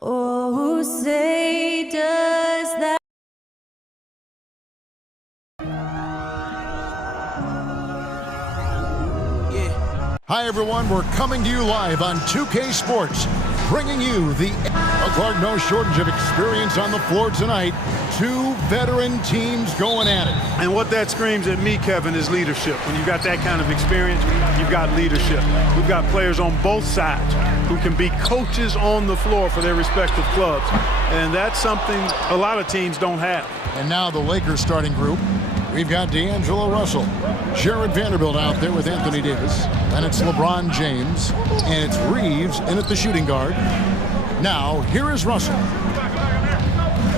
Oh, say does that. Hi everyone, we're coming to you live on 2K Sports, bringing you Clark, no shortage of experience on the floor tonight. Two veteran teams going at it. And what that screams at me, Kevin, is leadership. When you've got that kind of experience, you've got leadership. We've got players on both sides who can be coaches on the floor for their respective clubs. And that's something a lot of teams don't have. And now the Lakers starting group. We've got D'Angelo Russell, Jared Vanderbilt out there with Anthony Davis. And it's LeBron James, and it's Reeves in at the shooting guard. Now, here is Russell.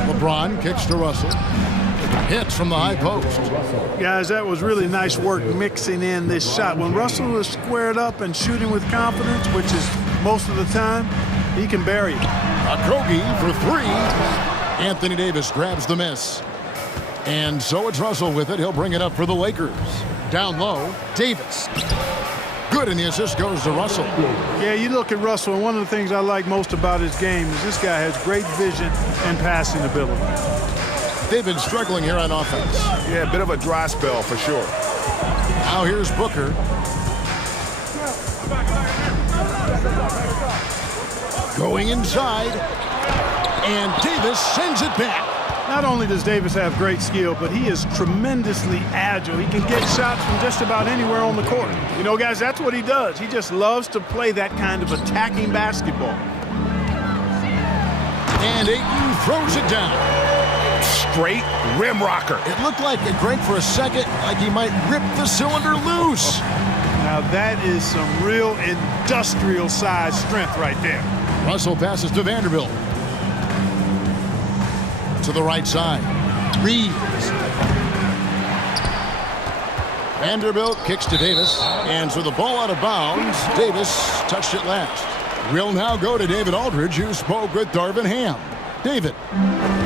LeBron kicks to Russell. Hits from the high post. Guys, that was really nice work mixing in this shot. When Russell is squared up and shooting with confidence, which is most of the time, he can bury it. Okogie for three. Anthony Davis grabs the miss. And so it's Russell with it. He'll bring it up for the Lakers. Down low, Davis. Good, and the assist goes to Russell. Yeah, you look at Russell, and one of the things I like most about his game is this guy has great vision and passing ability. They've been struggling here on offense. Yeah, a bit of a dry spell for sure. Now here's Booker. Going inside, and Davis sends it back. Not only does Davis have great skill, but he is tremendously agile. He can get shots from just about anywhere on the court. You know, guys, that's what he does. He just loves to play that kind of attacking basketball. And Ayton throws it down. Straight rim rocker. It looked like a break for a second, like he might rip the cylinder loose. Now that is some real industrial size strength right there. Russell passes to Vanderbilt. To the right side. Reeves. Vanderbilt kicks to Davis. And so the ball out of bounds. Davis touched it last. We'll now go to David Aldridge, who spoke with Darvin Ham. David.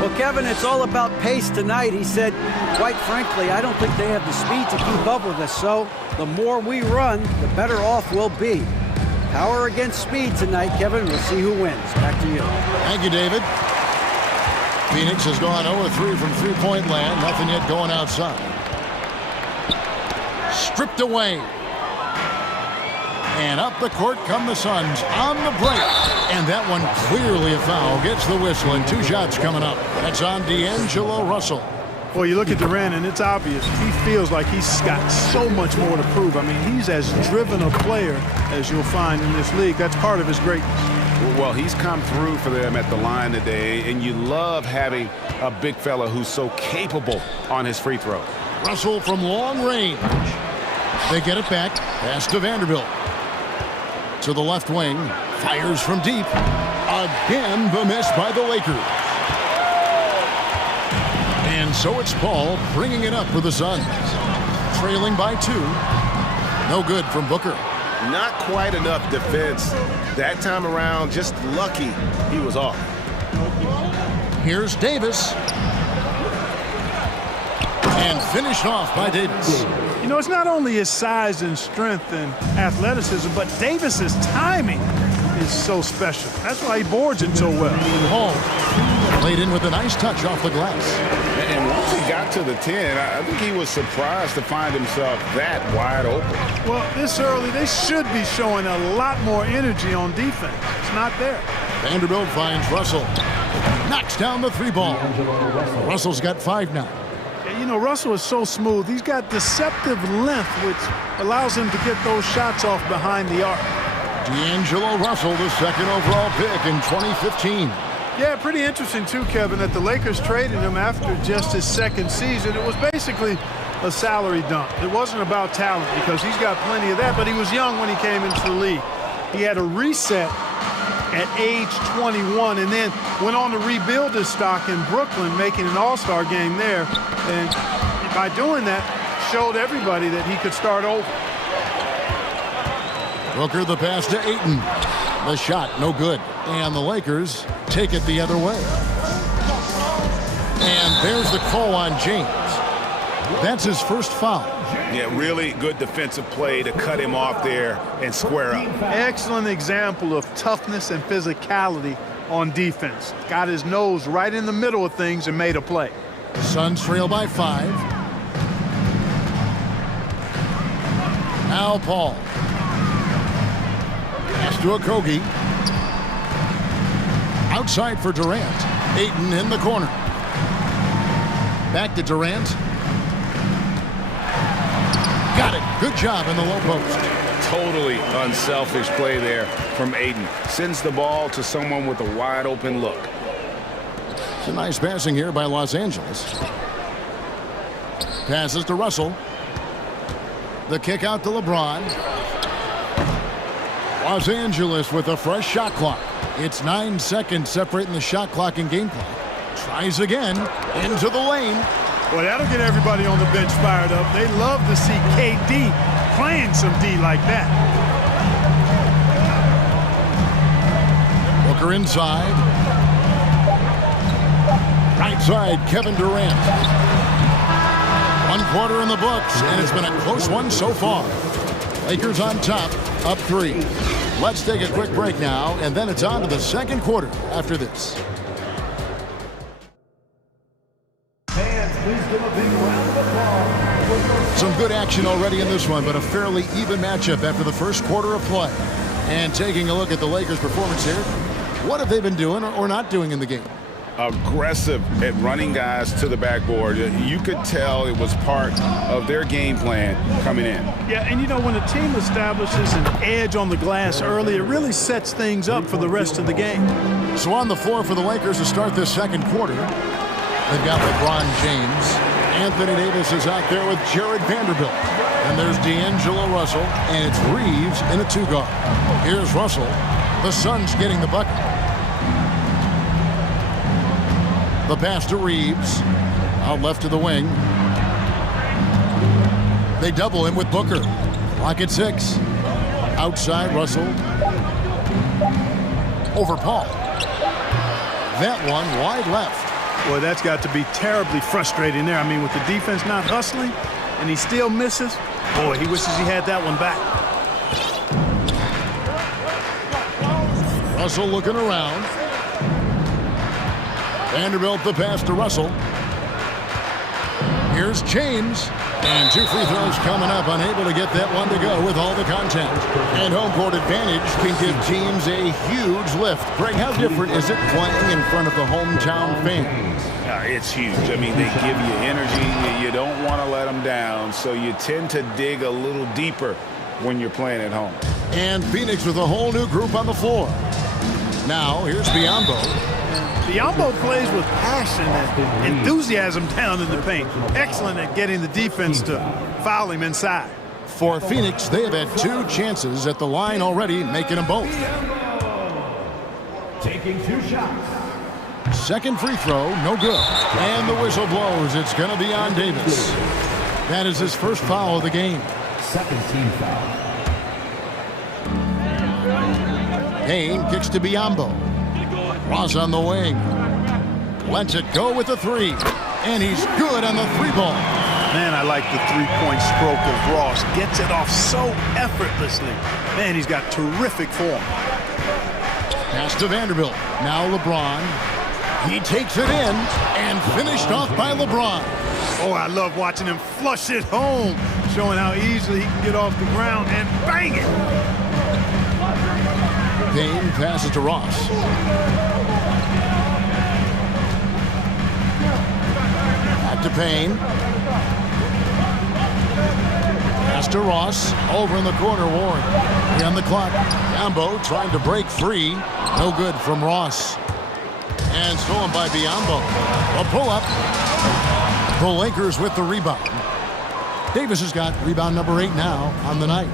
Well, Kevin, it's all about pace tonight. He said, quite frankly, I don't think they have the speed to keep up with us. So the more we run, the better off we'll be. Power against speed tonight, Kevin. We'll see who wins. Back to you. Thank you, David. Phoenix has gone 0-3 from three-point land. Nothing yet going outside. Stripped away. And up the court come the Suns on the break. And that one clearly a foul. Gets the whistle, and two shots coming up. That's on D'Angelo Russell. Well, you look at Durant, and it's obvious. He feels like he's got so much more to prove. I mean, he's as driven a player as you'll find in this league. That's part of his greatness. Well, he's come through for them at the line today, and you love having a big fella who's so capable on his free throw. Russell from long range. They get it back. Pass to Vanderbilt. To the left wing. Fires from deep. Again, the miss by the Lakers. And so it's Paul bringing it up for the Suns. Trailing by 2. No good from Booker. Not quite enough defense that time around. Just lucky he was off. Here's Davis. And finished off by Davis. You know, it's not only his size and strength and athleticism, but Davis's timing is so special. That's why he boards it so well. Hall played in with a nice touch off the glass. And once he got to the 10, I think he was surprised to find himself that wide open. Well, this early, they should be showing a lot more energy on defense. It's not there. Vanderbilt finds Russell. Knocks down the 3 ball. Russell's got 5 now. You know, Russell is so smooth. He's got deceptive length, which allows him to get those shots off behind the arc. D'Angelo Russell, the second overall pick in 2015. Yeah, pretty interesting, too, Kevin, that the Lakers traded him after just his second season. It was basically a salary dump. It wasn't about talent because he's got plenty of that, but he was young when he came into the league. He had a reset at age 21 and then went on to rebuild his stock in Brooklyn, making an all-star game there. And by doing that, showed everybody that he could start over. Booker the pass to Ayton. The shot, no good. And the Lakers take it the other way. And there's the call on James. That's his first foul. Yeah, really good defensive play to cut him off there and square up. Excellent example of toughness and physicality on defense. Got his nose right in the middle of things and made a play. The Suns trail by 5. Now Paul. Pass to Okogie. Outside for Durant. Ayton in the corner. Back to Durant. Got it. Good job in the low post. Totally unselfish play there from Ayton. Sends the ball to someone with a wide open look. It's a nice passing here by Los Angeles. Passes to Russell. The kick out to LeBron. Los Angeles with a fresh shot clock. It's 9 seconds separating the shot clock and game clock. Tries again into the lane. Well, that'll get everybody on the bench fired up. They love to see KD playing some D like that. Booker inside. Right side, Kevin Durant. 1 quarter in the books, and it's been a close one so far. Lakers on top, up 3. Let's take a quick break now, and then it's on to the second quarter after this. Some good action already in this one, but a fairly even matchup after the first quarter of play. And taking a look at the Lakers' performance here, what have they been doing or not doing in the game? Aggressive at running guys to the backboard. You could tell it was part of their game plan coming in. Yeah, and you know, when a team establishes an edge on the glass early, it really sets things up for the rest of the game. So on the floor for the Lakers to start this second quarter, they've got LeBron James. Anthony Davis is out there with Jared Vanderbilt. And there's D'Angelo Russell, and it's Reeves in a 2-guard. Here's Russell. The Suns getting the bucket. The pass to Reeves. Out left to the wing. They double him with Booker. Clock at 6. Outside Russell. Over Paul. That one wide left. Boy, that's got to be terribly frustrating there. I mean, with the defense not hustling and he still misses, boy, he wishes he had that one back. Russell looking around. Vanderbilt the pass to Russell. Here's James. And 2 free throws coming up, unable to get that one to go with all the contact. And home court advantage can give teams a huge lift. Greg, how different is it playing in front of the hometown fans? It's huge. I mean, they give you energy. You don't want to let them down, so you tend to dig a little deeper when you're playing at home. And Phoenix with a whole new group on the floor. Now, here's Biyombo. Biyombo plays with passion and enthusiasm down in the paint. Excellent at getting the defense to foul him inside. For Phoenix, they have had 2 chances at the line already, making them both. Taking 2 shots. Second free throw, no good. And the whistle blows. It's going to be on Davis. That is his first foul of the game. Second team foul. Payne kicks to Biyombo. Ross on the wing. Lets it go with the 3. And he's good on the 3-ball. Man, I like the 3-point stroke of Ross. Gets it off so effortlessly. Man, he's got terrific form. Pass to Vanderbilt. Now LeBron. He takes it in and finished off by LeBron. Oh, I love watching him flush it home, showing how easily he can get off the ground and bang it. Payne passes to Ross. Back to Payne. Pass to Ross. Over in the corner, Warren. 3 on the clock. Biyombo trying to break free. No good from Ross. And stolen by Biyombo. A pull-up. The Lakers with the rebound. Davis has got rebound number 8 now on the night.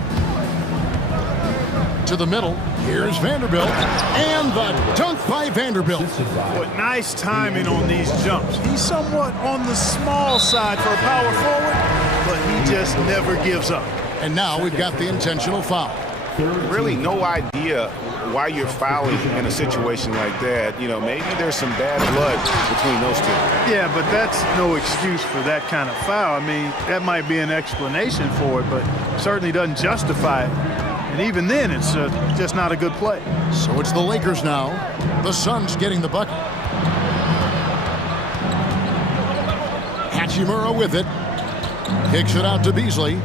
To the middle. Here's Vanderbilt. And the dunk by Vanderbilt. But nice timing on these jumps. He's somewhat on the small side for a power forward, but he just never gives up. And now we've got the intentional foul. Really no idea why you're fouling in a situation like that. You know, maybe there's some bad blood between those 2. Yeah, but that's no excuse for that kind of foul. I mean, that might be an explanation for it, but certainly doesn't justify it. And even then, it's just not a good play. So it's the Lakers now. The Suns getting the bucket. Hachimura with it. Kicks it out to Beasley.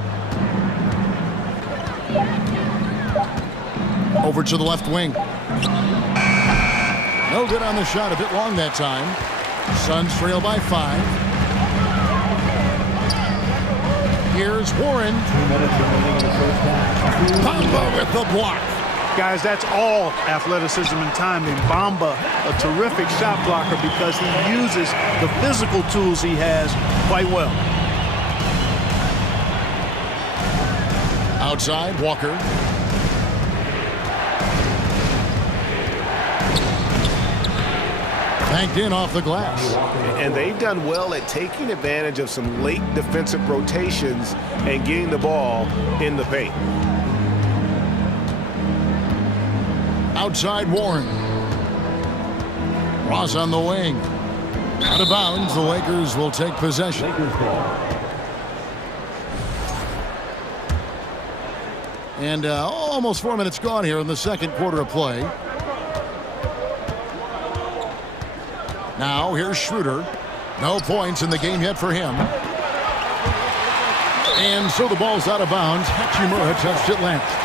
Over to the left wing. No good on the shot. A bit long that time. Suns trail by 5. Here's Warren. 2 minutes remaining in the first half. Bamba with the block. Guys, that's all athleticism and timing. Bamba, a terrific shot blocker because he uses the physical tools he has quite well. Outside, Walker. Banked in off the glass. And they've done well at taking advantage of some late defensive rotations and getting the ball in the paint. Outside, Warren. Ross on the wing. Out of bounds, the Lakers will take possession. Lakers ball. And almost 4 minutes gone here in the second quarter of play. Now here's Schroeder. No points in the game yet for him. And so the ball's out of bounds. Hachimura touched it last.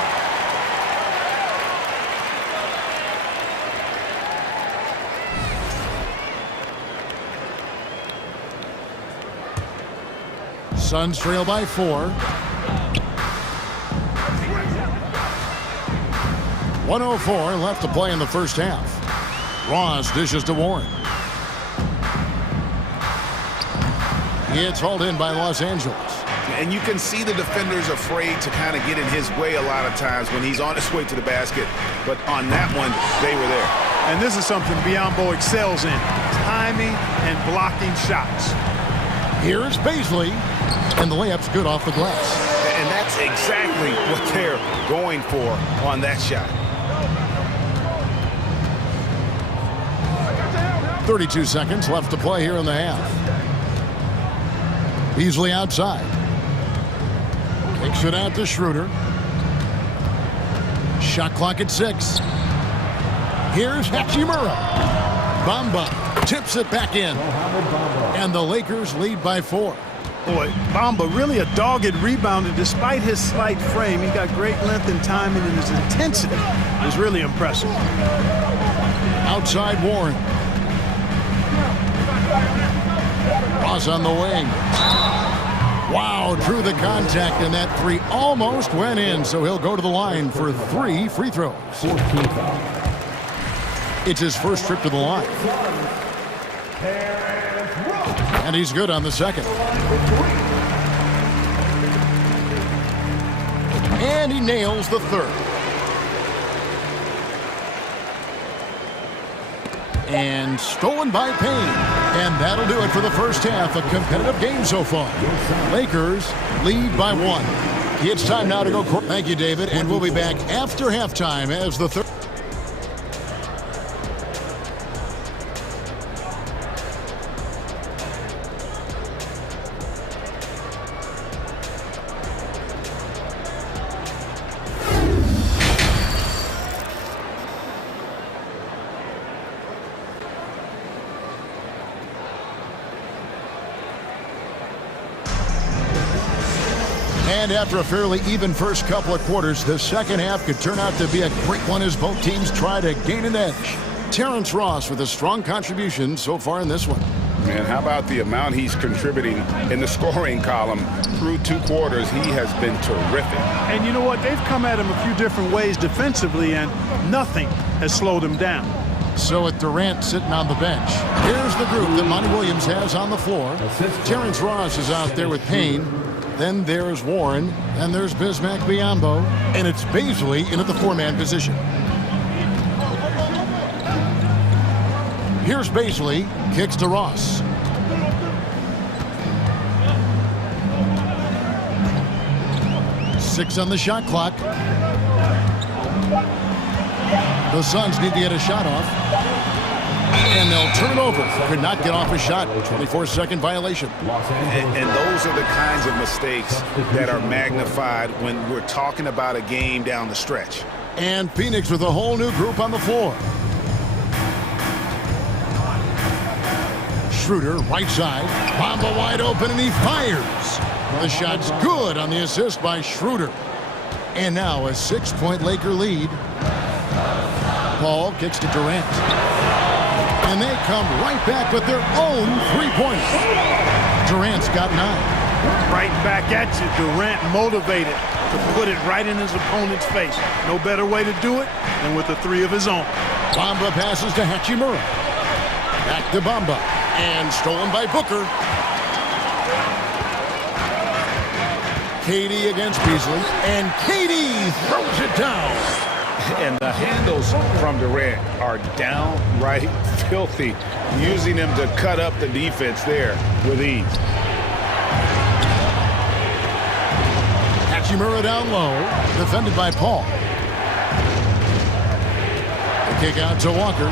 Suns trail by 4. 1:04 left to play in the first half. Ross dishes to Warren. It's hauled in by Los Angeles. And you can see the defenders afraid to kind of get in his way a lot of times when he's on his way to the basket. But on that one, they were there. And this is something Biyombo excels in. Timing and blocking shots. Here's Beasley. And the layup's good off the glass. And that's exactly what they're going for on that shot. 32 seconds left to play here in the half. Beasley outside. Kicks it out to Schroeder. Shot clock at 6. Here's Hachimura. Bamba tips it back in. And the Lakers lead by 4. Boy, Bamba really a dogged rebounder despite his slight frame. He's got great length and timing, and his intensity is really impressive. Outside Warren. Ross on the wing. Wow, drew the contact, and that 3 almost went in, so he'll go to the line for 3 free throws. 14 foul. It's his first trip to the line. And he's good on the second. And he nails the third. And stolen by Payne. And that'll do it for the first half. A competitive game so far. Lakers lead by 1. It's time now to go. Thank you, David. And we'll be back after halftime as the third. And after a fairly even first couple of quarters, the second half could turn out to be a great one as both teams try to gain an edge. Terrence Ross with a strong contribution so far in this one. Man, how about the amount he's contributing in the scoring column through 2 quarters? He has been terrific. And you know what? They've come at him a few different ways defensively, and nothing has slowed him down. So with Durant sitting on the bench, here's the group that Monty Williams has on the floor. Terrence Ross is out there with Payne. Then there's Warren, and there's Bismack Biyombo, and it's Beasley in at the 4-man position. Here's Beasley, kicks to Ross. Six on the shot clock. The Suns need to get a shot off. And they'll turn it over. Could not get off a shot. 24-second violation. And those are the kinds of mistakes that are magnified when we're talking about a game down the stretch. And Phoenix with a whole new group on the floor. Schroeder, right side. Bamba wide open, and he fires. The shot's good on the assist by Schroeder. And now a 6-point Laker lead. Paul kicks to Durant. And they come right back with their own three-pointer. Durant's got 9. Right back at you. Durant motivated to put it right in his opponent's face. No better way to do it than with a 3 of his own. Bamba passes to Hachimura. Back to Bamba. And stolen by Booker. KD against Beasley. And KD throws it down. And the handles from Durant are downright filthy, using him to cut up the defense there with ease. Hachimura down low, defended by Paul. The kick out to Walker.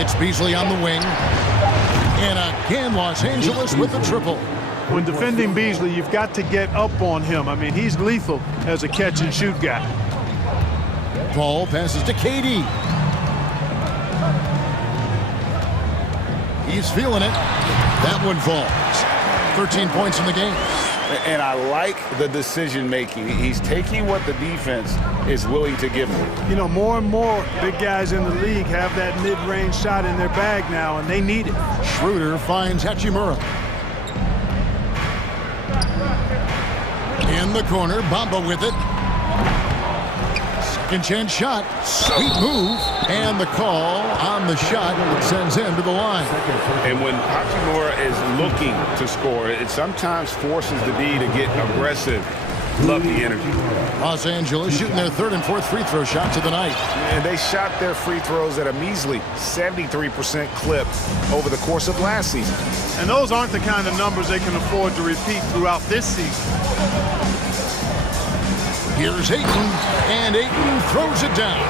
It's Beasley on the wing. And again, Los Angeles with the triple. When defending Beasley, you've got to get up on him. I mean, he's lethal as a catch-and-shoot guy. Paul passes to KD. He's feeling it. That one falls. 13 points in the game. And I like the decision-making. He's taking what the defense is willing to give him. You know, more and more big guys in the league have that mid-range shot in their bag now, and they need it. Schroeder finds Hachimura. In the corner, Bamba with it. Second chance shot. Sweet move. And the call on the shot that sends him to the line. And when Hachimura is looking to score, it sometimes forces the D to get aggressive. Love the energy. Los Angeles shooting their 3rd and 4th free throw shots of the night. And they shot their free throws at a measly 73% clip over the course of last season. And those aren't the kind of numbers they can afford to repeat throughout this season. Here's Ayton, and Ayton throws it down.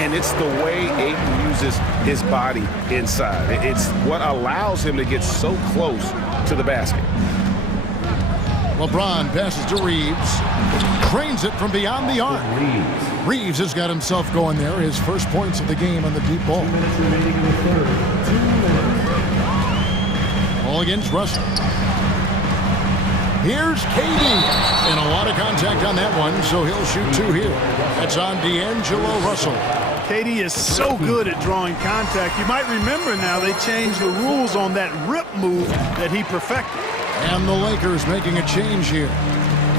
And it's the way Ayton uses his body inside. It's what allows him to get so close to the basket. LeBron passes to Reeves. Cranes it from beyond the arc. Reeves has got himself going there. His first points of the game on the deep ball. 2 minutes remaining in the third. 2 minutes. Ball against Russell. Here's KD. And a lot of contact on that one, so he'll shoot 2 here. That's on D'Angelo Russell. KD is so good at drawing contact. You might remember now they changed the rules on that rip move that he perfected. And the Lakers making a change here.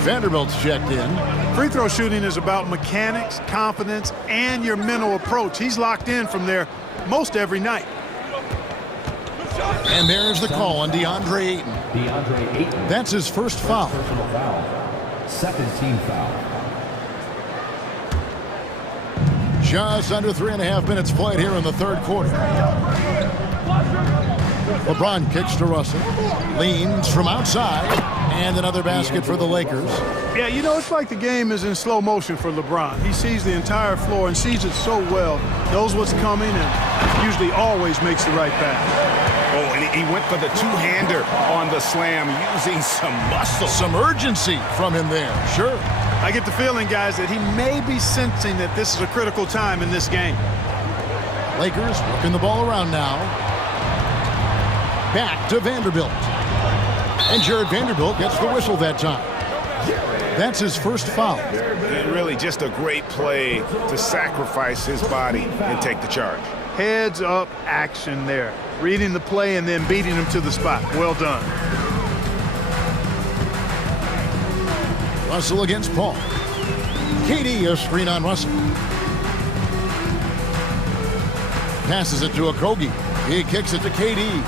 Vanderbilt's checked in. Free throw shooting is about mechanics, confidence, and your mental approach. He's locked in from there most every night. And there's the call on DeAndre Ayton. DeAndre Ayton. That's his first foul. Personal foul. Second team foul. Just under 3.5 minutes played here in the 3rd quarter. LeBron kicks to Russell. Leans from outside. And another basket for the Lakers. Yeah, you know, it's like the game is in slow motion for LeBron. He sees the entire floor and sees it so well, knows what's coming, and usually always makes the right pass. Oh, and he went for the two-hander on the slam, using some muscle. Some urgency from him there, sure. I get the feeling, guys, that he may be sensing that this is a critical time in this game. Lakers working the ball around now. Back to Vanderbilt. And Jared Vanderbilt gets the whistle that time. That's his first foul. And really just a great play to sacrifice his body and take the charge. Heads up action there. Reading the play and then beating him to the spot. Well done. Russell against Paul. KD a screen on Russell. Passes it to Okogie. He kicks it to KD.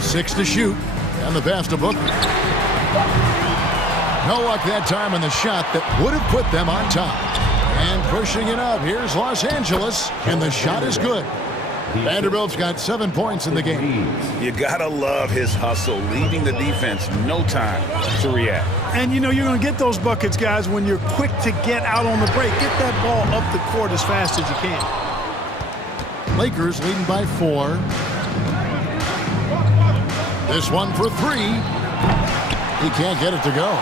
6 to shoot. And the pass to Booker. No luck that time on the shot that would have put them on top. And pushing it up. Here's Los Angeles. And the shot is good. Vanderbilt's got 7 points in the game. You gotta love his hustle, leaving the defense no time to react. And you know you're going to get those buckets, guys, when you're quick to get out on the break. Get that ball up the court as fast as you can. Lakers leading by 4. This one for 3. He can't get it to go.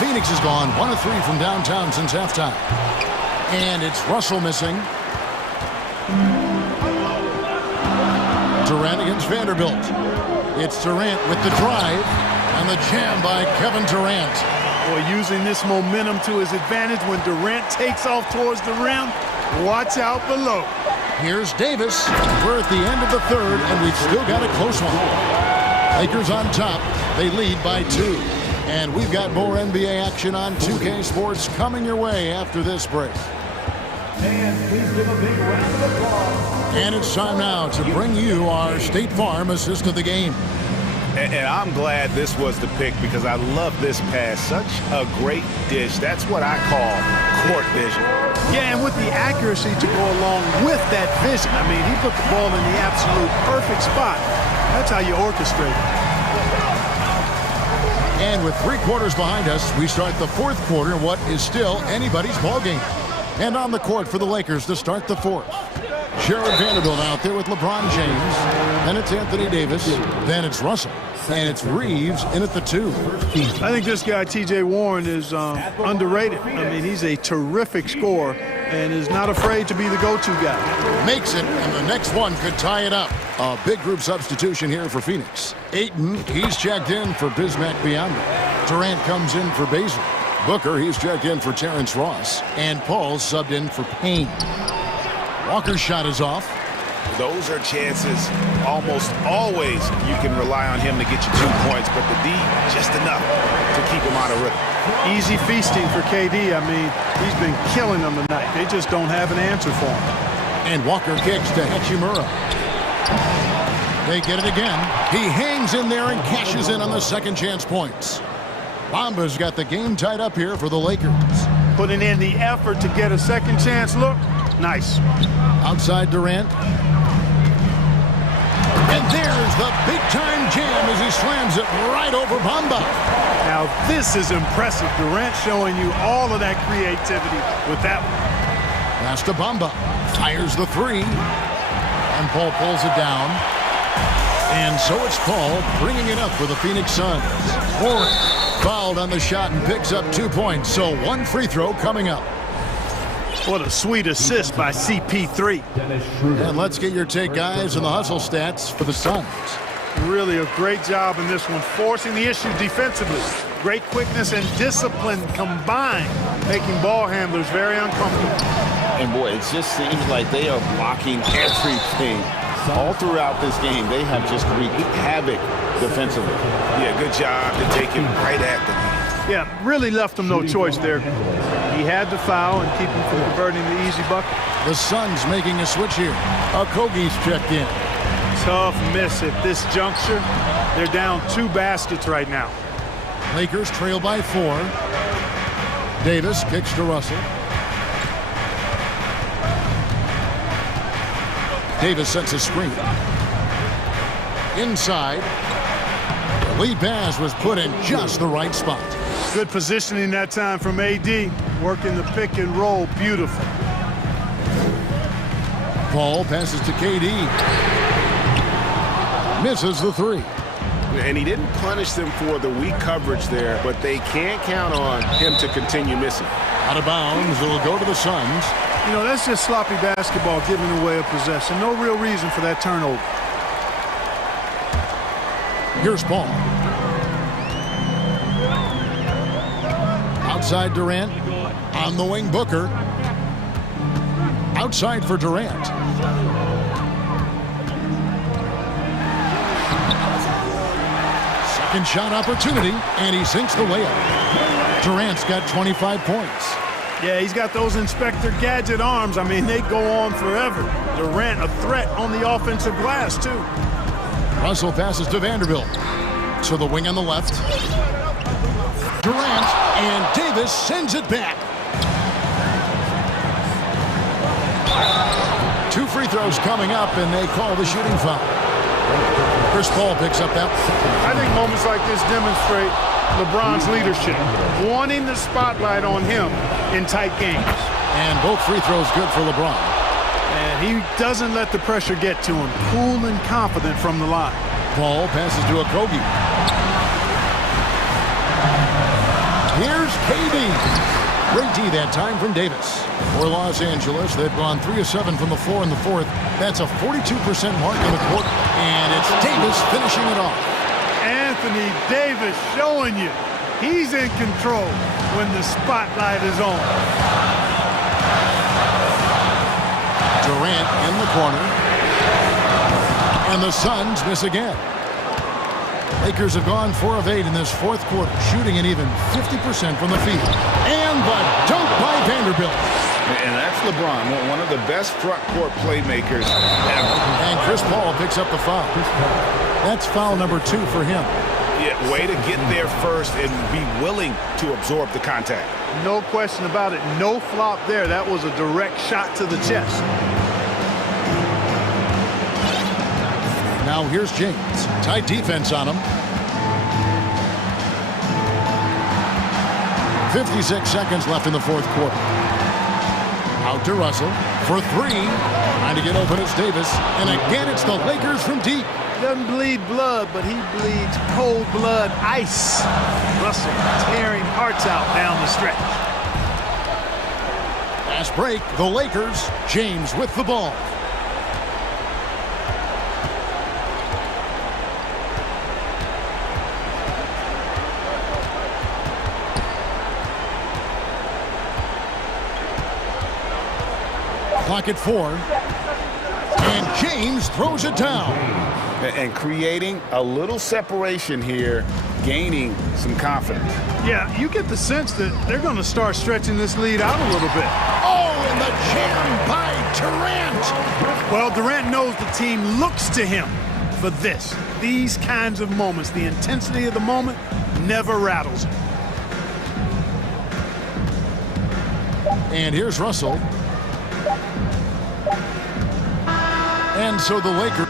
Phoenix has gone 1 of 3 from downtown since halftime. And it's Russell missing. Durant against Vanderbilt. It's Durant with the drive and the jam by Kevin Durant. Boy, using this momentum to his advantage when Durant takes off towards the rim. Watch out below. Here's Davis. We're at the end of the third, and we've still got a close one. Lakers on top. They lead by 2. And we've got more NBA action on 2K Sports coming your way after this break. And please give a big round of applause. And it's time now to bring you our State Farm assist of the game. And I'm glad this was the pick because I love this pass. Such a great dish. That's what I call court vision. Yeah, and with the accuracy to go along with that vision. I mean, he put the ball in the absolute perfect spot. That's how you orchestrate it. And with 3 quarters behind us, we start the 4th quarter in what is still anybody's ballgame. And on the court for the Lakers to start the 4th. Jared Vanderbilt out there with LeBron James. Then it's Anthony Davis. Then it's Russell. And it's Reeves in at the 2. I think this guy, T.J. Warren, is underrated. I mean, he's a terrific scorer and is not afraid to be the go-to guy. Makes it, and the next one could tie it up. A big group substitution here for Phoenix. Ayton, he's checked in for Bismack Biyombo. Durant comes in for Baszler. Booker, he's checked in for Terrence Ross. And Paul subbed in for Payne. Walker's shot is off. Those are chances almost always you can rely on him to get you 2 points, but the D just enough to keep him out of rhythm. Easy feasting for KD. I mean, he's been killing them tonight. They just don't have an answer for him. And Walker kicks to Hachimura. They get it again. He hangs in there and cashes in on the second chance points. Bamba's got the game tied up here for the Lakers. Putting in the effort to get a second chance look. Nice. Outside Durant. And there's the big-time jam as he slams it right over Bamba. Now this is impressive. Durant showing you all of that creativity with that one. Pass to Bamba. Fires the 3. And Paul pulls it down. And so it's Paul bringing it up for the Phoenix Suns. Warren fouled on the shot and picks up 2 points. So 1 free throw coming up. What a sweet assist by CP3. And let's get your take, guys, on the hustle stats for the Suns. Really a great job in this one, forcing the issue defensively. Great quickness and discipline combined, making ball handlers very uncomfortable. And boy, it just seems like they are blocking everything. All throughout this game, they have just wreaked havoc defensively. Yeah, good job to take him right at the knee. Yeah, really left him no choice there. He had to foul and keep him from converting the easy bucket. The Suns making a switch here. Okogie's checked in. Tough miss at this juncture. They're down 2 baskets right now. Lakers trail by 4. Davis kicks to Russell. Davis sets a screen. Inside. The lead pass was put in just the right spot. Good positioning that time from AD. Working the pick and roll beautiful. Paul passes to KD. Misses the 3. And he didn't punish them for the weak coverage there, but they can't count on him to continue missing. Out of bounds. It'll go to the Suns. You know, that's just sloppy basketball, giving away a possession. No real reason for that turnover. Here's Paul. Outside Durant. On the wing, Booker. Outside for Durant. Second shot opportunity, and he sinks the layup. Durant's got 25 points. Yeah, he's got those Inspector Gadget arms. I mean, they go on forever. Durant, a threat on the offensive glass, too. Russell passes to Vanderbilt. To the wing on the left. Durant, and Davis sends it back. 2 free throws coming up, and they call the shooting foul. Chris Paul picks up that. I think moments like this demonstrate LeBron's leadership, wanting the spotlight on him in tight games. And both free throws good for LeBron. And he doesn't let the pressure get to him. Cool and confident from the line. Paul passes to Okogie. Here's KD. Great D that time from Davis. For Los Angeles, they've gone 3 of 7 from the floor in the 4th. That's a 42% mark on the court And it's Davis finishing it off. Anthony Davis showing you he's in control when the spotlight is on. Durant in the corner. And the Suns miss again. Lakers have gone 4 of 8 in this fourth quarter, shooting an even 50% from the field. And the dunk by Vanderbilt. And that's LeBron, one of the best front court playmakers ever. And Chris Paul picks up the foul. That's foul number 2 for him. Yeah, way to get there first and be willing to absorb the contact. No question about it. No flop there. That was a direct shot to the chest. Now here's James. Tight defense on him. 56 seconds left in the fourth quarter. Out to Russell for 3. Trying to get open, it's Davis. And again, it's the Lakers from deep. Doesn't bleed blood, but he bleeds cold blood ice. Russell tearing hearts out down the stretch. Fast break, the Lakers. James with the ball. Clock at 4. And James throws it down. And creating a little separation here, gaining some confidence. Yeah, you get the sense that they're going to start stretching this lead out a little bit. Oh, and the jam by Durant. Well, Durant knows the team looks to him for this. These kinds of moments, the intensity of the moment never rattles him. And here's Russell. And so the Lakers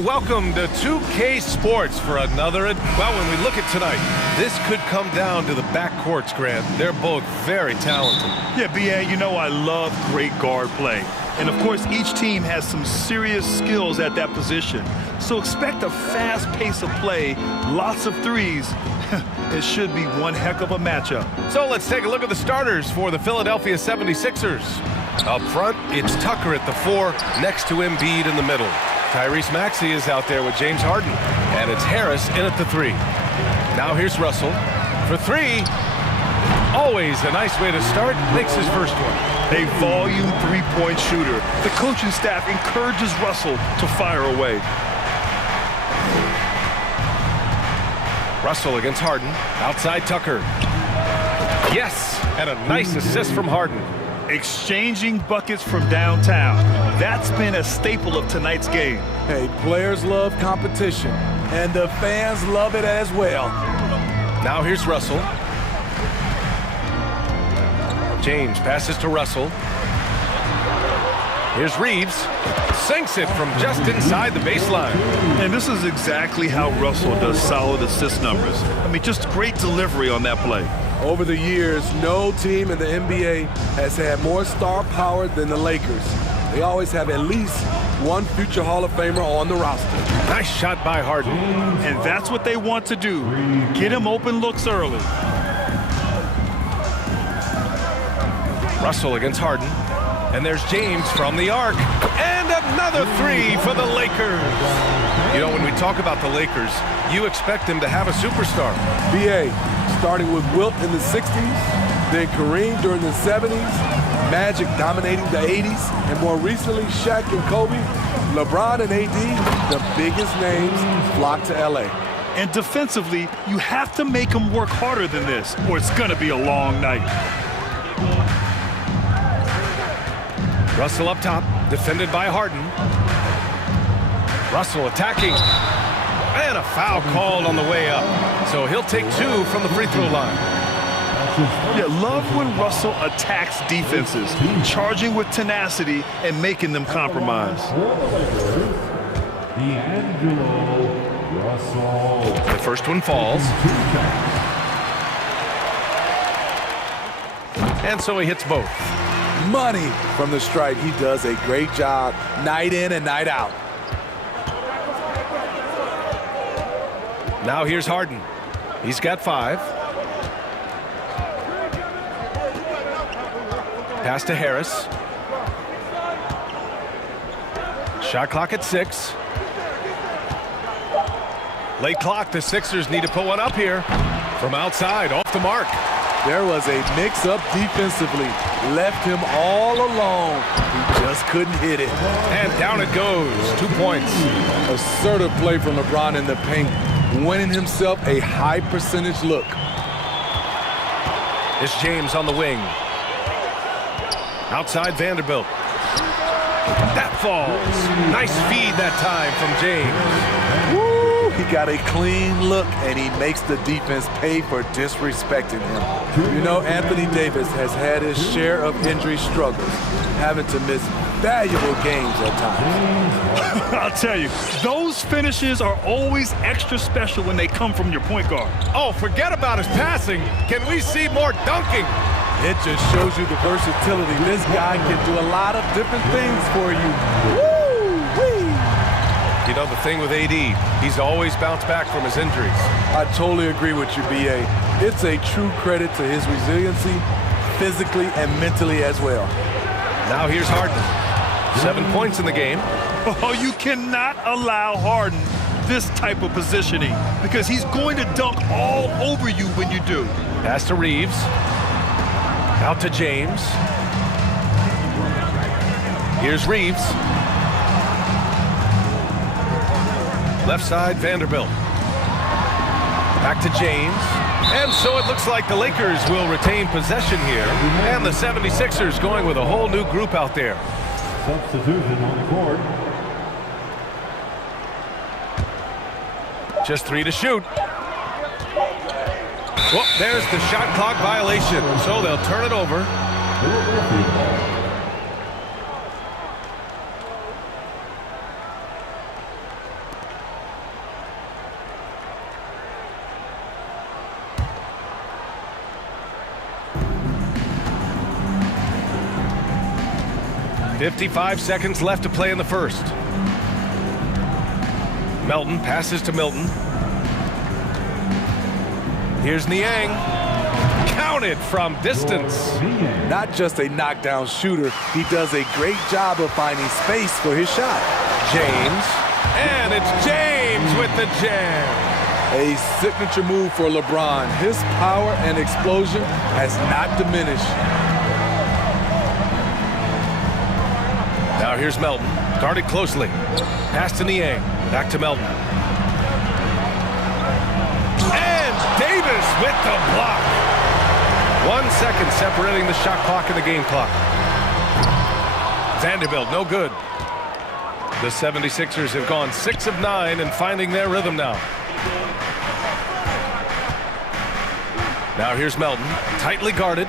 And welcome to 2K Sports for another. Well, when we look at tonight, this could come down to the backcourts, Grant. They're both very talented. Yeah, B.A., you know I love great guard play. And, of course, each team has some serious skills at that position. So expect a fast pace of play, lots of threes. It should be one heck of a matchup. So let's take a look at the starters for the Philadelphia 76ers. Up front, it's Tucker at the 4, next to Embiid in the middle. Tyrese Maxey is out there with James Harden, and it's Harris in at the 3. Now here's Russell for 3. Always a nice way to start. Makes his first one. A volume three-point shooter. The coaching staff encourages Russell to fire away. Russell against Harden. Outside Tucker. Yes, and a nice assist from Harden. Exchanging buckets from downtown. That's been a staple of tonight's game. Hey, players love competition, and the fans love it as well. Now here's Russell. James passes to Russell. Here's Reeves. Sinks it from just inside the baseline. And this is exactly how Russell does solid assist numbers. I mean, just great delivery on that play. Over the years, no team in the NBA has had more star power than the Lakers. They always have at least one future Hall of Famer on the roster. Nice shot by Harden. And that's what they want to do. Get him open looks early. Russell against Harden. And there's James from the arc. And another 3 for the Lakers. You know, when we talk about the Lakers, you expect them to have a superstar. B.A., starting with Wilt in the 60s, then Kareem during the 70s, Magic dominating the 80s, and more recently Shaq and Kobe, LeBron and AD, the biggest names flock to L.A. And defensively, you have to make them work harder than this, or it's going to be a long night. Russell up top, defended by Harden. Russell attacking. And a foul called on the way up. So he'll take 2 from the free throw line. Yeah, love when Russell attacks defenses, charging with tenacity and making them compromise. The first one falls. And so he hits both. Money from the stripe. He does a great job night in and night out. Now here's Harden. He's got 5. Pass to Harris. Shot clock at 6. Late clock. The Sixers need to put one up here. From outside, off the mark. There was a mix-up defensively. Left him all alone. He just couldn't hit it. And down it goes. 2 points. Assertive play from LeBron in the paint, winning himself a high percentage look. It's James on the wing. Outside Vanderbilt. That falls. Nice feed that time from James. Woo! He got a clean look, and he makes the defense pay for disrespecting him. You know, Anthony Davis has had his share of injury struggles, having to miss valuable games at times. I'll tell you, those finishes are always extra special when they come from your point guard. Oh, forget about his passing. Can we see more dunking? It just shows you the versatility. This guy can do a lot of different things for you. Woo-wee! You know, the thing with AD, he's always bounced back from his injuries. I totally agree with you, B.A. It's a true credit to his resiliency, physically and mentally as well. Now here's Harden. 7 points in the game. Oh, you cannot allow Harden this type of positioning because he's going to dunk all over you when you do. Pass to Reeves. Out to James. Here's Reeves. Left side, Vanderbilt. Back to James. And so it looks like the Lakers will retain possession here. And the 76ers going with a whole new group out there. Substitution on the court. Just 3 to shoot. Well, there's the shot clock violation. So they'll turn it over. 55 seconds left to play in the first. Melton passes to Milton. Here's Niang. Counted from distance. Not just a knockdown shooter, he does a great job of finding space for his shot. James. And it's James with the jam. A signature move for LeBron. His power and explosion has not diminished. Now here's Melton. Guarded closely. Pass to Niang. Back to Melton. And Davis with the block. 1 second separating the shot clock and the game clock. Vanderbilt, no good. The 76ers have gone 6 of 9 and finding their rhythm now. Now here's Melton, tightly guarded.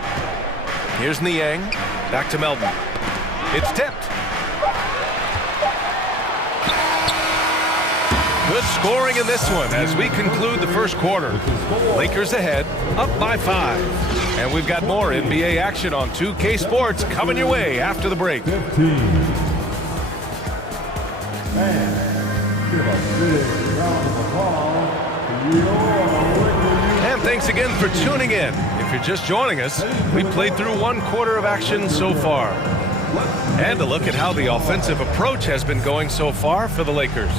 Here's Niang, back to Melton. It's tipped. Good scoring in this one as we conclude the first quarter. Lakers ahead, up by 5. And we've got more NBA action on 2K Sports coming your way after the break. And thanks again for tuning in. If you're just joining us, we played through 1 quarter of action so far. And a look at how the offensive approach has been going so far for the Lakers.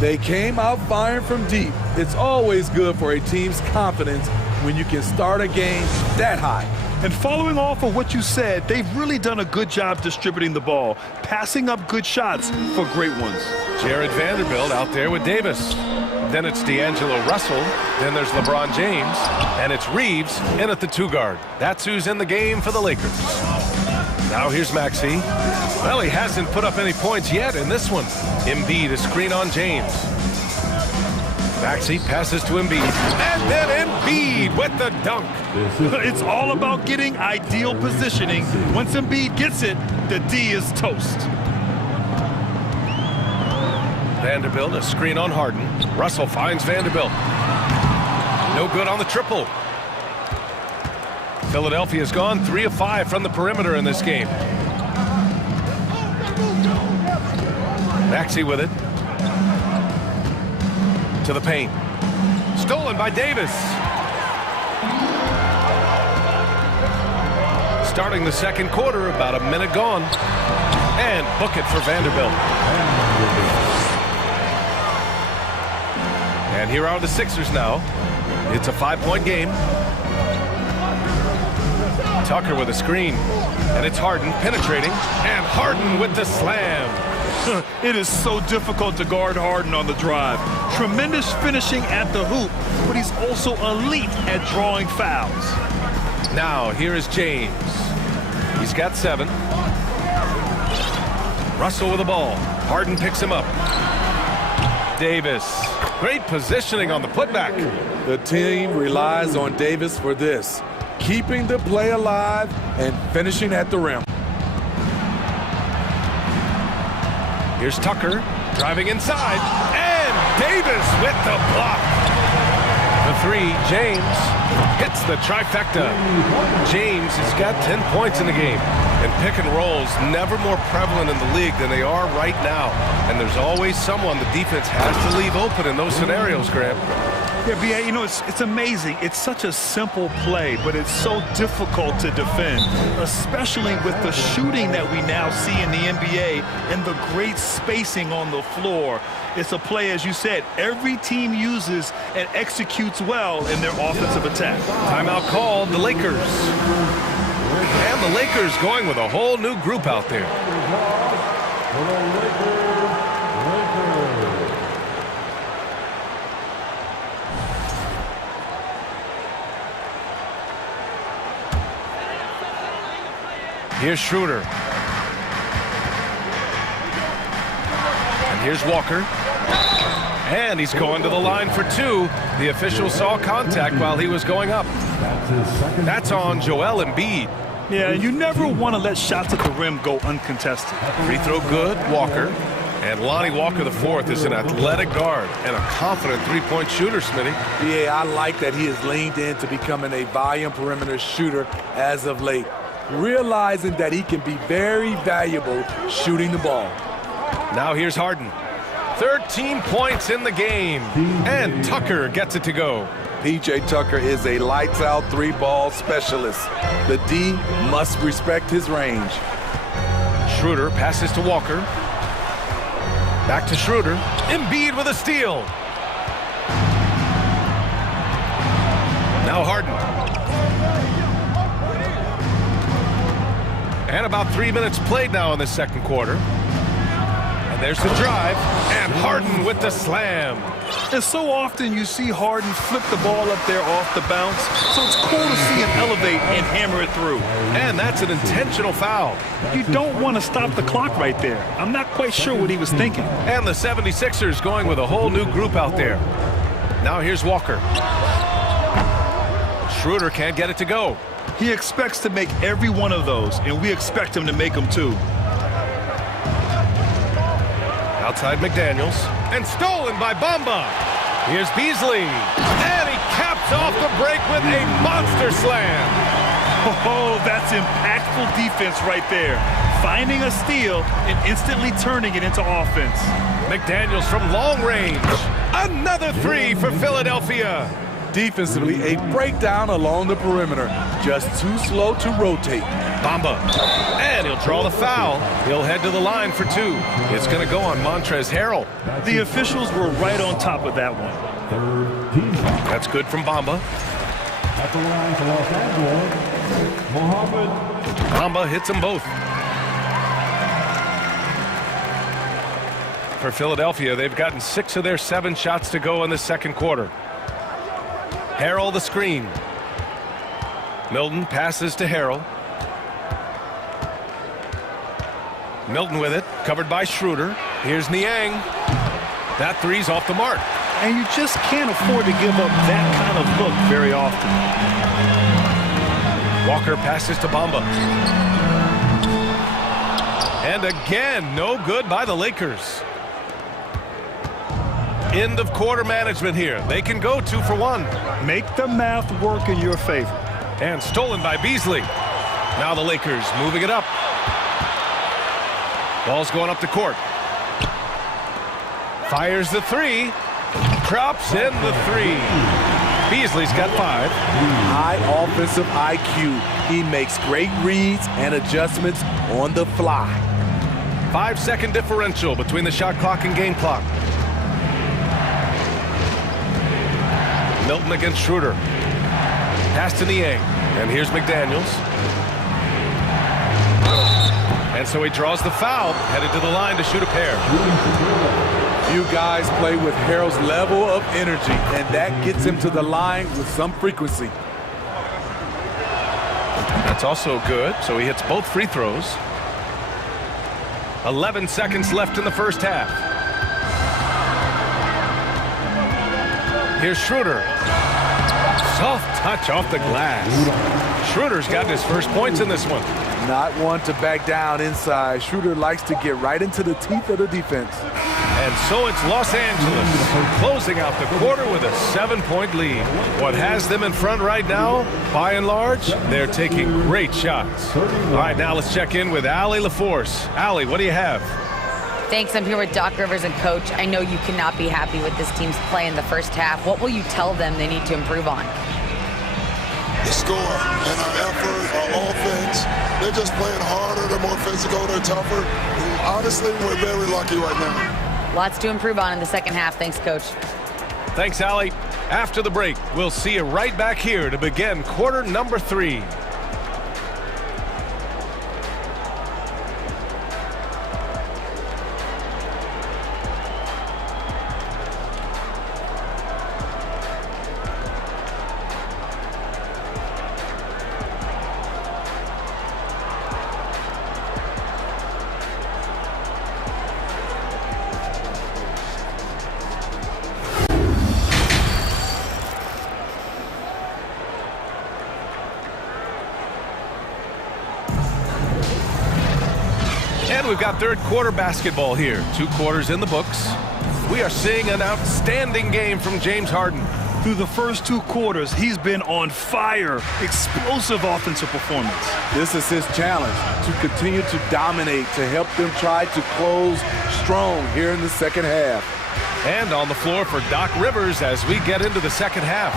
They came out firing from deep. It's always good for a team's confidence when you can start a game that high. And following off of what you said, they've really done a good job distributing the ball, passing up good shots for great ones. Jared Vanderbilt out there with Davis. Then it's D'Angelo Russell. Then there's LeBron James. And it's Reeves in at the 2 guard. That's who's in the game for the Lakers. Now here's Maxey. Well, he hasn't put up any points yet in this one. Embiid, a screen on James. Maxey passes to Embiid. And then Embiid with the dunk. It's all about getting ideal positioning. Once Embiid gets it, the D is toast. Vanderbilt, a screen on Harden. Russell finds Vanderbilt. No good on the triple. Philadelphia's gone 3 of 5 from the perimeter in this game. Maxey with it. To the paint. Stolen by Davis. Starting the second quarter, about a minute gone. And book it for Vanderbilt. And here are the Sixers now. It's a 5-point game. Tucker with a screen. And it's Harden penetrating. And Harden with the slam. It is so difficult to guard Harden on the drive. Tremendous finishing at the hoop, but he's also elite at drawing fouls. Now, here is James. He's got 7. Russell with the ball. Harden picks him up. Davis. Great positioning on the putback. The team relies on Davis for this, keeping the play alive and finishing at the rim. Here's Tucker driving inside, and Davis with the block. The 3, James hits the trifecta. James has got 10 points in the game, and pick and rolls never more prevalent in the league than they are right now. And there's always someone the defense has to leave open in those scenarios, Grant. Yeah, B.A., you know, it's amazing. It's such a simple play, but it's so difficult to defend, especially with the shooting that we now see in the NBA and the great spacing on the floor. It's a play, as you said, every team uses and executes well in their offensive attack. Timeout called, the Lakers. And the Lakers going with a whole new group out there. Here's Schroeder. And here's Walker. And he's going to the line for 2. The official saw contact while he was going up. That's on Joel Embiid. Yeah, you never want to let shots at the rim go uncontested. Free throw good, Walker. And Lonnie Walker IV is an athletic guard and a confident 3-point shooter, Smitty. Yeah, I like that he has leaned into becoming a volume perimeter shooter as of late. realizing that he can be very valuable shooting the ball. Now here's Harden. 13 points in the game, and Tucker gets it to go. P.J. Tucker is a lights-out three-ball specialist. The D must respect his range. Schroeder passes to Walker. Back to Schroeder. Embiid with a steal. Now Harden. And about 3 minutes played now in the second quarter. And there's the drive. And Harden with the slam. And so often you see Harden flip the ball up there off the bounce. So it's cool to see him elevate and hammer it through. And that's an intentional foul. You don't want to stop the clock right there. I'm not quite sure what he was thinking. And the 76ers going with a whole new group out there. Now here's Walker. Schroeder can't get it to go. He expects to make every one of those, and we expect him to make them too. Outside McDaniels. And stolen by Bamba. Here's Beasley. And he caps off the break with a monster slam. Oh, that's impactful defense right there. Finding a steal and instantly turning it into offense. McDaniels from long range. Another three for Philadelphia. Defensively, a breakdown along the perimeter. Just too slow to rotate. Bamba. And he'll draw the foul. He'll head to the line for two. It's going to go on Montrezl Harrell. The officials were right on top of that one. That's good from Bamba. At the line for Los Angeles, Mohammed. Bamba hits them both. For Philadelphia, they've gotten 6 of their 7 shots to go in the second quarter. Harrell the screen. Milton passes to Harrell. Milton with it, covered by Schroeder. Here's Niang. That three's off the mark. And you just can't afford to give up that kind of look very often. Walker passes to Bamba. And again, no good by the Lakers. End of quarter management here. They can go 2 for 1. Make the math work in your favor. And stolen by Beasley. Now the Lakers moving it up. Ball's going up the court. Fires the three. Drops in the three. Beasley's got 5. High offensive IQ. He makes great reads and adjustments on the fly. 5-second differential between the shot clock and game clock. Milton against Schroeder. Pass to Niang. And here's McDaniels. And so he draws the foul, headed to the line to shoot a pair. You guys play with Harrell's level of energy, and that gets him to the line with some frequency. That's also good, so he hits both free throws. 11 seconds left in the first half. Here's Schroeder. Soft touch off the glass. Schroeder's gotten his first points in this one. Not one to back down inside. Schroeder likes to get right into the teeth of the defense. And so it's Los Angeles closing out the quarter with a 7-point lead. What has them in front right now, by and large, they're taking great shots. All right, now let's check in with Allie LaForce. Allie, what do you have? Thanks. I'm here with Doc Rivers and Coach. I know you cannot be happy with this team's play in the first half. What will you tell them they need to improve on? The score and our effort, our offense. They're just playing harder. They're more physical. They're tougher. Honestly, we're very lucky right now. Lots to improve on in the second half. Thanks, Coach. Thanks, Allie. After the break, we'll see you right back here to begin quarter number 3. And we've got third quarter basketball here. 2 quarters in the books. We are seeing an outstanding game from James Harden. Through the first 2 quarters, he's been on fire. Explosive offensive performance. This is his challenge, to continue to dominate, to help them try to close strong here in the second half. And on the floor for Doc Rivers as we get into the second half.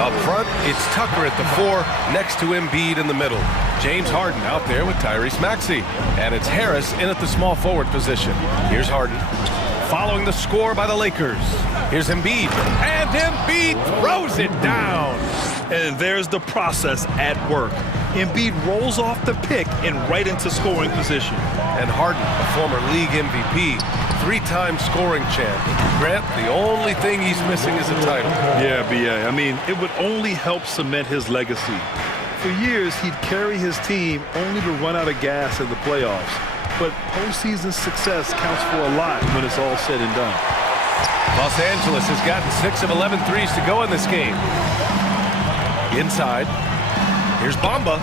Up front, it's Tucker at the 4, next to Embiid in the middle. James Harden out there with Tyrese Maxey. And it's Harris in at the small forward position. Here's Harden. Following the score by the Lakers. Here's Embiid. And Embiid throws it down. And there's the process at work. Embiid rolls off the pick and right into scoring position. And Harden, a former league MVP, 3-time scoring champ. Grant, the only thing he's missing is a title. Yeah, B.A. I mean, it would only help cement his legacy. For years, he'd carry his team only to run out of gas in the playoffs. But postseason success counts for a lot when it's all said and done. Los Angeles has gotten 6 of 11 threes to go in this game. Inside. Here's Bamba.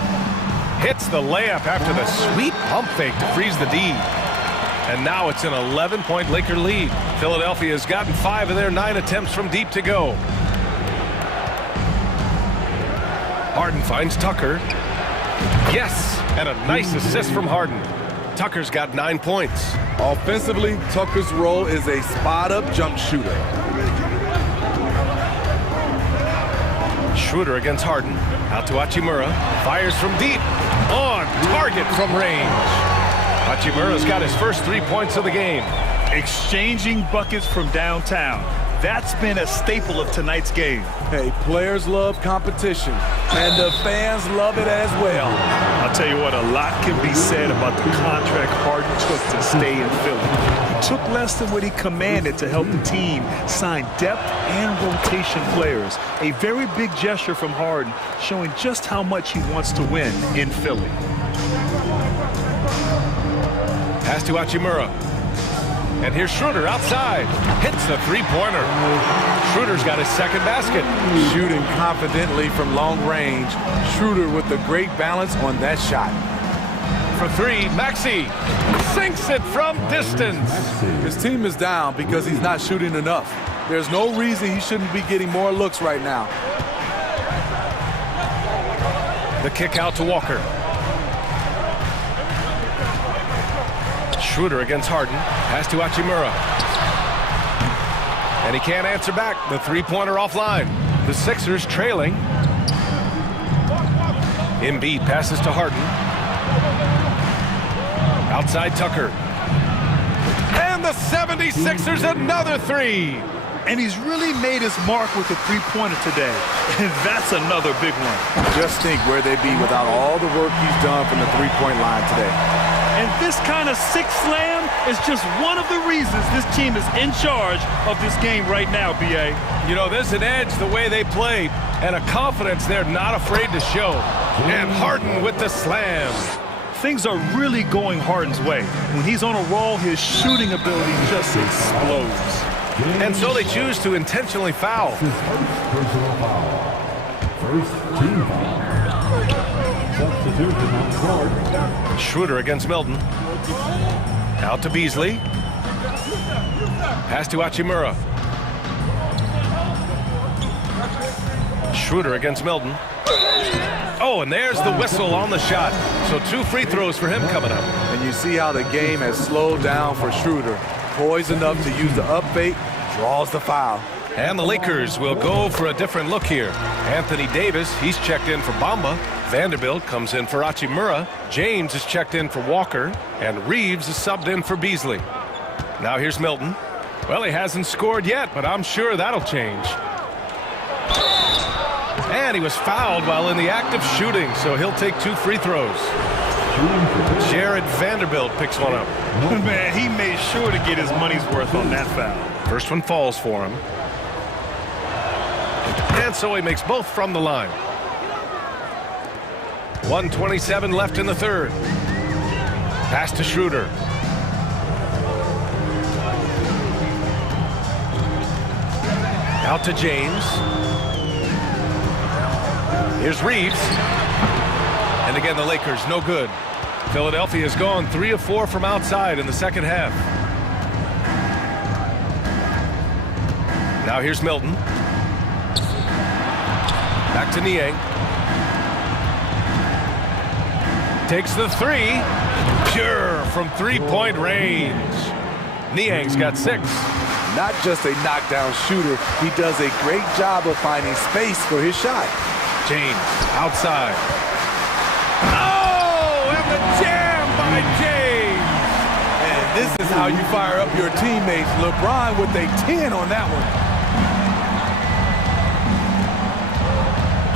Hits the layup after the sweet pump fake to freeze the D. And now it's an 11-point Laker lead. Philadelphia has gotten 5 of their 9 attempts from deep to go. Harden finds Tucker. Yes, and a nice assist from Harden. Tucker's got 9 points. Offensively, Tucker's role is a spot-up jump shooter. Schroeder against Harden. Out to Hachimura. Fires from deep. On target from range. Hachimura's got his first 3 points of the game. Exchanging buckets from downtown. That's been a staple of tonight's game. Hey, players love competition, and the fans love it as well. I'll tell you what, a lot can be said about the contract Harden took to stay in Philly. He took less than what he commanded to help the team sign depth and rotation players. A very big gesture from Harden, showing just how much he wants to win in Philly. Pass to Hachimura. And here's Schroeder outside. Hits the 3-pointer. Schroeder's got his second basket. Shooting confidently from long range. Schroeder with the great balance on that shot. For 3, Maxey sinks it from distance. His team is down because he's not shooting enough. There's no reason he shouldn't be getting more looks right now. The kick out to Walker. Schroeder against Harden. Pass to Hachimura. And he can't answer back. The 3-pointer offline. The Sixers trailing. Embiid passes to Harden. Outside Tucker. And the 76ers another 3. And he's really made his mark with the 3-pointer today. And that's another big one. Just think where they'd be without all the work he's done from the 3-point line today. And this kind of sixth slam is just one of the reasons this team is in charge of this game right now, B.A. You know, there's an edge the way they play and a confidence they're not afraid to show. And Harden with the slam. Things are really going Harden's way. When he's on a roll, his shooting ability just explodes. And so they choose to intentionally foul. Personal foul. First team foul. Substitution on court. Schroeder against Milton. Out to Beasley. Pass to Hachimura. Schroeder against Milton. Oh, and there's the whistle on the shot. So 2 free throws for him coming up. And you see how the game has slowed down for Schroeder. Poised enough to use the up fake, draws the foul. And the Lakers will go for a different look here. Anthony Davis, he's checked in for Bamba. Vanderbilt comes in for Hachimura. James is checked in for Walker. And Reeves is subbed in for Beasley. Now here's Milton. Well, he hasn't scored yet, but I'm sure that'll change. And he was fouled while in the act of shooting, so he'll take 2 free throws. Jared Vanderbilt picks one up. Man, he made sure to get his money's worth on that foul. First one falls for him. And so he makes both from the line. 1:27 left in the third. Pass to Schroeder. Out to James. Here's Reeves. And again, the Lakers, no good. Philadelphia has gone 3 of 4 from outside in the second half. Now here's Milton. to Niang. Takes the three. Pure from three-point range. Niang's got 6. Not just a knockdown shooter, he does a great job of finding space for his shot. James outside. Oh, and the jam by James. And this is how you fire up your teammates. LeBron with a 10 on that one.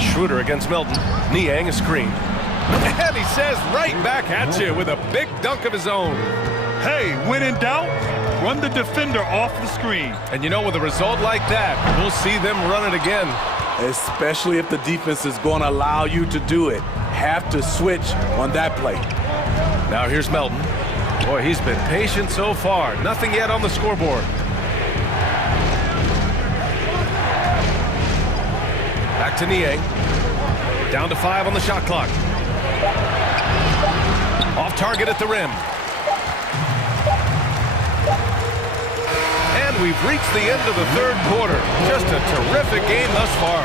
Schroeder against Melton. Niang a screen. And he says right back at you with a big dunk of his own. Hey, when in doubt, run the defender off the screen. And you know, with a result like that, we'll see them run it again. Especially if the defense is going to allow you to do it. Have to switch on that play. Now here's Melton. Boy, he's been patient so far. Nothing yet on the scoreboard. Back to Niang. Down to 5 on the shot clock. Off target at the rim. And we've reached the end of the third quarter. Just a terrific game thus far.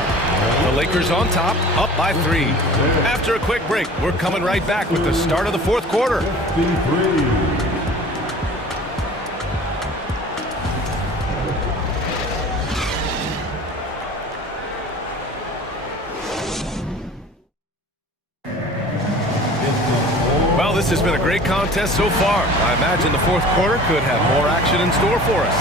The Lakers on top, up by 3. After a quick break, we're coming right back with the start of the fourth quarter. Well, this has been a great contest so far. I imagine the fourth quarter could have more action in store for us.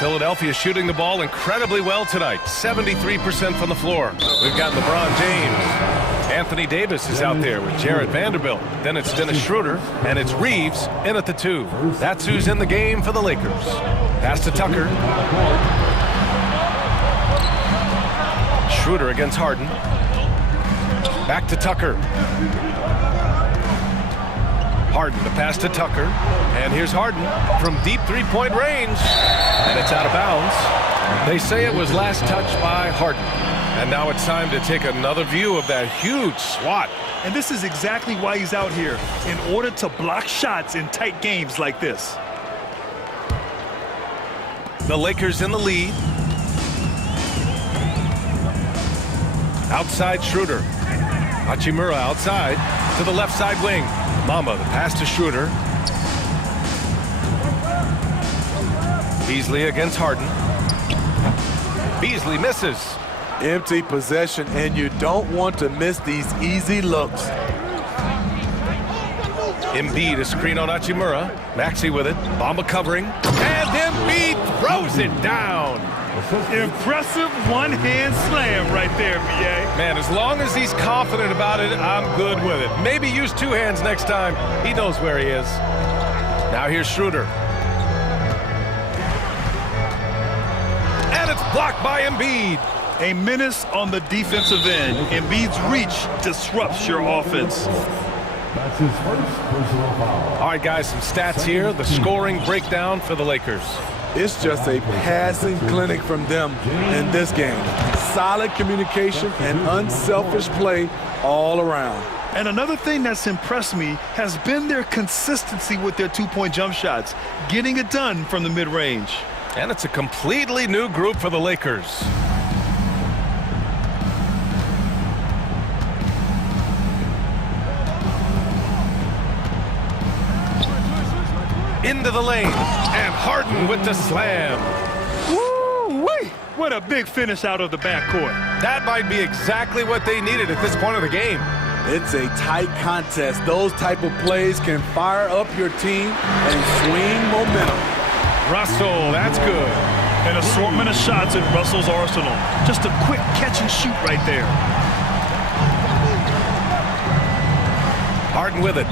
Philadelphia shooting the ball incredibly well tonight. 73% from the floor. We've got LeBron James. Anthony Davis is out there with Jarrett Vanderbilt. Then it's Dennis Schroeder, and it's Reeves in at the 2. That's who's in the game for the Lakers. Pass to Tucker. Schroeder against Harden. Back to Tucker. Harden to pass to Tucker. And here's Harden from deep three-point range. And it's out of bounds. They say it was last touched by Harden. And now it's time to take another view of that huge swat. And this is exactly why he's out here, in order to block shots in tight games like this. The Lakers in the lead. Outside Schroeder. Hachimura outside to the left side wing. Mama, the pass to Schroeder. Beasley against Harden. Beasley misses. Empty possession, and you don't want to miss these easy looks. Embiid a screen on Hachimura. Maxey with it. Bamba covering. And Embiid throws it down. Impressive one-hand slam right there, B.A. Man, as long as he's confident about it, I'm good with it. Maybe use 2 hands next time. He knows where he is. Now here's Schroeder. And it's blocked by Embiid. A menace on the defensive end. Embiid's reach disrupts your offense. That's his first personal foul. All right, guys, some stats here. The scoring breakdown for the Lakers. It's just a passing clinic from them in this game. Solid communication and unselfish play all around. And another thing that's impressed me has been their consistency with their two-point jump shots, getting it done from the mid-range. And it's a completely new group for the Lakers. Into the lane, and Harden with the slam. Woo-wee! What a big finish out of the backcourt. That might be exactly what they needed at this point of the game. It's a tight contest. Those type of plays can fire up your team and swing momentum. Russell, that's good. An assortment of shots in Russell's arsenal. Just a quick catch and shoot right there. Harden with it.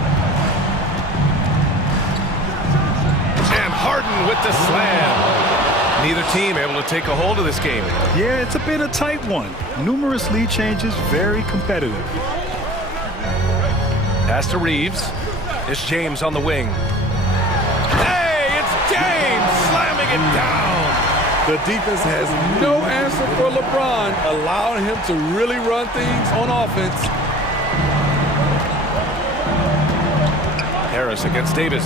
And Harden with the slam. Neither team able to take a hold of this game. Yeah, it's been a tight one. Numerous lead changes, very competitive. Pass to Reeves. It's James on the wing. Hey, it's James slamming it down. The defense has no answer for LeBron, allowing him to really run things on offense. Harris against Davis.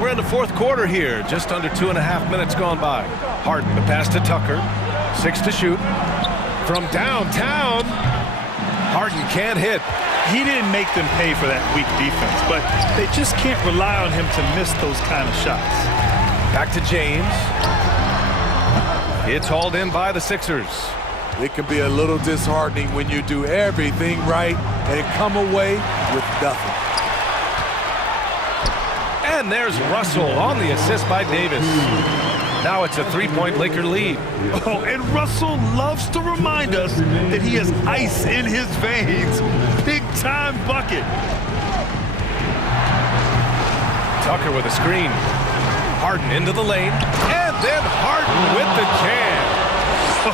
We're in the fourth quarter here. Just under 2.5 minutes gone by. Harden, the pass to Tucker. 6 to shoot. From downtown, Harden can't hit. He didn't make them pay for that weak defense, but they just can't rely on him to miss those kind of shots. Back to James. It's hauled in by the Sixers. It can be a little disheartening when you do everything right and come away with nothing. And there's Russell on the assist by Davis. Now it's a 3-point Laker lead. Oh, and Russell loves to remind us that he has ice in his veins. Big-time bucket. Tucker with a screen. Harden into the lane. And then Harden with the jam.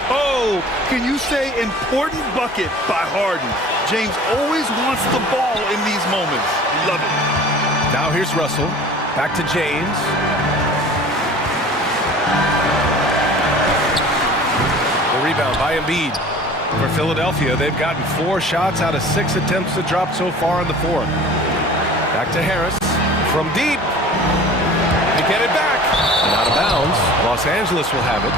Oh, can you say important bucket by Harden? James always wants the ball in these moments. Love it. Now here's Russell. Back to James. The rebound by Embiid. For Philadelphia, they've gotten 4 shots out of 6 attempts to drop so far in the fourth. Back to Harris. From deep. They get it back. And out of bounds. Los Angeles will have it.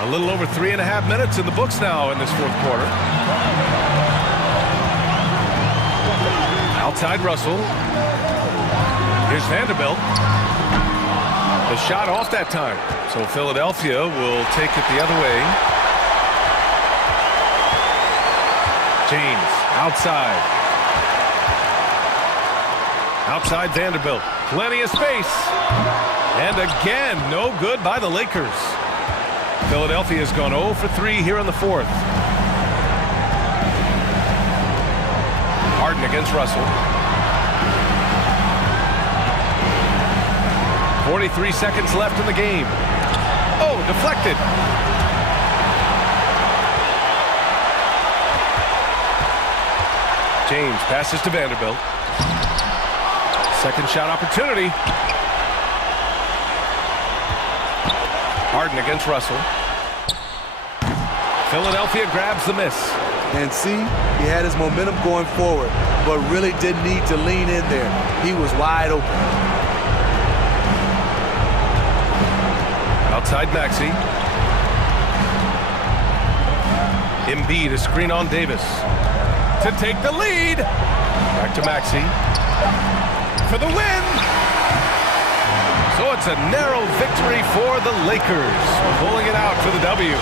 A little over 3.5 minutes in the books now in this fourth quarter. Outside Russell. Here's Vanderbilt. The shot off that time. So Philadelphia will take it the other way. James outside. Outside Vanderbilt. Plenty of space. And again, no good by the Lakers. Philadelphia has gone 0 for 3 here in the fourth. Harden against Russell. 43 seconds left in the game. Oh, deflected. James passes to Vanderbilt. Second shot opportunity. Harden against Russell. Philadelphia grabs the miss. And see, he had his momentum going forward, but really didn't need to lean in there. He was wide open. Outside Maxey. Embiid, a screen on Davis. To take the lead. Back to Maxey. For the win. So it's a narrow victory for the Lakers, pulling it out for the W.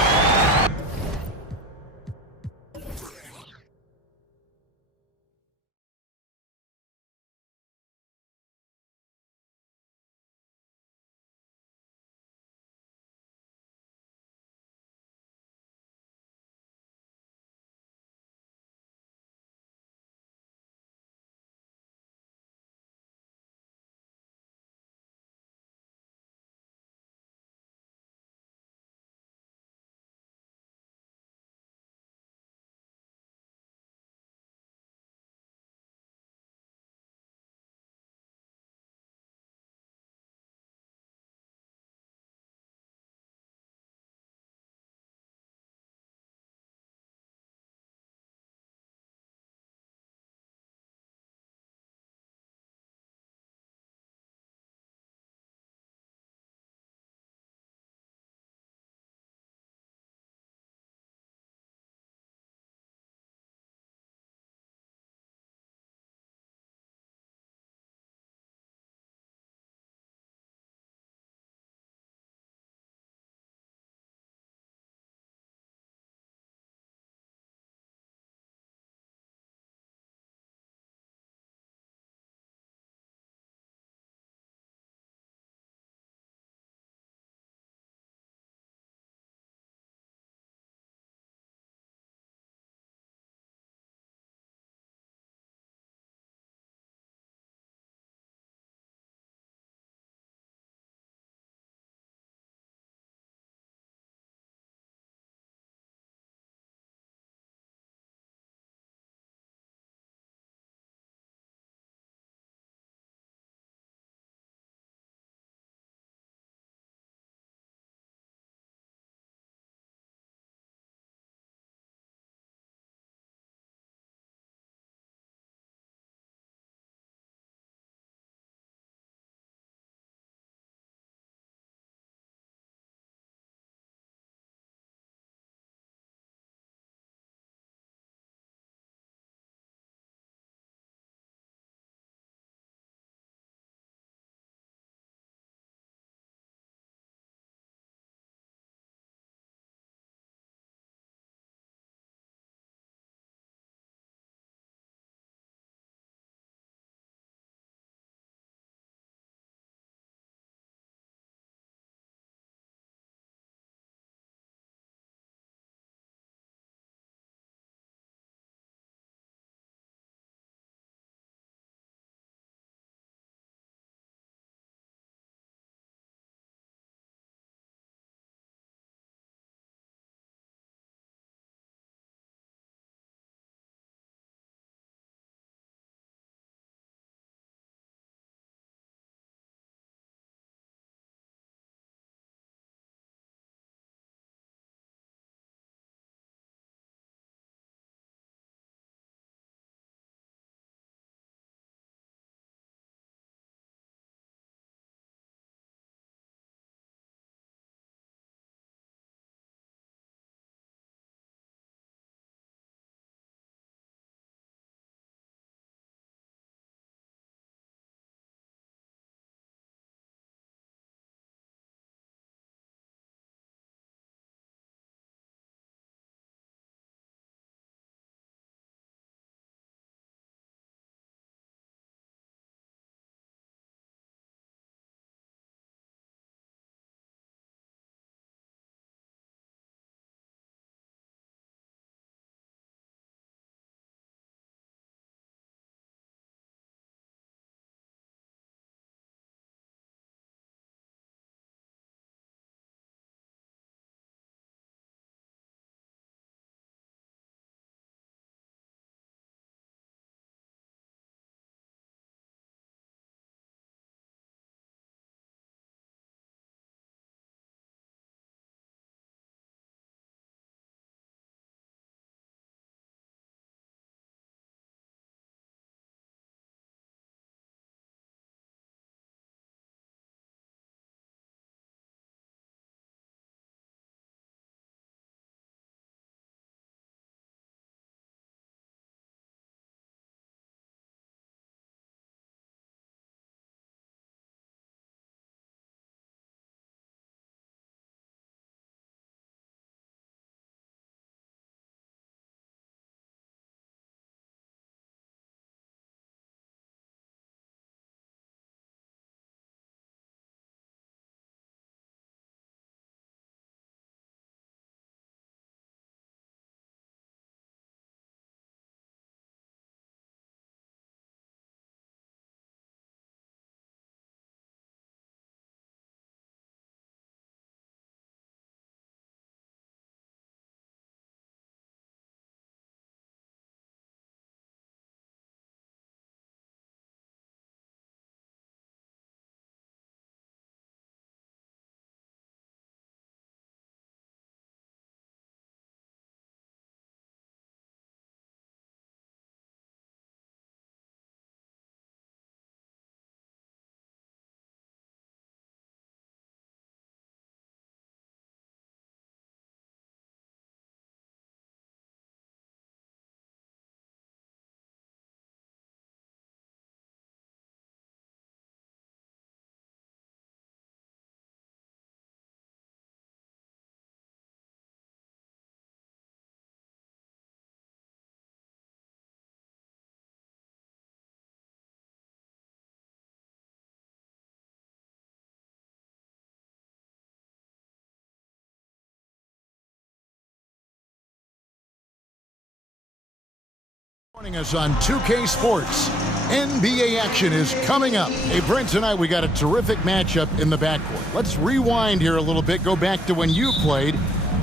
Joining us on 2K Sports, NBA action is coming up. Hey, Brent, tonight we got a terrific matchup in the backcourt. Let's rewind here a little bit, go back to when you played.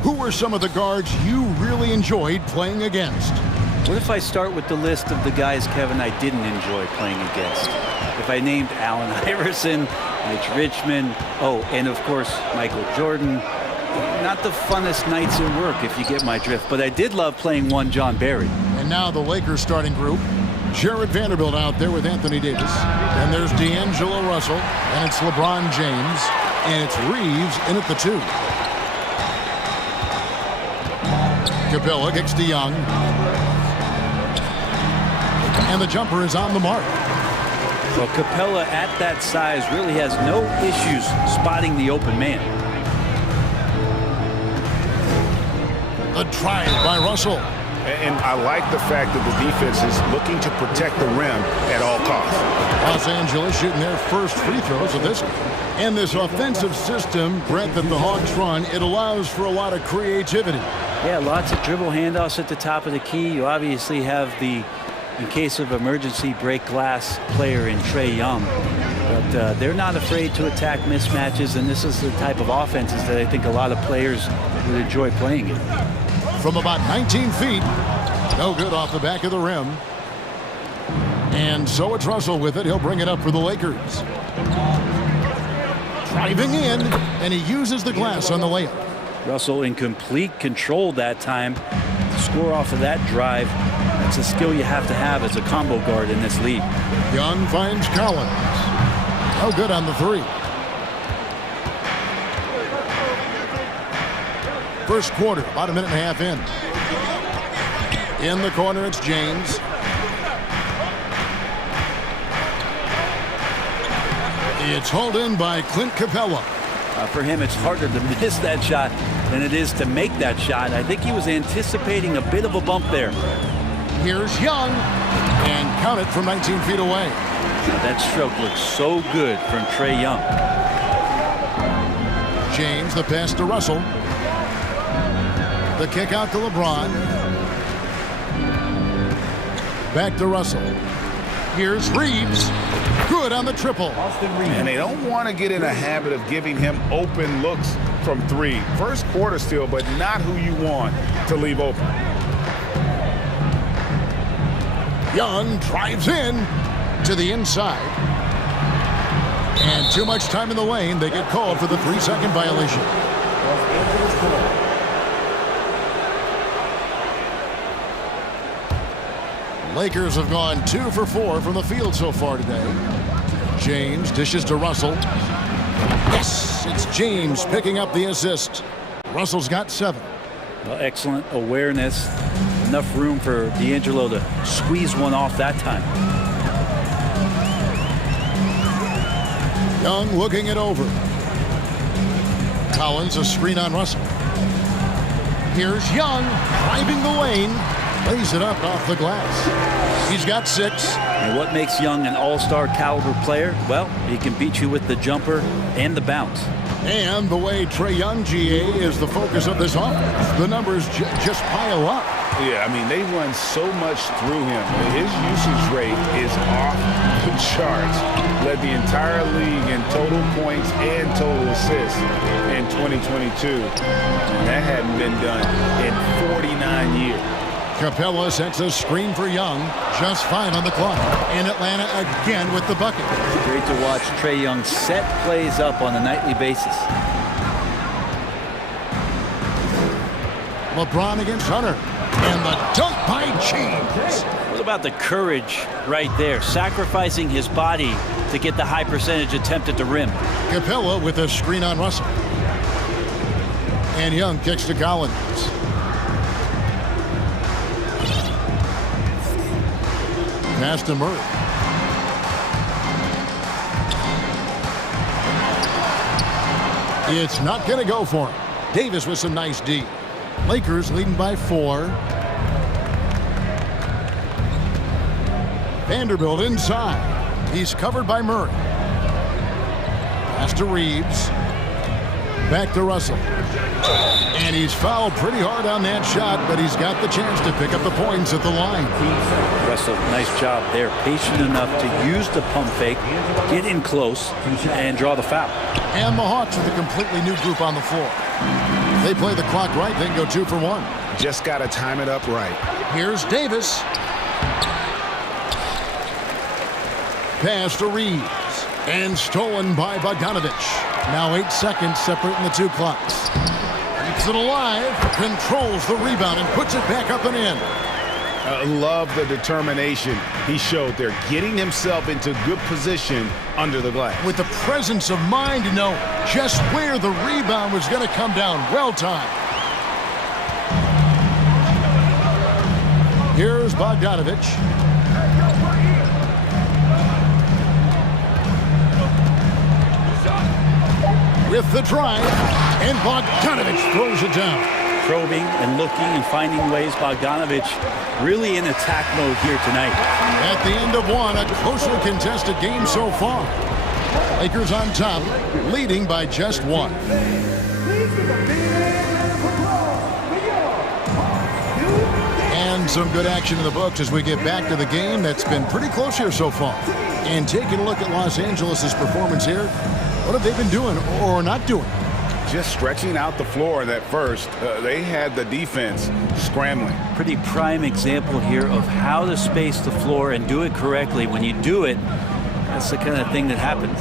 Who were some of the guards you really enjoyed playing against? What if I start with the list of the guys, Kevin, I didn't enjoy playing against? If I named Allen Iverson, Mitch Richmond, and of course, Michael Jordan. Not the funnest nights at work, if you get my drift, but I did love playing one John Barry. And now the Lakers starting group. Jared Vanderbilt out there with Anthony Davis. And there's D'Angelo Russell, and it's LeBron James, and it's Reeves in at the 2. Capella kicks to Young. And the jumper is on the mark. Well, Capella at that size really has no issues spotting the open man. A drive by Russell. And I like the fact that the defense is looking to protect the rim at all costs. Los Angeles shooting their first free throws of this. And this offensive system, Brent, that the Hawks run, it allows for a lot of creativity. Yeah, lots of dribble handoffs at the top of the key. You obviously have the, in case of emergency, break glass player in Trae Young. But they're not afraid to attack mismatches, and this is the type of offenses that I think a lot of players would enjoy playing it. From about 19 feet, no good off the back of the rim. And so it's Russell with it. He'll bring it up for the Lakers. Driving in, and he uses the glass on the layup. Russell in complete control that time. To score off of that drive, that's a skill you have to have as a combo guard in this league. Young finds Collins. No good on the 3. First quarter, about a minute and a half in. In the corner, it's James. It's hauled in by Clint Capella. For him, it's harder to miss that shot than it is to make that shot. I think he was anticipating a bit of a bump there. Here's Young, and count it from 19 feet away. Now that stroke looks so good from Trae Young. James, the pass to Russell. The kick out to LeBron. Back to Russell. Here's Reeves. Good on the triple. And they don't want to get in a habit of giving him open looks from 3. First quarter still, but not who you want to leave open. Young drives in to the inside. And too much time in the lane. They get called for the 3-second violation. Lakers have gone 2 for 4 from the field so far today. James dishes to Russell. Yes, it's James picking up the assist. Russell's got 7. Well, excellent awareness. Enough room for D'Angelo to squeeze one off that time. Young looking it over. Collins a screen on Russell. Here's Young driving the lane. Lays it up off the glass. He's got 6. And what makes Young an all-star caliber player? Well, he can beat you with the jumper and the bounce. And the way Trae Young, GA, is the focus of this offense. The numbers just pile up. Yeah, I mean, they run so much through him. His usage rate is off the charts. Led the entire league in total points and total assists in 2022. And that hadn't been done in 49 years. Capella sets a screen for Young. Just fine on the clock. And Atlanta again with the bucket. It's great to watch Trae Young set plays up on a nightly basis. LeBron against Hunter. And the dunk by James. What about the courage right there? Sacrificing his body to get the high percentage attempt at the rim. Capella with a screen on Russell. And Young kicks to Collins. Pass to Murray. It's not going to go for him. Davis with some nice D. Lakers leading by 4. Vanderbilt inside. He's covered by Murray. Pass to Reeves. Back to Russell. And he's fouled pretty hard on that shot, but he's got the chance to pick up the points at the line. Russell, nice job there. Patient enough to use the pump fake, get in close, and draw the foul. And the Hawks with a completely new group on the floor. They play the clock right, then go 2 for 1. Just got to time it up right. Here's Davis. Pass to Reeves. And stolen by Bogdanovich. Now 8 seconds separating the 2 clocks. Keeps it alive, controls the rebound, and puts it back up and in. I love the determination he showed there, getting himself into good position under the glass. With the presence of mind to know just where the rebound was going to come down. Well timed. Here's Bogdanovich. With the drive, and Bogdanovich throws it down. Probing and looking and finding ways. Bogdanovich really in attack mode here tonight. At the end of one, a closely contested game so far. Lakers on top, leading by just 1. And some good action in the books as we get back to the game that's been pretty close here so far. And taking a look at Los Angeles' performance here, what have they been doing or not doing? Just stretching out the floor that first. They had the defense scrambling. Pretty prime example here of how to space the floor and do it correctly. When you do it, that's the kind of thing that happens.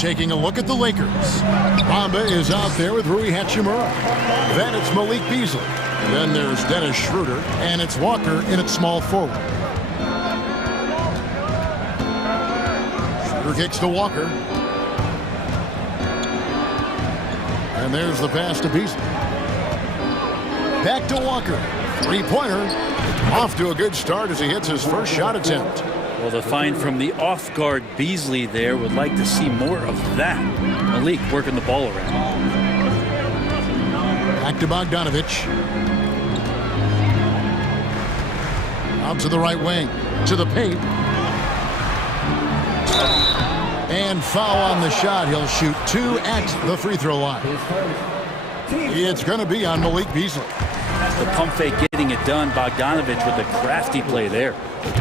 Taking a look at the Lakers. Bamba is out there with Rui Hachimura. Then it's Malik Beasley. Then there's Dennis Schroeder. And it's Walker in at small forward. Schroeder kicks to Walker. And there's the pass to Beasley. Back to Walker. 3-pointer. Off to a good start as he hits his first shot attempt. Well, the find from the off-guard Beasley there. Would like to see more of that. Malik working the ball around. Back to Bogdanovich. Out to the right wing. To the paint. And foul on the shot. He'll shoot 2 at the free throw line. It's going to be on Malik Beasley. The pump fake getting it done. Bogdanovich with a crafty play there.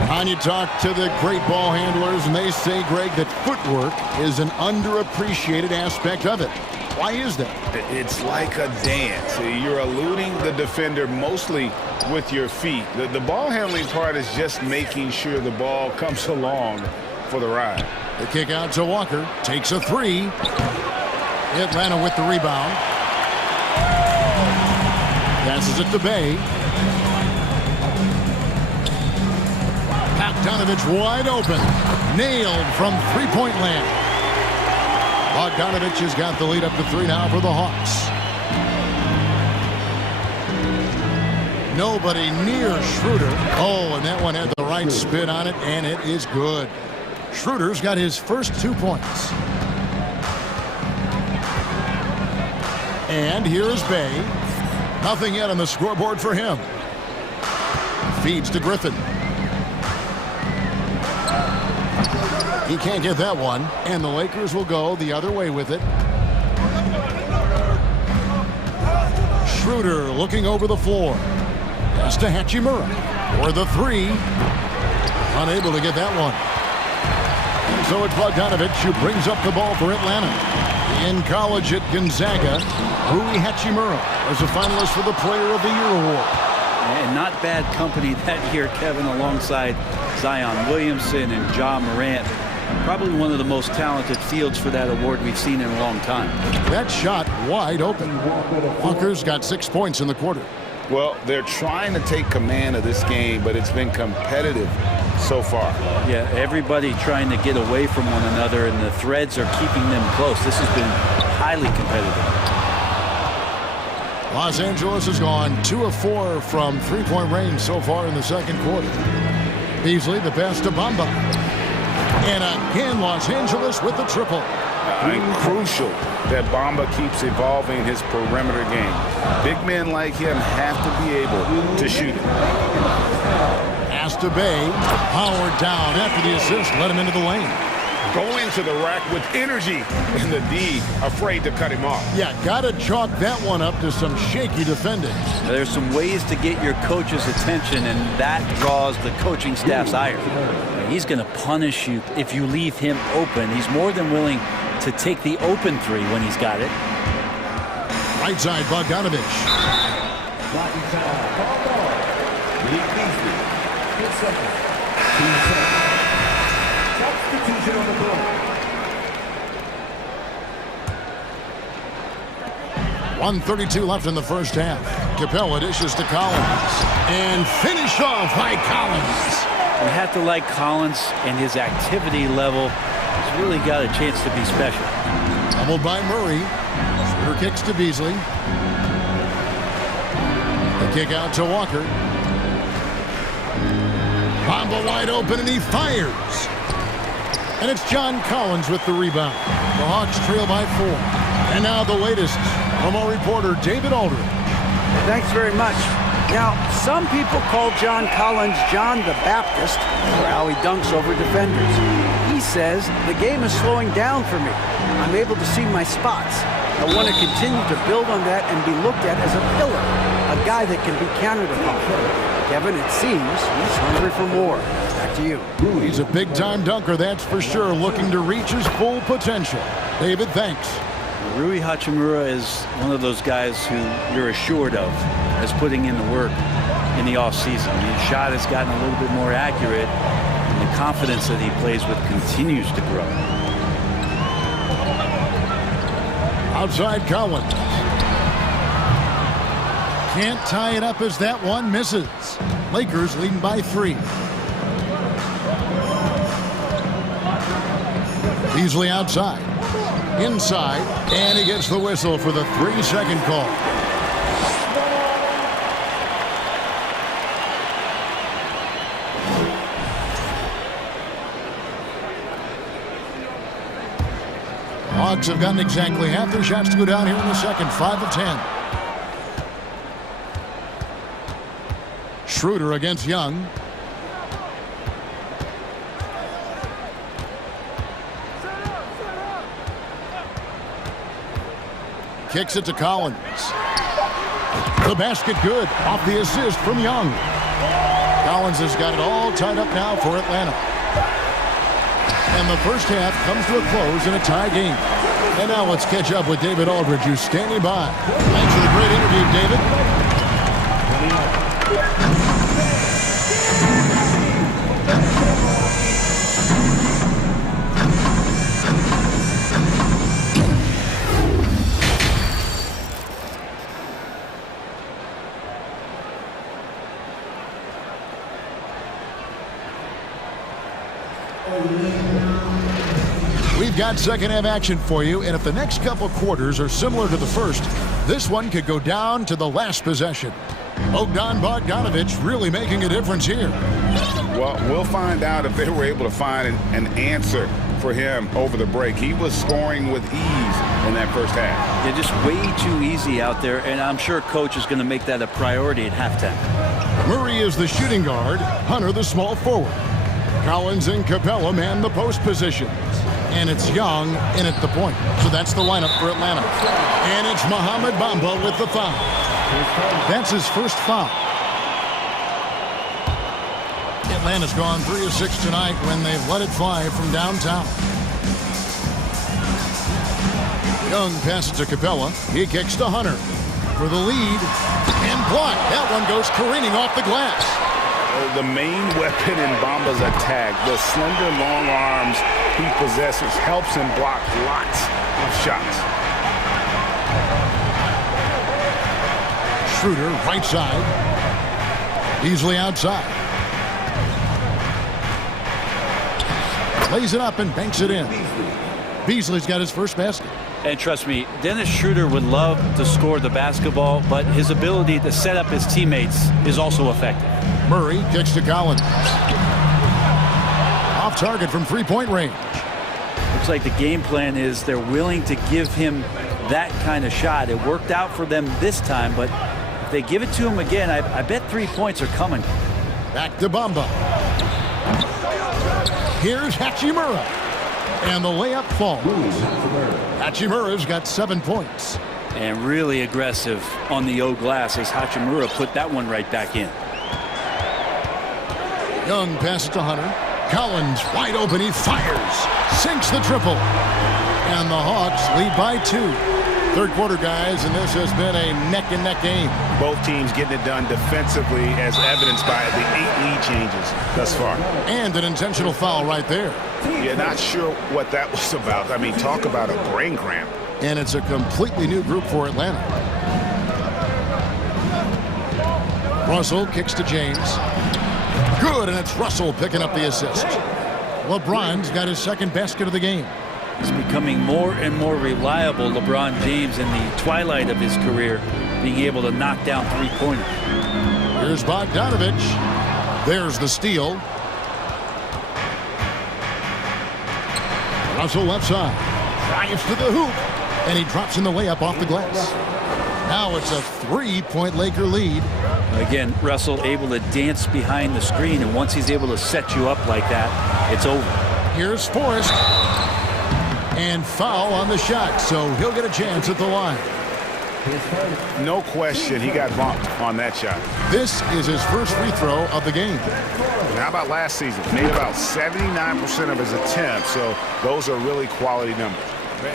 And you talk to the great ball handlers, and they say, Greg, that footwork is an underappreciated aspect of it. Why is that? It's like a dance. You're eluding the defender mostly with your feet. The ball handling part is just making sure the ball comes along for the ride. The kick out to Walker. Takes a 3. Atlanta with the rebound. Passes it to Bay. Bogdanovich wide open. Nailed from 3-point land. Bogdanovich has got the lead up to 3 now for the Hawks. Nobody near Schroeder. Oh, and that one had the right spin on it, and it is good. Schroeder's got his first 2 points. And here's Bay. Nothing yet on the scoreboard for him. Feeds to Griffin. He can't get that one, and the Lakers will go the other way with it. Schroeder looking over the floor. Pass to Hachimura. For the 3. Unable to get that one. And so it's Bogdanovich who brings up the ball for Atlanta. In college at Gonzaga, Rui Hachimura was a finalist for the Player of the Year award. And not bad company that year, Kevin, alongside Zion Williamson and Ja Morant. Probably one of the most talented fields for that award we've seen in a long time. That shot wide open. Walker's got 6 points in the quarter. Well, they're trying to take command of this game, but it's been competitive so far. Yeah, everybody trying to get away from one another, and the threads are keeping them close. This has been highly competitive. Los Angeles has gone 2 of 4 from 3-point range so far in the second quarter. Beasley, the pass to Bamba. And again, Los Angeles with the triple. Crucial that Bamba keeps evolving his perimeter game. Big men like him have to be able to shoot it. Pass to Bay. Howard down after the assist. Let him into the lane. going to the rack with energy, and the D afraid to cut him off. Yeah, got to chalk that one up to some shaky defending. There's some ways to get your coach's attention, and that draws the coaching staff's ire. He's going to punish you if you leave him open. He's more than willing to take the open three when he's got it. Right side, Bogdanovich. Substitution on the clock. 1:32 left in the first half. Capella dishes to Collins. And finished off by Collins. You have to like Collins, and his activity level has really got a chance to be special. Doubled by Murray. Schroeder kicks to Beasley. The kick out to Walker. Bamba wide open, and he fires. And it's John Collins with the rebound. The Hawks trail by 4. And now the latest from our reporter, David Aldridge. Thanks very much. Now, some people call John Collins John the Baptist for how he dunks over defenders. He says, the game is slowing down for me. I'm able to see my spots. I want to continue to build on that and be looked at as a pillar, a guy that can be counted upon. Kevin, it seems he's hungry for more. Back to you. He's a big-time dunker, that's for sure, looking to reach his full potential. David, thanks. Rui Hachimura is one of those guys who you're assured of as putting in the work in the offseason. His shot has gotten a little bit more accurate, and the confidence that he plays with continues to grow. Outside Collins. Can't tie it up as that one misses. Lakers leading by 3. Beasley outside. Inside. And he gets the whistle for the 3-second call. Hawks have gotten exactly half their shots to go down here in the second. 5 of 10. Schroeder against Young. Kicks it to Collins. The basket good. Off the assist from Young. Collins has got it all tied up now for Atlanta. And the first half comes to a close in a tie game. And now let's catch up with David Aldridge, who's standing by. Thanks for the great interview, David. We've got second half action for you, and if the next couple quarters are similar to the first, this one could go down to the last possession. Bogdan Bogdanovich really making a difference here. Well, we'll find out if they were able to find an answer for him over the break. He was scoring with ease in that first half. They're just way too easy out there, and I'm sure coach is going to make that a priority at halftime. Murray is the shooting guard, Hunter the small forward. Collins and Capella man the post positions. And it's Young in at the point. So that's the lineup for Atlanta. And it's Mohamed Bamba with the foul. That's his first foul. Atlanta's gone 3 of 6 tonight when they've let it fly from downtown. Young passes to Capella. He kicks to Hunter for the lead. And blocked. That one goes careening off the glass. The main weapon in Bamba's attack, the slender long arms he possesses, helps him block lots of shots. Schroeder right side. Beasley outside. Lays it up and banks it in. Beasley's got his first basket. And trust me, Dennis Schroeder would love to score the basketball, but his ability to set up his teammates is also effective. Murray kicks to Collins. Off target from three-point range. Looks like the game plan is they're willing to give him that kind of shot. It worked out for them this time, but if they give it to him again, I bet 3 points are coming. Back to Bamba. Here's Hachimura. And the layup falls. Hachimura's got 7 points. And really aggressive on the O glass as Hachimura put that one right back in. Young passes to Hunter. Collins wide open. He fires. Sinks the triple. And the Hawks lead by 2. Third quarter, guys, and this has been a neck-and-neck game. Both teams getting it done defensively, as evidenced by the 8 lead changes thus far. And an intentional foul right there. Yeah, not sure what that was about. I mean, talk about a brain cramp. And it's a completely new group for Atlanta. Russell kicks to James. Good, and it's Russell picking up the assist. LeBron's got his second basket of the game. He's becoming more and more reliable, LeBron James, in the twilight of his career, being able to knock down three-pointers. Here's Bogdanovich. There's the steal. Russell left side. Drives to the hoop. And he drops in the layup off the glass. Now it's a 3-point Laker lead. Again, Russell able to dance behind the screen, and once he's able to set you up like that, it's over. Here's Forrest. And foul on the shot, so he'll get a chance at the line. No question, he got bumped on that shot. This is his first free throw of the game. And how about last season? Made about 79% of his attempts, so those are really quality numbers.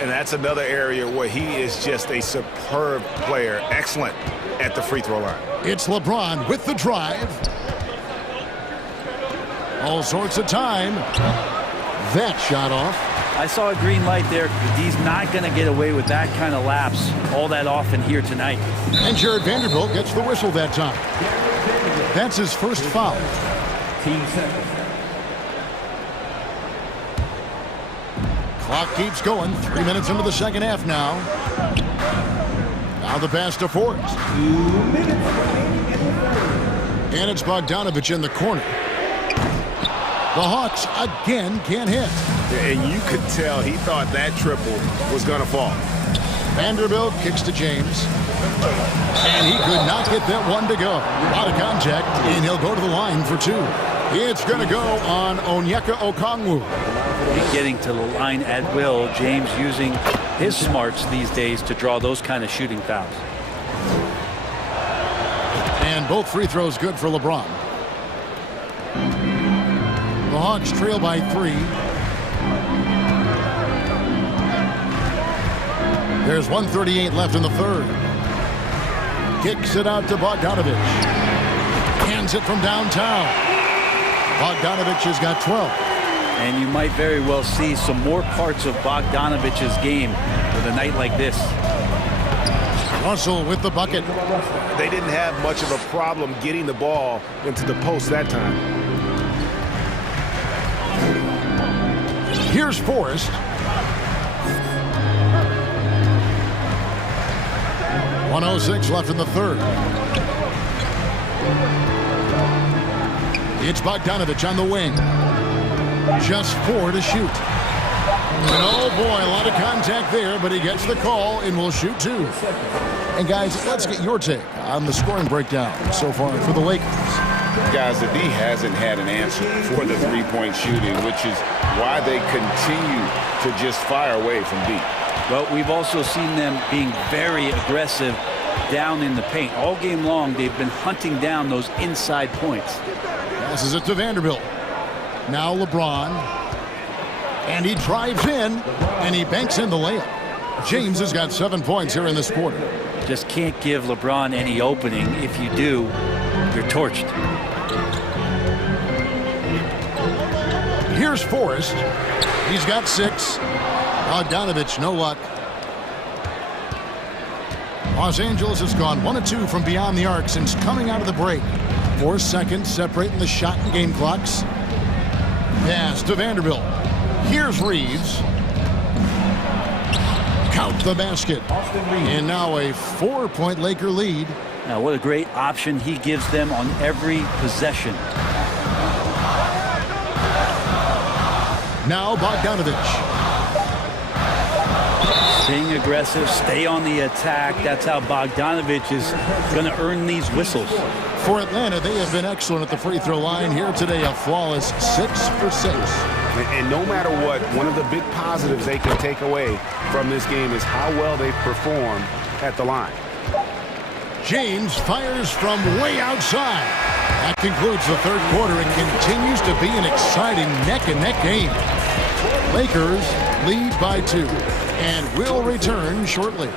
And that's another area where he is just a superb player, excellent at the free throw line. It's LeBron with the drive. All sorts of time. That shot off. I saw a green light there. He's not going to get away with that kind of lapse all that often here tonight. And Jared Vanderbilt gets the whistle that time. That's his first foul. Clock keeps going. 3 minutes into the second half now. Now the pass to Forrest. And it's Bogdanovich in the corner. The Hawks again can't hit. And you could tell he thought that triple was going to fall. Vanderbilt kicks to James. And he could not get that one to go. A lot of contact, and he'll go to the line for 2. It's going to go on Onyeka Okongwu. Getting to the line at will. James using his smarts these days to draw those kind of shooting fouls. And both free throws good for LeBron. The Hawks trail by 3. There's 1:38 left in the third. Kicks it out to Bogdanovich. Hands it from downtown. Bogdanovich has got 12. And you might very well see some more parts of Bogdanovich's game with a night like this. Russell with the bucket. They didn't have much of a problem getting the ball into the post that time. Here's Forrest. .106 left in the third. It's Bogdanovich on the wing. Just 4 to shoot. And oh boy, a lot of contact there, but he gets the call and will shoot 2. And guys, let's get your take on the scoring breakdown so far for the Lakers. Guys, the D hasn't had an answer for the three-point shooting, which is why they continue to just fire away from deep. But we've also seen them being very aggressive down in the paint. All game long, they've been hunting down those inside points. Passes it to Vanderbilt. Now LeBron. And he drives in, and he banks in the layup. James has got 7 points here in this quarter. Just can't give LeBron any opening. If you do, you're torched. Here's Forrest. He's got 6. Bogdanovich, no luck. Los Angeles has gone 1 of 2 from beyond the arc since coming out of the break. 4 seconds separating the shot and game clocks. Pass to Vanderbilt. Here's Reeves. Count the basket. And now a 4-point Laker lead. Now what a great option he gives them on every possession. Now Bogdanovich. Staying aggressive, stay on the attack. That's how Bogdanovich is going to earn these whistles. For Atlanta, they have been excellent at the free throw line here today. A flawless 6 for 6. And no matter what, one of the big positives they can take away from this game is how well they perform at the line. James fires from way outside. That concludes the third quarter. It continues to be an exciting neck-and-neck game. Lakers lead by 2 and will return shortly.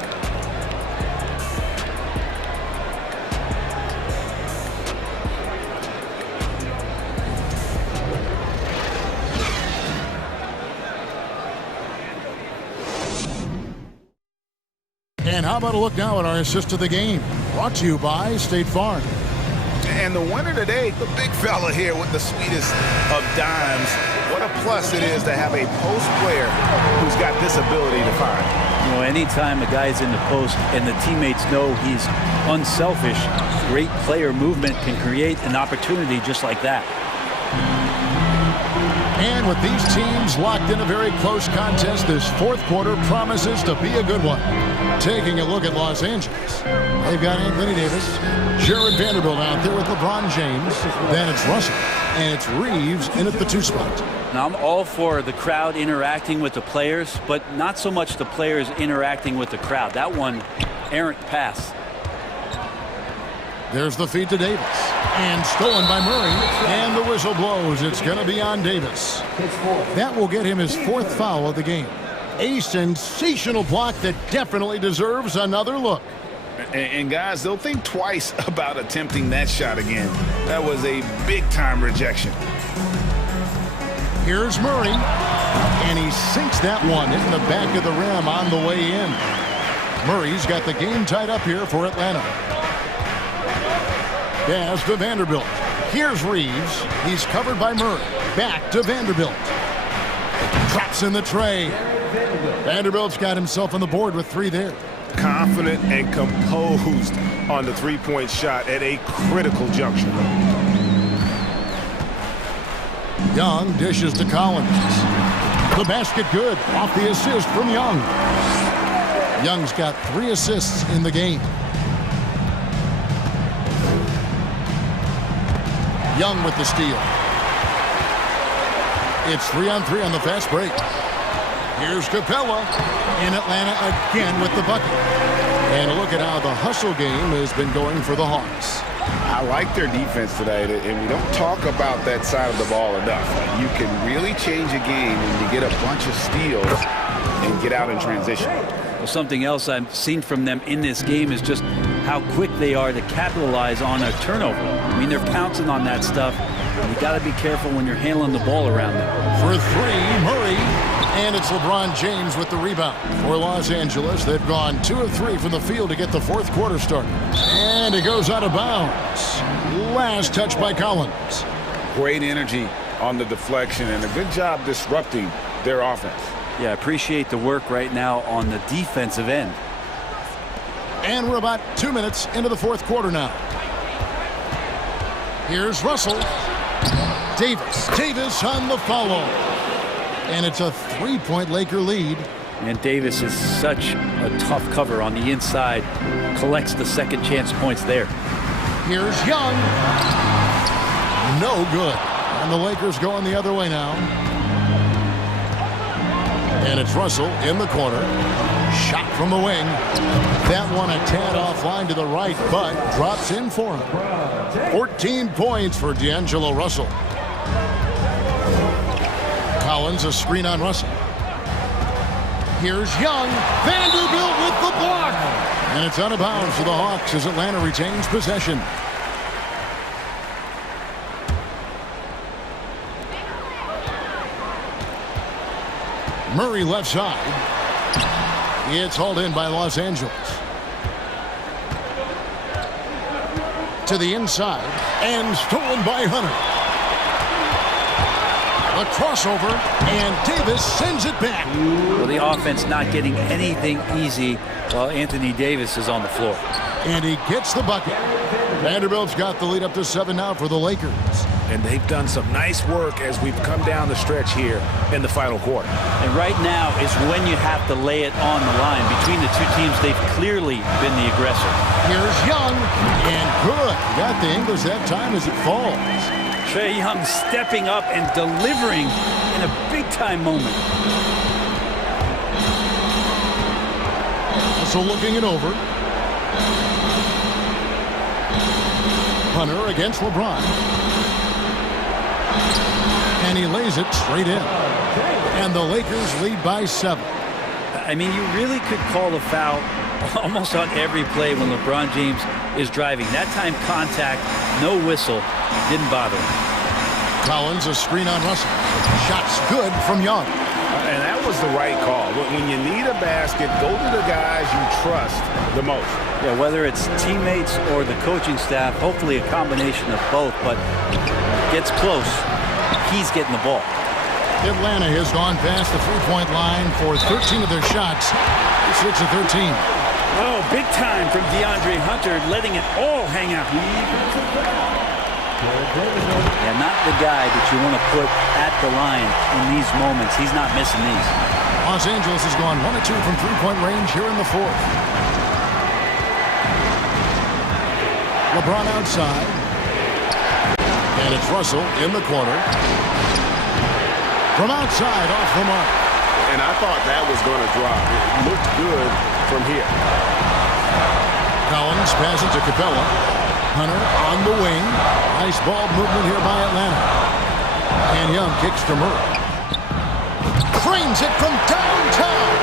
And how about a look now at our assist of the game? Brought to you by State Farm. And the winner today, the big fella here with the sweetest of dimes. What a plus it is to have a post player who's got this ability to find. You know, anytime a guy's in the post and the teammates know he's unselfish, great player movement can create an opportunity just like that. And with these teams locked in a very close contest, this fourth quarter promises to be a good one. Taking a look at Los Angeles, they've got Anthony Davis, Jared Vanderbilt out there with LeBron James. Then it's Russell, and it's Reeves in at the 2 spot. Now, I'm all for the crowd interacting with the players, but not so much the players interacting with the crowd. That one, errant pass. There's the feed to Davis. And stolen by Murray. And the whistle blows. It's going to be on Davis. That will get him his 4th foul of the game. A sensational block that definitely deserves another look. And guys, they'll think twice about attempting that shot again. That was a big-time rejection. Here's Murray. And he sinks that one in the back of the rim on the way in. Murray's got the game tied up here for Atlanta. Pass to Vanderbilt. Here's Reeves. He's covered by Murray. Back to Vanderbilt. Traps in the tray. Vanderbilt's got himself on the board with 3 there. Confident and composed on the three-point shot at a critical juncture. Young dishes to Collins. The basket good. Off the assist from Young. Young's got 3 assists in the game. Young with the steal. It's 3-on-3 on the fast break. Here's Capella in Atlanta again with the bucket. And look at how the hustle game has been going for the Hawks. I like their defense tonight, and we don't talk about that side of the ball enough. You can really change a game when you get a bunch of steals and get out in transition. Well, something else I've seen from them in this game is just how quick they are to capitalize on a turnover. I mean, they're pouncing on that stuff. You got to be careful when you're handling the ball around them. For 3, Murray. And it's LeBron James with the rebound. For Los Angeles, they've gone 2 of 3 from the field to get the fourth quarter started. And it goes out of bounds. Last touch by Collins. Great energy on the deflection and a good job disrupting their offense. Yeah, I appreciate the work right now on the defensive end. And we're about 2 minutes into the fourth quarter now. Here's Russell. Davis on the follow. And it's a 3-point Laker lead. And Davis is such a tough cover on the inside. Collects the second chance points there. Here's Young. No good. And the Lakers going the other way now. And it's Russell in the corner. Shot from the wing. That one a tad offline to the right, but drops in for him. 14 points for D'Angelo Russell. Collins, a screen on Russell. Here's Young. Vanderbilt with the block. And it's out of bounds for the Hawks as Atlanta retains possession. Murray left side. It's hauled in by Los Angeles. To the inside. And stolen by Hunter. A crossover, and Davis sends it back. Well, the offense not getting anything easy while Anthony Davis is on the floor. And he gets the bucket. Vanderbilt's got the lead up to 7 now for the Lakers. And they've done some nice work as we've come down the stretch here in the final quarter. And right now is when you have to lay it on the line. Between the two teams, they've clearly been the aggressor. Here's Young, and good. Got the English that time as it falls. Trae Young stepping up and delivering in a big-time moment. Also looking it over. Hunter against LeBron. And he lays it straight in. And the Lakers lead by 7. I mean, you really could call a foul almost on every play when LeBron James is driving. That time contact, no whistle, didn't bother him. Collins, a screen on Russell. Shots good from Young. And that was the right call. When you need a basket, go to the guys you trust the most. Yeah, whether it's teammates or the coaching staff, hopefully a combination of both, but gets close, he's getting the ball. Atlanta has gone past the three-point line for 13 of their shots. 6 of 13. Oh, big time from DeAndre Hunter, letting it all hang out. Yeah, not the guy that you want to put at the line in these moments. He's not missing these. Los Angeles has gone 1 of 2 from three-point range here in the fourth. LeBron outside. And it's Russell in the corner. From outside, off the mark. And I thought that was going to drop. It looked good from here. Collins passes to Capella. Hunter on the wing. Nice ball movement here by Atlanta. And Young kicks to Murray. Frames it from downtown.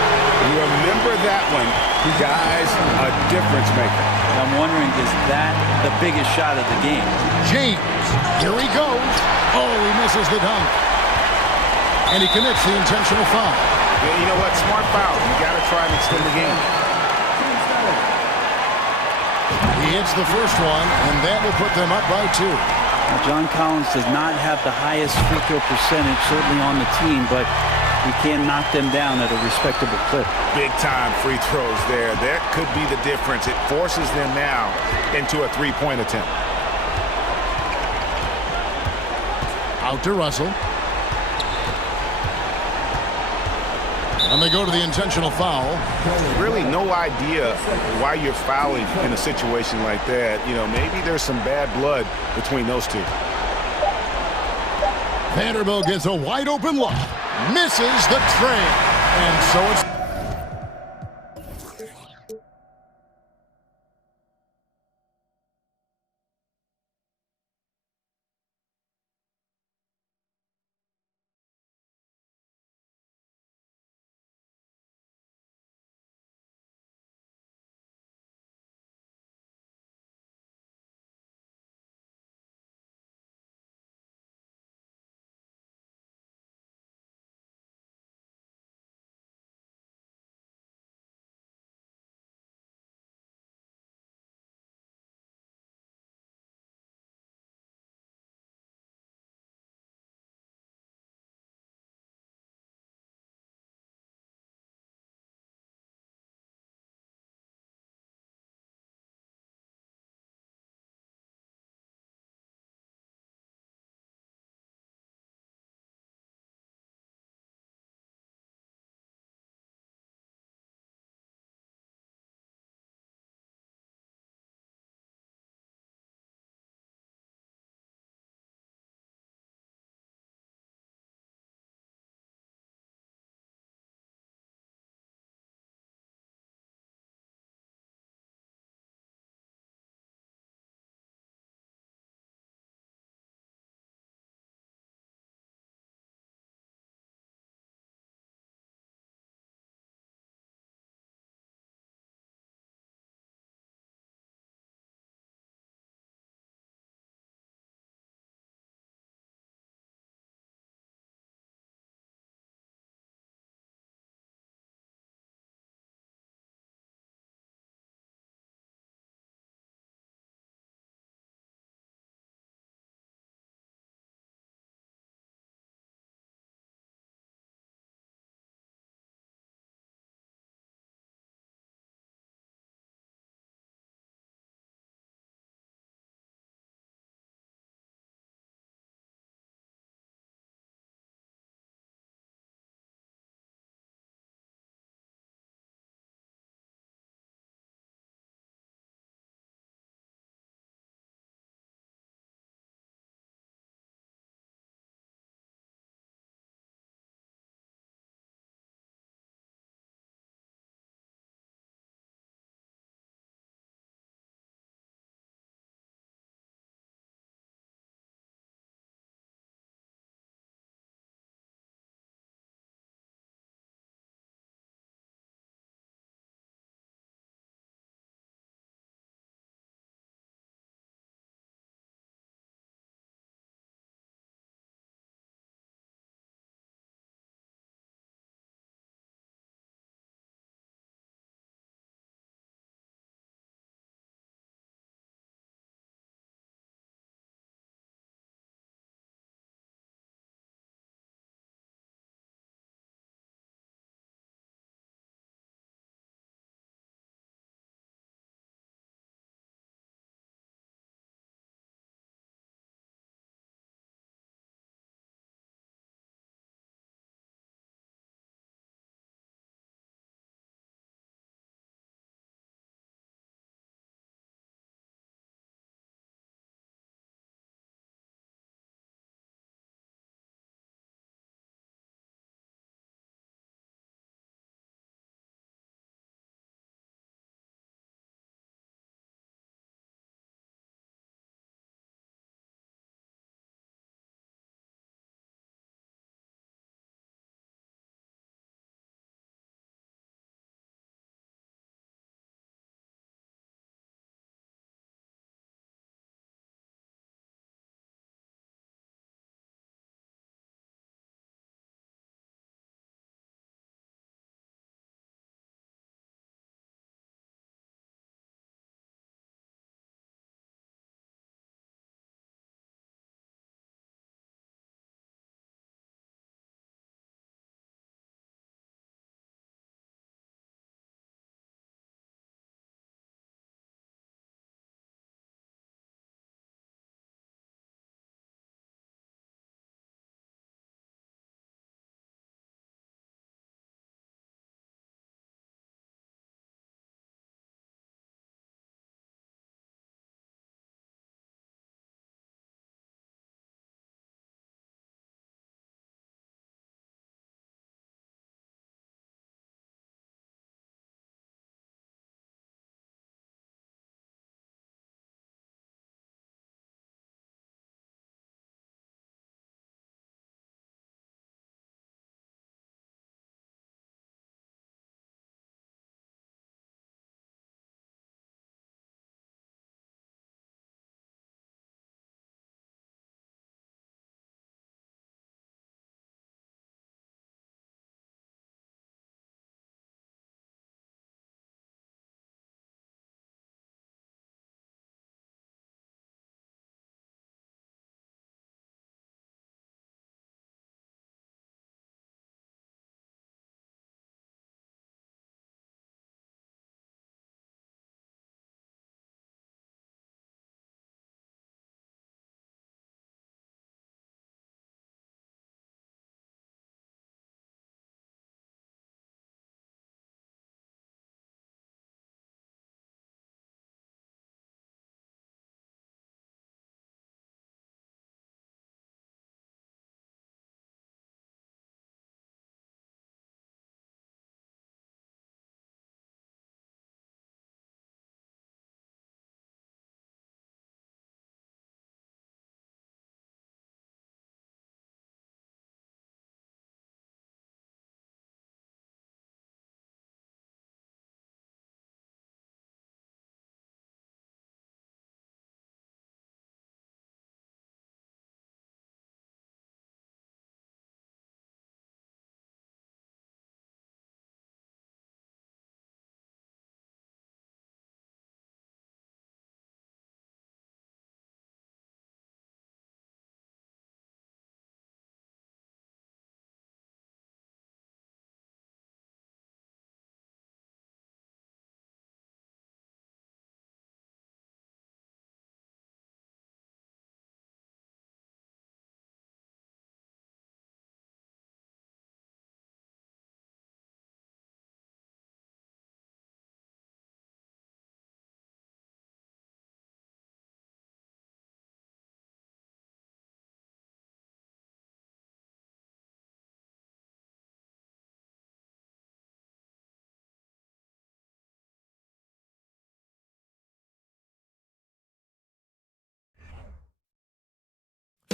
You remember that one. Guys, a difference maker. I'm wondering, is that the biggest shot of the game? James, here he goes. Oh, he misses the dunk. And he commits the intentional foul. Yeah, you know what? Smart foul. You got to try and extend the game. He hits the first one, and that will put them up by 2. Now, John Collins does not have the highest free throw percentage, certainly on the team, but he can knock them down at a respectable clip. Big-time free throws there. That could be the difference. It forces them now into a three-point attempt. Out to Russell. And they go to the intentional foul. Really no idea why you're fouling in a situation like that. You know, maybe there's some bad blood between those two. Vanderbilt gets a wide open look. Misses the tray. And so it's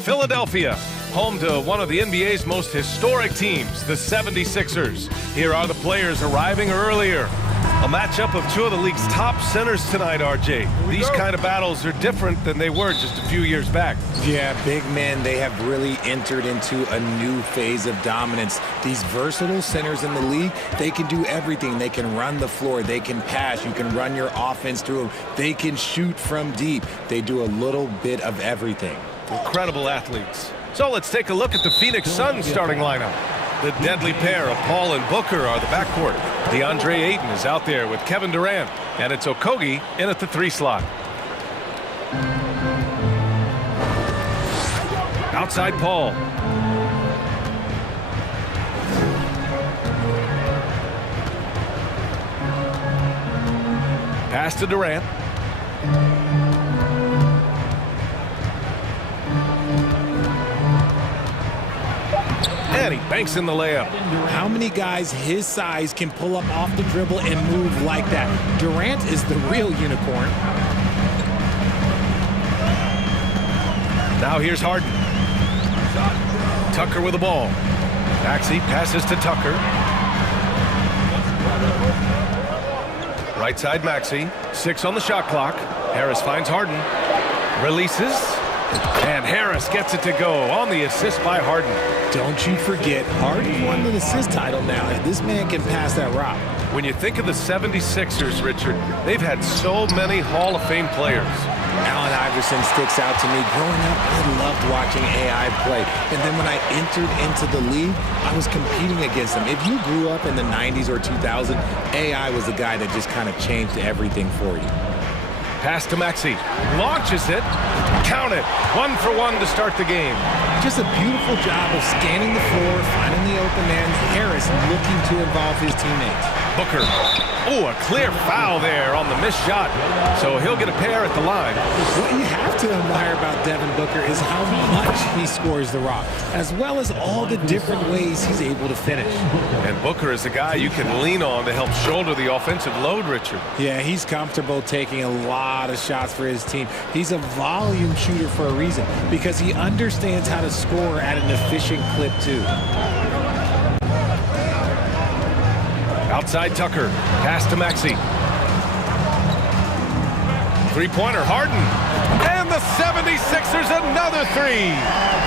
Philadelphia, home to one of the NBA's most historic teams, the 76ers. Here are the players arriving earlier. A matchup of two of the league's top centers tonight, RJ. These kind of battles are different than they were just a few years back. Yeah, big men, they have really entered into a new phase of dominance. These versatile centers in the league, they can do everything. They can run the floor, they can pass, you can run your offense through them, they can shoot from deep. They do a little bit of everything. Incredible athletes. So let's take a look at the Phoenix Suns starting lineup. The deadly pair of Paul and Booker are the backcourt. DeAndre Ayton is out there with Kevin Durant, and it's Okogie in at the 3 slot. Outside Paul. Pass to Durant. And he banks in the layup. How many guys his size can pull up off the dribble and move like that? Durant is the real unicorn. Now here's Harden. Tucker with the ball. Maxey passes to Tucker. Right side Maxey. 6 on the shot clock. Harris finds Harden. Releases. And Harris gets it to go on the assist by Harden. Don't you forget, Harden won the assist title now. This man can pass that rock. When you think of the 76ers, Richard, they've had so many Hall of Fame players. Allen Iverson sticks out to me. Growing up, I loved watching AI play. And then when I entered into the league, I was competing against him. If you grew up in the 90s or 2000, AI was the guy that just kind of changed everything for you. Pass to Maxey. Launches it. Count it. 1 for 1 to start the game. Just a beautiful job of scanning the floor, finding the open man. Harris looking to involve his teammates. Booker. Oh, a clear foul there on the missed shot. So he'll get a pair at the line. What you have to admire about Devin Booker is how much he scores the rock, as well as all the different ways he's able to finish. And Booker is a guy you can lean on to help shoulder the offensive load, Richard. Yeah, he's comfortable taking a lot of shots for his team. He's a volume shooter for a reason, because he understands how to score at an efficient clip, too. Outside Tucker. Pass to Maxey. Three-pointer, Harden. And the 76ers another 3.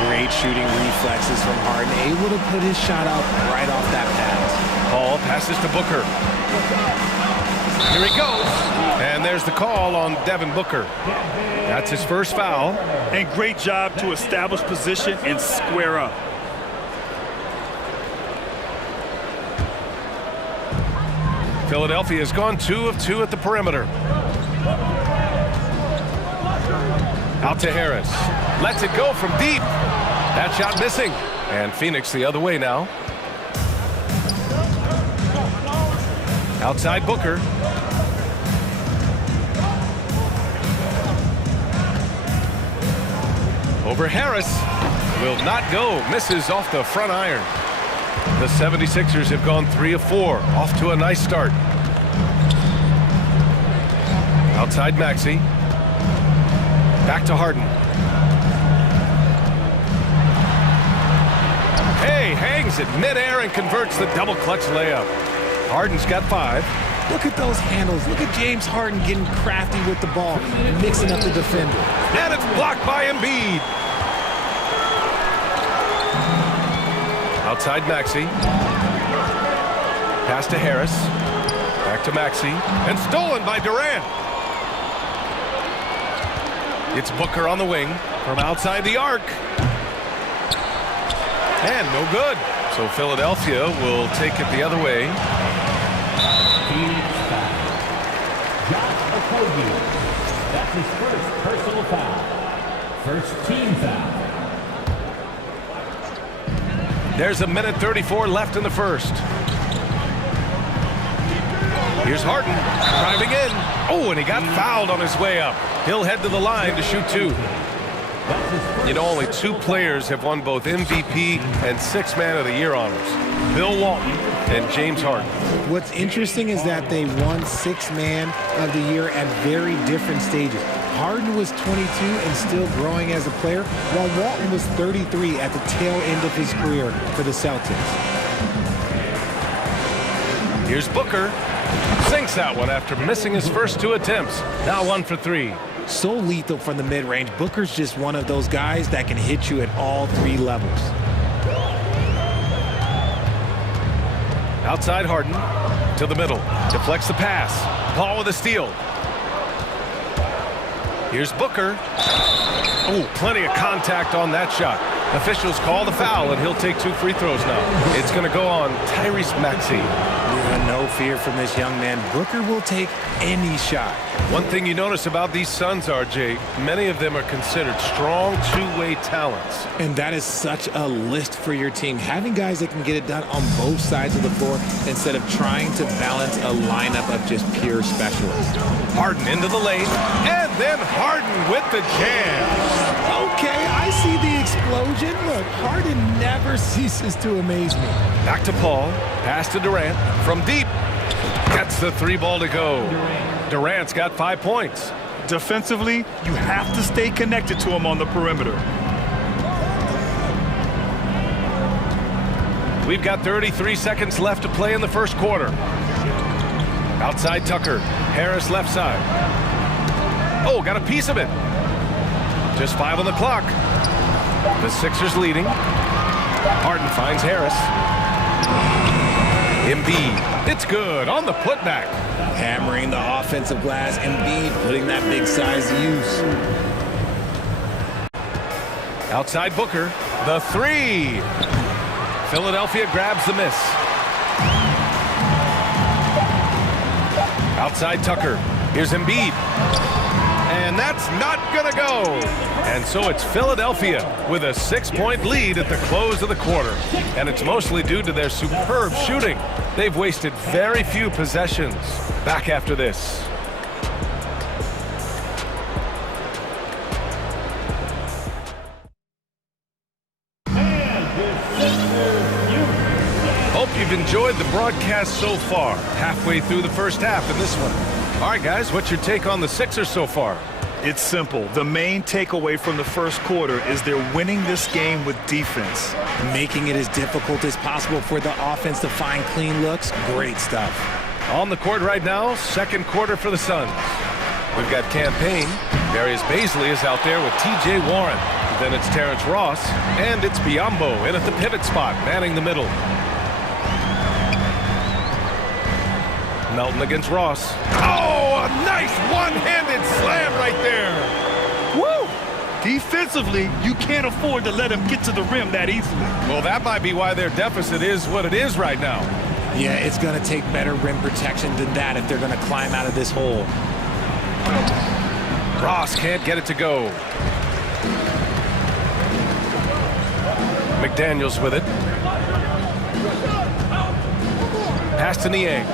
Great shooting reflexes from Harden. Able to put his shot out right off that pass. Paul passes to Booker. Here he goes. And there's the call on Devin Booker. That's his first foul. And great job to establish position and square up. Philadelphia has gone 2 of 2 at the perimeter. Out to Harris. Lets it go from deep. That shot missing. And Phoenix the other way now. Outside Booker. Over Harris. Will not go. Misses off the front iron. The 76ers have gone 3 of 4. Off to a nice start. Outside Maxey. Back to Harden. Hey, hangs it midair and converts the double clutch layup. Harden's got 5. Look at those handles. Look at James Harden getting crafty with the ball, mixing up the defender. And it's blocked by Embiid. Outside Maxey. Pass to Harris. Back to Maxey. And stolen by Durant. It's Booker on the wing from outside the arc. And no good. So Philadelphia will take it the other way. Josh Okogie. That's his first personal foul. First team foul. There's 1:34 left in the first. Here's Harden driving in. Oh, and he got fouled on his way up. He'll head to the line to shoot 2. You know, only 2 players have won both MVP and 6th Man of the Year honors. Bill Walton and James Harden. What's interesting is that they won Sixth Man of the Year at very different stages. Harden was 22 and still growing as a player, while Walton was 33 at the tail end of his career for the Celtics. Here's Booker. Sinks that one after missing his first 2 attempts. Now 1 for 3. So lethal from the mid-range. Booker's just one of those guys that can hit you at all 3 levels. Outside Harden to the middle. Deflects the pass. Paul with a steal. Here's Booker. Oh, plenty of contact on that shot. Officials call the foul, and he'll take 2 free throws now. It's going to go on Tyrese Maxey. Yeah, no fear from this young man. Booker will take any shot. One thing you notice about these Suns, RJ, many of them are considered strong two-way talents. And that is such a list for your team. Having guys that can get it done on both sides of the floor instead of trying to balance a lineup of just pure specialists. Harden into the lane, and then Harden with the jam. Okay, I see the explosion. Look, Harden never ceases to amaze me. Back to Paul. Pass to Durant. From deep. Gets the 3 ball to go. Durant's got 5 points. Defensively, you have to stay connected to him on the perimeter. We've got 33 seconds left to play in the first quarter. Outside Tucker. Harris left side. Oh, got a piece of it. Just 5 on the clock. The Sixers leading. Harden finds Harris. Embiid. It's good on the putback. Hammering the offensive glass. Embiid putting that big size to use. Outside Booker. The 3. Philadelphia grabs the miss. Outside Tucker. Here's Embiid. And that's not going to go. And so it's Philadelphia with a 6-point lead at the close of the quarter. And it's mostly due to their superb shooting. They've wasted very few possessions. Back after this. Hope you've enjoyed the broadcast so far. Halfway through the first half in this one. All right, guys, what's your take on the Sixers so far? It's simple. The main takeaway from the first quarter is they're winning this game with defense. Making it as difficult as possible for the offense to find clean looks. Great stuff. On the court right now, second quarter for the Suns. We've got Campaign. Darius Baisley is out there with T.J. Warren. Then it's Terrence Ross, and it's Biyombo in at the pivot spot, manning the middle. Melton against Ross. Oh, a nice one-handed slam right there. Woo! Defensively, you can't afford to let him get to the rim that easily. Well, that might be why their deficit is what it is right now. Yeah, it's going to take better rim protection than that if they're going to climb out of this hole. Ross can't get it to go. McDaniels with it. Pass to Niang.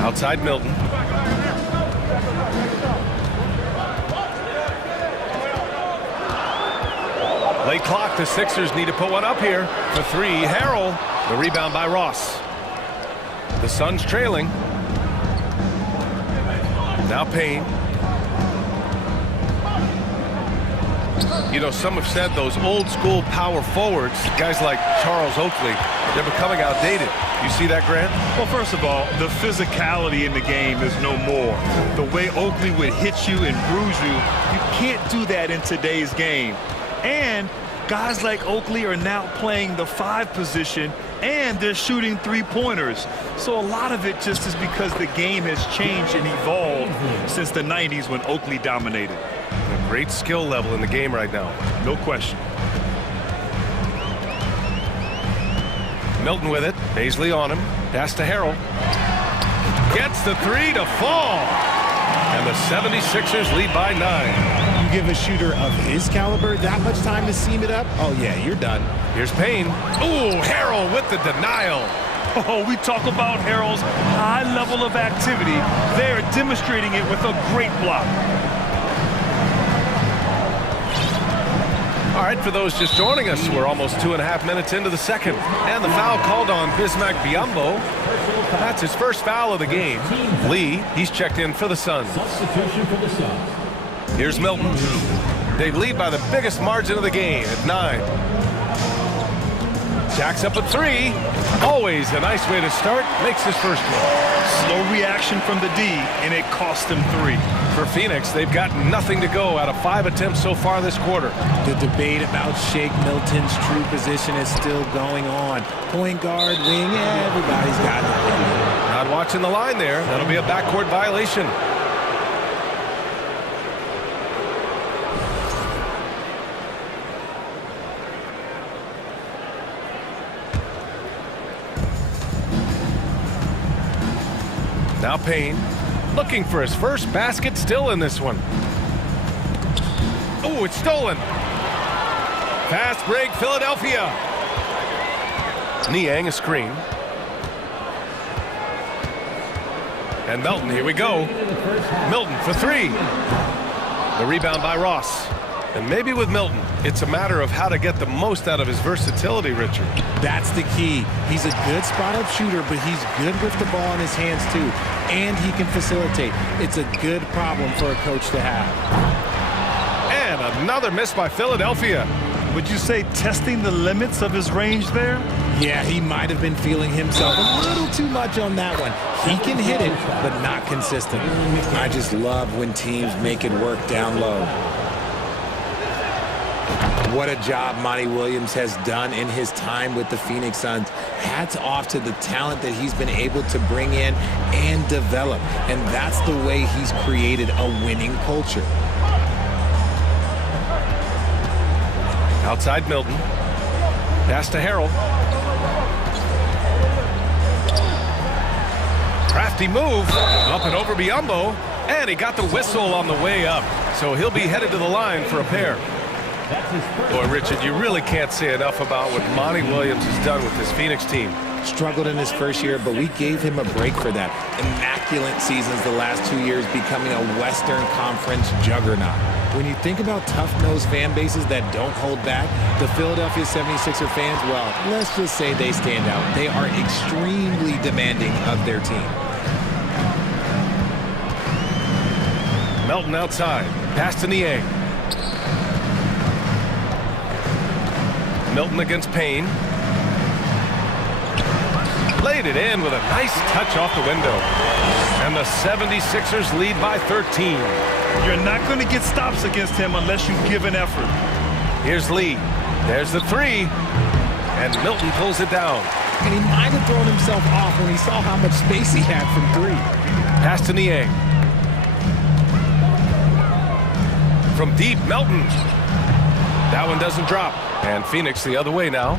Outside Milton. Late clock, the Sixers need to put one up here for 3. Harrell, the rebound by Ross. The Suns trailing. Now Payne. You know, some have said those old school power forwards, guys like Charles Oakley, they're becoming outdated. You see that, Grant? Well, first of all, the physicality in the game is no more. The way Oakley would hit you and bruise you, you can't do that in today's game. And guys like Oakley are now playing the 5 position, and they're shooting 3-pointers. So a lot of it just is because the game has changed and evolved since the 90s when Oakley dominated. A great skill level in the game right now. No question. Milton with it. Baisley on him. Pass to Harrell. Gets the 3 to fall. And the 76ers lead by 9. You give a shooter of his caliber that much time to seam it up? Oh, yeah, you're done. Here's Payne. Ooh, Harrell with the denial. Oh, we talk about Harrell's high level of activity. They are demonstrating it with a great block. All right, for those just joining us, we're almost 2.5 minutes into the second. And the foul called on Bismack Biyombo. That's his first foul of the game. Lee, he's checked in for the Suns. Substitution for the Suns. Here's Milton. They lead by the biggest margin of the game at 9. Jacks up at 3. Always a nice way to start. Makes his first one. Slow reaction from the D, and it cost him 3. For Phoenix, they've got nothing to go out of 5 attempts so far this quarter. The debate about Shake Milton's true position is still going on. Point guard, wing, everybody's got it. Not watching the line there. That'll be a backcourt violation. Now Payne, looking for his first basket, still in this one. Oh, it's stolen. Fast break, Philadelphia. Niang a screen. And Melton, here we go. Milton for 3. The rebound by Ross. And maybe with Milton, it's a matter of how to get the most out of his versatility, Richard. That's the key. He's a good spot-up shooter, but he's good with the ball in his hands, too. And he can facilitate. It's a good problem for a coach to have. And another miss by Philadelphia. Would you say testing the limits of his range there? Yeah, he might have been feeling himself a little too much on that one. He can hit it, but not consistent. I just love when teams make it work down low. What a job Monty Williams has done in his time with the Phoenix Suns. Hats off to the talent that he's been able to bring in and develop. And that's the way he's created a winning culture. Outside Milton. Pass to Harrell. Crafty move. Up and over Biyombo. And he got the whistle on the way up. So he'll be headed to the line for a pair. Boy, Richard, you really can't say enough about what Monty Williams has done with this Phoenix team. Struggled in his first year, but we gave him a break for that. Immaculate seasons the last 2 years, becoming a Western Conference juggernaut. When you think about tough-nosed fan bases that don't hold back, the Philadelphia 76er fans, well, let's just say they stand out. They are extremely demanding of their team. Melton outside. Pass to Niang. Milton against Payne. Laid it in with a nice touch off the window. And the 76ers lead by 13. You're not going to get stops against him unless you give an effort. Here's Lee. There's the 3. And Milton pulls it down. And he might have thrown himself off when he saw how much space he had from 3. Pass to Niang. From deep, Melton. That one doesn't drop. And Phoenix the other way now.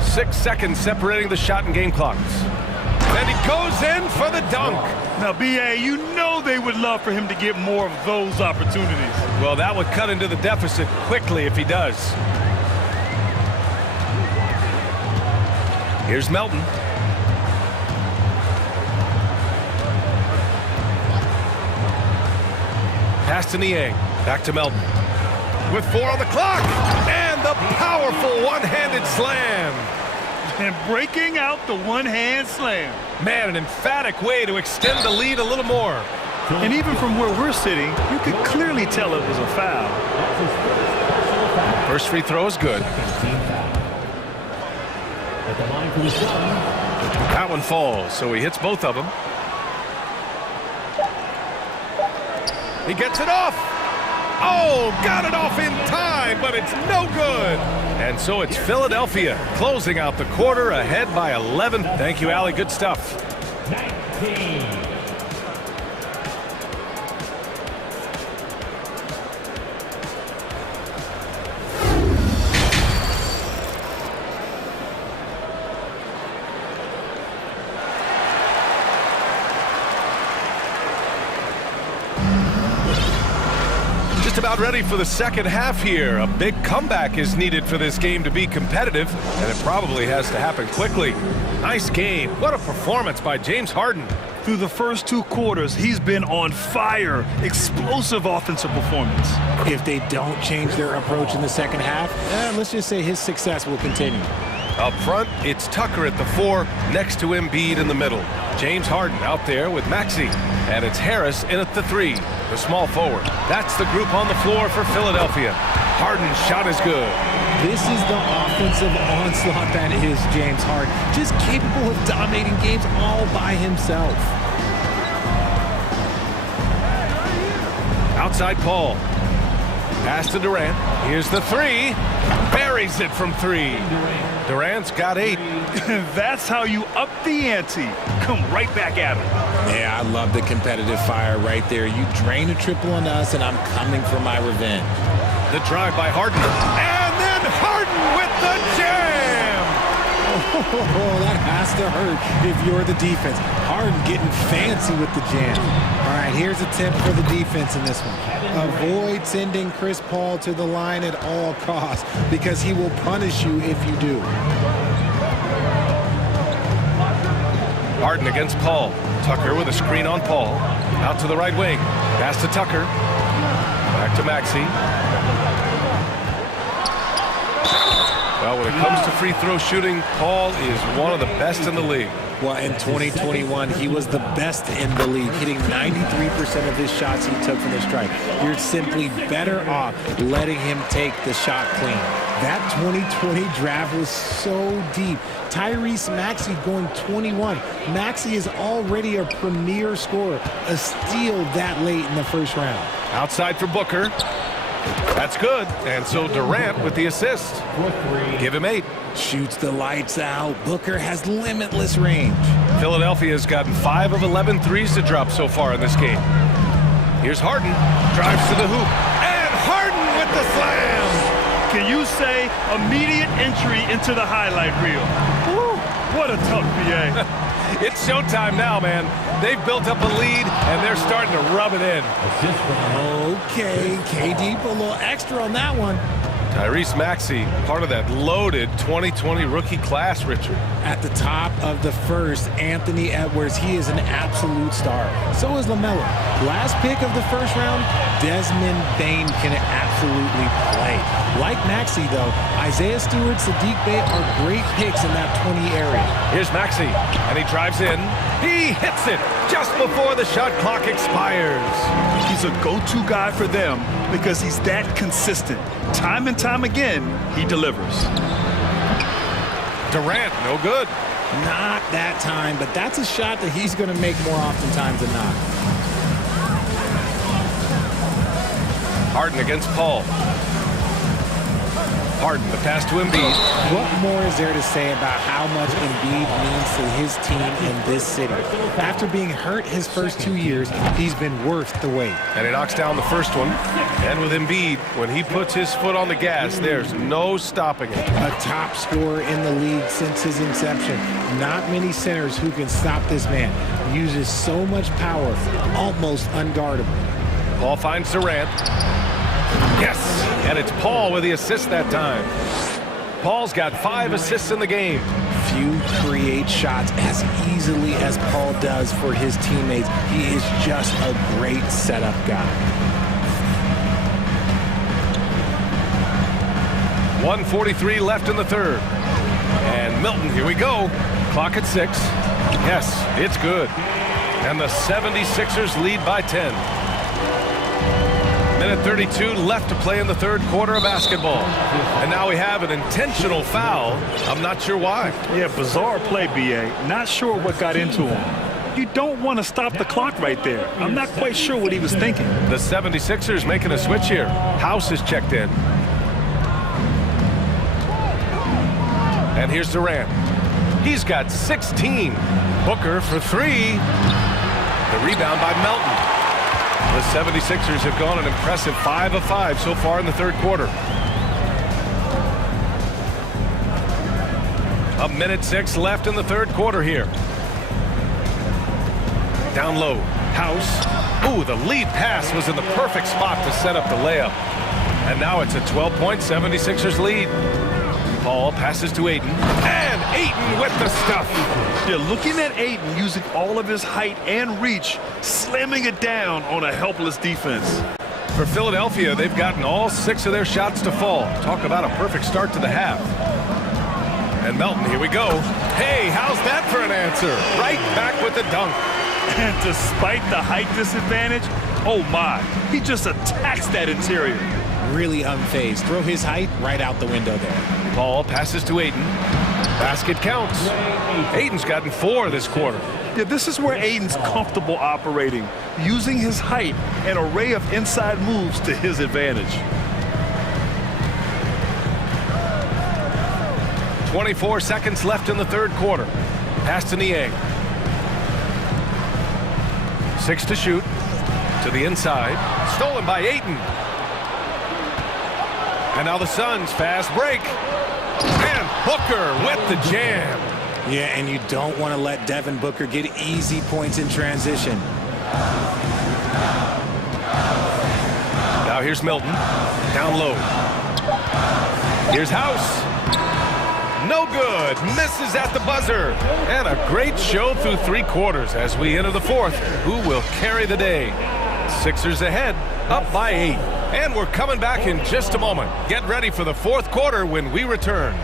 6 seconds separating the shot and game clocks. And he goes in for the dunk. Now, B.A., you know they would love for him to get more of those opportunities. Well, that would cut into the deficit quickly if he does. Here's Melton. Pass to Niang. Back to Melton. With 4 on the clock. And the powerful one-handed slam. And breaking out the one-hand slam. Man, an emphatic way to extend the lead a little more. And even from where we're sitting, you could clearly tell it was a foul. First free throw is good. That one falls, so he hits both of them. He gets it off. Oh, got it off in time, but it's no good. And so it's Philadelphia closing out the quarter ahead by 11. Thank you, Allie. Good stuff. 19. About ready for the second half here. A big comeback is needed for this game to be competitive, and it probably has to happen quickly. Nice game. What a performance by James Harden. Through the first 2 quarters, he's been on fire. Explosive offensive performance. If they don't change their approach in the second half, let's just say his success will continue. Up front, it's Tucker at the 4, next to Embiid in the middle. James Harden out there with Maxey. And it's Harris in at the 3, the small forward. That's the group on the floor for Philadelphia. Harden's shot is good. This is the offensive onslaught that is James Harden. Just capable of dominating games all by himself. Outside Paul. Pass to Durant. Here's the 3. Buries it from 3. Durant's got 8. That's how you up the ante. Come right back at him. Yeah, I love the competitive fire right there. You drain a triple on us, and I'm coming for my revenge. The drive by Harden. And then Harden with the jam! Oh, that has to hurt if you're the defense. Harden getting fancy with the jam. All right, here's a tip for the defense in this one. Avoid sending Chris Paul to the line at all costs because he will punish you if you do. Harden against Paul. Tucker with a screen on Paul. Out to the right wing. Pass to Tucker. Back to Maxey. Well, when it comes to free throw shooting, Paul is one of the best in the league. Well, in 2021, he was the best in the league, hitting 93% of his shots he took from the stripe. You're simply better off letting him take the shot clean. That 2020 draft was so deep. Tyrese Maxey going 21. Maxey is already a premier scorer, a steal that late in the first round. Outside for Booker. That's good. And so Durant with the assist. Give him 8. Shoots the lights out. Booker has limitless range. Philadelphia's gotten 5 of 11 threes to drop so far in this game. Here's Harden. Drives to the hoop. And Harden with the slam. Can you say immediate entry into the highlight reel? Woo, what a tough BA. It's showtime now, man. They've built up a lead, and they're starting to rub it in. Okay, KD put a little extra on that one. Tyrese Maxey, part of that loaded 2020 rookie class, Richard. At the top of the first, Anthony Edwards, he is an absolute star. So is LaMelo. Last pick of the first round, Desmond Bane can absolutely play. Like Maxey, though, Isaiah Stewart, Sadiq Bey are great picks in that 20 area. Here's Maxey, and he drives in. He hits it just before the shot clock expires. He's a go-to guy for them because he's that consistent. Time and time again, he delivers. Durant, no good. Not that time, but that's a shot that he's going to make more oftentimes than not. Harden against Paul. Harden, the pass to Embiid. What more is there to say about how much Embiid means to his team in this city? After being hurt his first 2 years, he's been worth the wait. And he knocks down the first one. And with Embiid, when he puts his foot on the gas, there's no stopping it. A top scorer in the league since his inception. Not many centers who can stop this man. Uses so much power, almost unguardable. Paul finds Durant. Yes, and it's Paul with the assist that time. Paul's got 5 assists in the game. Few create shots as easily as Paul does for his teammates. He is just a great setup guy. 1:43 left in the third. And Milton, here we go. Clock at 6. Yes, it's good. And the 76ers lead by 10. Minute 32 left to play in the third quarter of basketball. And now we have an intentional foul. I'm not sure why. Yeah, bizarre play, BA. Not sure what got into him. You don't want to stop the clock right there. I'm not quite sure what he was thinking. The 76ers making a switch here. House is checked in. And here's Durant. He's got 16. Booker for 3. The rebound by Melton. The 76ers have gone an impressive 5 of 5 so far in the third quarter. A minute 6 left in the third quarter here. Down low. House. Ooh, the lead pass was in the perfect spot to set up the layup. And now it's a 12-point 76ers lead. Paul passes to Ayton, and Ayton with the stuff. Yeah, looking at Ayton using all of his height and reach, slamming it down on a helpless defense. For Philadelphia, they've gotten all 6 of their shots to fall. Talk about a perfect start to the half. And Melton, here we go. Hey, how's that for an answer? Right back with the dunk. And despite the height disadvantage, oh my, he just attacks that interior. Really unfazed. Throw his height right out the window there. Paul passes to Ayton. Basket counts. Ayton's gotten 4 this quarter. Yeah, this is where Ayton's comfortable operating, using his height and array of inside moves to his advantage. 24 seconds left in the third quarter. Pass to Niang. 6 to shoot. To the inside. Stolen by Ayton. And now the Suns fast break. And Booker with the jam. Yeah, and you don't want to let Devin Booker get easy points in transition. Now here's Milton. Down low. Here's House. No good. Misses at the buzzer. And a great show through 3 quarters as we enter the fourth. Who will carry the day? Sixers ahead, up by 8. And we're coming back in just a moment. Get ready for the fourth quarter when we return.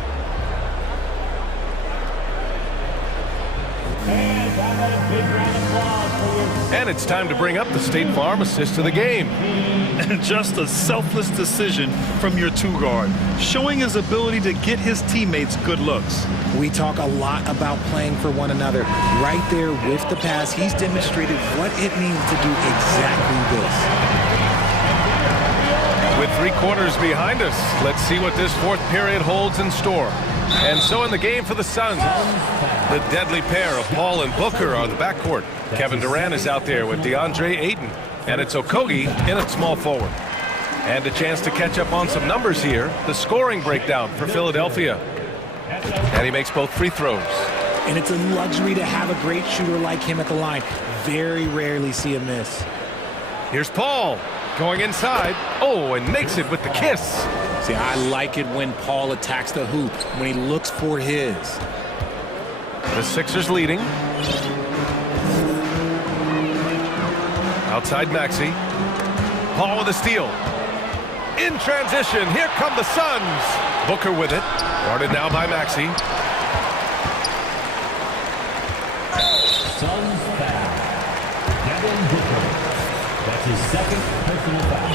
And it's time to bring up the State Farm assist of the game. And just a selfless decision from your 2-guard, showing his ability to get his teammates good looks. We talk a lot about playing for one another. Right there with the pass, he's demonstrated what it means to do exactly this. With 3 quarters behind us, let's see what this fourth period holds in store. And so in the game for the Suns, the deadly pair of Paul and Booker are the backcourt. Kevin Durant is out there with DeAndre Ayton, and it's Okogie in at small forward. And a chance to catch up on some numbers here. The scoring breakdown for Philadelphia. And he makes both free throws. And it's a luxury to have a great shooter like him at the line. Very rarely see a miss. Here's Paul going inside. Oh, and makes it with the kiss. See, I like it when Paul attacks the hoop, when he looks for his. The Sixers leading. Outside Maxey. Paul with a steal. In transition, here come the Suns. Booker with it. Guarded now by Maxey. Suns foul. Devin Booker. That's his second personal foul.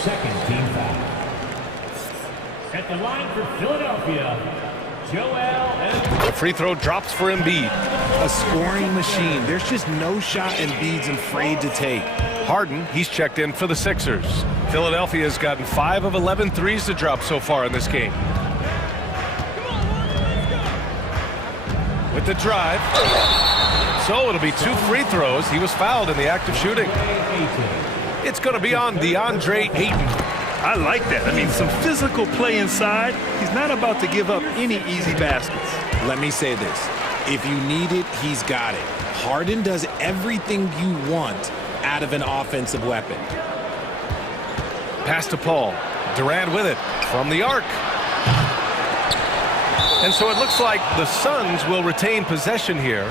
Second team foul. At the line for Philadelphia, Joel Embiid. The free throw drops for Embiid. A scoring machine. There's just no shot Embiid's afraid to take. Harden, he's checked in for the Sixers. Philadelphia has gotten 5 of 11 threes to drop so far in this game. With the drive. So it'll be 2 free throws. He was fouled in the act of shooting. It's going to be on DeAndre Ayton. I like that. I mean, some physical play inside. He's not about to give up any easy baskets. Let me say this. If you need it, he's got it. Harden does everything you want out of an offensive weapon. Pass to Paul. Durant with it from the arc. And so it looks like the Suns will retain possession here.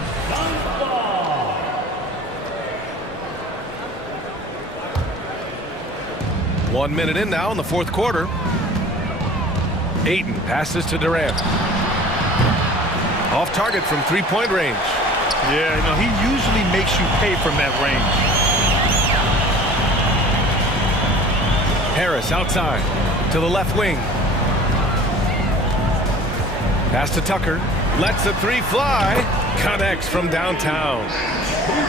1 minute in now in the fourth quarter. Ayton passes to Durant. Off target from 3-point range. Yeah, no, he usually makes you pay from that range. Harris outside to the left wing. Pass to Tucker. Lets the 3 fly. Connects from downtown.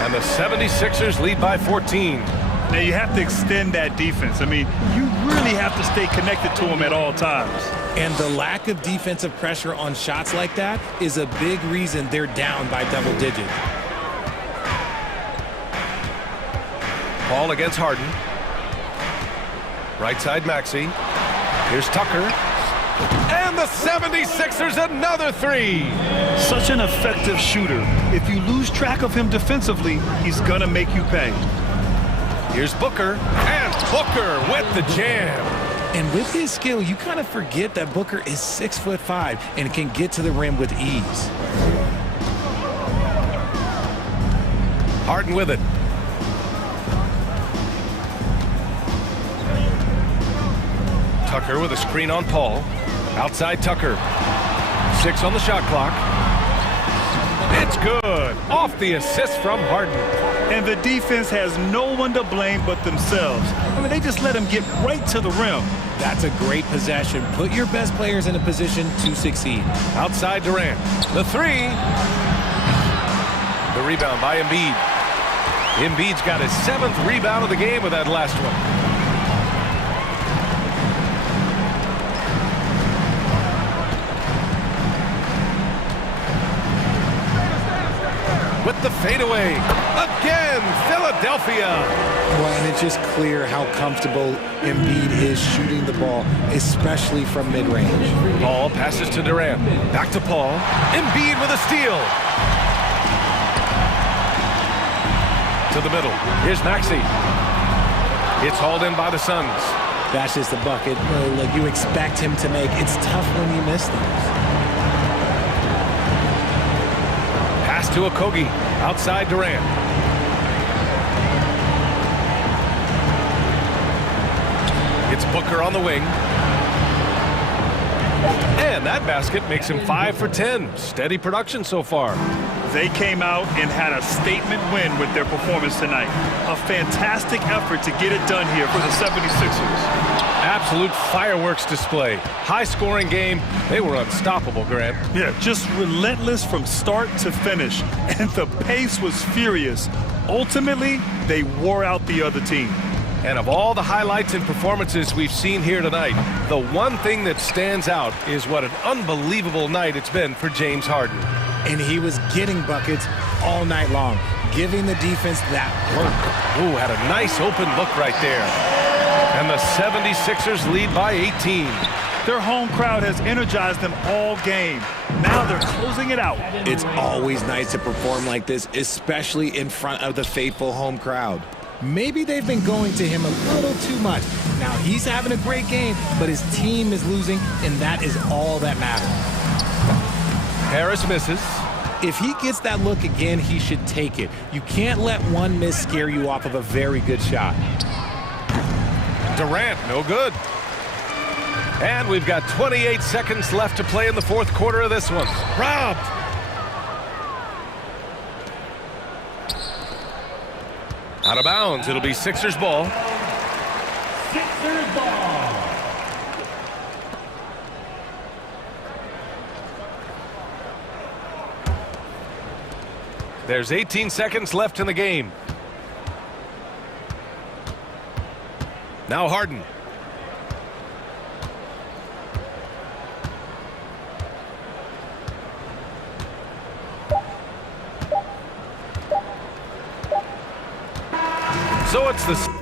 And the 76ers lead by 14. Now you have to extend that defense. I mean, you really have to stay connected to him at all times. And the lack of defensive pressure on shots like that is a big reason they're down by double digits. Paul against Harden. Right side Maxey. Here's Tucker. And the 76ers another 3. Such an effective shooter. If you lose track of him defensively, he's going to make you pay. Here's Booker. And Booker with the jam. And with his skill, you kind of forget that Booker is 6'5" and can get to the rim with ease. Harden with it. Tucker with a screen on Paul. Outside Tucker. 6 on the shot clock. It's good. Off the assist from Harden. And the defense has no one to blame but themselves. I mean, they just let him get right to the rim. That's a great possession. Put your best players in a position to succeed. Outside Durant. The 3. The rebound by Embiid. Embiid's got his 7th rebound of the game with that last one. With the fadeaway. Again, Philadelphia. Well, and it's just clear how comfortable Embiid is shooting the ball, especially from mid-range. Ball passes to Durant. Back to Paul. Embiid with a steal. To the middle. Here's Maxey. It's hauled in by the Suns. That's just the bucket like you expect him to make. It's tough when you miss those. Pass to Okogie. Outside Durant. It's Booker on the wing. And that basket makes him 5 for 10. Steady production so far. They came out and had a statement win with their performance tonight. A fantastic effort to get it done here for the 76ers. Absolute fireworks display. High-scoring game. They were unstoppable, Grant. Yeah, just relentless from start to finish. And the pace was furious. Ultimately, they wore out the other team. And of all the highlights and performances we've seen here tonight, the one thing that stands out is what an unbelievable night it's been for James Harden. And he was getting buckets all night long, giving the defense that work. Ooh, had a nice open look right there. And the 76ers lead by 18. Their home crowd has energized them all game. Now they're closing it out. It's always nice to perform like this, especially in front of the faithful home crowd. Maybe they've been going to him a little too much. Now he's having a great game, but his team is losing, and that is all that matters. Harris misses. If he gets that look again, he should take it. You can't let one miss scare you off of a very good shot. Durant, no good. And we've got 28 seconds left to play in the fourth quarter of this one. Robbed. Out of bounds. It'll be Sixers ball. Sixers ball. There's 18 seconds left in the game. Now Harden. So it's the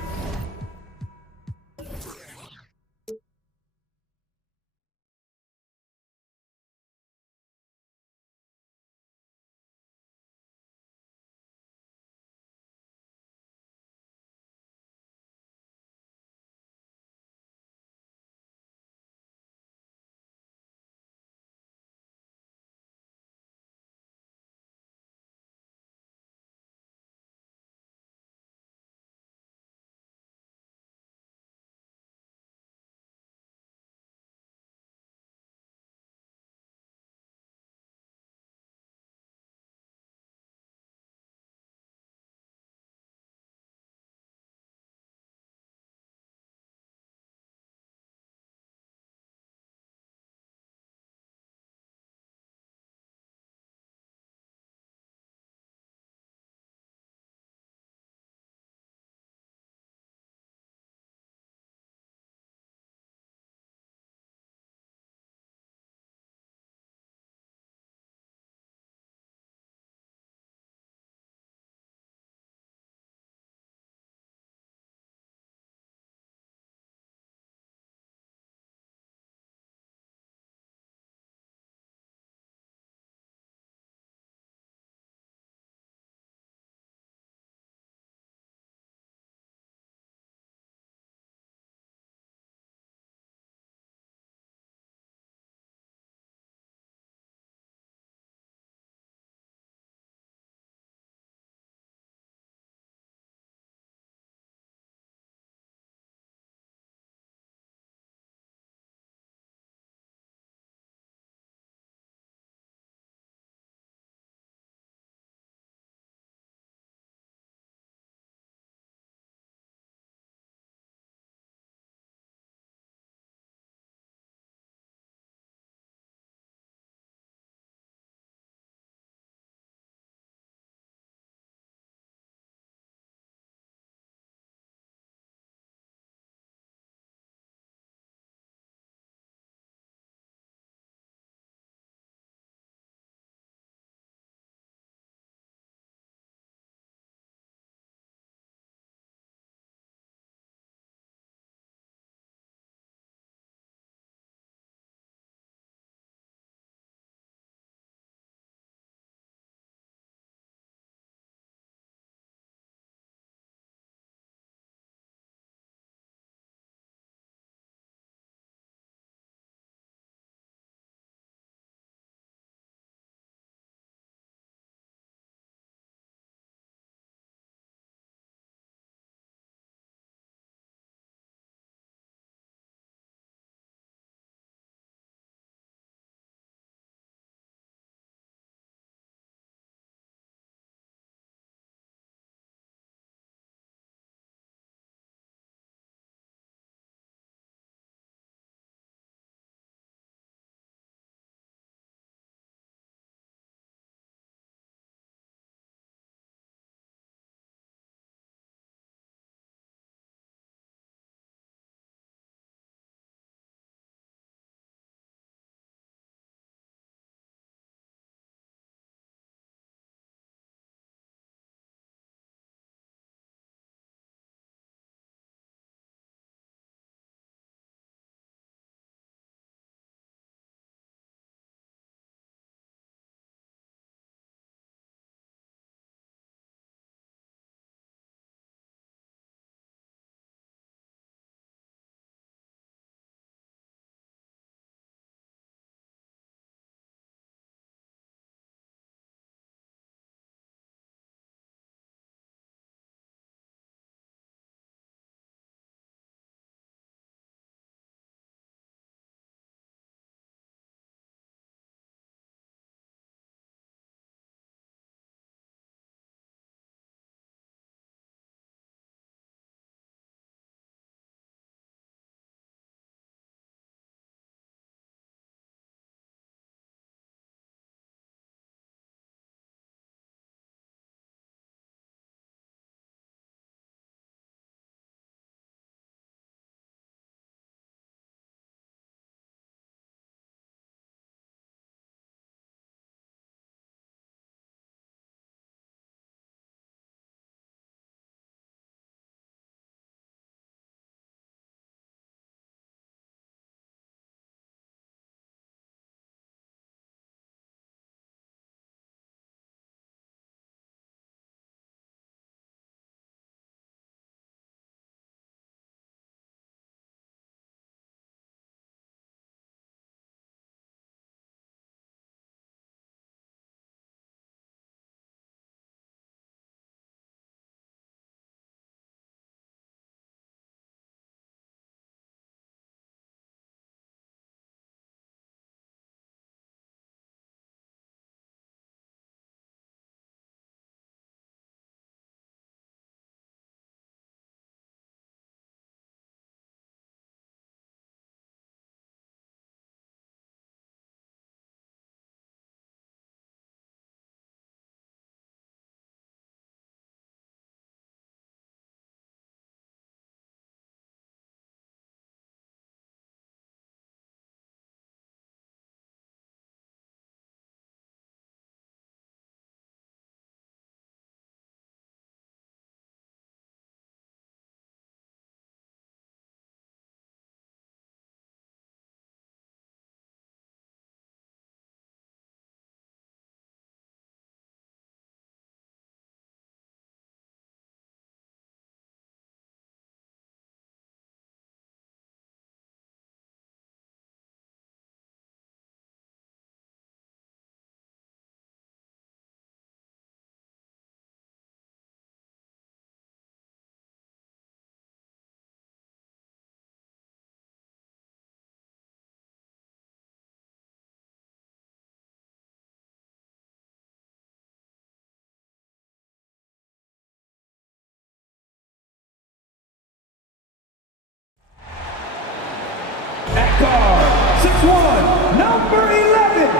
one, number 11.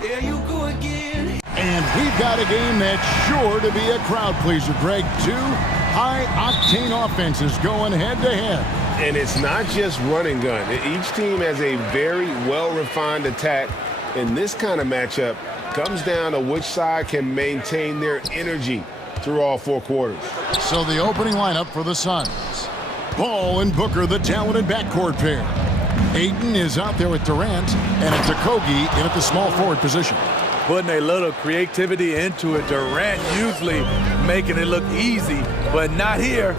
There you go again. And we've got a game that's sure to be a crowd pleaser, Greg. Two high-octane offenses going head-to-head. And it's not just run and gun. Each team has a very well-refined attack. And this kind of matchup comes down to which side can maintain their energy through all 4 quarters. So the opening lineup for the Suns. Ball and Booker, the talented backcourt pair. Ayton is out there with Durant, and it's Okogie in at the small forward position. Putting a little creativity into it. Durant usually making it look easy, but not here.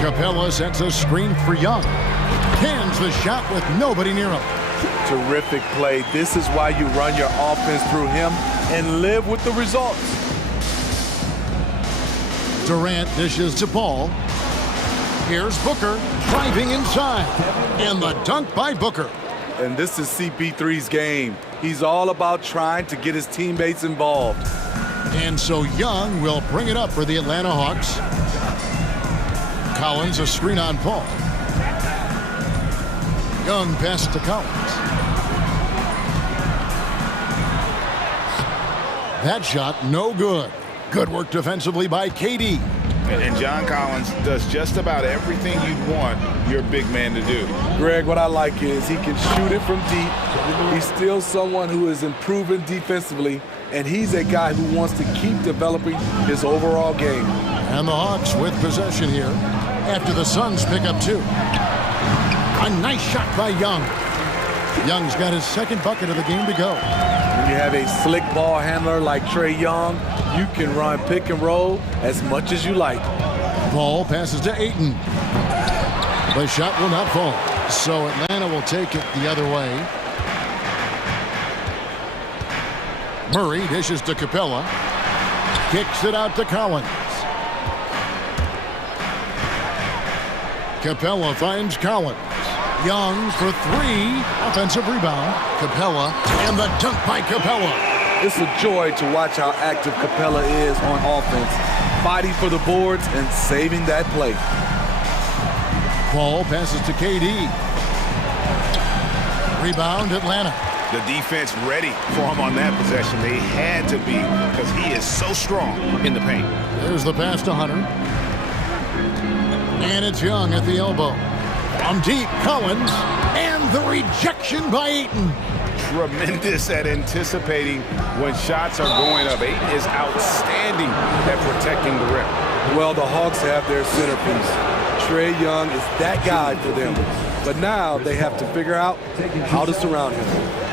Capella sets a screen for Young. Cans the shot with nobody near him. Terrific play. This is why you run your offense through him and live with the results. Durant dishes to Ball. Here's Booker driving inside. And the dunk by Booker. And this is CP3's game. He's all about trying to get his teammates involved. And so Young will bring it up for the Atlanta Hawks. Collins a screen on Paul. Young passes to Collins. That shot no good. Good work defensively by KD. And John Collins does just about everything you'd want your big man to do. Greg, what I like is he can shoot it from deep. He's still someone who is improving defensively, and he's a guy who wants to keep developing his overall game. And the Hawks with possession here after the Suns pick up 2. A nice shot by Young. Young's got his second bucket of the game to go. When you have a slick ball handler like Trae Young, you can run pick and roll as much as you like. Ball passes to Ayton. The shot will not fall. So Atlanta will take it the other way. Murray dishes to Capella. Kicks it out to Collins. Capella finds Collins. Young for 3. Offensive rebound. Capella and the dunk by Capella. It's a joy to watch how active Capella is on offense, fighting for the boards and saving that play. Ball passes to KD. Rebound Atlanta. The defense ready for him on that possession. They had to be because he is so strong in the paint. There's the pass to Hunter. And it's Young at the elbow. From deep, Collins, and the rejection by Ayton. Tremendous at anticipating when shots are going up. Ayton is outstanding at protecting the rim. Well, the Hawks have their centerpiece. Trae Young is that guy for them. But now they have to figure out how to surround him.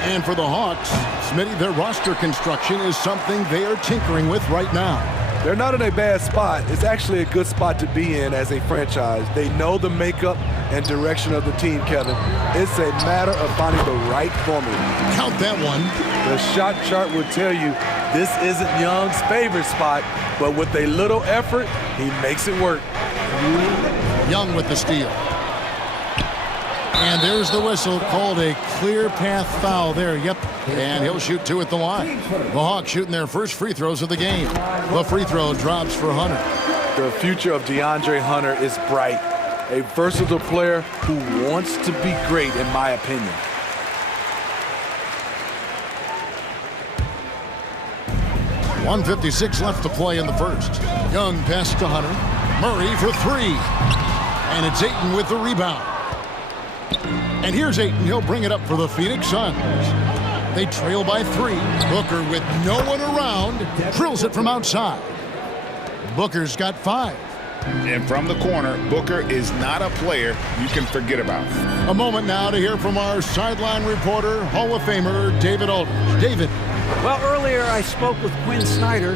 And for the Hawks, Smitty, their roster construction is something they are tinkering with right now. They're not in a bad spot. It's actually a good spot to be in as a franchise. They know the makeup and direction of the team, Kevin. It's a matter of finding the right formula. Count that one. The shot chart will tell you this isn't Young's favorite spot, but with a little effort, he makes it work. Young with the steal. And there's the whistle, called a clear path foul there. Yep, and he'll shoot 2 at the line. The Hawks shooting their first free throws of the game. The free throw drops for Hunter. The future of DeAndre Hunter is bright. A versatile player who wants to be great, in my opinion. .156 left to play in the first. Young pass to Hunter. Murray for 3. And it's Ayton with the rebound. And here's Ayton. He'll bring it up for the Phoenix Suns. They trail by 3. Booker with no one around. Drills it from outside. Booker's got 5. And from the corner, Booker is not a player you can forget about. A moment now to hear from our sideline reporter, Hall of Famer David Aldridge. David. Well, earlier I spoke with Quinn Snyder.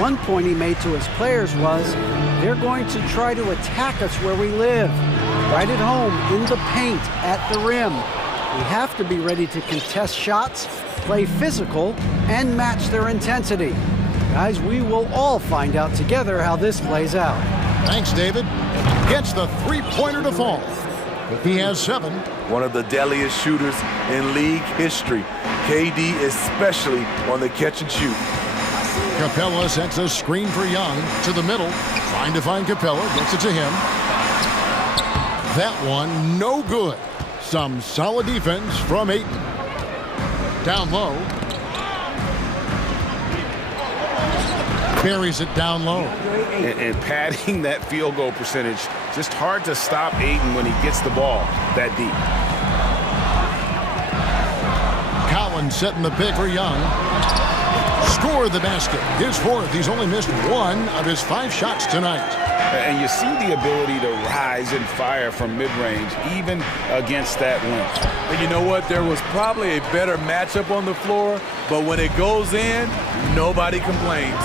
One point he made to his players was, they're going to try to attack us where we live. Right at home, in the paint, at the rim. We have to be ready to contest shots, play physical, and match their intensity. Guys, we will all find out together how this plays out. Thanks, David. Gets the three-pointer to fall. He has 7. One of the deadliest shooters in league history. KD especially on the catch and shoot. Capella sets a screen for Young to the middle. Trying to find Capella. Gets it to him. That one no good. Some solid defense from Ayton. Down low. Buries it down low. And padding that field goal percentage, just hard to stop Ayton when he gets the ball that deep. Collins setting the pick for Young. Score the basket. His fourth. He's only missed one of his 5 shots tonight. And you see the ability to rise and fire from mid-range, even against that length. And you know what? There was probably a better matchup on the floor, but when it goes in, nobody complains.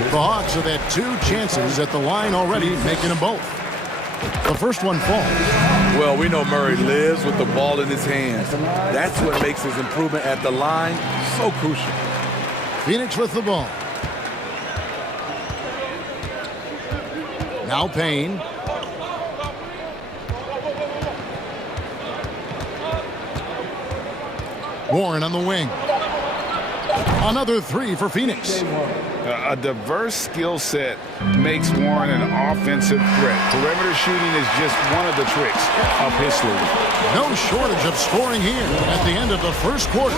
The Hawks have had 2 chances at the line already, making them both. The first one falls. Well, we know Murray lives with the ball in his hands. That's what makes his improvement at the line so crucial. Phoenix with the ball. Now Payne. Warren on the wing. Another 3 for Phoenix. A diverse skill set makes Warren an offensive threat. Perimeter shooting is just one of the tricks of his sleeve. No shortage of scoring here at the end of the first quarter.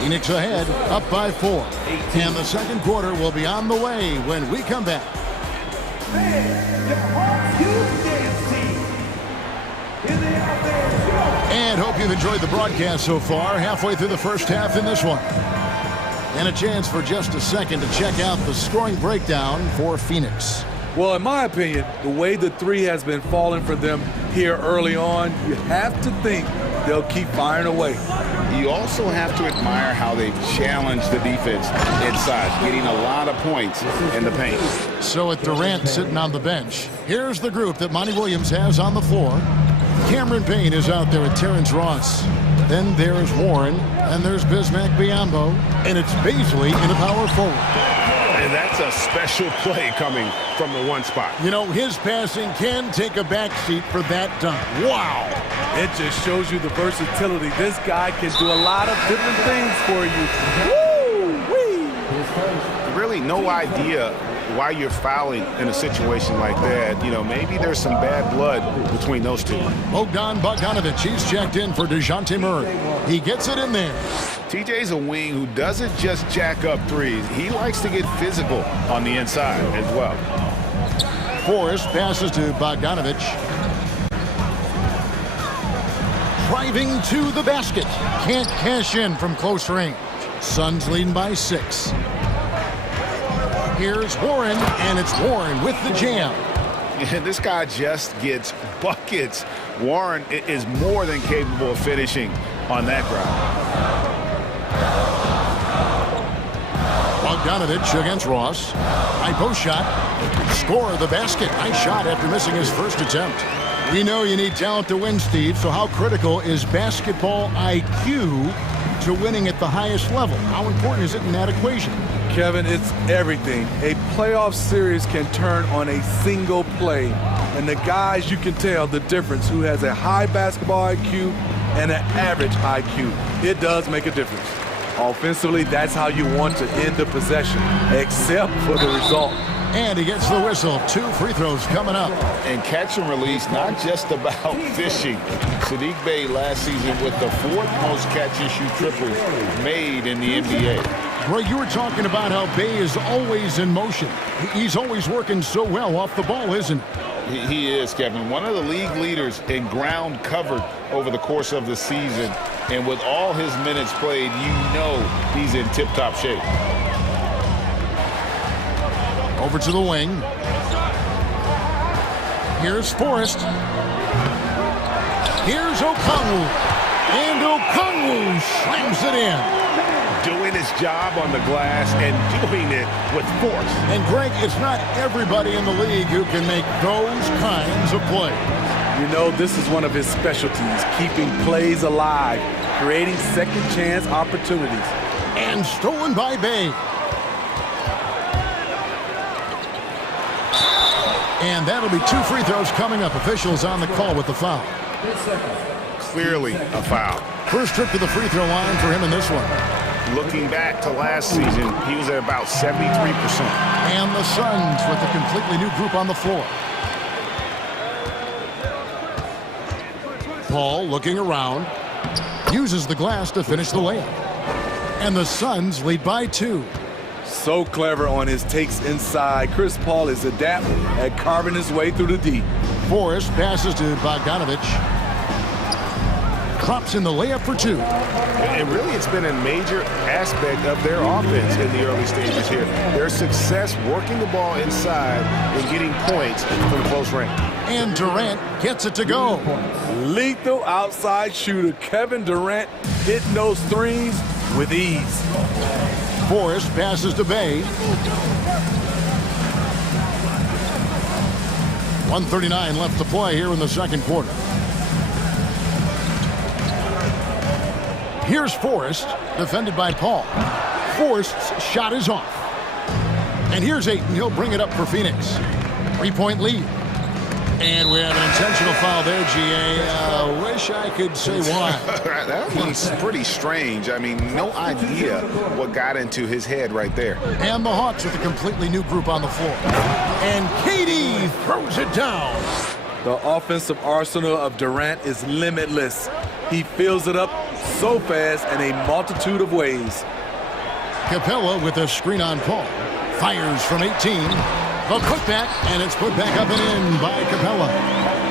Phoenix ahead, up by 4. And the second quarter will be on the way when we come back. And hope you've enjoyed the broadcast so far. Halfway through the first half in this one. And a chance for just a second to check out the scoring breakdown for Phoenix. Well, in my opinion, the way the 3 has been falling for them here early on, you have to think they'll keep firing away. You also have to admire how they've challenged the defense inside, getting a lot of points in the paint. So with Durant sitting on the bench, here's the group that Monty Williams has on the floor. Cameron Payne is out there with Terrence Ross. Then there's Warren, and there's Bismack Biyombo, and it's Baisley in a power forward. And that's a special play coming from the 1 spot. You know, his passing can take a backseat for that dunk. Wow. It just shows you the versatility. This guy can do a lot of different things for you. Woo-wee! Really no idea why you're fouling in a situation like that. You know, maybe there's some bad blood between those 2. Bogdan Bogdanovic, he's checked in for DeJounte Murray. He gets it in there. TJ's a wing who doesn't just jack up threes. He likes to get physical on the inside as well. Forrest passes to Bogdanovic. Driving to the basket. Can't cash in from close range. Suns leading by 6. Here's Warren, and it's Warren with the jam. And this guy just gets buckets. Warren is more than capable of finishing on that drive. Bogdanovic against Ross. High post shot. Score the basket. Nice shot after missing his first attempt. We know you need talent to win, Steve, so how critical is basketball IQ to winning at the highest level? How important is it in that equation? Kevin, it's everything. A playoff series can turn on a single play. And the guys, you can tell the difference who has a high basketball IQ and an average IQ. It does make a difference. Offensively, that's how you want to end the possession, except for the result. And he gets the whistle. 2 free throws coming up. And catch and release, not just about fishing. Sadiq Bey last season with the 4th most catch and shoot triples made in the NBA. Greg, you were talking about how Bey is always in motion. He's always working so well off the ball, isn't he? He is, Kevin. One of the league leaders in ground covered over the course of the season. And with all his minutes played, you know he's in tip-top shape. Over to the wing. Here's Forrest. Here's Okongwu. And Okongwu slams it in. Doing his job on the glass and doing it with force. And Greg, it's not everybody in the league who can make those kinds of plays. You know, this is one of his specialties, keeping plays alive, creating second chance opportunities. And stolen by Bey. And that'll be 2 free throws coming up. Officials on the call with the foul. Clearly a foul. First trip to the free throw line for him in this one. Looking back to last season, he was at about 73%. And the Suns with a completely new group on the floor. Paul looking around. Uses the glass to finish the layup. And the Suns lead by 2. So clever on his takes inside. Chris Paul is adept at carving his way through the D. Forrest passes to Bogdanovich. Drops in the layup for 2. And really, it's been a major aspect of their offense in the early stages here. Their success working the ball inside and getting points from close range. And Durant gets it to go. Lethal outside shooter Kevin Durant hitting those threes with ease. Forrest passes to Bay. 1:39 left to play here in the second quarter. Here's Forrest, defended by Paul. Forrest's shot is off. And here's Ayton. He'll bring it up for Phoenix. 3-point lead. And we have an intentional foul there, G.A. Wish I could say why. That one's pretty strange. I mean, no idea what got into his head right there. And the Hawks with a completely new group on the floor. And KD throws it down. The offensive arsenal of Durant is limitless. He fills it up so fast in a multitude of ways. Capella with a screen on Paul. Fires from 18. The putback, and it's put back up and in by Capella.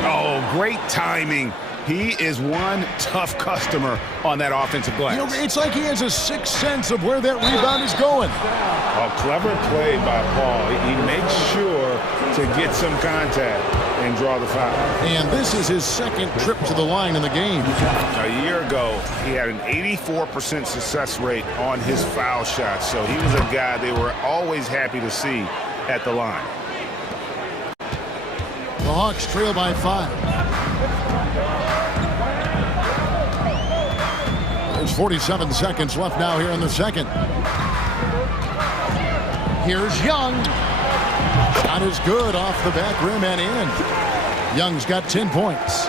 Oh, great timing. He is one tough customer on that offensive glass. You know, it's like he has a sixth sense of where that rebound is going. A clever play by Paul. He makes sure to get some contact and draw the foul. And this is his second trip to the line in the game. A year ago, he had an 84% success rate on his foul shots. So he was a guy they were always happy to see at the line. The Hawks trail by 5. There's 47 seconds left now here in the second. Here's Young. Shot is good off the back rim and in. Young's got 10 points.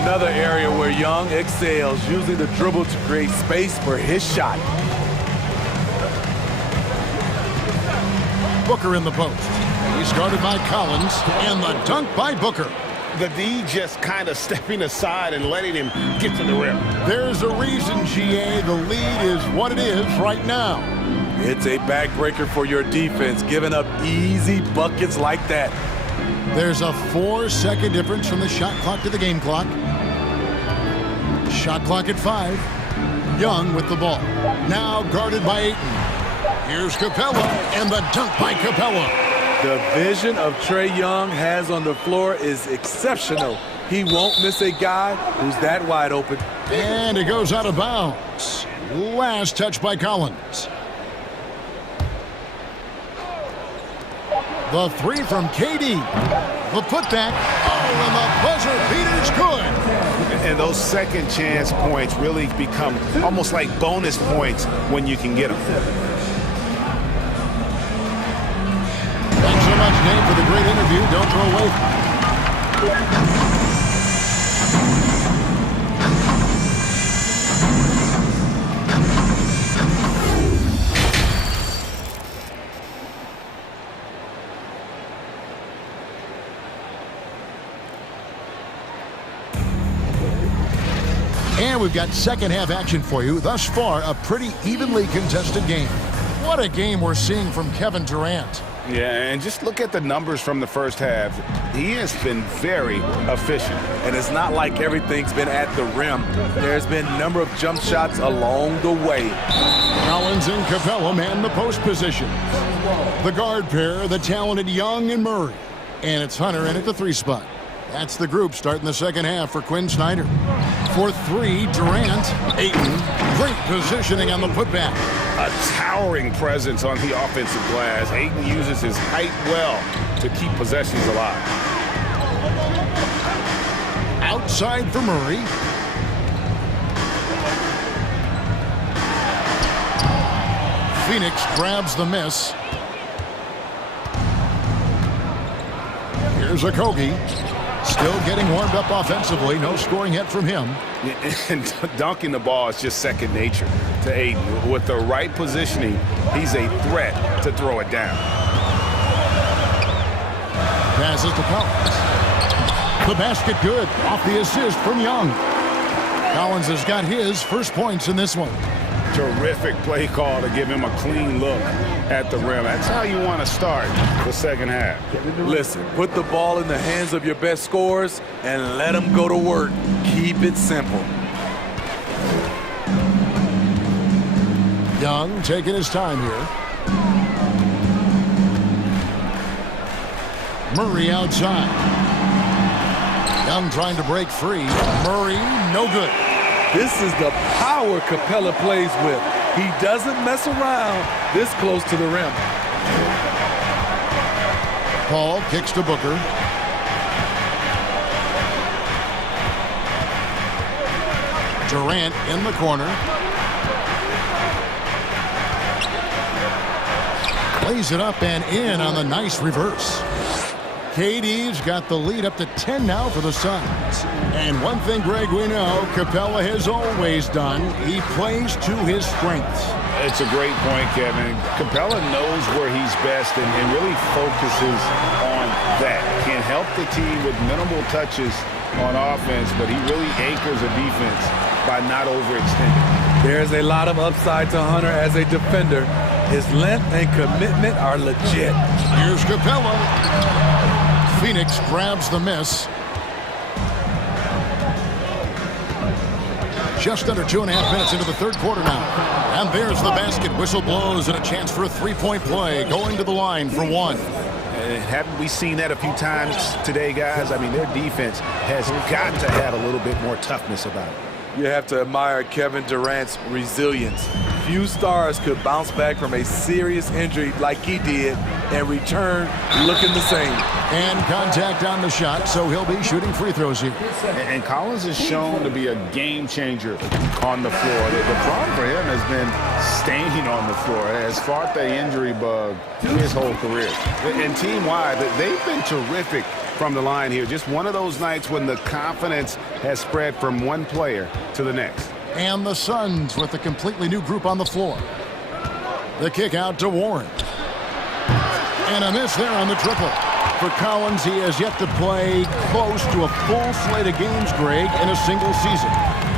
Another area where Young excels, using the dribble to create space for his shot. Booker in the post. He's guarded by Collins, and the dunk by Booker. The D just kind of stepping aside and letting him get to the rim. There's a reason, GA. The lead is what it is right now. It's a backbreaker for your defense, giving up easy buckets like that. There's a 4-second difference from the shot clock to the game clock. Shot clock at 5. Young with the ball. Now guarded by Ayton. Here's Capella, and the dunk by Capella. The vision of Trae Young has on the floor is exceptional. He won't miss a guy who's that wide open. And it goes out of bounds. Last touch by Collins. The 3 from KD. The putback. Oh, and the buzzer beater's good. And those second chance points really become almost like bonus points when you can get them. Thanks so much, Dave, for the great interview. Don't throw away. And we've got second half action for you. Thus far, a pretty evenly contested game. What a game we're seeing from Kevin Durant. Yeah, and just look at the numbers from the first half. He has been very efficient. And it's not like everything's been at the rim. There's been a number of jump shots along the way. Collins and Capella man the post position. The guard pair, the talented Young and Murray. And it's Hunter in at the 3 spot. That's the group starting the second half for Quinn Snyder. For 3, Durant. Ayton. Great positioning on the putback. A towering presence on the offensive glass. Ayton uses his height well to keep possessions alive. Outside for Murray. Phoenix grabs the miss. Here's Okogie. Still getting warmed up offensively. No scoring yet from him. And dunking the ball is just second nature to Ayton. With the right positioning, he's a threat to throw it down. passes to Collins. The basket good off the assist from Young. Collins has got his first points in this one. Terrific play call to give him a clean look at the rim. That's how you want to start the second half. Listen, put the ball in the hands of your best scorers and let them go to work. Keep it simple. Young taking his time here. Murray outside. Young trying to break free. Murray, no good. This is the power Capella plays with. He doesn't mess around this close to the rim. Paul kicks to Booker. Durant in the corner. Plays it up and in on the nice reverse. KD's got the lead up to 10 now for the Suns. And one thing, Greg, we know Capella has always done. He plays to his strengths. It's a great point, Kevin. Capella knows where he's best and really focuses on that. Can help the team with minimal touches on offense, but he really anchors a defense by not overextending. There's a lot of upside to Hunter as a defender. His length and commitment are legit. Here's Capella. Phoenix grabs the miss. Just under 2.5 minutes into the third quarter now. And there's the basket. Whistle blows and a chance for a three-point play. Going to the line for one. Haven't we seen that a few times today, guys? I mean, their defense has got to have a little bit more toughness about it. You have to admire Kevin Durant's resilience. Few stars could bounce back from a serious injury like he did and return looking the same. And contact on the shot, so he'll be shooting free throws here. And Collins is shown to be a game changer on the floor. The problem for him has been staying on the floor. Has fought the injury bug his whole career. And team-wide, they've been terrific from the line here. Just one of those nights when the confidence has spread from one player to the next. And the Suns with a completely new group on the floor. The kick out to Warren. And a miss there on the triple. For Collins, he has yet to play close to a full slate of games, Greg, in a single season.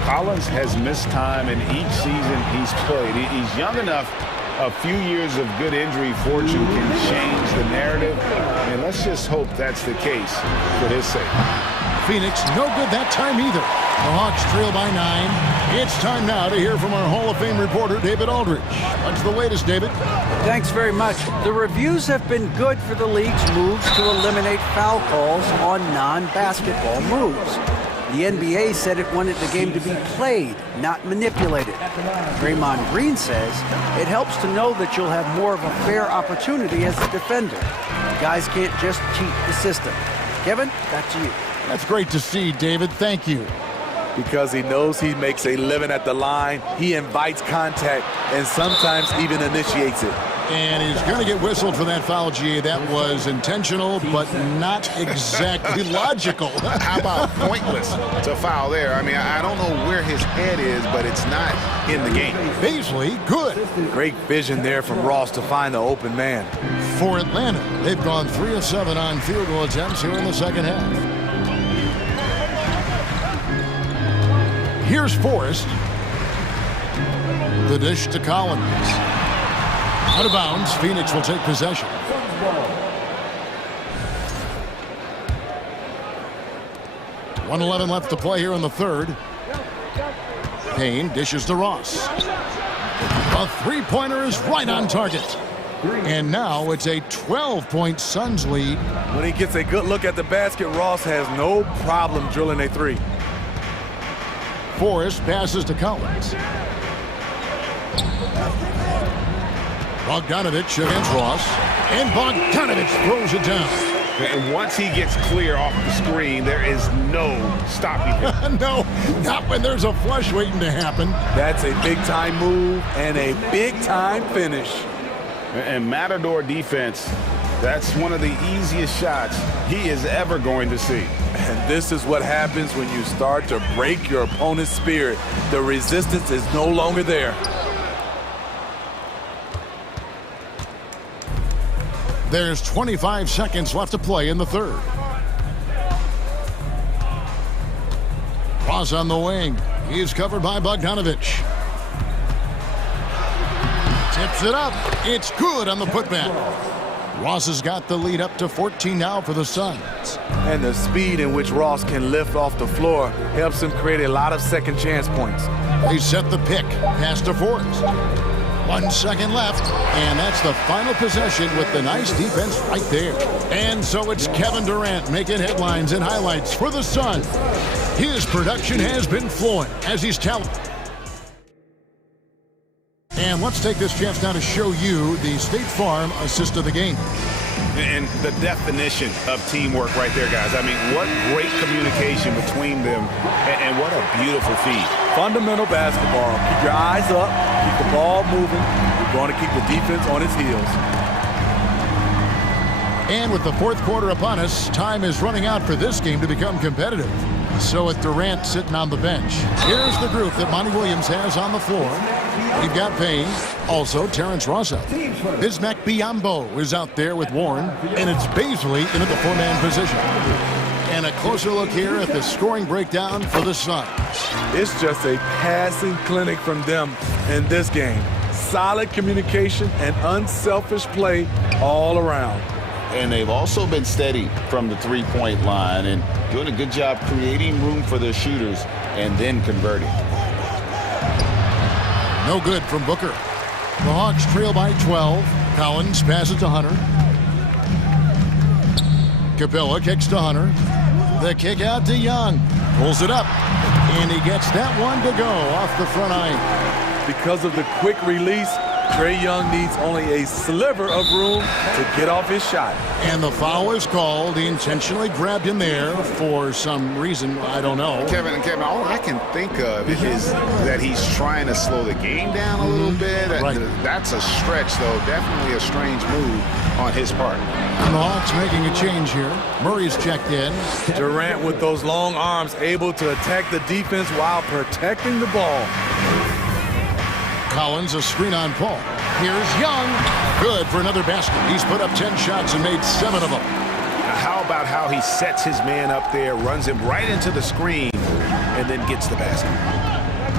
Collins has missed time in each season he's played. He's young enough. A few years of good injury fortune can change the narrative, and let's just hope that's the case for his sake. Phoenix, no good that time either. The Hawks trail by 9. It's time now to hear from our Hall of Fame reporter, David Aldridge. What's the latest, David? Thanks very much. The reviews have been good for the league's moves to eliminate foul calls on non-basketball moves. The NBA said it wanted the game to be played, not manipulated. Draymond Green says it helps to know that you'll have more of a fair opportunity as a defender. Guys can't just cheat the system. Kevin, back to you. That's great to see, David. Thank you. Because he knows he makes a living at the line, he invites contact and sometimes even initiates it. And he's going to get whistled for that foul, G. That was intentional, but not exactly logical. How about pointless to foul there? I mean, I don't know where his head is, but it's not in the game. Beasley, good. Great vision there from Ross to find the open man. For Atlanta, they've gone 3 of 7 on field goal attempts here in the second half. Here's Forrest. The dish to Collins. Out of bounds, Phoenix will take possession. .111 left to play here in the third. Payne dishes to Ross. A three-pointer is right on target. And now it's a 12-point Suns lead. When he gets a good look at the basket, Ross has no problem drilling a three. Forrest passes to Collins. Bogdanovich against Ross. And Bogdanovich throws it down. And once he gets clear off the screen, there is no stopping him. No, not when there's a flush waiting to happen. That's a big-time move and a big-time finish. And Matador defense, that's one of the easiest shots he is ever going to see. And this is what happens when you start to break your opponent's spirit. The resistance is no longer there. There's 25 seconds left to play in the third. Ross on the wing. He's covered by Bogdanovich. Tips it up. It's good on the putback. Ross has got the lead up to 14 now for the Suns. And the speed in which Ross can lift off the floor helps him create a lot of second chance points. They set the pick. Pass to Forbes. 1 second left, and that's the final possession with the nice defense right there. And so it's Kevin Durant making headlines and highlights for the Suns. His production has been flowing as he's talented. And let's take this chance now to show you the State Farm assist of the game. And the definition of teamwork right there, guys. I mean, what great communication between them, and what a beautiful feed. Fundamental basketball. Keep your eyes up, keep the ball moving. You're going to keep the defense on its heels. And with the fourth quarter upon us, time is running out for this game to become competitive. So with Durant sitting on the bench, here's the group that Monty Williams has on the floor. We've got Payne, also Terrence Ross out. Bismack Biyombo is out there with Warren, and it's Baisley in at the four-man position. And a closer look here at the scoring breakdown for the Suns. It's just a passing clinic from them in this game. Solid communication and unselfish play all around. And they've also been steady from the three-point line and doing a good job creating room for their shooters and then converting. No good from Booker. The Hawks trail by 12. Collins passes to Hunter. Capella kicks to Hunter. The kick out to Young. Pulls it up. And he gets that one to go off the front iron. Because of the quick release, Trae Young needs only a sliver of room to get off his shot. And the foul is called. He intentionally grabbed him there for some reason. I don't know. Kevin, all I can think of is that he's trying to slow the game down a little bit. Right. That's a stretch, though. Definitely a strange move on his part. And the Hawks making a change here. Murray's checked in. Durant with those long arms able to attack the defense while protecting the ball. Collins, a screen on Paul. Here's Young. Good for another basket. He's put up 10 shots and made 7 of them. How about how he sets his man up there, runs him right into the screen, and then gets the basket.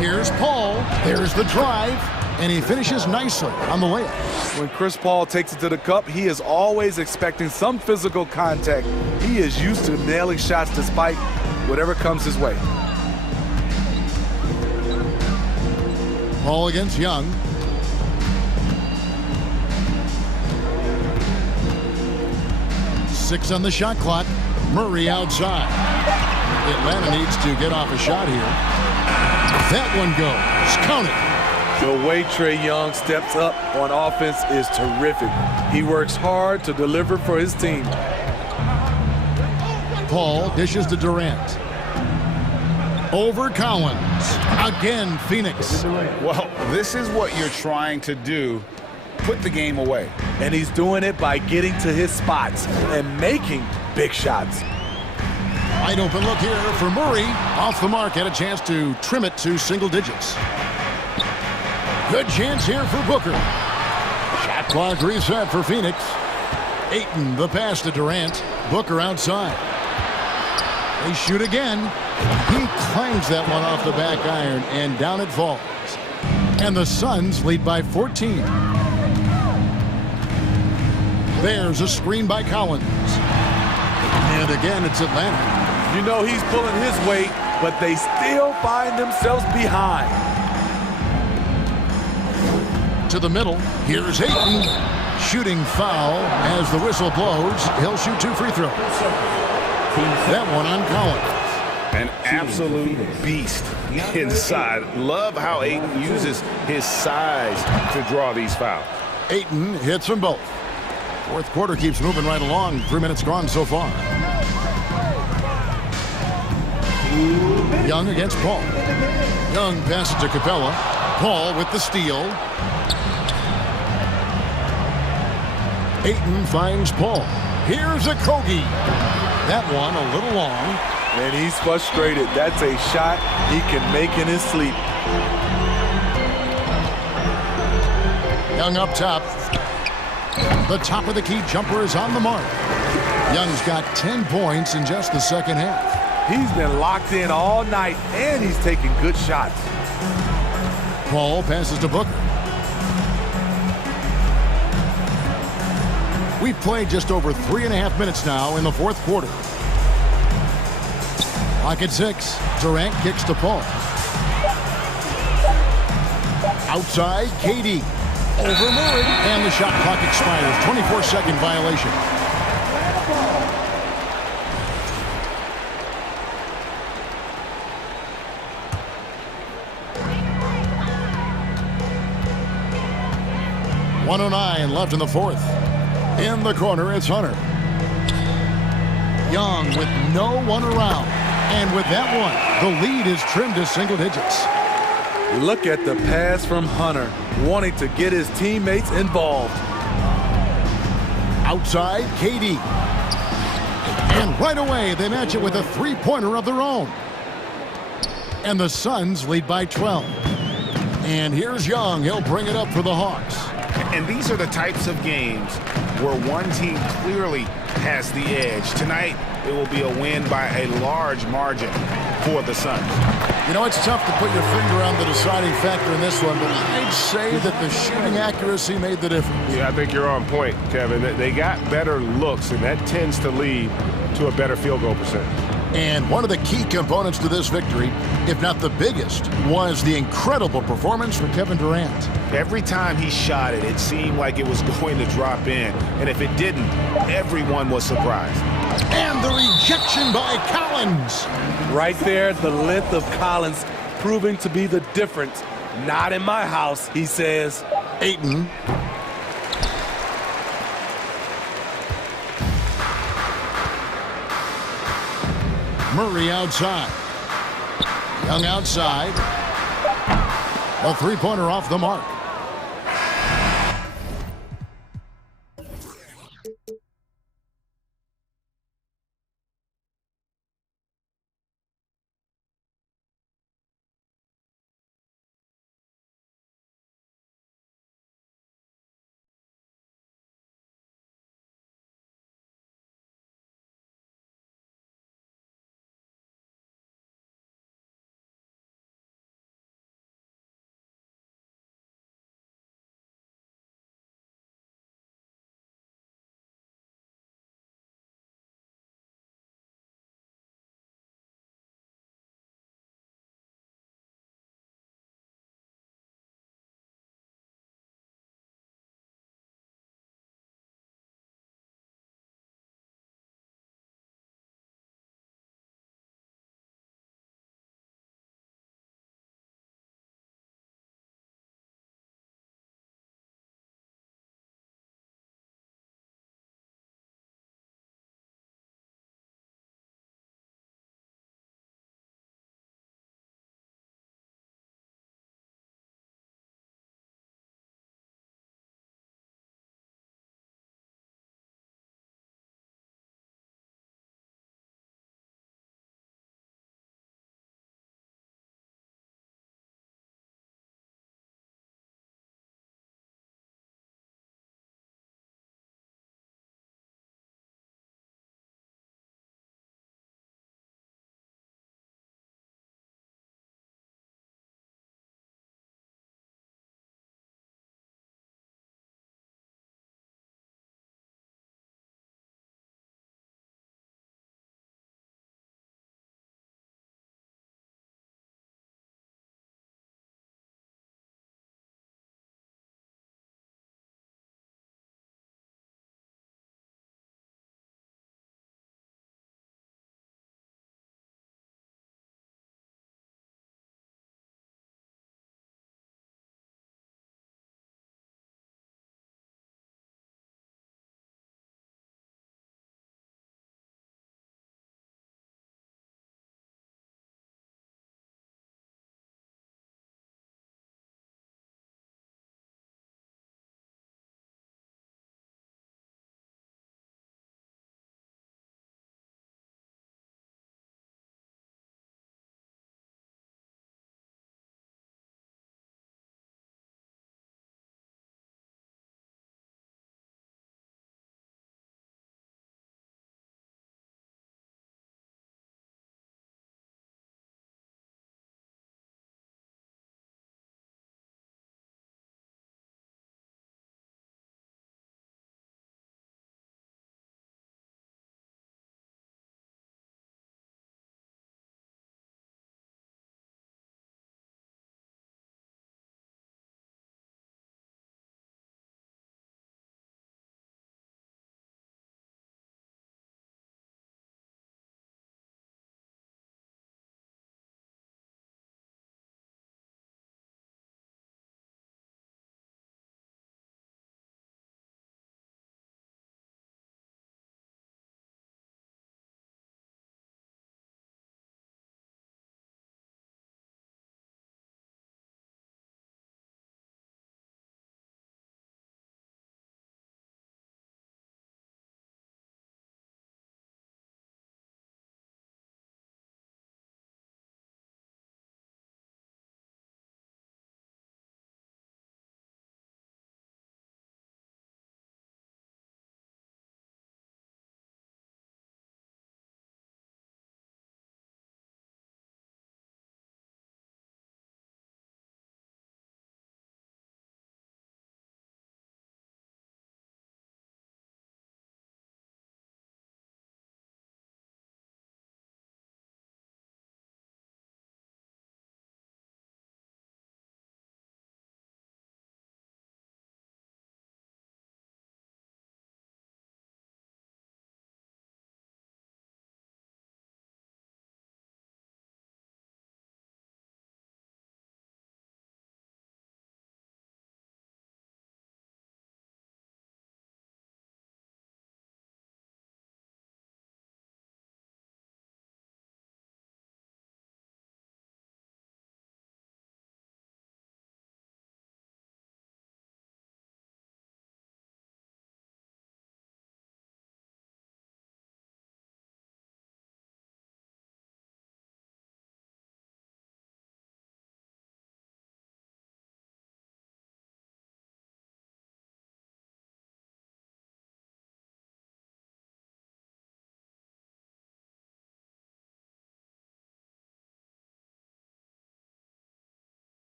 Here's Paul. There's the drive. And he finishes nicely on the layup. When Chris Paul takes it to the cup, he is always expecting some physical contact. He is used to nailing shots despite whatever comes his way. Paul against Young. Six on the shot clock. Murray outside. Atlanta needs to get off a shot here. That one goes. Count it. The way Trae Young steps up on offense is terrific. He works hard to deliver for his team. Paul dishes to Durant. Over Collins. Again, Phoenix. Well, this is what you're trying to do. Put the game away. And he's doing it by getting to his spots and making big shots. Wide open look here for Murray. Off the mark, had a chance to trim it to single digits. Good chance here for Booker. Shot clock reset for Phoenix. Ayton, the pass to Durant. Booker outside. They shoot again. He clangs that one off the back iron, and down it falls. And the Suns lead by 14. There's a screen by Collins. And again, it's Atlanta. You know he's pulling his weight, but they still find themselves behind. To the middle. Here's Ayton. Shooting foul as the whistle blows. He'll shoot 2 free throws. That one on Collins. An absolute beast inside. Love how Ayton uses his size to draw these fouls. Ayton hits them both. Fourth quarter keeps moving right along. 3 minutes gone so far. Young against Paul. Young passes to Capella. Paul with the steal. Ayton finds Paul. Here's a Kogi. That one a little long. And he's frustrated. That's a shot he can make in his sleep. Young up top. The top of the key jumper is on the mark. Young's got 10 points in just the second half. He's been locked in all night, and he's taking good shots. Paul passes to Booker. We've played just over 3.5 minutes now in the fourth quarter. Clock at 6. Durant kicks to Paul. Outside, KD. Over Murray. And the shot clock expires. 24-second violation. .109 left in the fourth. In the corner, it's Hunter. Young with no one around. And with that one, the lead is trimmed to single digits. Look at the pass from Hunter, wanting to get his teammates involved. Outside, KD. And right away, they match it with a three-pointer of their own. And the Suns lead by 12. And here's Young. He'll bring it up for the Hawks. And these are the types of games where one team clearly has the edge. Tonight, it will be a win by a large margin for the Suns. You know, it's tough to put your finger on the deciding factor in this one, but I'd say that the shooting accuracy made the difference. Yeah, I think you're on point, Kevin. They got better looks, and that tends to lead to a better field goal percentage. And one of the key components to this victory, if not the biggest, was the incredible performance from Kevin Durant. Every time he shot it, it seemed like it was going to drop in. And if it didn't, everyone was surprised. And the rejection by Collins. Right there, the length of Collins proving to be the difference. Not in my house, he says. Ayton. Murray outside. Young outside. A three-pointer off the mark.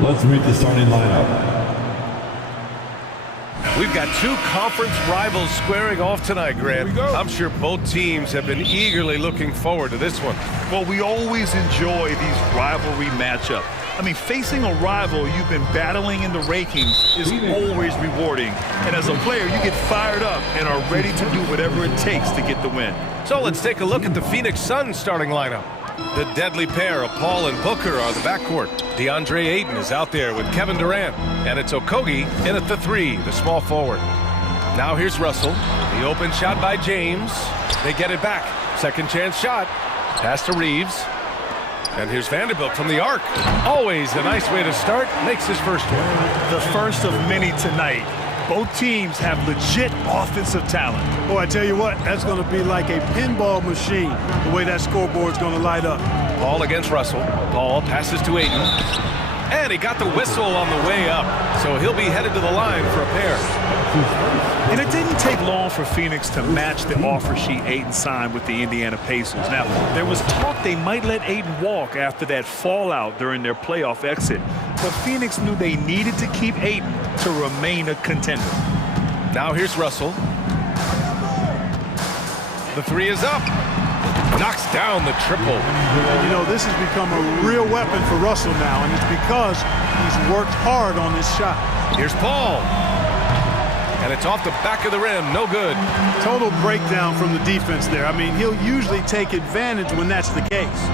Let's meet the starting lineup. We've got two conference rivals squaring off tonight, Grant. I'm sure both teams have been eagerly looking forward to this one. Well, we always enjoy these rivalry matchups. I mean, facing a rival you've been battling in the rankings is always rewarding. And as a player, you get fired up and are ready to do whatever it takes to get the win. So let's take a look at the Phoenix Suns starting lineup. The deadly pair of Paul and Booker are the backcourt. DeAndre Ayton is out there with Kevin Durant. And it's Okogie in at the 3, the small forward. Now here's Russell. The open shot by James. They get it back. Second chance shot. Pass to Reeves. And here's Vanderbilt from the arc. Always a nice way to start. Makes his first one. The first of many tonight. Both teams have legit offensive talent. Oh, I tell you what, that's going to be like a pinball machine, the way that scoreboard's going to light up. Paul against Russell. Paul passes to Ayton. And he got the whistle on the way up. So he'll be headed to the line for a pair. And it didn't take long for Phoenix to match the offer sheet Ayton signed with the Indiana Pacers. Now, there was talk they might let Ayton walk after that fallout during their playoff exit. But Phoenix knew they needed to keep Ayton to remain a contender. Now here's Russell. The 3 is up. Knocks down the triple. You know, this has become a real weapon for Russell now, and it's because he's worked hard on this shot. Here's Paul. And it's off the back of the rim. No good. Total breakdown from the defense there. I mean, he'll usually take advantage when that's the case.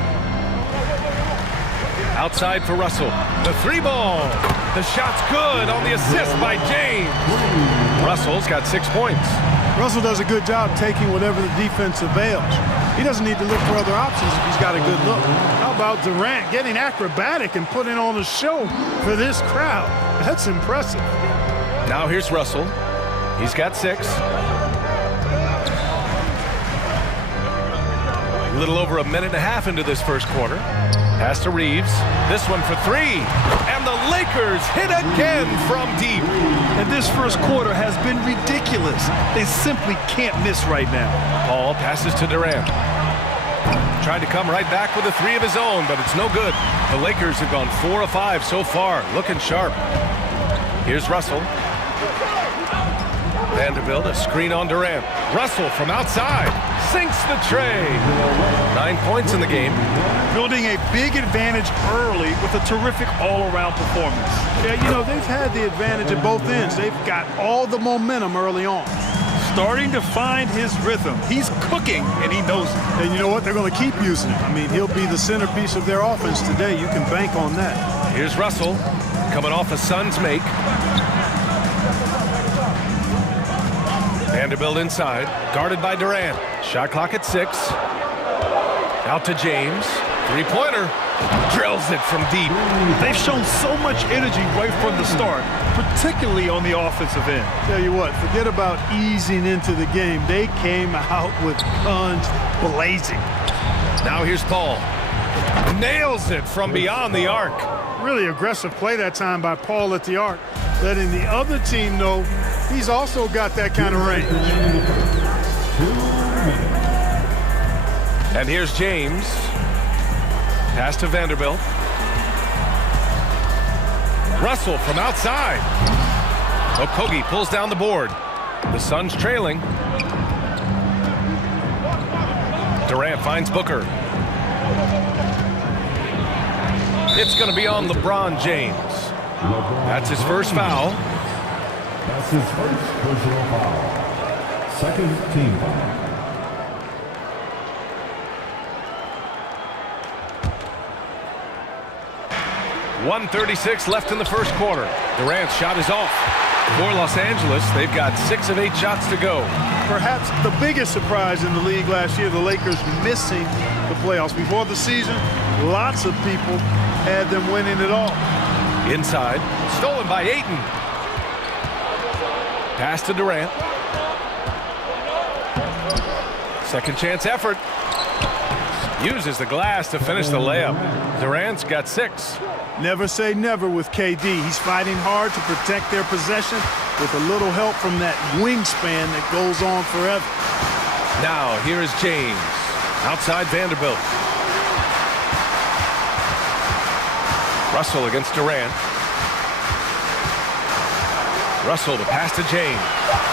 Outside for Russell. The 3 ball. The shot's good on the assist by James. Russell's got 6 points. Russell does a good job taking whatever the defense avails. He doesn't need to look for other options if he's got a good look. How about Durant getting acrobatic and putting on a show for this crowd? That's impressive. Now here's Russell. He's got 6. A little over a minute and a half into this first quarter. Pass to Reeves. This one for 3. And the Lakers hit again from deep. And this first quarter has been ridiculous. They simply can't miss right now. Paul passes to Durant. Tried to come right back with a 3 of his own, but it's no good. The Lakers have gone 4 of 5 so far, looking sharp. Here's Russell. Vanderbilt, a screen on Durant. Russell from outside. Sinks the tray. 9 points in the game. Building a big advantage early with a terrific all-around performance. Yeah, you know, they've had the advantage at both ends. They've got all the momentum early on. Starting to find his rhythm. He's cooking, and he knows it. And you know what? They're going to keep using him. I mean, he'll be the centerpiece of their offense today. You can bank on that. Here's Russell coming off a Suns make. Vanderbilt inside, guarded by Durant. Shot clock at 6. Out to James. 3-pointer. Drills it from deep. They've shown so much energy right from the start, particularly on the offensive end. Tell you what, forget about easing into the game. They came out with guns blazing. Now here's Paul. Nails it from beyond the arc. Really aggressive play that time by Paul at the arc, letting the other team know he's also got that kind of range. And here's James. Pass to Vanderbilt. Russell from outside. Okogie pulls down the board. The Suns trailing. Durant finds Booker. It's going to be on LeBron James. That's his first foul. That's his first personal foul. Second team foul. .136 left in the first quarter. Durant's shot is off. For Los Angeles, they've got 6 of 8 shots to go. Perhaps the biggest surprise in the league last year, the Lakers missing the playoffs. Before the season, lots of people had them winning it all. Inside, stolen by Ayton. Pass to Durant. Second chance effort. Uses the glass to finish the layup. Durant's got 6. Never say never with KD. He's fighting hard to protect their possession with a little help from that wingspan that goes on forever. Now, here is James. Outside Vanderbilt. Russell against Durant. Russell, the pass to James.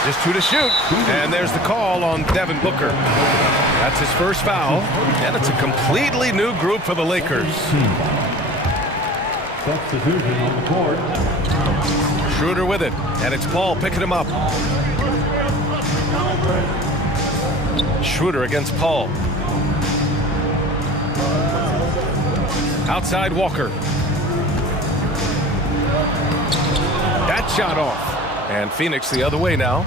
Just 2 to shoot. And there's the call on Devin Booker. That's his first foul. And it's a completely new group for the Lakers. Substitution on the court. Schroeder with it. And it's Paul picking him up. Schroeder against Paul. Outside Walker. That shot off. And Phoenix the other way now.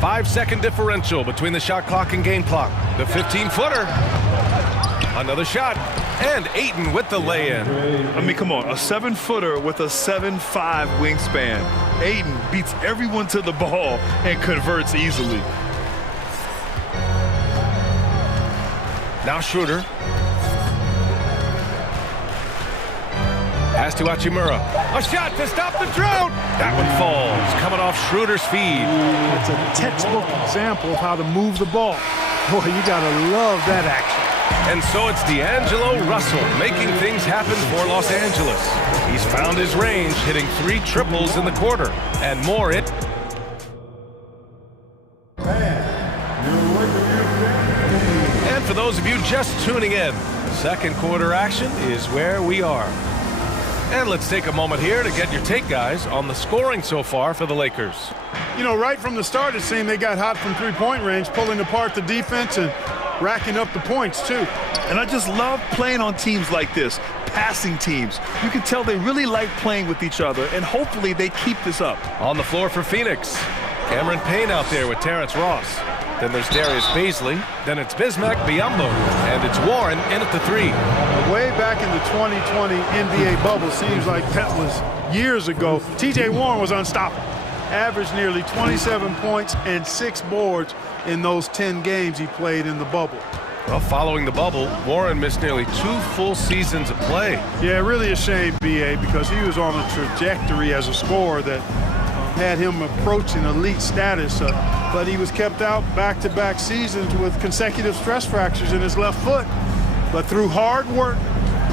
5-second differential between the shot clock and game clock. The 15-footer. Another shot. And Ayton with the lay-in. I mean, come on. A 7-footer with a 7'5" wingspan. Ayton beats everyone to the ball and converts easily. Now Schroeder. Pass to Hachimura. A shot to stop the drought. That one falls, coming off Schroeder's feed. It's a textbook example of how to move the ball. Boy, you gotta love that action. And so it's D'Angelo Russell making things happen for Los Angeles. He's found his range, hitting 3 triples in the quarter. And more it. And for those of you just tuning in, second quarter action is where we are. And let's take a moment here to get your take, guys, on the scoring so far for the Lakers. You know, right from the start, it seemed they got hot from three-point range, pulling apart the defense and racking up the points, too. And I just love playing on teams like this, passing teams. You can tell they really like playing with each other, and hopefully they keep this up. On the floor for Phoenix, Cameron Payne out there with Terrence Ross. Then there's Darius Baisley. Then it's Bismack Biyombo. And it's Warren in at the 3. Way back in the 2020 NBA bubble, seems like that was years ago. T.J. Warren was unstoppable. Averaged nearly 27 points and 6 boards in those 10 games he played in the bubble. Well, following the bubble, Warren missed nearly 2 full seasons of play. Yeah, really a shame, B.A., because he was on a trajectory as a scorer that had him approaching elite status, but he was kept out back-to-back seasons with consecutive stress fractures in his left foot. But through hard work,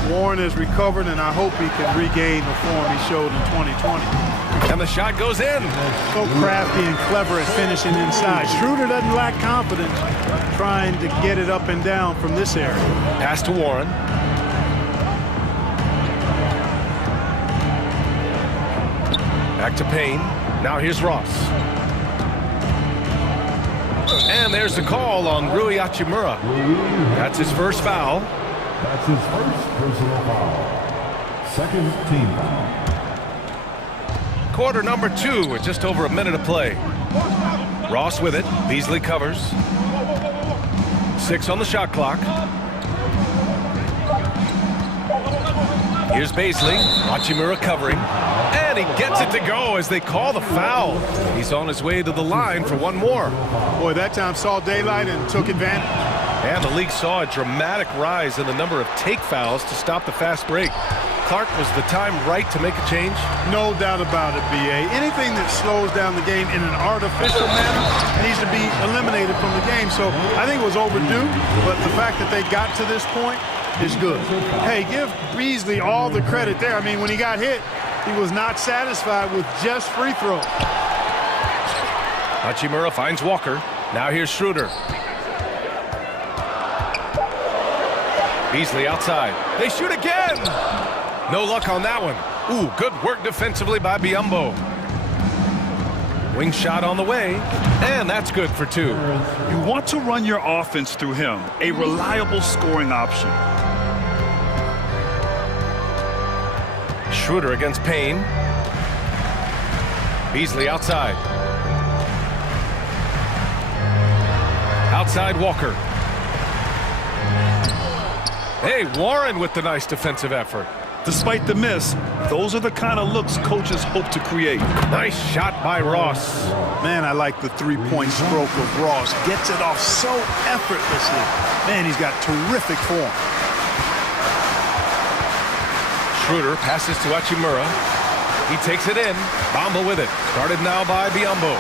Warren has recovered, and I hope he can regain the form he showed in 2020. And the shot goes in. So crafty and clever at finishing inside. Schroeder doesn't lack confidence trying to get it up and down from this area. Pass to Warren. Back to Payne. Now here's Ross. And there's the call on Rui Hachimura. That's his first foul. That's his first personal foul. Second team foul. Quarter number 2 with just over a minute of play. Ross with it. Beasley covers. 6 on the shot clock. Here's Baisley. Hachimura covering. And he gets it to go as they call the foul. He's on his way to the line for one more. Boy, that time saw daylight and took advantage. And the league saw a dramatic rise in the number of take fouls to stop the fast break. Clark, was the time right to make a change? No doubt about it, B.A. Anything that slows down the game in an artificial manner needs to be eliminated from the game. So I think it was overdue, but the fact that they got to this point is good. Hey, give Beasley all the credit there. I mean, when he got hit, he was not satisfied with just free throws. Hachimura finds Walker. Now here's Schroeder. Beasley outside. They shoot again. No luck on that one. Ooh, good work defensively by Biyombo. Wing shot on the way, and that's good for 2. You want to run your offense through him, a reliable scoring option. Schroeder against Payne. Beasley outside. Outside Walker. Hey, Warren with the nice defensive effort. Despite the miss, those are the kind of looks coaches hope to create. Nice shot by Ross. Man, I like the three-point stroke of Ross. Gets it off so effortlessly. Man, he's got terrific form. Schroeder passes to Hachimura. He takes it in. Bamba with it. Guarded now by Biyombo.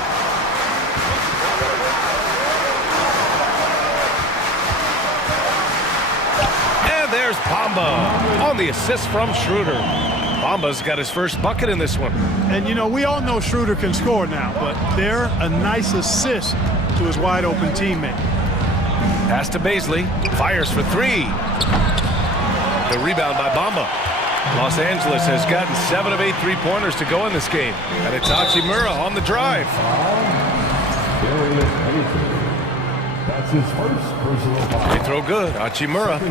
And there's Bamba on the assist from Schroeder. Bamba's got his first bucket in this one. And, you know, we all know Schroeder can score now, but they're a nice assist to his wide-open teammate. Pass to Baisley. Fires for three. The rebound by Bamba. Los Angeles has gotten 7 of 8 3-pointers to go in this game. And it's Hachimura on the drive. That's his first personal foul. They throw good. Hachimura.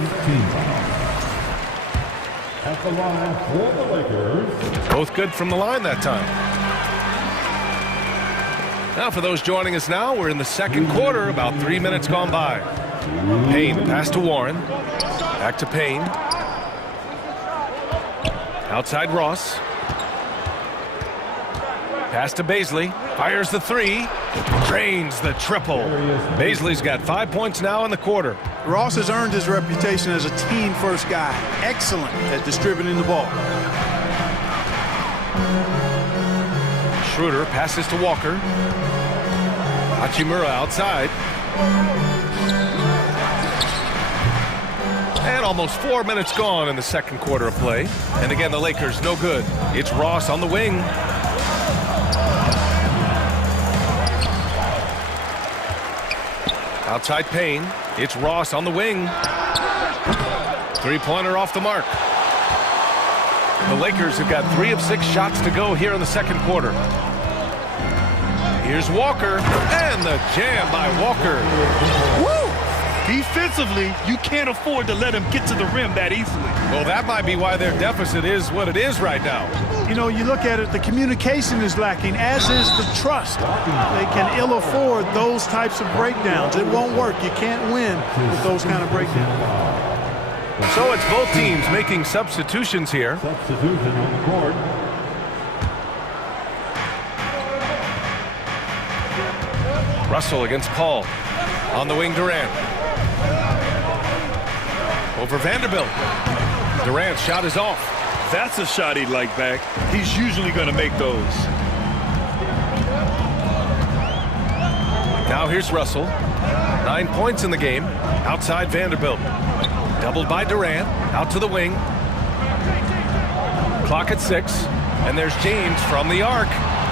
At the line for the Lakers. Both good from the line that time. Now for those joining us now, we're in the second quarter, about 3 minutes gone by. Payne, pass to Warren. Back to Payne. Outside Ross. Pass to Baisley. Fires the three. Drains the triple. Baisley's got 5 points now in the quarter. Ross has earned his reputation as a team-first guy. Excellent at distributing the ball. Schroeder passes to Walker. Hachimura outside. And almost 4 minutes gone in the second quarter of play. And again, the Lakers no good. It's Ross on the wing. Outside Payne. It's Ross on the wing. Three-pointer off the mark. The Lakers have got 3 of 6 shots to go here in the second quarter. Here's Walker, and the jam by Walker. Woo! Defensively, you can't afford to let him get to the rim that easily. Well, that might be why their deficit is what it is right now. You know, you look at it, the communication is lacking, as is the trust. They can ill afford those types of breakdowns. It won't work. You can't win with those kind of breakdowns. So it's both teams making substitutions here. Substitution on the court. Russell against Paul. On the wing, Durant. Over Vanderbilt. Durant's shot is off. That's a shot he'd like back. He's usually going to make those. Now here's Russell. 9 points in the game. Outside Vanderbilt. Doubled by Durant. Out to the wing. Clock at 6. And there's James from the arc.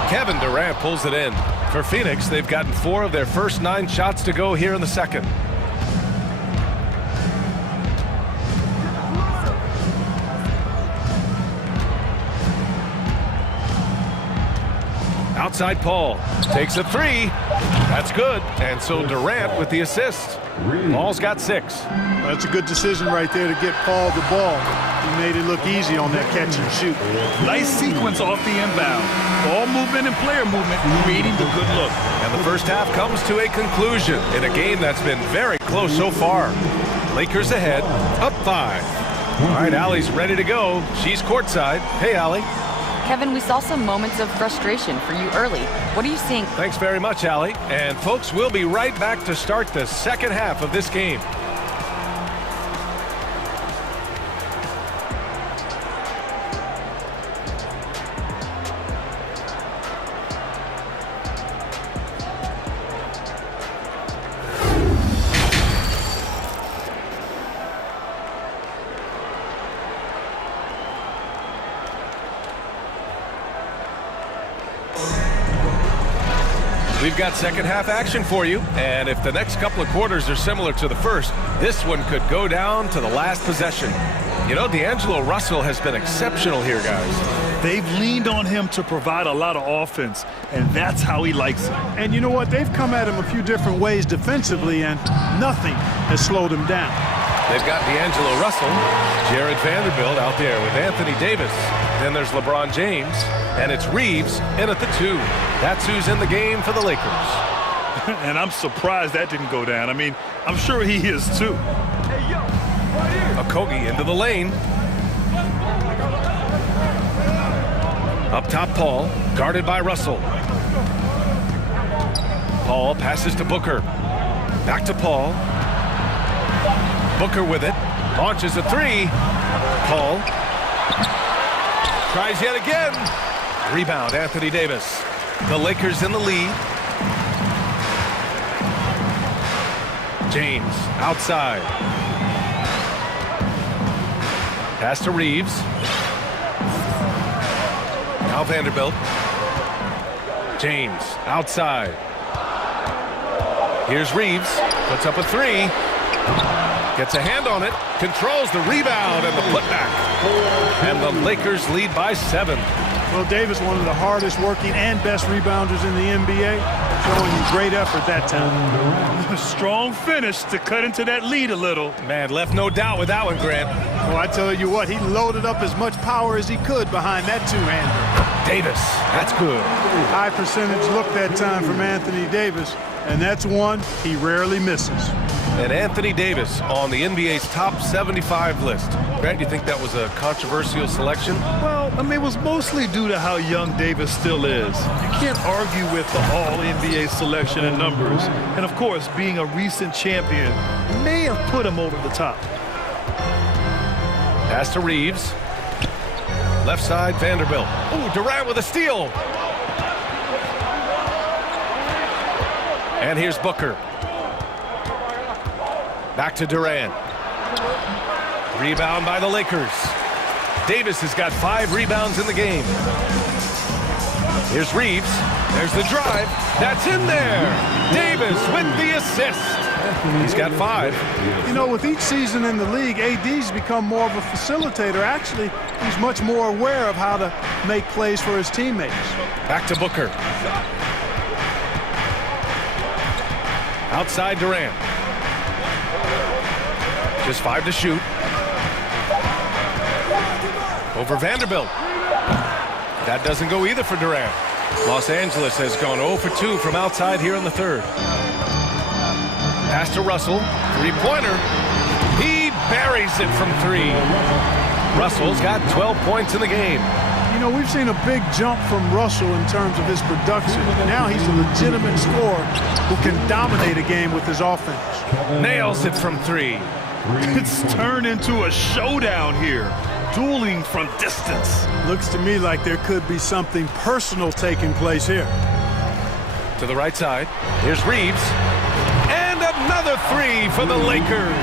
Kevin Durant pulls it in. For Phoenix, they've gotten 4 of their first 9 shots to go here in the second. Outside Paul. Takes a 3. That's good. And so Durant with the assist. Paul's got 6. That's a good decision right there to get Paul the ball. He made it look easy on that catch and shoot. Nice sequence off the inbound. Ball movement and player movement creating the good look. And the first half comes to a conclusion in a game that's been very close so far. Lakers ahead, up 5. All right, Allie's ready to go. She's courtside. Hey, Allie. Kevin, we saw some moments of frustration for you early. What are you seeing? Thanks very much, Allie. And folks, we'll be right back to start the second half of this game. We've got second half action for you, and if the next couple of quarters are similar to the first, this one could go down to the last possession. You know, D'Angelo Russell has been exceptional here, guys. They've leaned on him to provide a lot of offense, and that's how he likes it. And you know what? They've come at him a few different ways defensively, and nothing has slowed him down. They've got D'Angelo Russell, Jared Vanderbilt out there with Anthony Davis. Then there's LeBron James, and it's Reeves in at the 2. That's who's in the game for the Lakers. And I'm surprised that didn't go down. I mean, I'm sure he is too. Okogie into the lane. Up top, Paul, guarded by Russell. Paul passes to Booker. Back to Paul. Booker with it. Launches a 3. Paul. Tries yet again. Rebound, Anthony Davis. The Lakers in the lead. James outside. Pass to Reeves. Now Vanderbilt. James outside. Here's Reeves. Puts up a three. Gets a hand on it. Controls the rebound and the putback. And the Lakers lead by 7. Well, Davis, one of the hardest working and best rebounders in the NBA, showing you great effort that time. Strong finish to cut into that lead a little. Man, left no doubt with that one, Grant. Well, I tell you what, he loaded up as much power as he could behind that two-hander. Davis, that's good. High percentage look that time from Anthony Davis, and that's one he rarely misses. And Anthony Davis on the NBA's top 75 list. Grant, do you think that was a controversial selection? Well, I mean, it was mostly due to how young Davis still is. You can't argue with the all-NBA selection and numbers. And, of course, being a recent champion may have put him over the top. Pass to Reeves. Left side, Vanderbilt. Ooh, Durant with a steal. And here's Booker. Back to Durant. Rebound by the Lakers. Davis has got 5 rebounds in the game. Here's Reeves. There's the drive. That's in there. Davis with the assist. He's got 5. You know, with each season in the league, AD's become more of a facilitator. Actually, he's much more aware of how to make plays for his teammates. Back to Booker. Outside Durant. Just 5 to shoot. Over Vanderbilt. That doesn't go either for Durant. Los Angeles has gone 0 for 2 from outside here in the third. Pass to Russell. Three-pointer. He buries it from 3. Russell's got 12 points in the game. You know, we've seen a big jump from Russell in terms of his production. Now he's a legitimate scorer who can dominate a game with his offense. Nails it from 3. It's turned into a showdown here. Dueling from distance. Looks to me like there could be something personal taking place here. To the right side. Here's Reeves. And another 3 for the Lakers.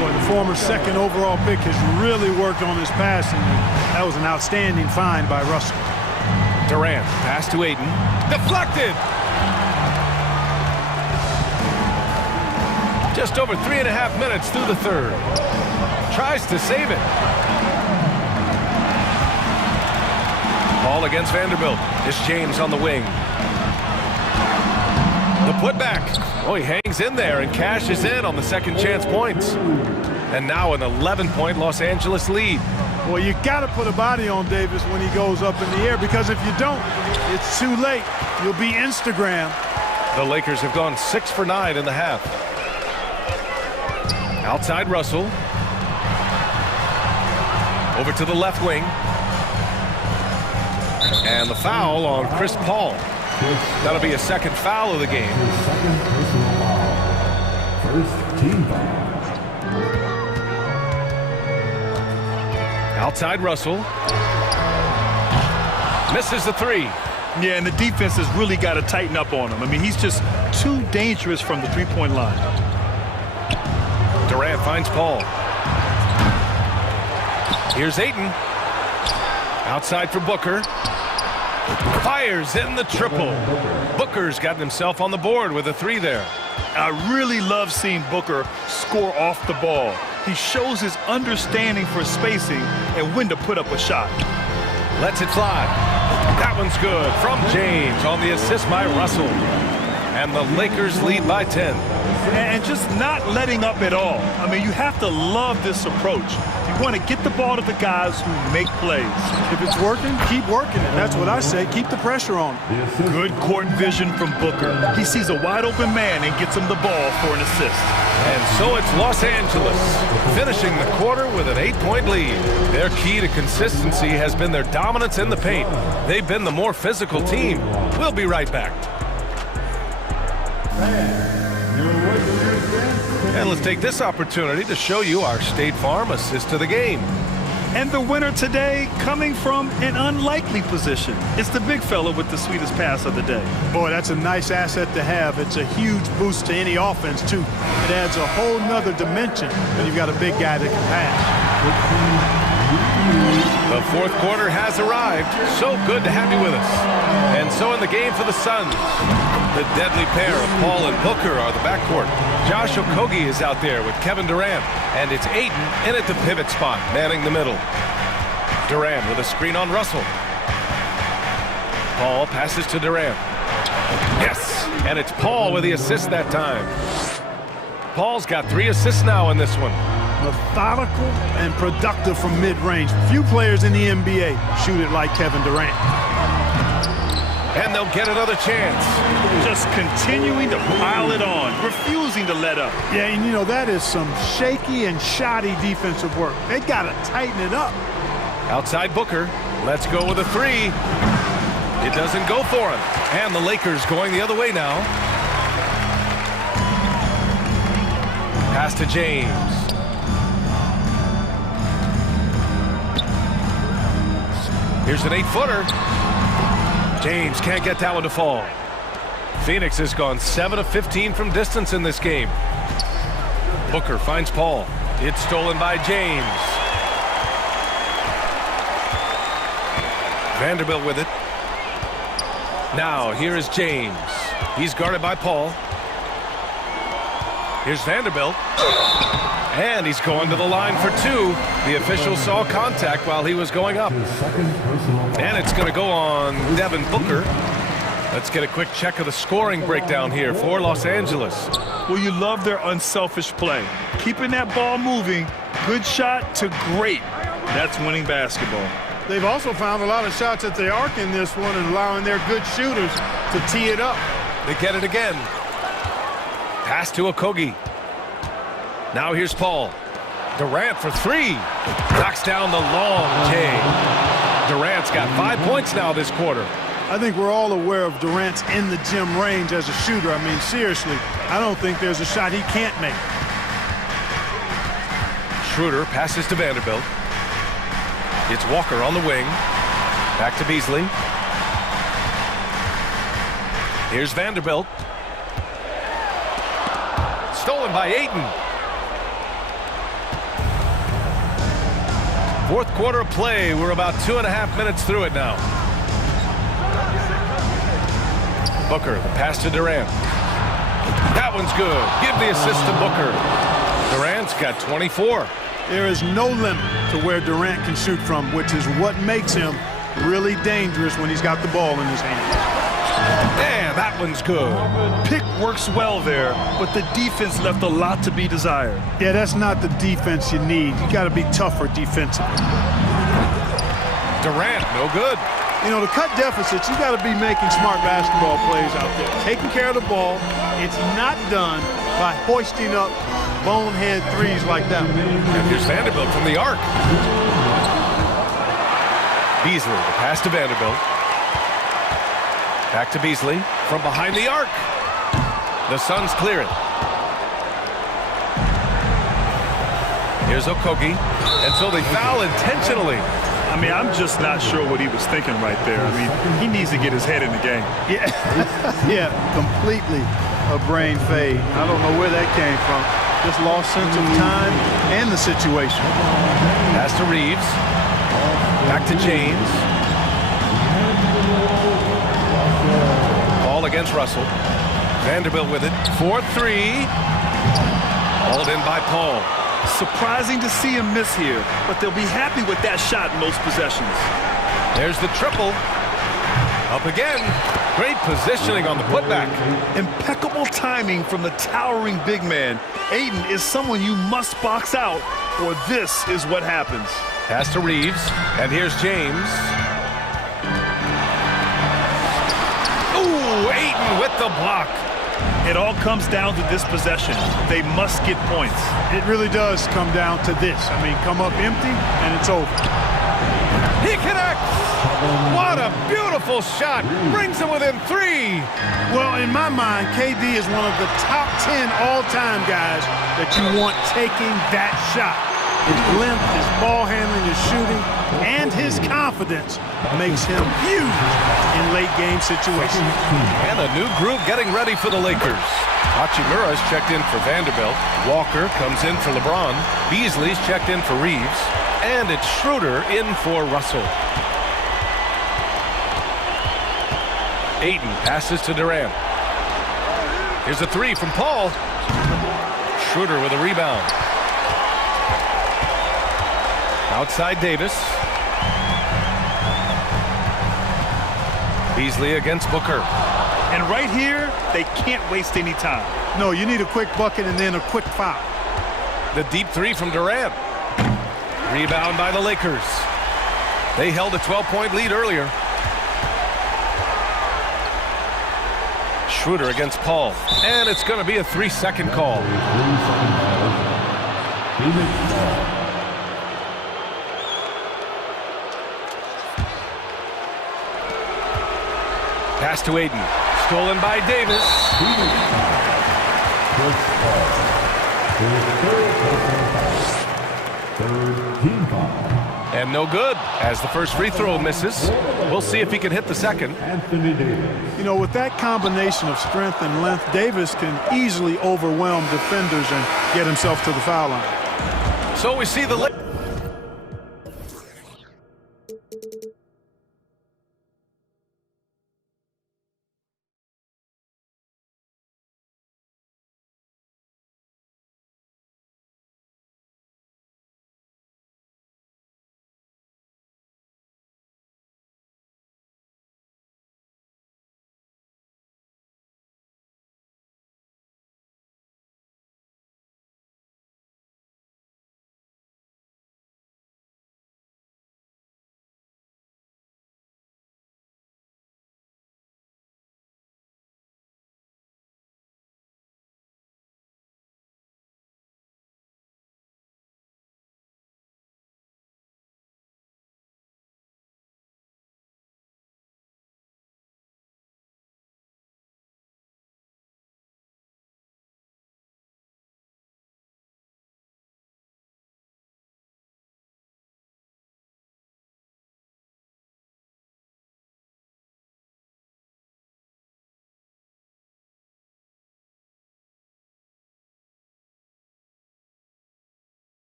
Boy, the former second overall pick has really worked on his passing. That was an outstanding find by Russell. Durant, pass to Ayton. Deflected. Just over 3.5 minutes through the third. Tries to save it. Ball against Vanderbilt. It's James on the wing. The putback. Oh, he hangs in there and cashes in on the second chance points. And now an 11-point Los Angeles lead. Well, you got to put a body on Davis when he goes up in the air, because if you don't, it's too late. You'll be Instagram. The Lakers have gone 6 for 9 in the half. Outside Russell. Over to the left wing. And the foul on Chris Paul. That'll be a second foul of the game. Second personal foul. First team foul. Outside Russell. Misses the 3. Yeah, and the defense has really got to tighten up on him. I mean, he's just too dangerous from the three-point line. Durant finds Paul. Here's Ayton. Outside for Booker. Fires in the triple. Booker's gotten himself on the board with a 3 there. I really love seeing Booker score off the ball. He shows his understanding for spacing and when to put up a shot. Lets it fly. That one's good from James on the assist by Russell. And the Lakers lead by 10. And just not letting up at all. I mean, you have to love this approach. You want to get the ball to the guys who make plays. If it's working, keep working it. That's what I say. Keep the pressure on. Good court vision from Booker. He sees a wide open man and gets him the ball for an assist. And so it's Los Angeles finishing the quarter with an 8-point lead. Their key to consistency has been their dominance in the paint. They've been the more physical team. We'll be right back. And let's take this opportunity to show you our State Farm assist to the game. And the winner today coming from an unlikely position. It's the big fella with the sweetest pass of the day. Boy, that's a nice asset to have. It's a huge boost to any offense, too. It adds a whole nother dimension when you've got a big guy that can pass. The fourth quarter has arrived. So good to have you with us. And so in the game for the Suns, the deadly pair of Paul and Booker are the backcourt. Josh Okogie is out there with Kevin Durant. And it's Ayton in at the pivot spot, manning the middle. Durant with a screen on Russell. Paul passes to Durant. Yes! And it's Paul with the assist that time. Paul's got 3 assists now in this one. Methodical and productive from mid-range. Few players in the NBA shoot it like Kevin Durant. And they'll get another chance. Just continuing to pile it on, refusing to let up. Yeah, and you know, that is some shaky and shoddy defensive work. They got to tighten it up. Outside Booker. Let's go with a 3. It doesn't go for him. And the Lakers going the other way now. Pass to James. Here's an 8-footer. James can't get that one to fall. Phoenix has gone 7 of 15 from distance in this game. Booker finds Paul. It's stolen by James. Vanderbilt with it. Now here is James. He's guarded by Paul. Here's Vanderbilt. And he's going to the line for 2. The official saw contact while he was going up. And it's going to go on Devin Booker. Let's get a quick check of the scoring breakdown here for Los Angeles. Well, you love their unselfish play. Keeping that ball moving, good shot to great. That's winning basketball. They've also found a lot of shots at the arc in this one and allowing their good shooters to tee it up. They get it again. Pass to Okogie. Now here's Paul. Durant for 3. Knocks down the long J. Durant's got 5 points now this quarter. I think we're all aware of Durant's in the gym range as a shooter. I mean, seriously, I don't think there's a shot he can't make. Schroeder passes to Vanderbilt. It's Walker on the wing. Back to Beasley. Here's Vanderbilt. Stolen by Ayton. Fourth quarter of play. We're about 2.5 minutes through it now. Booker, the pass to Durant. That one's good. Give the assist to Booker. Durant's got 24. There is no limit to where Durant can shoot from, which is what makes him really dangerous when he's got the ball in his hands. And that one's good. Pick works well there, but the defense left a lot to be desired. Yeah, that's not the defense you need. You got to be tougher defensively. Durant, no good. You know, to cut deficits, you got to be making smart basketball plays out there. Taking care of the ball. It's not done by hoisting up bonehead threes like that. And here's Vanderbilt from the arc. Beasley, the pass to Vanderbilt. Back to Beasley from behind the arc. The Suns clear it. Here's Okogie. And so they foul intentionally. I mean, I'm just not sure what he was thinking right there. I mean, he needs to get his head in the game. Yeah, yeah, completely a brain fade. I don't know where that came from. Just lost sense of time and the situation. Pass to Reeves. Back to James. Ball against Russell. Vanderbilt with it. 4-3. Hauled in by Paul. Surprising to see him miss here, but they'll be happy with that shot most possessions. There's the triple. Up again. Great positioning on the putback. Impeccable timing from the towering big man. Ayton is someone you must box out, or this is what happens. Pass to Reeves, and here's James. Ooh, Ayton with the block. It all comes down to this possession. They must get points. It really does come down to this. I mean, come up empty, and it's over. He connects! What a beautiful shot! Brings him within 3. Well, in my mind, KD is one of the top 10 all-time guys that you want taking that shot. His length, his ball handling, his shooting, and his confidence makes him huge in late-game situations. And a new group getting ready for the Lakers. Hachimura's checked in for Vanderbilt. Walker comes in for LeBron. Beasley's checked in for Reeves. And it's Schroeder in for Russell. Ayton passes to Durant. Here's a three from Paul. Schroeder with a rebound. Outside Davis. Beasley against Booker. And right here, they can't waste any time. No, you need a quick bucket and then a quick foul. The deep three from Durant. Rebound by the Lakers. They held a 12-point lead earlier. Schroeder against Paul. And it's going to be a 3-second call. Pass to Ayton. Stolen by Davis. And no good as the first free throw misses. We'll see if he can hit the second. You know, with that combination of strength and length, Davis can easily overwhelm defenders and get himself to the foul line. So we see the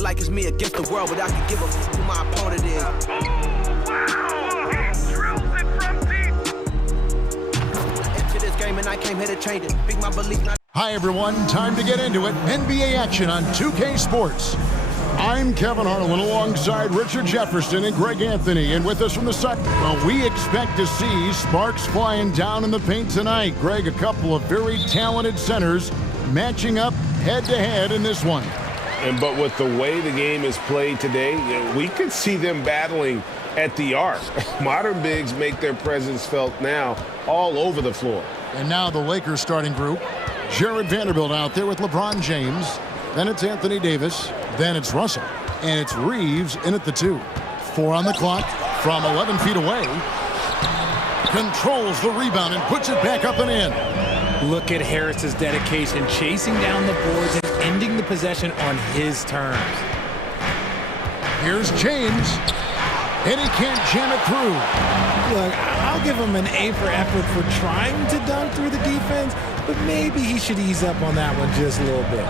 like it's me against the world, but I can give a f who my opponent is. Into this game and I came here to change it. Speak my belief, not. Hi, everyone. Time to get into it. NBA action on 2K Sports. I'm Kevin Harlan alongside Richard Jefferson and Greg Anthony. And with us from the side, well, we expect to see sparks flying down in the paint tonight. Greg, a couple of very talented centers matching up head-to-head in this one. But with the way the game is played today, we could see them battling at the arc. Modern bigs make their presence felt now all over the floor. And now the Lakers starting group. Jared Vanderbilt out there with LeBron James. Then it's Anthony Davis. Then it's Russell. And it's Reeves in at the 2. 4 on the clock from 11 feet away. Controls the rebound and puts it back up and in. Look at Harris's dedication, chasing down the boards and ending the possession on his terms. Here's James. And he can't jam it through. Look, I'll give him an A for effort for trying to dunk through the defense, but maybe he should ease up on that one just a little bit.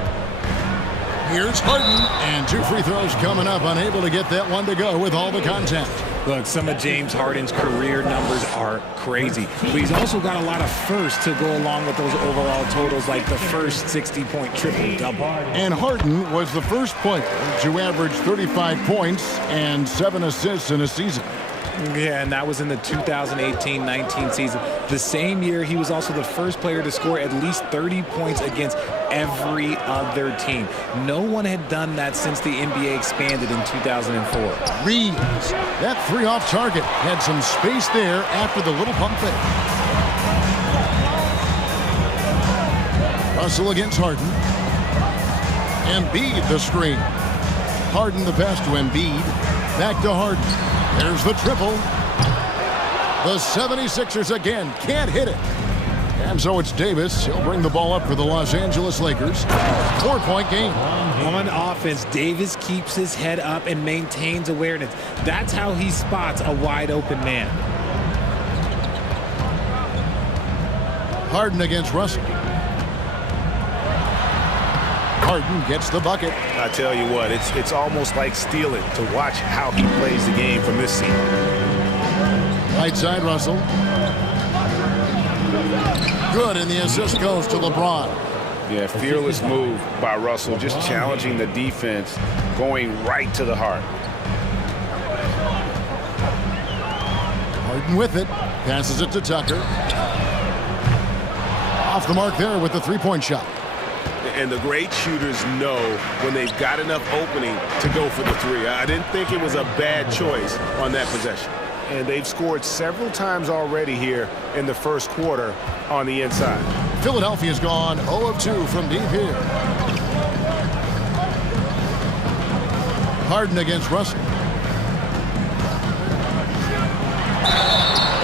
Here's Harden, and 2 free throws coming up, unable to get that one to go with all the contact. Look, some of James Harden's career numbers are crazy, but he's also got a lot of firsts to go along with those overall totals, like the first 60-point triple-double. And Harden was the first player to average 35 points and 7 assists in a season. Yeah, and that was in the 2018-19 season. The same year, he was also the first player to score at least 30 points against every other team. No one had done that since the NBA expanded in 2004. Reeves, that 3 off target, had some space there after the little pump fake. Russell against Harden. Embiid the screen. Harden the pass to Embiid. Back to Harden. There's the triple. The 76ers again can't hit it. And so it's Davis. He'll bring the ball up for the Los Angeles Lakers. 4-point game. On offense, Davis keeps his head up and maintains awareness. That's how he spots a wide open man. Harden against Russell. Harden gets the bucket. I tell you what, it's almost like stealing to watch how he plays the game from this seat. Right side, Russell. Good, and the assist goes to LeBron. Yeah, fearless move by Russell, just challenging the defense, going right to the heart. Harden with it, passes it to Tucker. Off the mark there with the 3-point shot. And the great shooters know when they've got enough opening to go for the 3. I didn't think it was a bad choice on that possession. And they've scored several times already here in the first quarter on the inside. Philadelphia's gone 0 of 2 from deep here. Harden against Russell.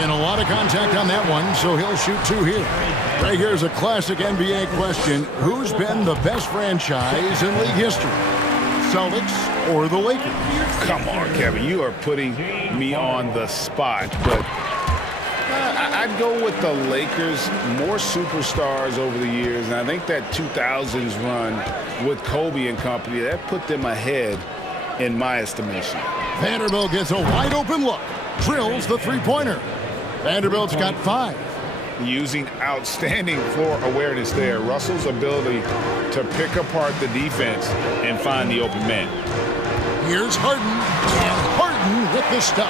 And a lot of contact on that one, so he'll shoot 2 here. Right here's a classic NBA question. Who's been the best franchise in league history? Celtics or the Lakers? Come on, Kevin. You are putting me on the spot. But I'd go with the Lakers. More superstars over the years. And I think that 2000s run with Kobe and company, that put them ahead in my estimation. Vanderbilt gets a wide open look. Drills the 3-pointer. Vanderbilt's got 5. Using outstanding floor awareness there. Russell's ability to pick apart the defense and find the open man. Here's Harden, and Harden with the stuff.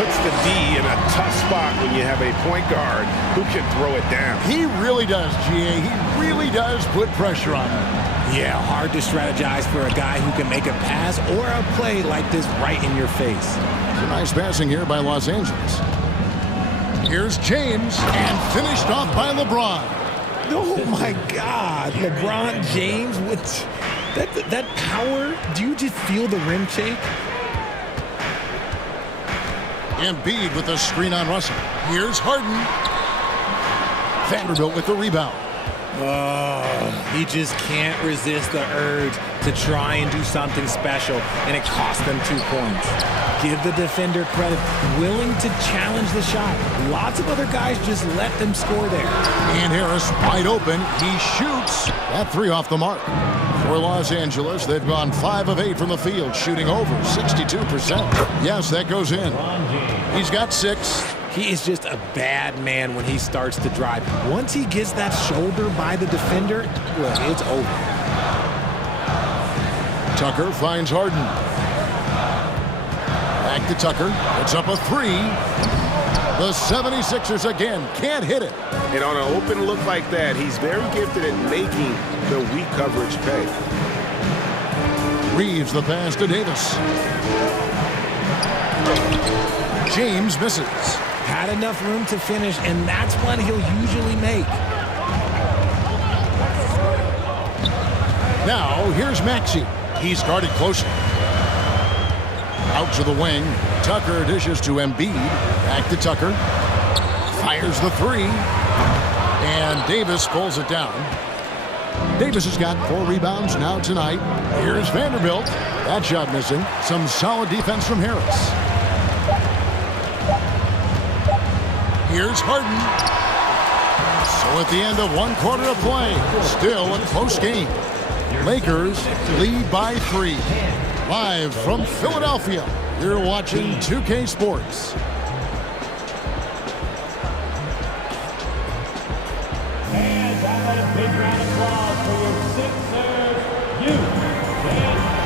Puts the D in a tough spot when you have a point guard who can throw it down. He really does, GA. He really does put pressure on him. Yeah, hard to strategize for a guy who can make a pass or a play like this right in your face. It's a nice passing here by Los Angeles. Here's James, and finished off by LeBron. Oh, my God. LeBron James with that power. Do you just feel the rim shake? Embiid with the screen on Russell. Here's Harden. Vanderbilt with the rebound. He just can't resist the urge to try and do something special, and it cost them 2 points. Give the defender credit, willing to challenge the shot. Lots of other guys just let them score there. And Harris wide open. He shoots. That 3 off the mark. For Los Angeles, they've gone 5 of 8 from the field, shooting over 62%. Yes, that goes in. He's got 6. He is just a bad man when he starts to drive. Once he gets that shoulder by the defender, well, it's over. Tucker finds Harden. Back to Tucker. It's up a 3. The 76ers again can't hit it. And on an open look like that, he's very gifted at making the weak coverage pay. Reeves the pass to Davis. James misses. Had enough room to finish, and that's one he'll usually make. Now, here's Maxey. He's guarded closely. Out to the wing. Tucker dishes to Embiid. Back to Tucker. Fires the 3. And Davis pulls it down. Davis has got 4 rebounds now tonight. Here's Vanderbilt. That shot missing. Some solid defense from Harris. Here's Harden. So at the end of 1 quarter of play, still a close game. Lakers lead by 3. Live from Philadelphia, you're watching 2K Sports.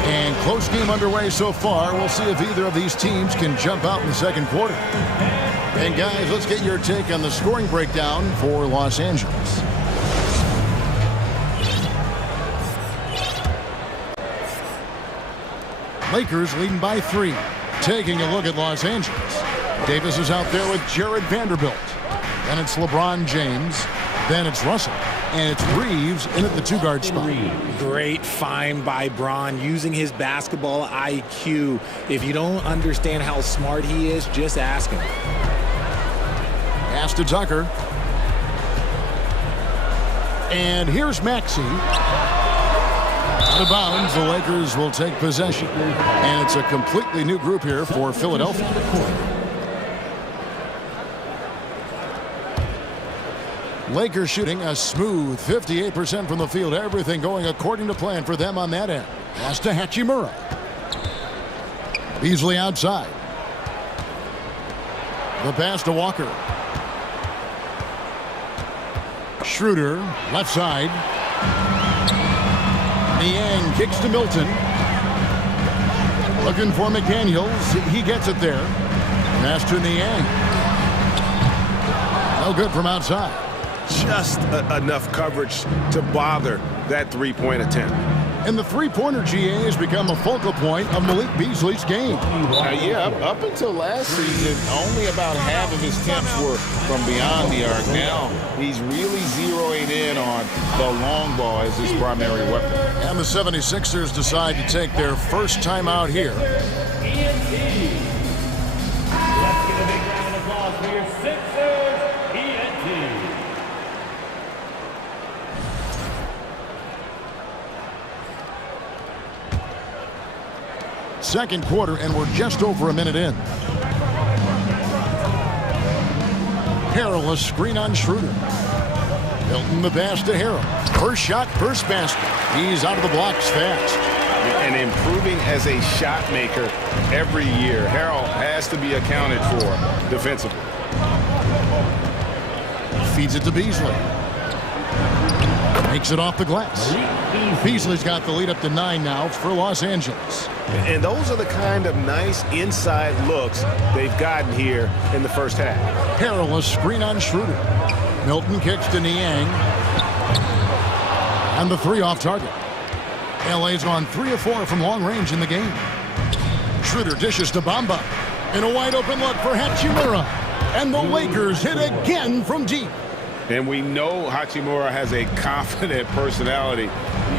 And close game underway so far. We'll see if either of these teams can jump out in the second quarter. And guys, let's get your take on the scoring breakdown for Los Angeles. Lakers leading by 3. Taking a look at Los Angeles. Davis is out there with Jared Vanderbilt. Then it's LeBron James. Then it's Russell. And it's Reeves in at the 2-guard spot. Great find by Bron, using his basketball IQ. If you don't understand how smart he is, just ask him. Pass to Tucker. And here's Maxey. Out of bounds, the Lakers will take possession. And it's a completely new group here for Philadelphia. Lakers shooting a smooth 58% from the field. Everything going according to plan for them on that end. Pass to Hachimura. Beasley outside. The pass to Walker. Schroeder, left side. Niang kicks to Milton. Looking for McDaniels. He gets it there. Pass to Niang. No good from outside. Just enough coverage to bother that 3-point attempt. And the three-pointer, GA, has become a focal point of Malik Beasley's game. Yeah, up until last season, only about half of his attempts were from beyond the arc. Now he's really zeroing in on the long ball as his primary weapon. And the 76ers decide to take their first time out here. Let's get a big round of applause for your Sixers, ENT. Second quarter, and we're just over a minute in. Harrell, a screen on Schroeder. Milton the pass to Harrell. First shot, first basket. He's out of the blocks fast. And improving as a shot maker every year. Harrell has to be accounted for defensively. Feeds it to Beasley. Makes it off the glass. Beasley's got the lead up to 9 now for Los Angeles. And those are the kind of nice inside looks they've gotten here in the first half. Harrell, a screen on Schroeder. Milton kicks to Niang. And the 3 off target. LA's gone 3 of 4 from long range in the game. Schroeder dishes to Bamba. In a wide open look for Hachimura. And the Lakers hit again from deep. And we know Hachimura has a confident personality.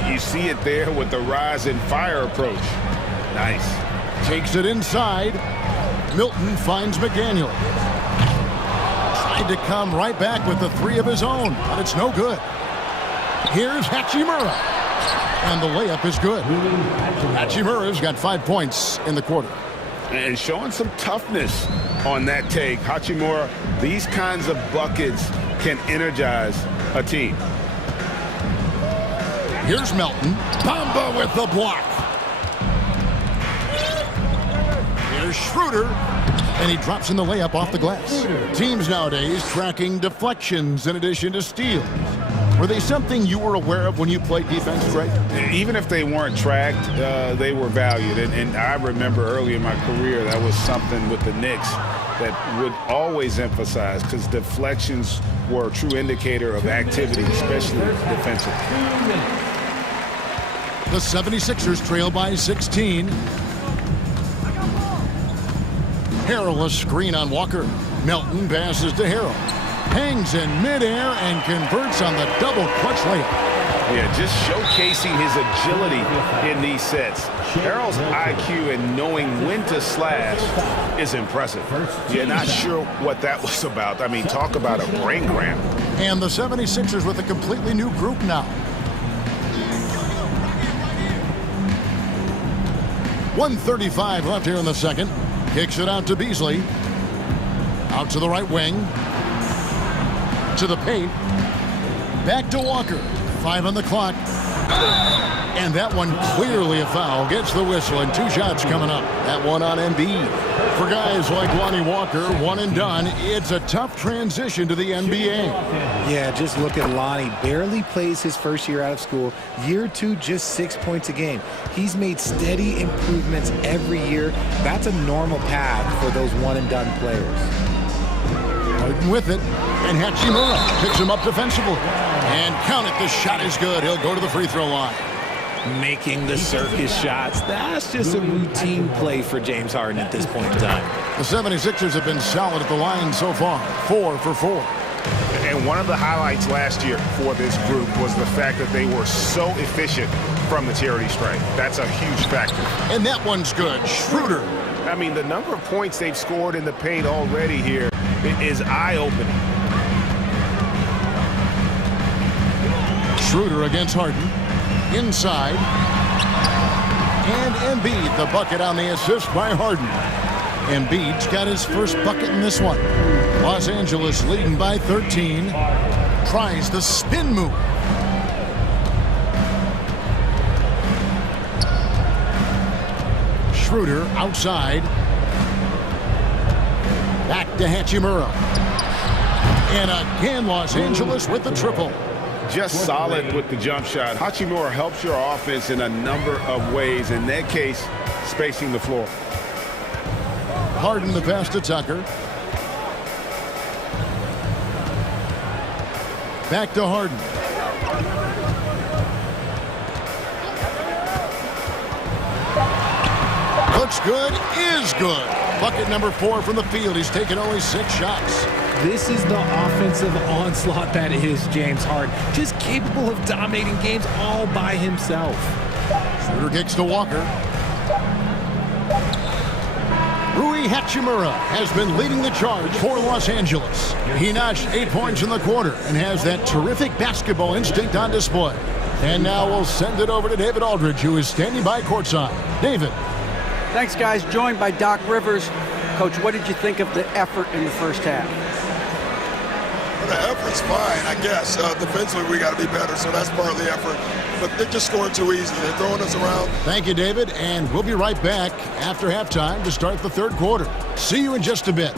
You see it there with the rise and fire approach. Nice. Takes it inside. Milton finds McDaniel. Tried to come right back with the 3 of his own, but it's no good. Here's Hachimura. And the layup is good. Hachimura's got 5 points in the quarter. And showing some toughness on that take. Hachimura, these kinds of buckets can energize a team. Here's Melton. Bamba with the block. Here's Schroeder. And he drops in the layup off the glass. Teams nowadays tracking deflections in addition to steals. Were they something you were aware of when you played defense, Greg? Even if they weren't tracked, they were valued. And I remember early in my career, that was something with the Knicks that would always emphasize, because deflections were a true indicator of activity, especially defensively. The 76ers trail by 16. Harrell, a screen on Walker. Melton passes to Harrell. Hangs in midair and converts on the double clutch layup. Yeah, just showcasing his agility in these sets. Harrell's IQ and knowing when to slash is impressive. Yeah, not sure what that was about. I mean, talk about a brain cramp. And the 76ers with a completely new group now. 1:35 left here in the second. Kicks it out to Beasley. Out to the right wing. To the paint. Back to Walker. 5 on the clock. And that one clearly a foul. Gets the whistle and 2 shots coming up. That one on Embiid. For guys like Lonnie Walker, one and done, it's a tough transition to the NBA. Yeah, just look at Lonnie. Barely plays his first year out of school. Year 2, just 6 points a game. He's made steady improvements every year. That's a normal path for those one and done players. Harden with it. And Hachimura picks him up defensively. And count it, the shot is good. He'll go to the free throw line. Making the circus shots. That's just a routine play for James Harden at this point in time. The 76ers have been solid at the line so far. 4 for 4. And one of the highlights last year for this group was the fact that they were so efficient from the charity stripe. That's a huge factor. And that one's good. Schroeder. I mean, the number of points they've scored in the paint already here is eye-opening. Schroeder against Harden. Inside. And Embiid, the bucket on the assist by Harden. Embiid's got his first bucket in this one. Los Angeles leading by 13. Tries the spin move. Schroeder outside. Back to Hachimura. And again, Los Angeles with the triple. Just solid with the jump shot. Hachimura helps your offense in a number of ways. In that case, spacing the floor. Harden the pass to Tucker. Back to Harden. Looks good, is good. Bucket number 4 from the field. He's taken only 6 shots. This is the offensive onslaught that is James Harden. Just capable of dominating games all by himself. Schroeder kicks to Walker. Rui Hachimura has been leading the charge for Los Angeles. He notched 8 points in the quarter and has that terrific basketball instinct on display. And now we'll send it over to David Aldridge, who is standing by courtside. David. Thanks, guys. Joined by Doc Rivers. Coach, what did you think of the effort in the first half? The effort's fine, I guess. Defensively, we got to be better, so that's part of the effort. But they're just scoring too easy. They're throwing us around. Thank you, David, and we'll be right back after halftime to start the third quarter. See you in just a bit.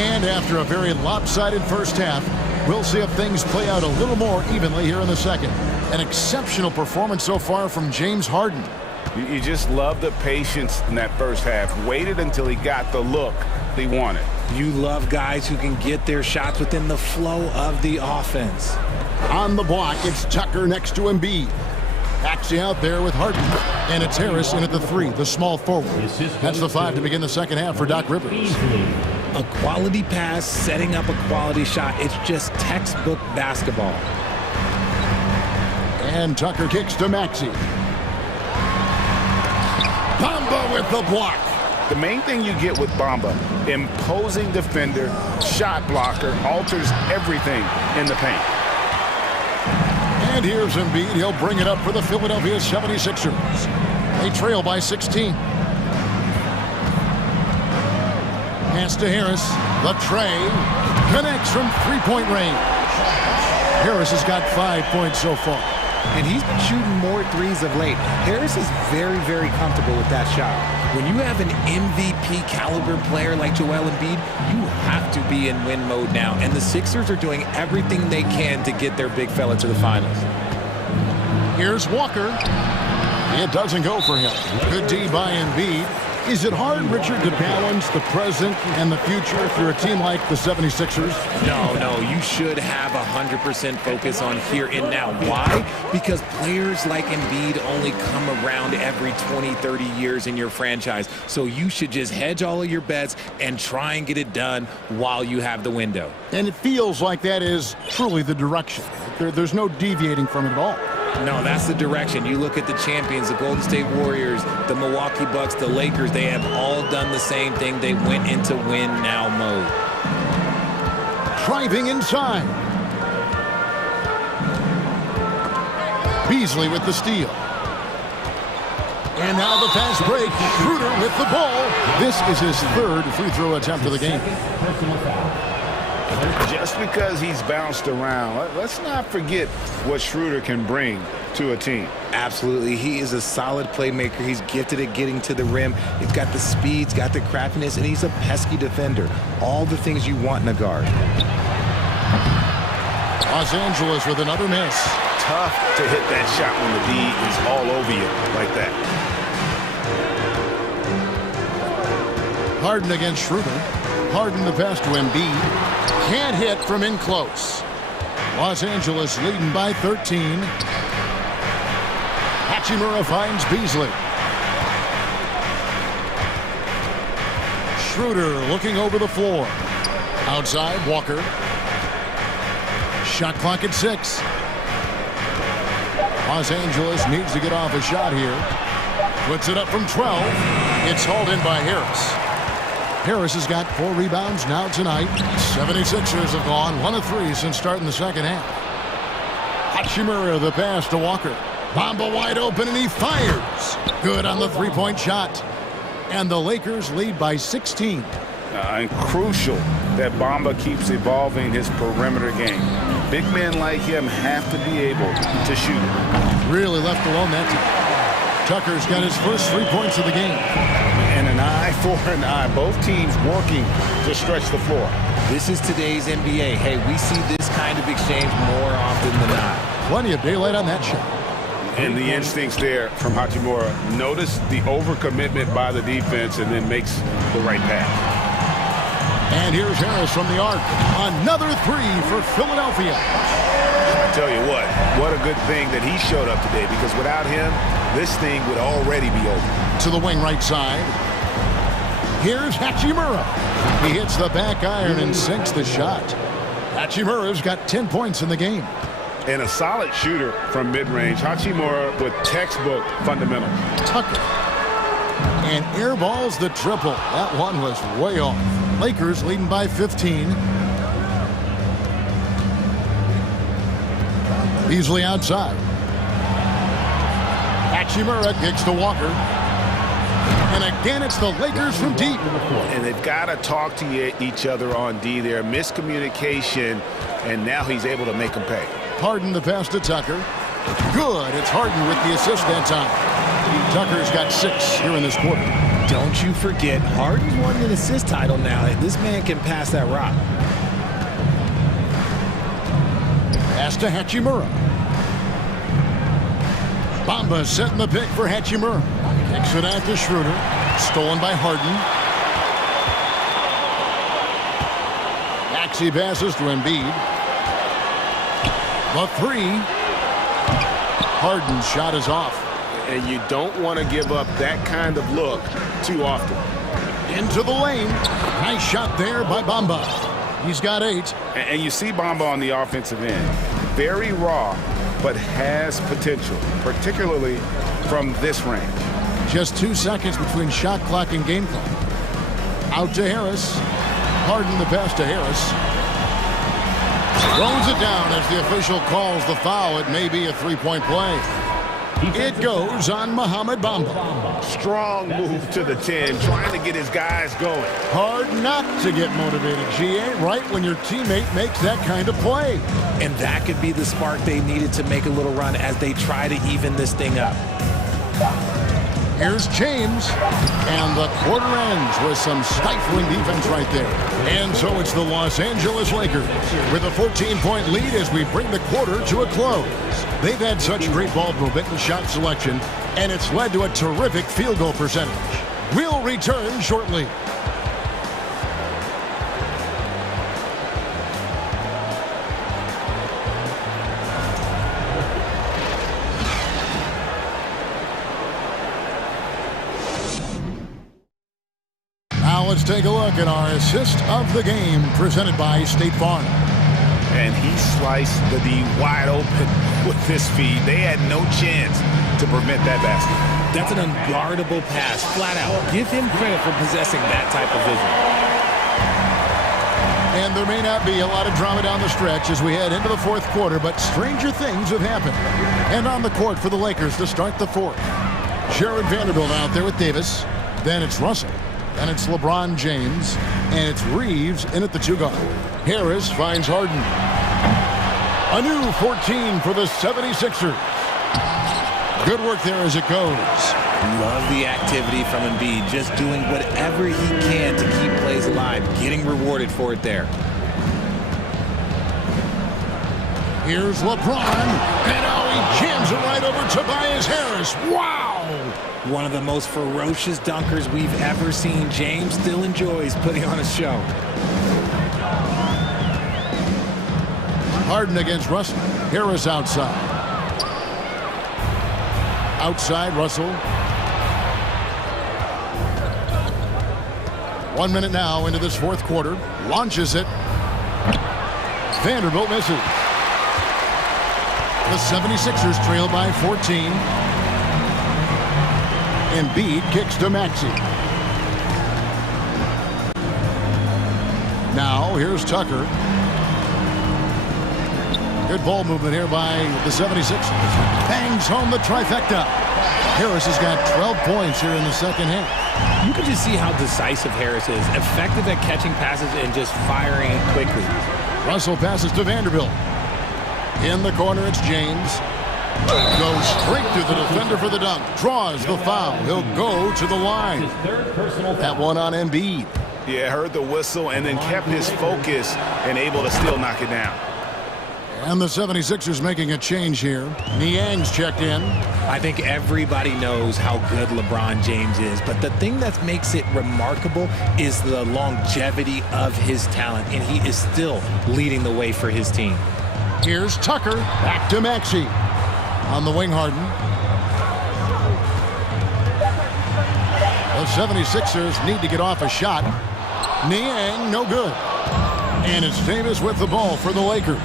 And after a very lopsided first half, we'll see if things play out a little more evenly here in the second. An exceptional performance so far from James Harden. You just love the patience in that first half. Waited until he got the look he wanted. You love guys who can get their shots within the flow of the offense. On the block, it's Tucker next to Embiid. Axie out there with Harden. And it's Harris in at the 3, the small forward. That's the 5 to begin the second half for Doc Rivers. A quality pass, setting up a quality shot. It's just textbook basketball. And Tucker kicks to Maxey. Bamba with the block. The main thing you get with Bamba, imposing defender, shot blocker, alters everything in the paint. And here's Embiid. He'll bring it up for the Philadelphia 76ers. They trail by 16. Pass to Harris. The tray connects from three-point range. Harris has got 5 points so far. And he's been shooting more threes of late. Harris is very, very comfortable with that shot. When you have an MVP caliber player like Joel Embiid, you have to be in win mode now. And the Sixers are doing everything they can to get their big fella to the finals. Here's Walker. It doesn't go for him. Good D by Embiid. Is it hard, Richard, to balance the present and the future if you're a team like the 76ers? No, you should have 100% focus on here and now. Why? Because players like Embiid only come around every 20, 30 years in your franchise. So you should just hedge all of your bets and try and get it done while you have the window. And it feels like that is truly the direction. There's no deviating from it at all. No, that's the direction. You look at the champions, the Golden State Warriors, the Milwaukee Bucks, the Lakers, they have all done the same thing. They went into win now mode. Driving inside. Beasley with the steal. And now the fast break. Schroeder with the ball. This is his third free throw attempt of the game. Just because he's bounced around, let's not forget what Schroeder can bring to a team. Absolutely. He is a solid playmaker. He's gifted at getting to the rim. He's got the speed, he's got the craftiness, and he's a pesky defender. All the things you want in a guard. Los Angeles with another miss. Tough to hit that shot when the D is all over you like that. Harden against Schroeder. Harden the pass to Embiid. Can't hit from in close. Los Angeles leading by 13. Hachimura finds Beasley. Schroeder looking over the floor. Outside, Walker. Shot clock at 6. Los Angeles needs to get off a shot here. Puts it up from 12. It's hauled in by Harris. Harris has got 4 rebounds now tonight. 76ers have gone 1 of 3 since starting the second half. Hachimura the pass to Walker. Bamba wide open and he fires. Good on the three-point shot. And the Lakers lead by 16. And crucial that Bamba keeps evolving his perimeter game. Big men like him have to be able to shoot. Really left alone that time. Tucker's got his first 3 points of the game. And an eye for an eye. Both teams working to stretch the floor. This is today's NBA. Hey, we see this kind of exchange more often than not. Plenty of daylight on that shot. And the instincts there from Hachimura. Notice the overcommitment by the defense and then makes the right pass. And here's Harris from the arc. Another 3 for Philadelphia. I tell you what a good thing that he showed up today, because without him, this thing would already be over. To the wing right side. Here's Hachimura. He hits the back iron and sinks the shot. Hachimura's got 10 points in the game. And a solid shooter from mid-range. Hachimura with textbook fundamentals. Tucker. And airballs the triple. That one was way off. Lakers leading by 15. Beasley outside. Hachimura kicks to Walker. And again, it's the Lakers from deep. And they've got to talk to each other on D there. Miscommunication, and now he's able to make them pay. Harden the pass to Tucker. Good. It's Harden with the assist that time. Tucker's got 6 here in this quarter. Don't you forget, Harden's won an assist title now. This man can pass that rock. Pass to Hachimura. Bamba setting the pick for Hachimura. Kicks it out to Schroeder. Stolen by Harden. Maxey passes to Embiid. The 3. Harden's shot is off. And you don't want to give up that kind of look too often. Into the lane. Nice shot there by Bamba. He's got 8. And you see Bamba on the offensive end. Very raw, but has potential, particularly from this range. Just 2 seconds between shot clock and game clock. Out to Harris. Harden the pass to Harris. Throws it down as the official calls the foul. It may be a three-point play. It goes on Mohamed Bamba. Strong move to the 10, trying to get his guys going. Hard not to get motivated, GA, right when your teammate makes that kind of play. And that could be the spark they needed to make a little run as they try to even this thing up. Here's James, and the quarter ends with some stifling defense right there. And so it's the Los Angeles Lakers with a 14-point lead as we bring the quarter to a close. They've had such great ball movement and shot selection, and it's led to a terrific field goal percentage. We'll return shortly. Let's take a look at our assist of the game presented by State Farm. And he sliced the D wide open with this feed. They had no chance to prevent that basket. That's an unguardable pass, flat out. Give him credit for possessing that type of vision. And there may not be a lot of drama down the stretch as we head into the fourth quarter, but stranger things have happened. And on the court for the Lakers to start the fourth. Jared Vanderbilt out there with Davis. Then it's Russell. And it's LeBron James, and it's Reeves in at the 2-guard. Harris finds Harden. A new 14 for the 76ers. Good work there as it goes. Love the activity from Embiid, just doing whatever he can to keep plays alive, getting rewarded for it there. Here's LeBron, and now he jams it right over Tobias Harris. Wow! One of the most ferocious dunkers we've ever seen. James still enjoys putting on a show. Harden against Russell. Harris outside. Outside, Russell. 1 minute now into this fourth quarter. Launches it. Vanderbilt misses. The 76ers trail by 14. Embiid kicks to Maxey. Now, here's Tucker. Good ball movement here by the 76ers. Bangs home the trifecta. Harris has got 12 points here in the second half. You can just see how decisive Harris is. Effective at catching passes and just firing it quickly. Russell passes to Vanderbilt. In the corner, it's James. Goes straight to the defender for the dunk. Draws the foul. He'll go to the line. That one on Embiid. Yeah, heard the whistle and then kept his focus and able to still knock it down. And the 76ers making a change here. Niang's checked in. I think everybody knows how good LeBron James is, but the thing that makes it remarkable is the longevity of his talent, and he is still leading the way for his team. Here's Tucker. Back to Maxey. On the wing, Harden. The 76ers need to get off a shot. Niang, no good. And it's Davis with the ball for the Lakers.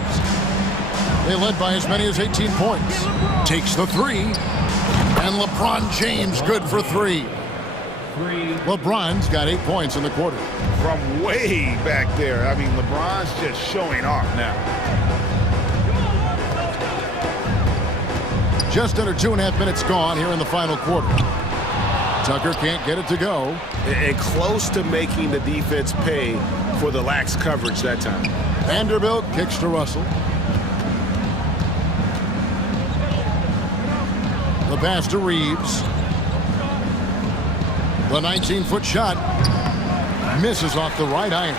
They led by as many as 18 points. Takes the three. And LeBron James good for three. LeBron's got 8 points in the quarter. From way back there. I mean, LeBron's just showing off now. Just under 2.5 minutes gone here in the final quarter. Tucker can't get it to go. And close to making the defense pay for the lax coverage that time. Vanderbilt kicks to Russell. The pass to Reeves. The 19-foot shot misses off the right iron.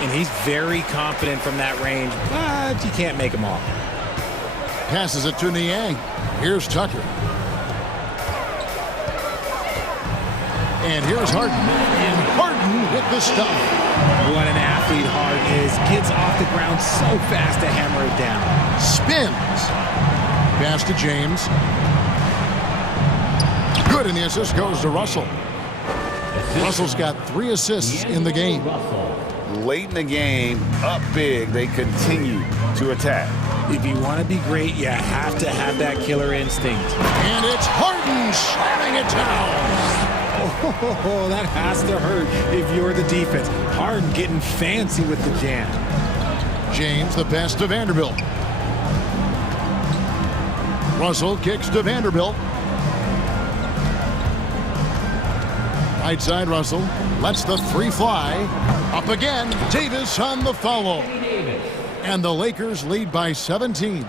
And he's very confident from that range, but you can't make him off. Passes it to Niang. Here's Tucker. And here's Harden. And Harden hit the stuff. What an athlete Harden is. Gets off the ground so fast to hammer it down. Spins. Pass to James. Good, and the assist goes to Russell. Russell's got 3 assists in the game. Late in the game, up big, they continue to attack. If you want to be great, you have to have that killer instinct. And it's Harden slamming it down. Oh, that has to hurt if you're the defense. Harden getting fancy with the jam. James, the pass to Vanderbilt. Russell kicks to Vanderbilt. Right side, Russell lets the three fly. Up again, Davis on the follow. And the Lakers lead by 17.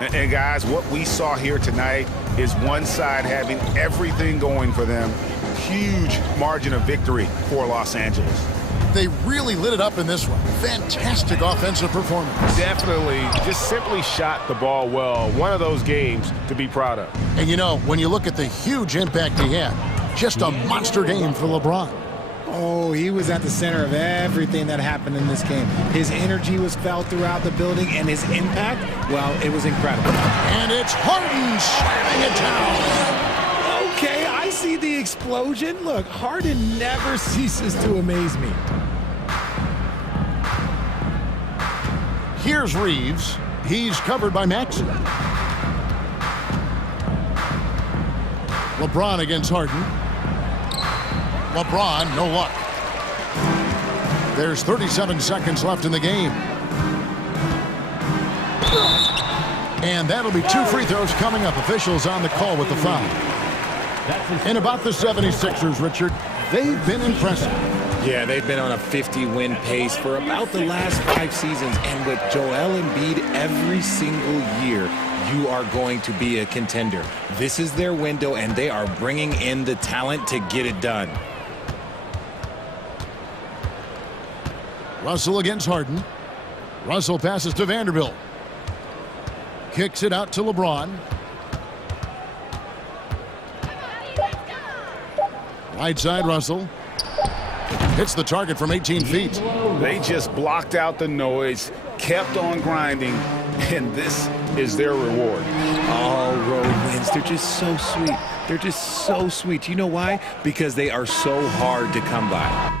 And guys, what we saw here tonight is one side having everything going for them. Huge margin of victory for Los Angeles. They really lit it up in this one. Fantastic offensive performance. Definitely just simply shot the ball well. One of those games to be proud of. And you know, when you look at the huge impact he had, just a monster game for LeBron. Oh, he was at the center of everything that happened in this game. His energy was felt throughout the building, and his impact, well, it was incredible. And it's Harden slamming it down. Okay, I see the explosion. Look, Harden never ceases to amaze me. Here's Reeves. He's covered by Maxey. LeBron against Harden. LeBron, no luck. There's 37 seconds left in the game. And that'll be 2 free throws coming up. Officials on the call with the foul. And about the 76ers, Richard, they've been impressive. Yeah, they've been on a 50-win pace for about the last 5 seasons. And with Joel Embiid every single year, you are going to be a contender. This is their window, and they are bringing in the talent to get it done. Russell against Harden. Russell passes to Vanderbilt. Kicks it out to LeBron. Right side, Russell. Hits the target from 18 feet. They just blocked out the noise, kept on grinding, and this is their reward. All road wins. They're just so sweet. They're just so sweet. You know why? Because they are so hard to come by.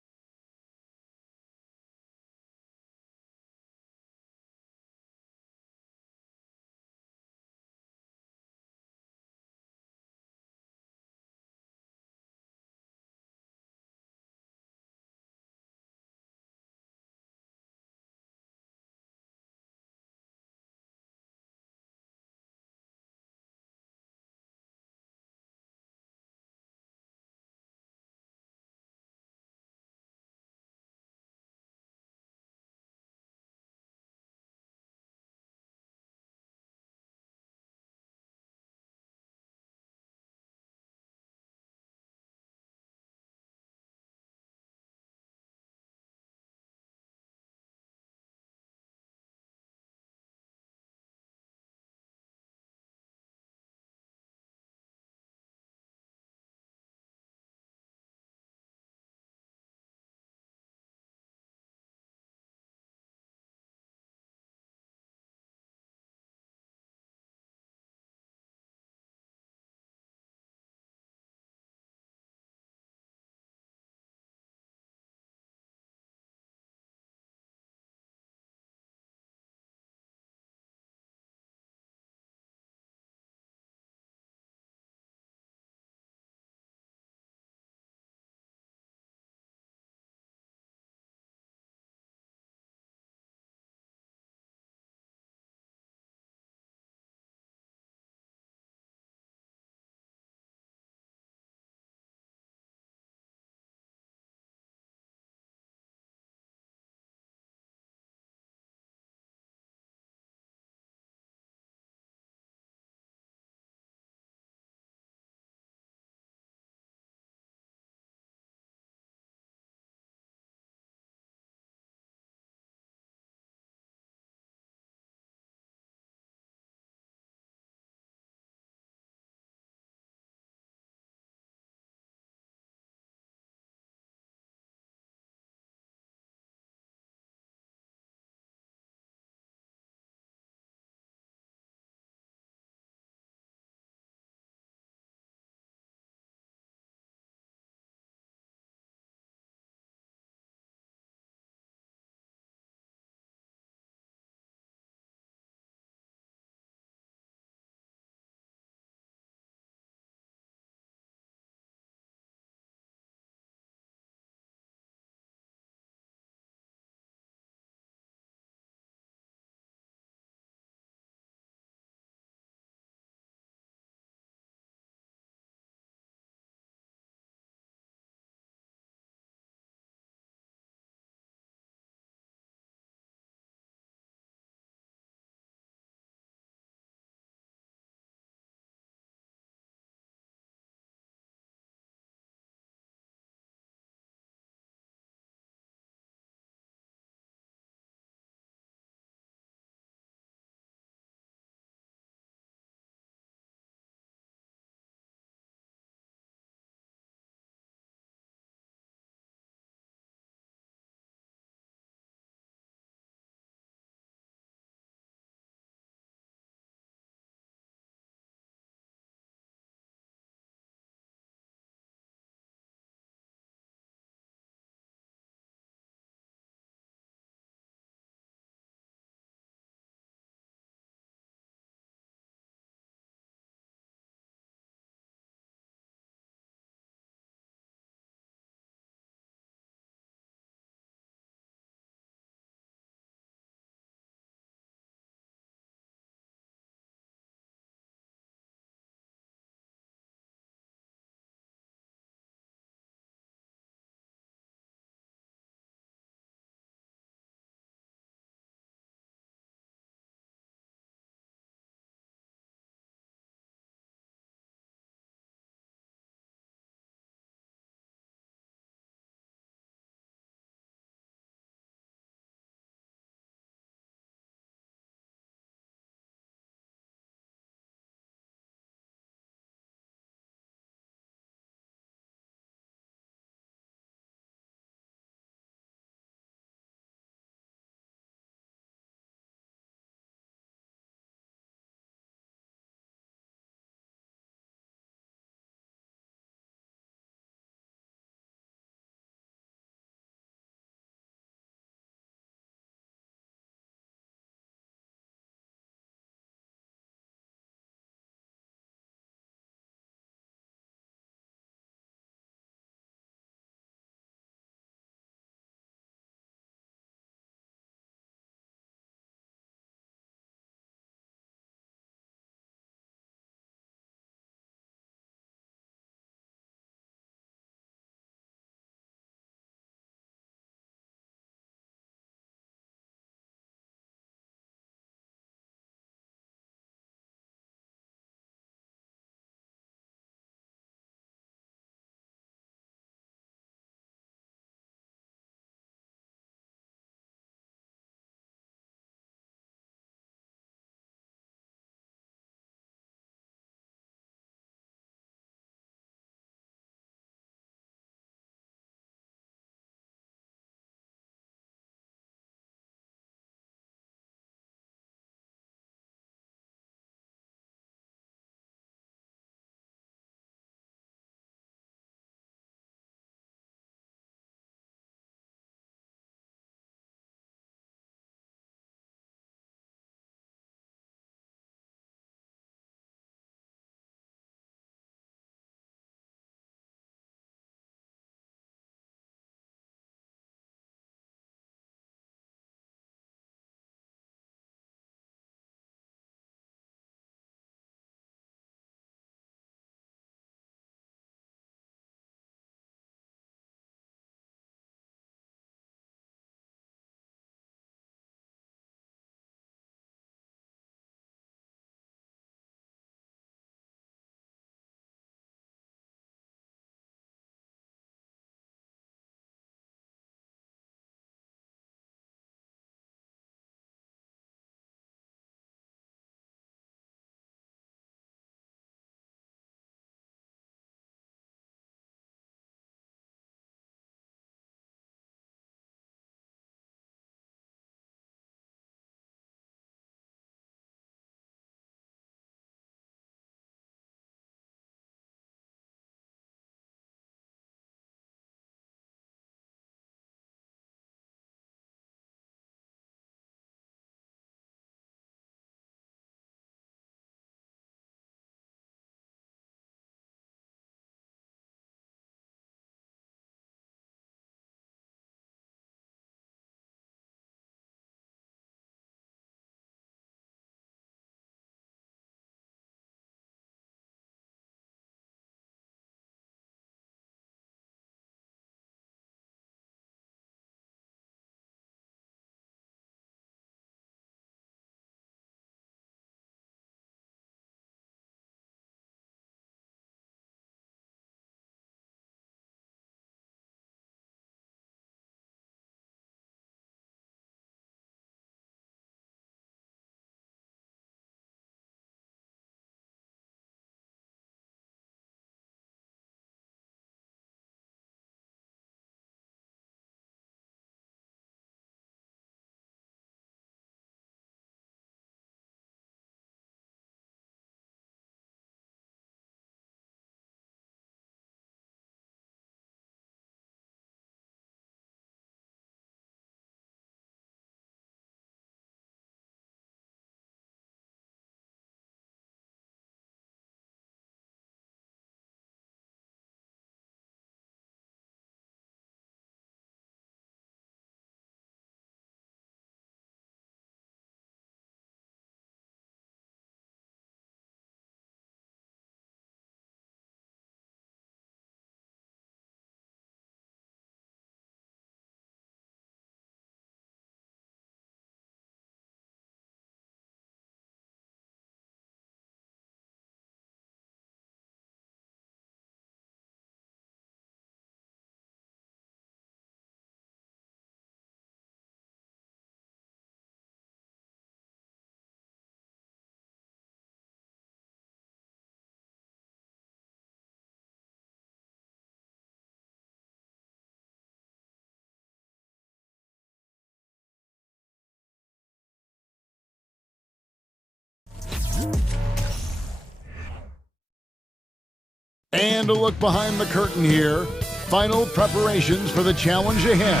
And a look behind the curtain here. Final preparations for the challenge ahead.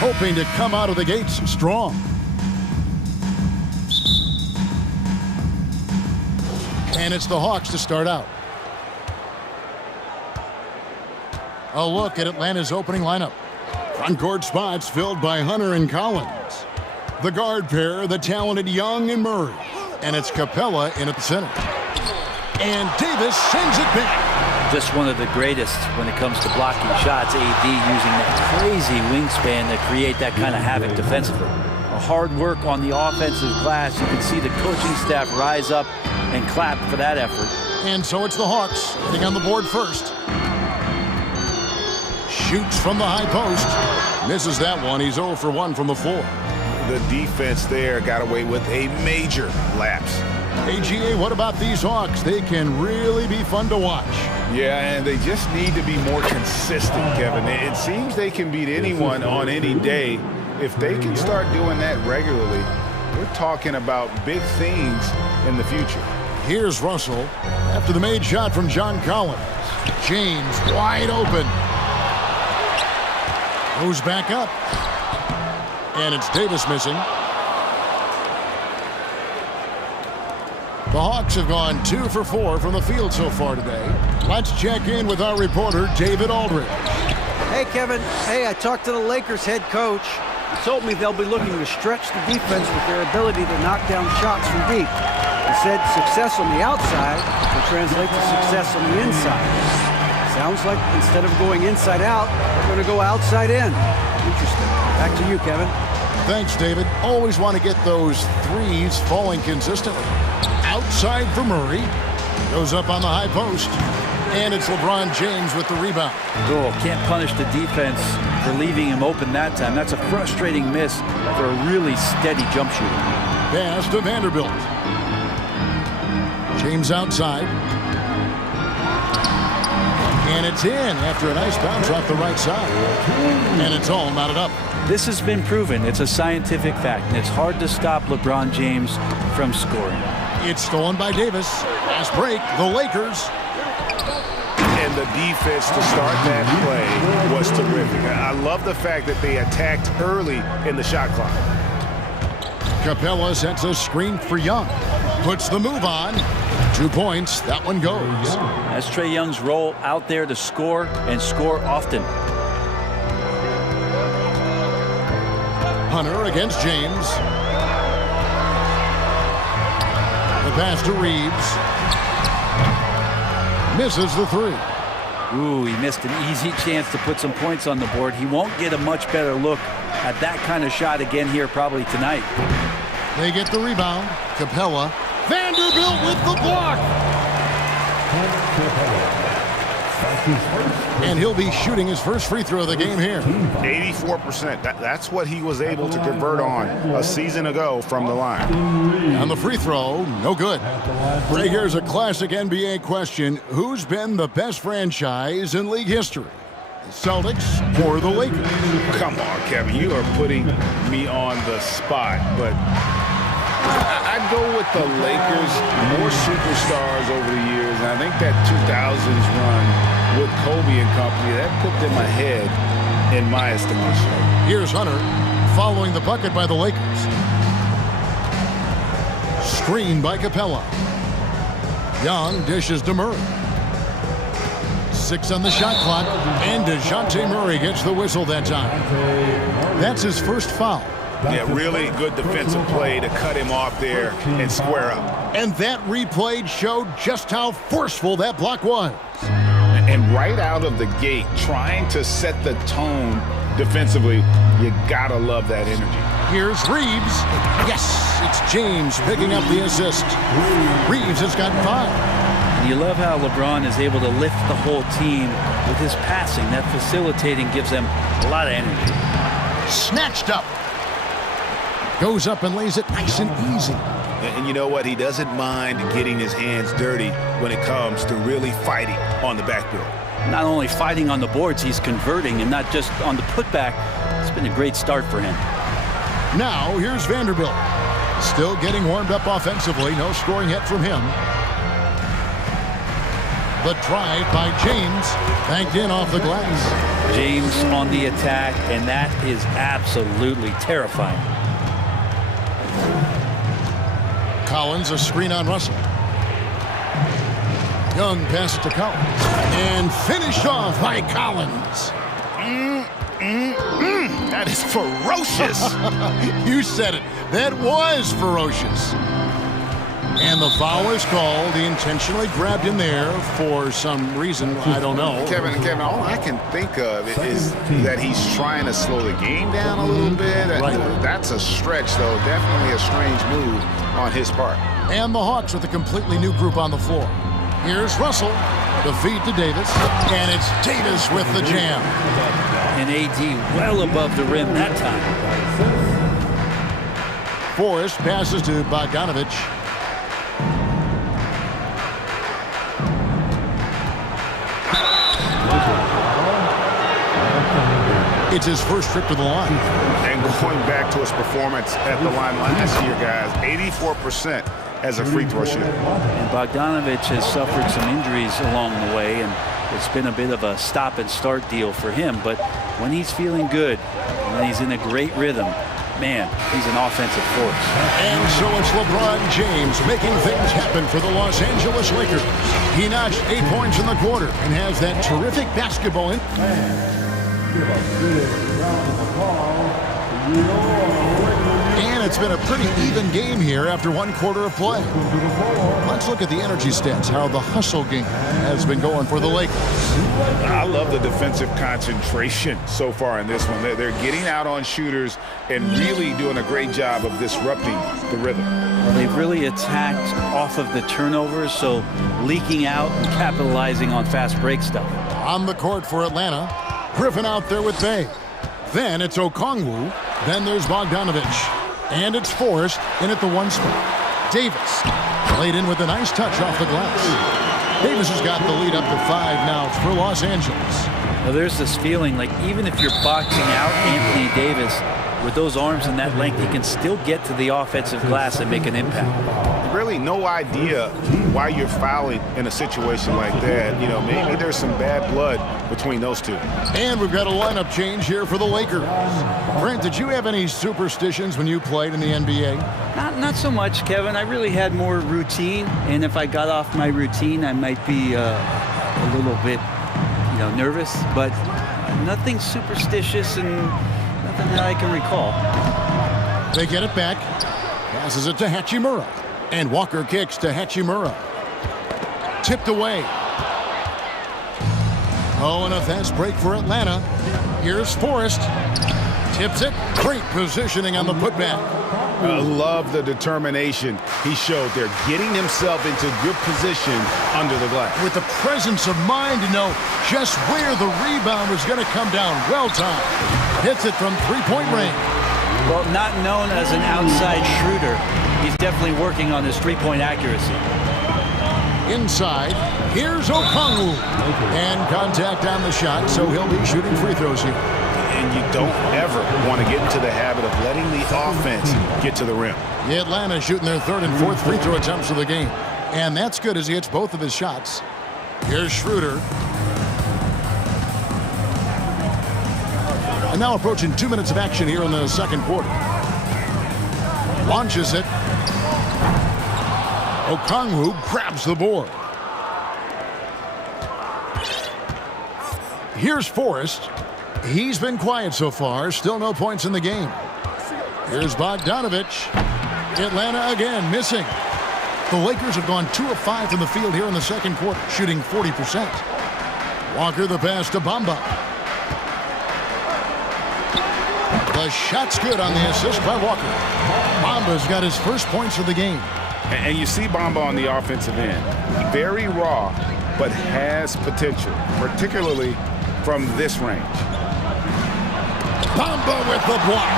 Hoping to come out of the gates strong. And it's the Hawks to start out. A look at Atlanta's opening lineup. Front court spots filled by Hunter and Collins. The guard pair, the talented Young and Murray. And it's Capella in at the center. And Davis sends it back. Just one of the greatest when it comes to blocking shots. AD using that crazy wingspan to create that kind of havoc defensively. A hard work on the offensive glass. You can see the coaching staff rise up and clap for that effort. And so it's the Hawks getting on the board first. Shoots from the high post. Misses that one. He's 0 for 1 from the floor. The defense there got away with a major lapse. AGA, what about these Hawks? They can really be fun to watch. Yeah, and they just need to be more consistent, Kevin. It seems they can beat anyone on any day. If they can start doing that regularly, we're talking about big things in the future. Here's Russell after the made shot from John Collins. James wide open. Goes back up. And it's Davis missing. The Hawks have gone 2 for 4 from the field so far today. Let's check in with our reporter, David Aldridge. Hey, Kevin. Hey, I talked to the Lakers head coach. He told me they'll be looking to stretch the defense with their ability to knock down shots from deep. He said success on the outside will translate to success on the inside. Sounds like instead of going inside out, they're going to go outside in. Interesting. Back to you, Kevin. Thanks, David. Always want to get those threes falling consistently. Outside for Murray. Goes up on the high post. And it's LeBron James with the rebound. Oh, can't punish the defense for leaving him open that time. That's a frustrating miss for a really steady jump shooter. Pass to Vanderbilt. James outside. And it's in after a nice bounce off the right side. And it's all knotted up. This has been proven. It's a scientific fact, and it's hard to stop LeBron James from scoring. It's stolen by Davis. Fast break, the Lakers. And the defense to start that play was terrific. I love the fact that they attacked early in the shot clock. Capella sets a screen for Young. Puts the move on. 2 points. That one goes. That's Trae Young's role out there to score and score often. Hunter against James. The pass to Reeves. Misses the three. Ooh, he missed an easy chance to put some points on the board. He won't get a much better look at that kind of shot again here probably tonight. They get the rebound. Capella. Vanderbilt with the block. And he'll be shooting his first free throw of the game here. 84%. That's what he was able to convert on a season ago from the line. On the free throw, no good. Right here's a classic NBA question. Who's been the best franchise in league history? The Celtics or the Lakers? Come on, Kevin. You are putting me on the spot, but I'd go with the Lakers. More superstars over the years, and I think that 2000s run with Kobe and company, that put them ahead in my estimation. Here's Hunter following the bucket by the Lakers. Screen by Capella. Young dishes to Murray. 6 on the shot clock, and DeJounte Murray gets the whistle that time. That's his first foul. Yeah, really good defensive play to cut him off there and square up. And that replay showed just how forceful that block was. And right out of the gate, trying to set the tone defensively, you gotta love that energy. Here's Reeves. Yes, it's James picking up the assist. Reeves has got 5. And you love how LeBron is able to lift the whole team with his passing. That facilitating gives them a lot of energy. Snatched up. Goes up and lays it nice and easy. And you know what? He doesn't mind getting his hands dirty when it comes to really fighting on the backboard. Not only fighting on the boards, he's converting, and not just on the putback. It's been a great start for him. Now, here's Vanderbilt. Still getting warmed up offensively. No scoring yet from him. The drive by James, banked in off the glass. James on the attack, and that is absolutely terrifying. Collins, a screen on Russell. Young pass to Collins. And finished off by Collins. That is ferocious. You said it. That was ferocious. And the foul is called. He intentionally grabbed him there for some reason. I don't know. Kevin, all I can think of is that he's trying to slow the game down a little bit. Right. That's a stretch, though. Definitely a strange move on his part. And the Hawks with a completely new group on the floor. Here's Russell. The feed to Davis. And it's Davis with the jam. And AD well above the rim that time. Forrest passes to Bogdanovich. It's his first trip to the line. And going back to his performance at the line last year, guys, 84% as a free throw shooter. And Bogdanovich has suffered some injuries along the way, and it's been a bit of a stop-and-start deal for him. But when he's feeling good, when he's in a great rhythm, man, he's an offensive force. And so it's LeBron James making things happen for the Los Angeles Lakers. He notched 8 points in the quarter and has that terrific basketball in. And it's been a pretty even game here after 1 quarter of play. Let's look at the energy stats, how the hustle game has been going for the Lakers. I love the defensive concentration so far in this one. They're getting out on shooters and really doing a great job of disrupting the rhythm. Well, they've really attacked off of the turnovers, so leaking out and capitalizing on fast break stuff. On the court for Atlanta, Griffin out there with Bay. Then it's Okongwu. Then there's Bogdanovich. And it's Forrest in at the 1 spot. Davis laid in with a nice touch off the glass. Davis has got the lead up to 5 now for Los Angeles. Well, there's this feeling like even if you're boxing out Anthony Davis, with those arms and that length, he can still get to the offensive glass and make an impact. Really no idea why you're fouling in a situation like that. You know, maybe there's some bad blood between those two. And we've got a lineup change here for the Lakers. Brent, did you have any superstitions when you played in the NBA? Not so much, Kevin. I really had more routine, and if I got off my routine, I might be a little bit, nervous, but nothing superstitious and nothing that I can recall. They get it back. Passes it to Hachimura. And Walker kicks to Hachimura. Tipped away. Oh, and a fast break for Atlanta. Here's Forrest. Tips it. Great positioning on the putback. I love the determination he showed there, getting himself into good position under the glass. With the presence of mind to know just where the rebound was going to come down. Well timed. Hits it from three-point range. Well, not known as an outside shooter, he's definitely working on his three-point accuracy. Inside, here's Okongwu. And contact on the shot, so he'll be shooting free throws here. And you don't ever want to get into the habit of letting the offense get to the rim. The Atlanta shooting their 3rd and 4th free throw attempts of the game. And that's good as he hits both of his shots. Here's Schroeder. And now approaching 2 minutes of action here in the 2nd quarter. Launches it. Okongwu grabs the board. Here's Forrest. He's been quiet so far. Still no points in the game. Here's Bogdanovich. Atlanta again missing. The Lakers have gone 2 of 5 from the field here in the 2nd quarter, shooting 40%. Walker the pass to Bamba. The shot's good on the assist by Walker. Bamba's got his first points of the game. And you see Bamba on the offensive end. Very raw, but has potential, particularly from this range. Bamba with the block.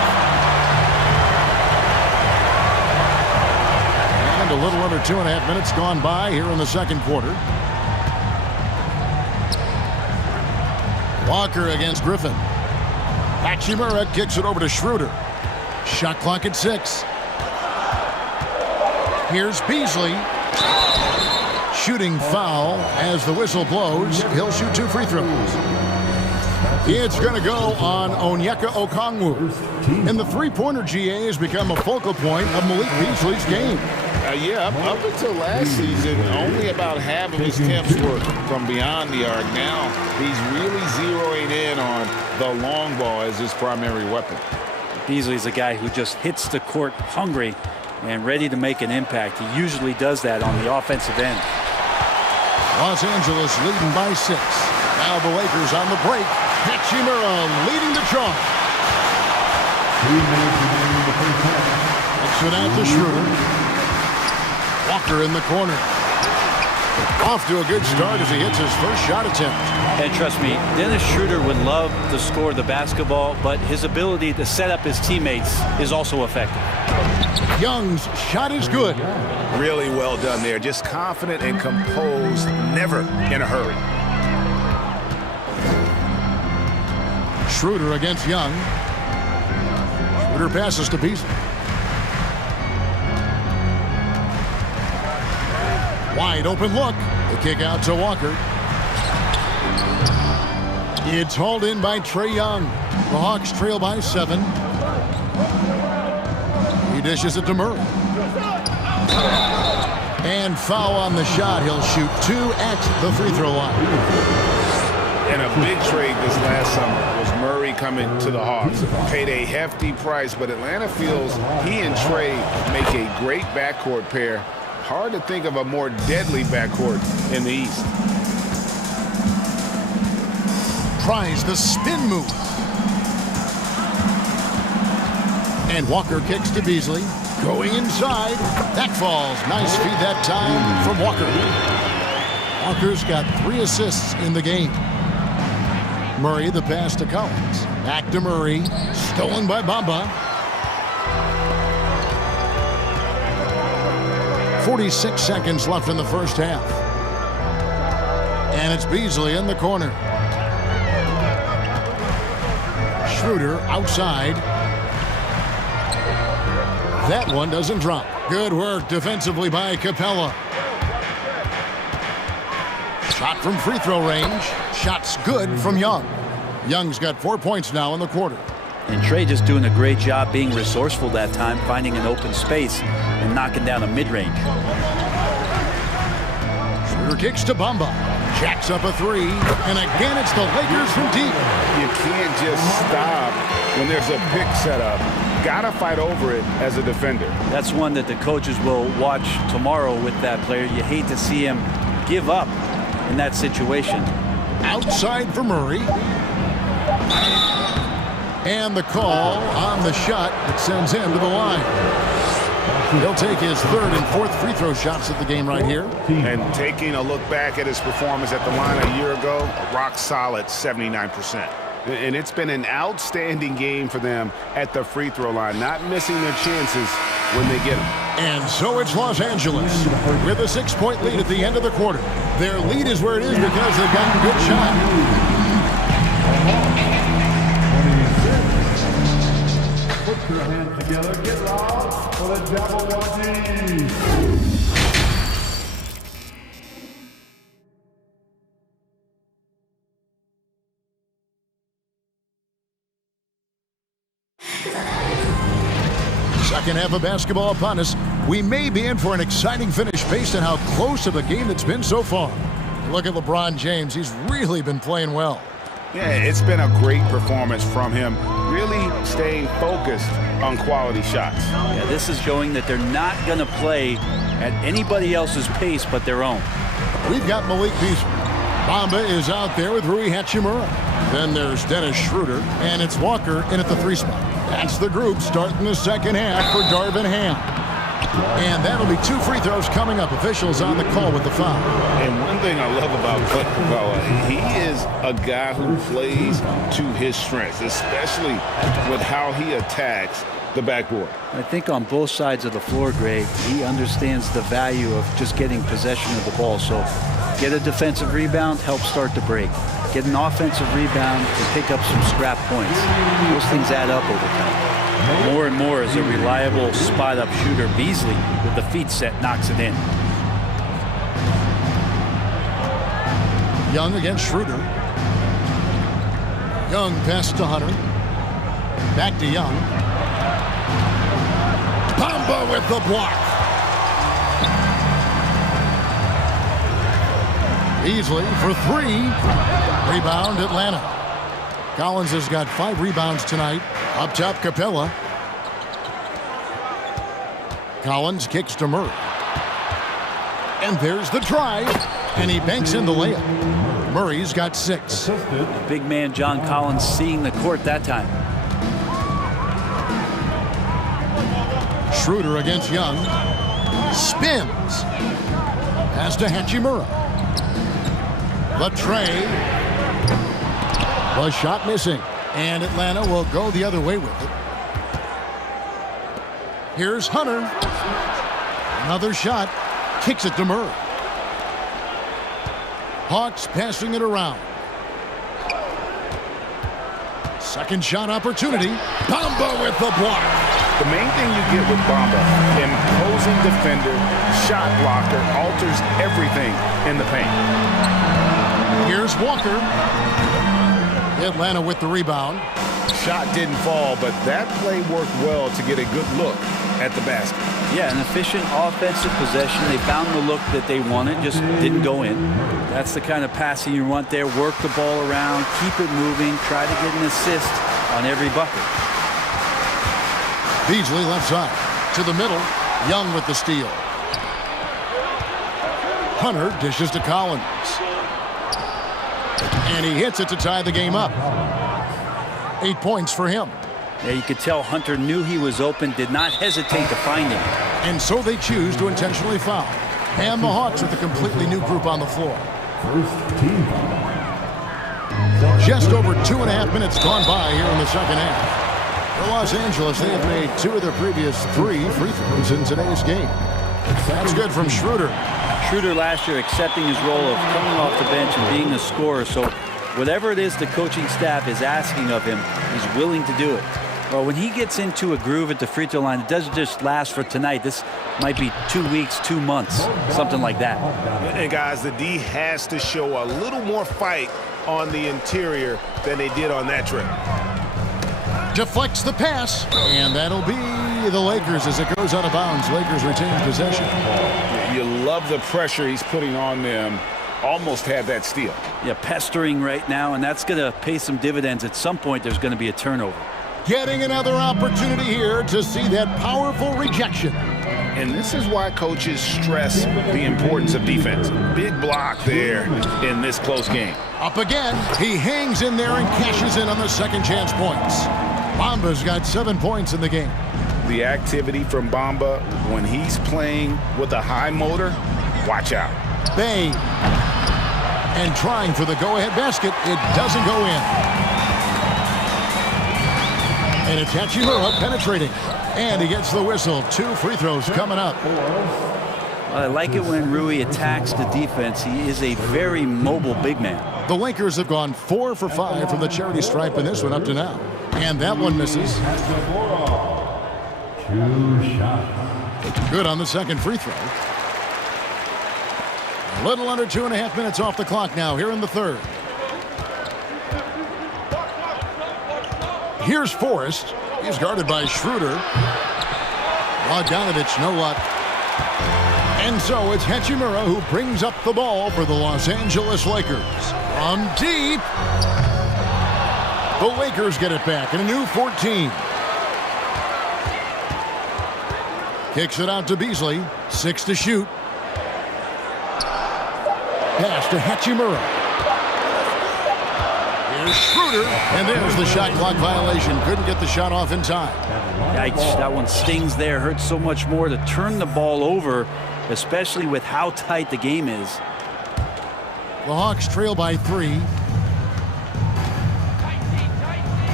And a little under 2.5 minutes gone by here in the 2nd quarter. Walker against Griffin. Hachimura kicks it over to Schroeder. Shot clock at 6. Here's Beasley. shooting foul. As the whistle blows, he'll shoot 2 free throws. It's going to go on Onyeka Okongwu. And the three-pointer GA has become a focal point of Malik Beasley's game. Yeah, up until last season, only about half of his attempts were from beyond the arc. Now he's really zeroing in on the long ball as his primary weapon. Beasley's a guy who just hits the court hungry and ready to make an impact. He usually does that on the offensive end. Los Angeles leading by 6. Now the Lakers on the break. Hachimura leading the charge. Kicks it out to Schroeder. Walker in the corner. Off to a good start as he hits his first shot attempt. And trust me, Dennis Schroeder would love to score the basketball, but his ability to set up his teammates is also effective. Young's shot is good. Really well done there. Just confident and composed, never in a hurry. Schroeder against Young. Schroeder passes to Beasley. Wide open look. The kick out to Walker. It's hauled in by Trae Young. The Hawks trail by 7. He dishes it to Murray. And foul on the shot. He'll shoot 2 at the free throw line. And a big trade this last summer was Murray coming to the Hawks. Paid a hefty price, but Atlanta feels he and Trae make a great backcourt pair. Hard to think of a more deadly backcourt in the East. Tries the spin move. And Walker kicks to Beasley. Going inside. That falls. Nice feed that time from Walker. Walker's got 3 assists in the game. Murray the pass to Collins. Back to Murray. Stolen by Bamba. 46 seconds left in the first half. And it's Beasley in the corner. Schroeder outside. That one doesn't drop. Good work defensively by Capella. Shot from free throw range. Shot's good from Young. Young's got 4 points now in the quarter. And Trae just doing a great job being resourceful that time, finding an open space and knocking down a mid-range. Schroeder kicks to Bamba. Jacks up a 3. And again, it's the Lakers from deep. You can't just stop when there's a pick set up. Gotta fight over it as a defender. That's one that the coaches will watch tomorrow with that player. You hate to see him give up in that situation. Outside for Murray. And the call on the shot that sends him to the line. He'll take his 3rd and 4th free throw shots of the game right here. And taking a look back at his performance at the line a year ago, a rock solid 79%. And it's been an outstanding game for them at the free throw line, not missing their chances when they get them. And so it's Los Angeles with a 6-point lead at the end of the quarter. Their lead is where it is because they've gotten a good shot. Put your hands together, get loud for the Jabberwockies. Second half of basketball upon us. We may be in for an exciting finish based on how close of a game it's been so far. Look at LeBron James. He's really been playing well. Yeah, it's been a great performance from him, really staying focused on quality shots. Yeah, this is showing that they're not going to play at anybody else's pace but their own. We've got Malik Beasley. Bamba is out there with Rui Hachimura. Then there's Dennis Schroeder, and it's Walker in at the 3 spot. That's the group starting the second half for Darvin Ham. And that'll be 2 free throws coming up. Officials on the call with the foul. And one thing I love about Clint Capella, he is a guy who plays to his strengths, especially with how he attacks the backboard. I think on both sides of the floor, Greg, he understands the value of just getting possession of the ball. So get a defensive rebound, help start the break. Get an offensive rebound and pick up some scrap points. Those things add up over time. More and more as a reliable spot-up shooter, Beasley, with the feet set, knocks it in. Young against Schroeder. Young pass to Hunter. Back to Young. Bamba with the block. Beasley for 3. Rebound, Atlanta. Collins has got 5 rebounds tonight. Up top, Capella. Collins kicks to Murray. And there's the drive. And he banks in the layup. Murray's got 6. Big man John Collins seeing the court that time. Schroeder against Young. Spins. Pass to Hachimura. The tray. The shot missing. And Atlanta will go the other way with it. Here's Hunter. Another shot. Kicks it to Murray. Hawks passing it around. Second shot opportunity. Bamba with the block. The main thing you get with Bamba, imposing defender, shot blocker, alters everything in the paint. Here's Walker. Atlanta with the rebound. Shot didn't fall, but that play worked well to get a good look at the basket. Yeah, an efficient offensive possession. They found the look that they wanted, just didn't go in. That's the kind of passing you want there. Work the ball around, keep it moving, try to get an assist on every bucket. Beasley left side. To the middle. Young with the steal. Hunter dishes to Collins. And he hits it to tie the game up. 8 points for him. Yeah, you could tell Hunter knew he was open, did not hesitate to find him. And so they choose to intentionally foul. And the Hawks with a completely new group on the floor. Just over 2.5 minutes gone by here in the second half. For Los Angeles, they have made 2 of their previous 3 free throws in today's game. That's good from Schroeder. Schroeder last year accepting his role of coming off the bench and being a scorer. So whatever it is the coaching staff is asking of him, he's willing to do it. Well, when he gets into a groove at the free throw line, it doesn't just last for tonight. This might be 2 weeks, 2 months, something like that. And guys, the D has to show a little more fight on the interior than they did on that trip. Deflects the pass, and that'll be the Lakers as it goes out of bounds. Lakers retain possession. You love the pressure he's putting on them. Almost had that steal. Yeah, pestering right now, and that's going to pay some dividends. At some point, there's going to be a turnover. Getting another opportunity here to see that powerful rejection. And this is why coaches stress the importance of defense. Big block there in this close game. Up again. He hangs in there and cashes in on the second chance points. Bamba's got 7 points in the game. The activity from Bamba when he's playing with a high motor, watch out. Bay. And trying for the go-ahead basket. It doesn't go in. And it's Hachimura penetrating. And he gets the whistle. 2 free throws coming up. Well, I like it when Rui attacks the defense. He is a very mobile big man. The Lakers have gone 4 for 5 from the charity stripe in this one up to now. And that one misses. 2 shots. Good on the second free throw. A little under 2.5 minutes off the clock now here in the third. Here's Forrest. He's guarded by Schroeder. Bogdanovich, no luck. And so it's Hachimura who brings up the ball for the Los Angeles Lakers. From deep. The Lakers get it back in a new 14. Kicks it out to Beasley. 6 to shoot. Pass to Hachimura. Here's Schroeder. And there's the shot clock violation. Couldn't get the shot off in time. Yikes, that one stings there. Hurts so much more to turn the ball over, especially with how tight the game is. The Hawks trail by 3.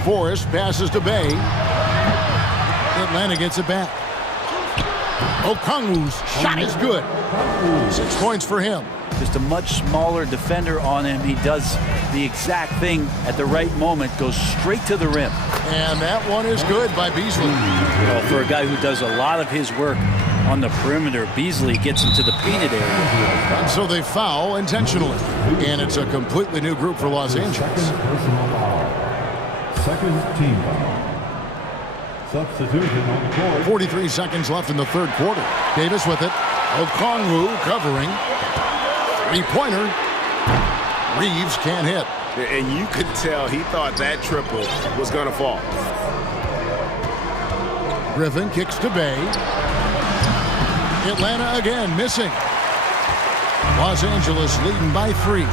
Forrest passes to Bay. Atlanta gets it back. Okongwu's shot is good. 6 points for him. Just a much smaller defender on him. He does the exact thing at the right moment, goes straight to the rim. And that one is good by Beasley. Well, for a guy who does a lot of his work on the perimeter. Beasley gets into the painted area. And so they foul intentionally. And it's a completely new group for Los Angeles. Personal foul. Second team foul. Substitution on the court. 43 seconds left in the third quarter. Davis with it. Okongwu covering. Three-pointer. Reeves can't hit. And you could tell he thought that triple was going to fall. Griffin kicks to Bay. Atlanta again missing. Los Angeles leading by 3.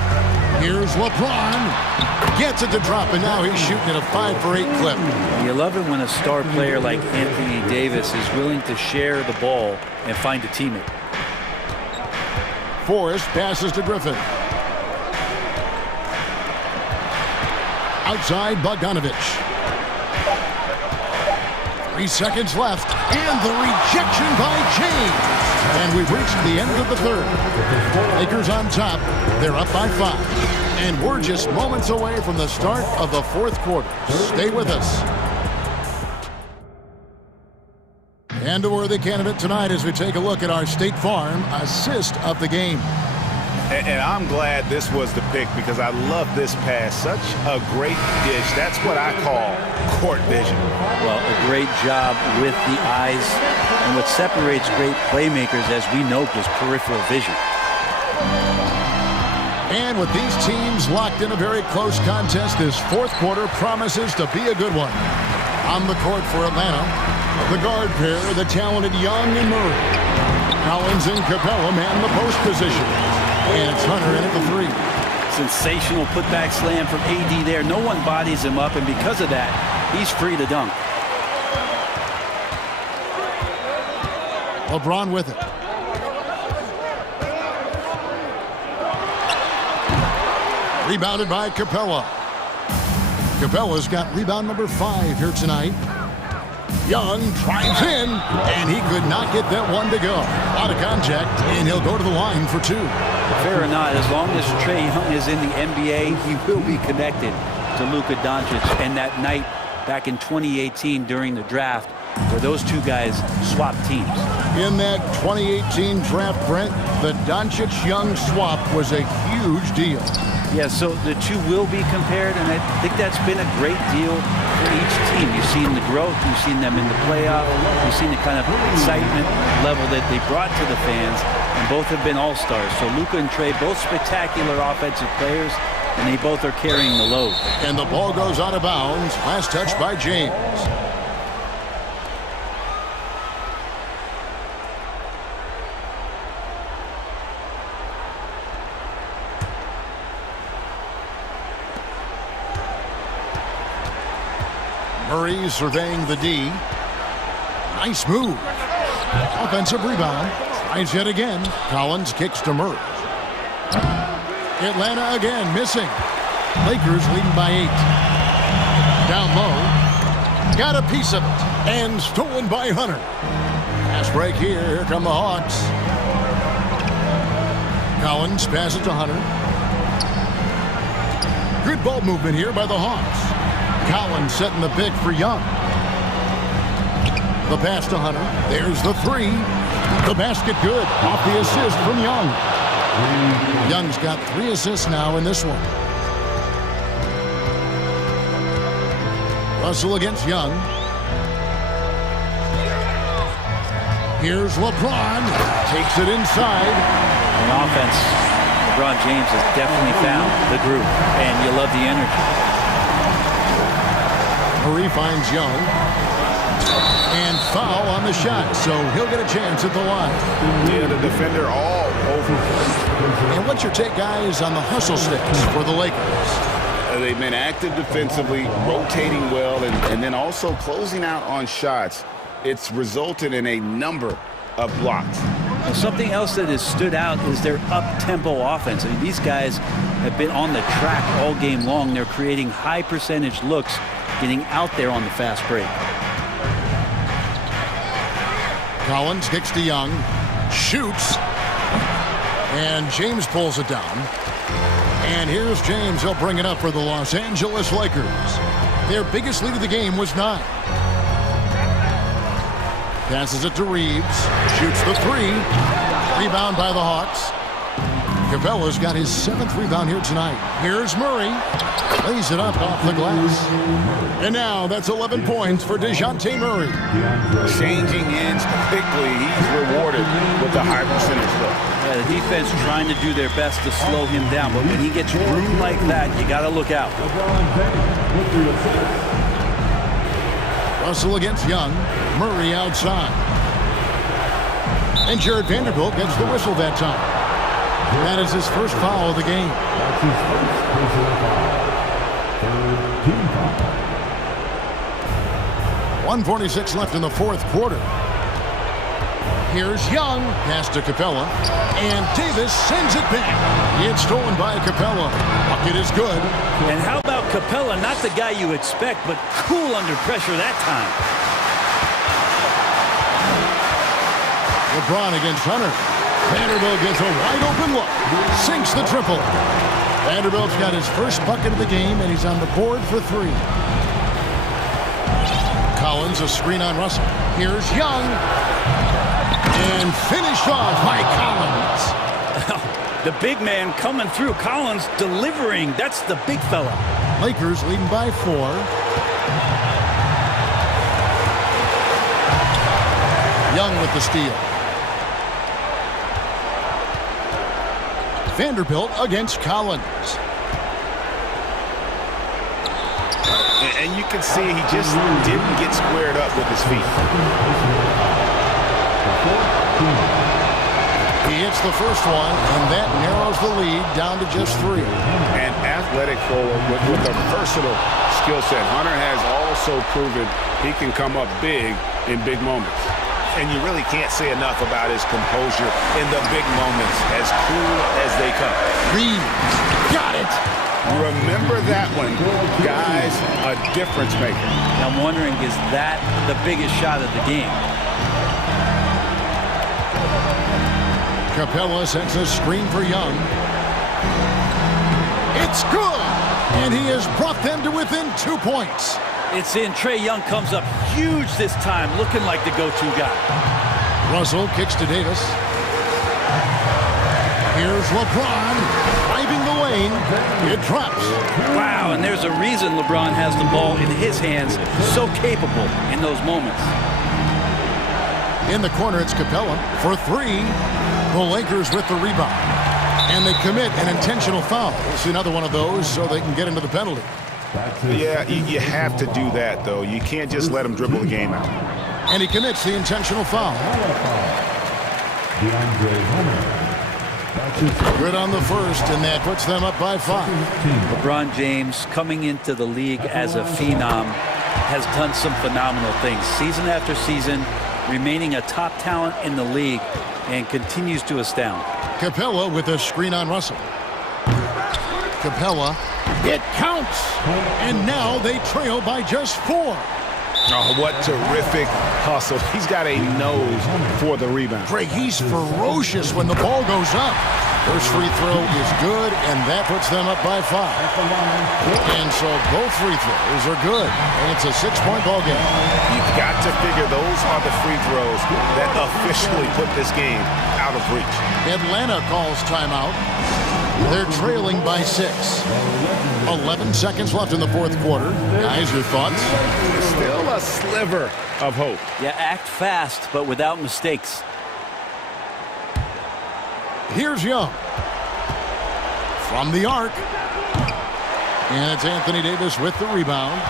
Here's LeBron. Gets it to drop, and now he's shooting at a 5 for 8 clip. You love it when a star player like Anthony Davis is willing to share the ball and find a teammate. Forrest passes to Griffin. Outside Bogdanovich. 3 seconds left, and the rejection by James. And we've reached the end of the third. Lakers on top. They're up by 5. And we're just moments away from the start of the fourth quarter. Stay with us. And a worthy candidate tonight as we take a look at our State Farm assist of the game. And I'm glad this was the pick because I love this pass. Such a great dish. That's what I call court vision. Well, a great job with the eyes. And what separates great playmakers, as we know, is peripheral vision. And with these teams locked in a very close contest, this fourth quarter promises to be a good one. On the court for Atlanta, the guard pair, the talented Young and Murray. Collins and Capella man the post position. And it's Hunter in at the 3. Sensational putback slam from AD there. No one bodies him up, and because of that, he's free to dunk. LeBron with it. Rebounded by Capella. Capella's got rebound number 5 here tonight. Young drives in, and he could not get that one to go. Out of contact, and he'll go to the line for 2. Fair or not, as long as Trae Young is in the NBA, he will be connected to Luka Doncic. And that night back in 2018 during the draft, where those two guys swapped teams. In that 2018 draft, Brent, the Doncic-Young swap was a huge deal. Yeah, so the two will be compared, and I think that's been a great deal for each team. You've seen the growth, you've seen them in the playoff, you've seen the kind of excitement level that they brought to the fans, and both have been all-stars. So Luka and Trae, both spectacular offensive players, and they both are carrying the load. And the ball goes out of bounds. Last touch by James. Murray surveying the D. Nice move. Offensive rebound. Tries yet again. Collins kicks to Murray. Atlanta again missing. Lakers leading by 8. Down low. Got a piece of it. And stolen by Hunter. Fast break here. Here come the Hawks. Collins passes to Hunter. Good ball movement here by the Hawks. Collins setting the pick for Young. The pass to Hunter. There's the 3. The basket good. Off the assist from Young. Young's got 3 assists now in this one. Russell against Young. Here's LeBron. Takes it inside. On offense, LeBron James has definitely found the group, and you love the energy. Murray finds Young. And foul on the shot, so he'll get a chance at the line. Yeah, the defender all over. And what's your take, guys, on the hustle sticks for the Lakers? They've been active defensively, rotating well, and then also closing out on shots. It's resulted in a number of blocks. Well, something else that has stood out is their up-tempo offense. I mean, these guys have been on the track all game long. They're creating high-percentage looks, getting out there on the fast break. Collins kicks to Young, shoots, and James pulls it down. And here's James. He'll bring it up for the Los Angeles Lakers. Their biggest lead of the game was 9. Passes it to Reeves. Shoots the three. Rebound by the Hawks. Capella's got his 7th rebound here tonight. Here's Murray. Lays it up off the glass. And now that's 11 points for DeJounte Murray. Changing ends quickly. He's rewarded with the high percentage look. Yeah, the defense trying to do their best to slow him down, but when he gets room like that, you got to look out. Russell against Young. Murray outside. And Jared Vanderbilt gets the whistle that time. That is his first foul of the game. That's his first personal foul. Third team foul. 1:46 left in the fourth quarter. Here's Young. Pass to Capella. And Davis sends it back. It's stolen by Capella. Bucket is good. And how about Capella? Not the guy you expect, but cool under pressure that time. LeBron against Hunter. Vanderbilt gets a wide-open look. Sinks the triple. Vanderbilt's got his first bucket of the game, and he's on the board for 3. Collins, a screen on Russell. Here's Young. And finished off by Collins. The big man coming through. Collins delivering. That's the big fella. Lakers leading by 4. Young with the steal. Vanderbilt against Collins. And you can see he just didn't get squared up with his feet. He hits the first one, and that narrows the lead down to just 3. An athletic forward with a versatile skill set. Hunter has also proven he can come up big in big moments. And you really can't say enough about his composure in the big moments, as cool as they come. Reeves got it. Remember that one, guys, a difference maker. I'm wondering, is that the biggest shot of the game? Capella sends a screen for Young. It's good. And he has brought them to within 2 points. It's in. Trae Young comes up huge this time, looking like the go-to guy. Russell kicks to Davis. Here's LeBron driving the lane. It drops. Wow, and there's a reason LeBron has the ball in his hands. So capable in those moments. In the corner, it's Capella for 3. The Lakers with the rebound. And they commit an intentional foul. We'll see another one of those so they can get into the penalty. Yeah, you have to do that, though. You can't just let him dribble the game out. And he commits the intentional foul. Good on the first, and that puts them up by 5. LeBron James, coming into the league as a phenom, has done some phenomenal things. Season after season, remaining a top talent in the league, and continues to astound. Capella with a screen on Russell. Capella, it counts! And now they trail by just 4. Oh, what terrific hustle. He's got a nose for the rebound. Greg, he's ferocious when the ball goes up. First free throw is good, and that puts them up by 5. And so both free throws are good, and it's a 6-point ball game. You've got to figure those are the free throws that officially put this game out of reach. Atlanta calls timeout. They're trailing by 6. 11 seconds left in the fourth quarter. Guys, your thoughts? Still a sliver of hope. Yeah, act fast, but without mistakes. Here's Young. From the arc. And it's Anthony Davis with the rebound.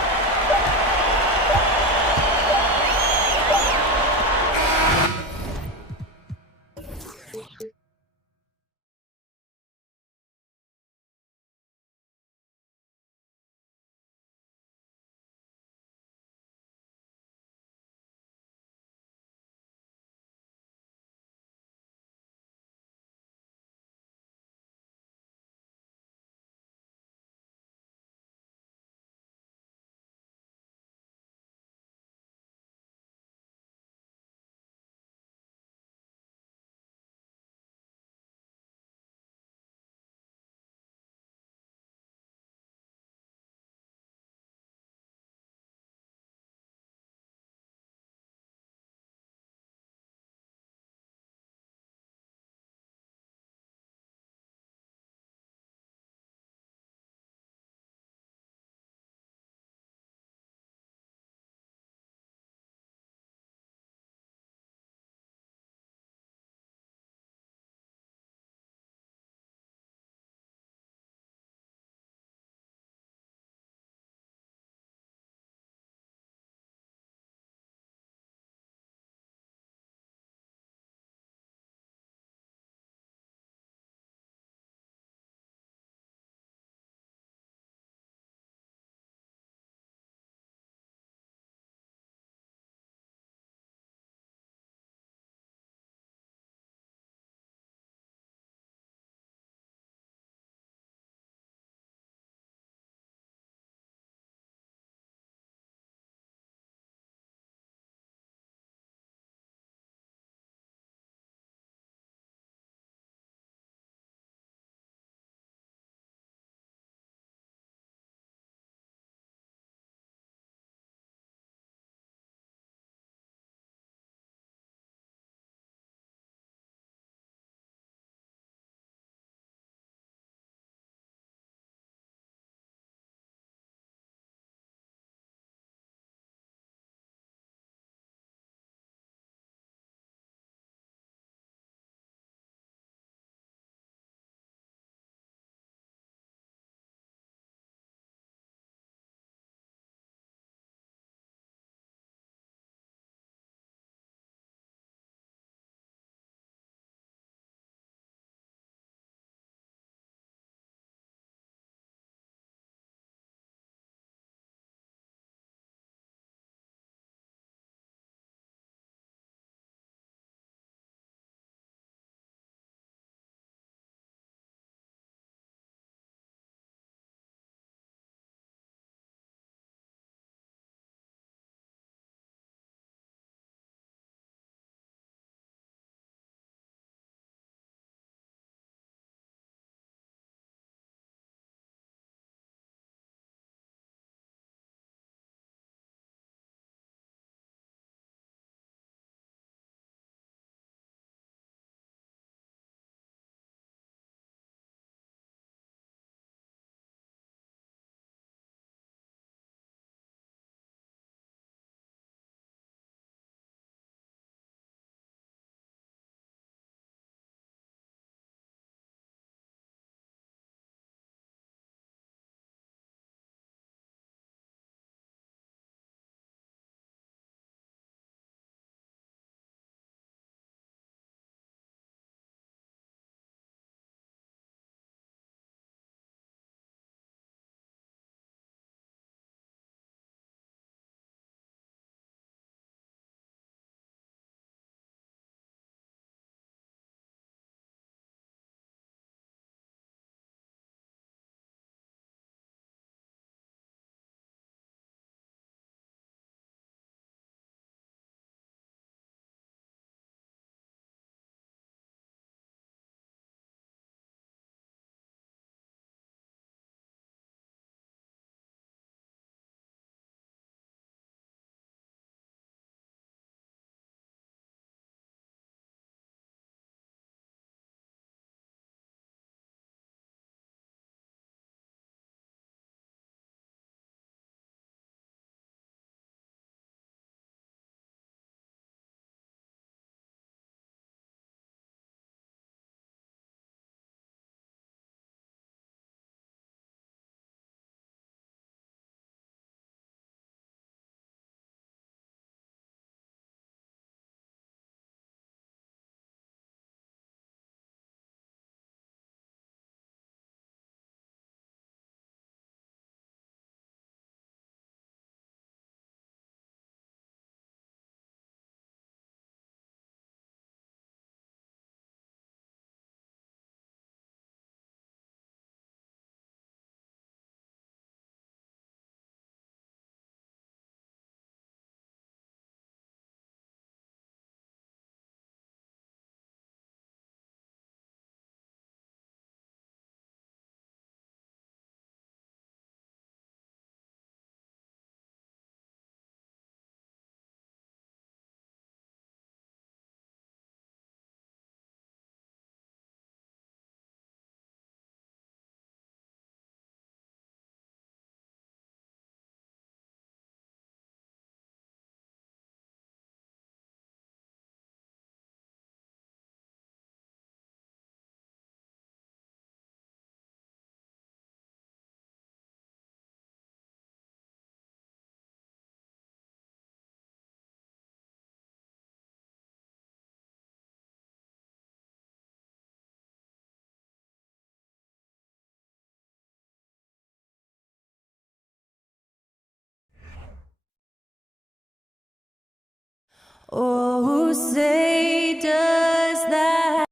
Oh, say does that.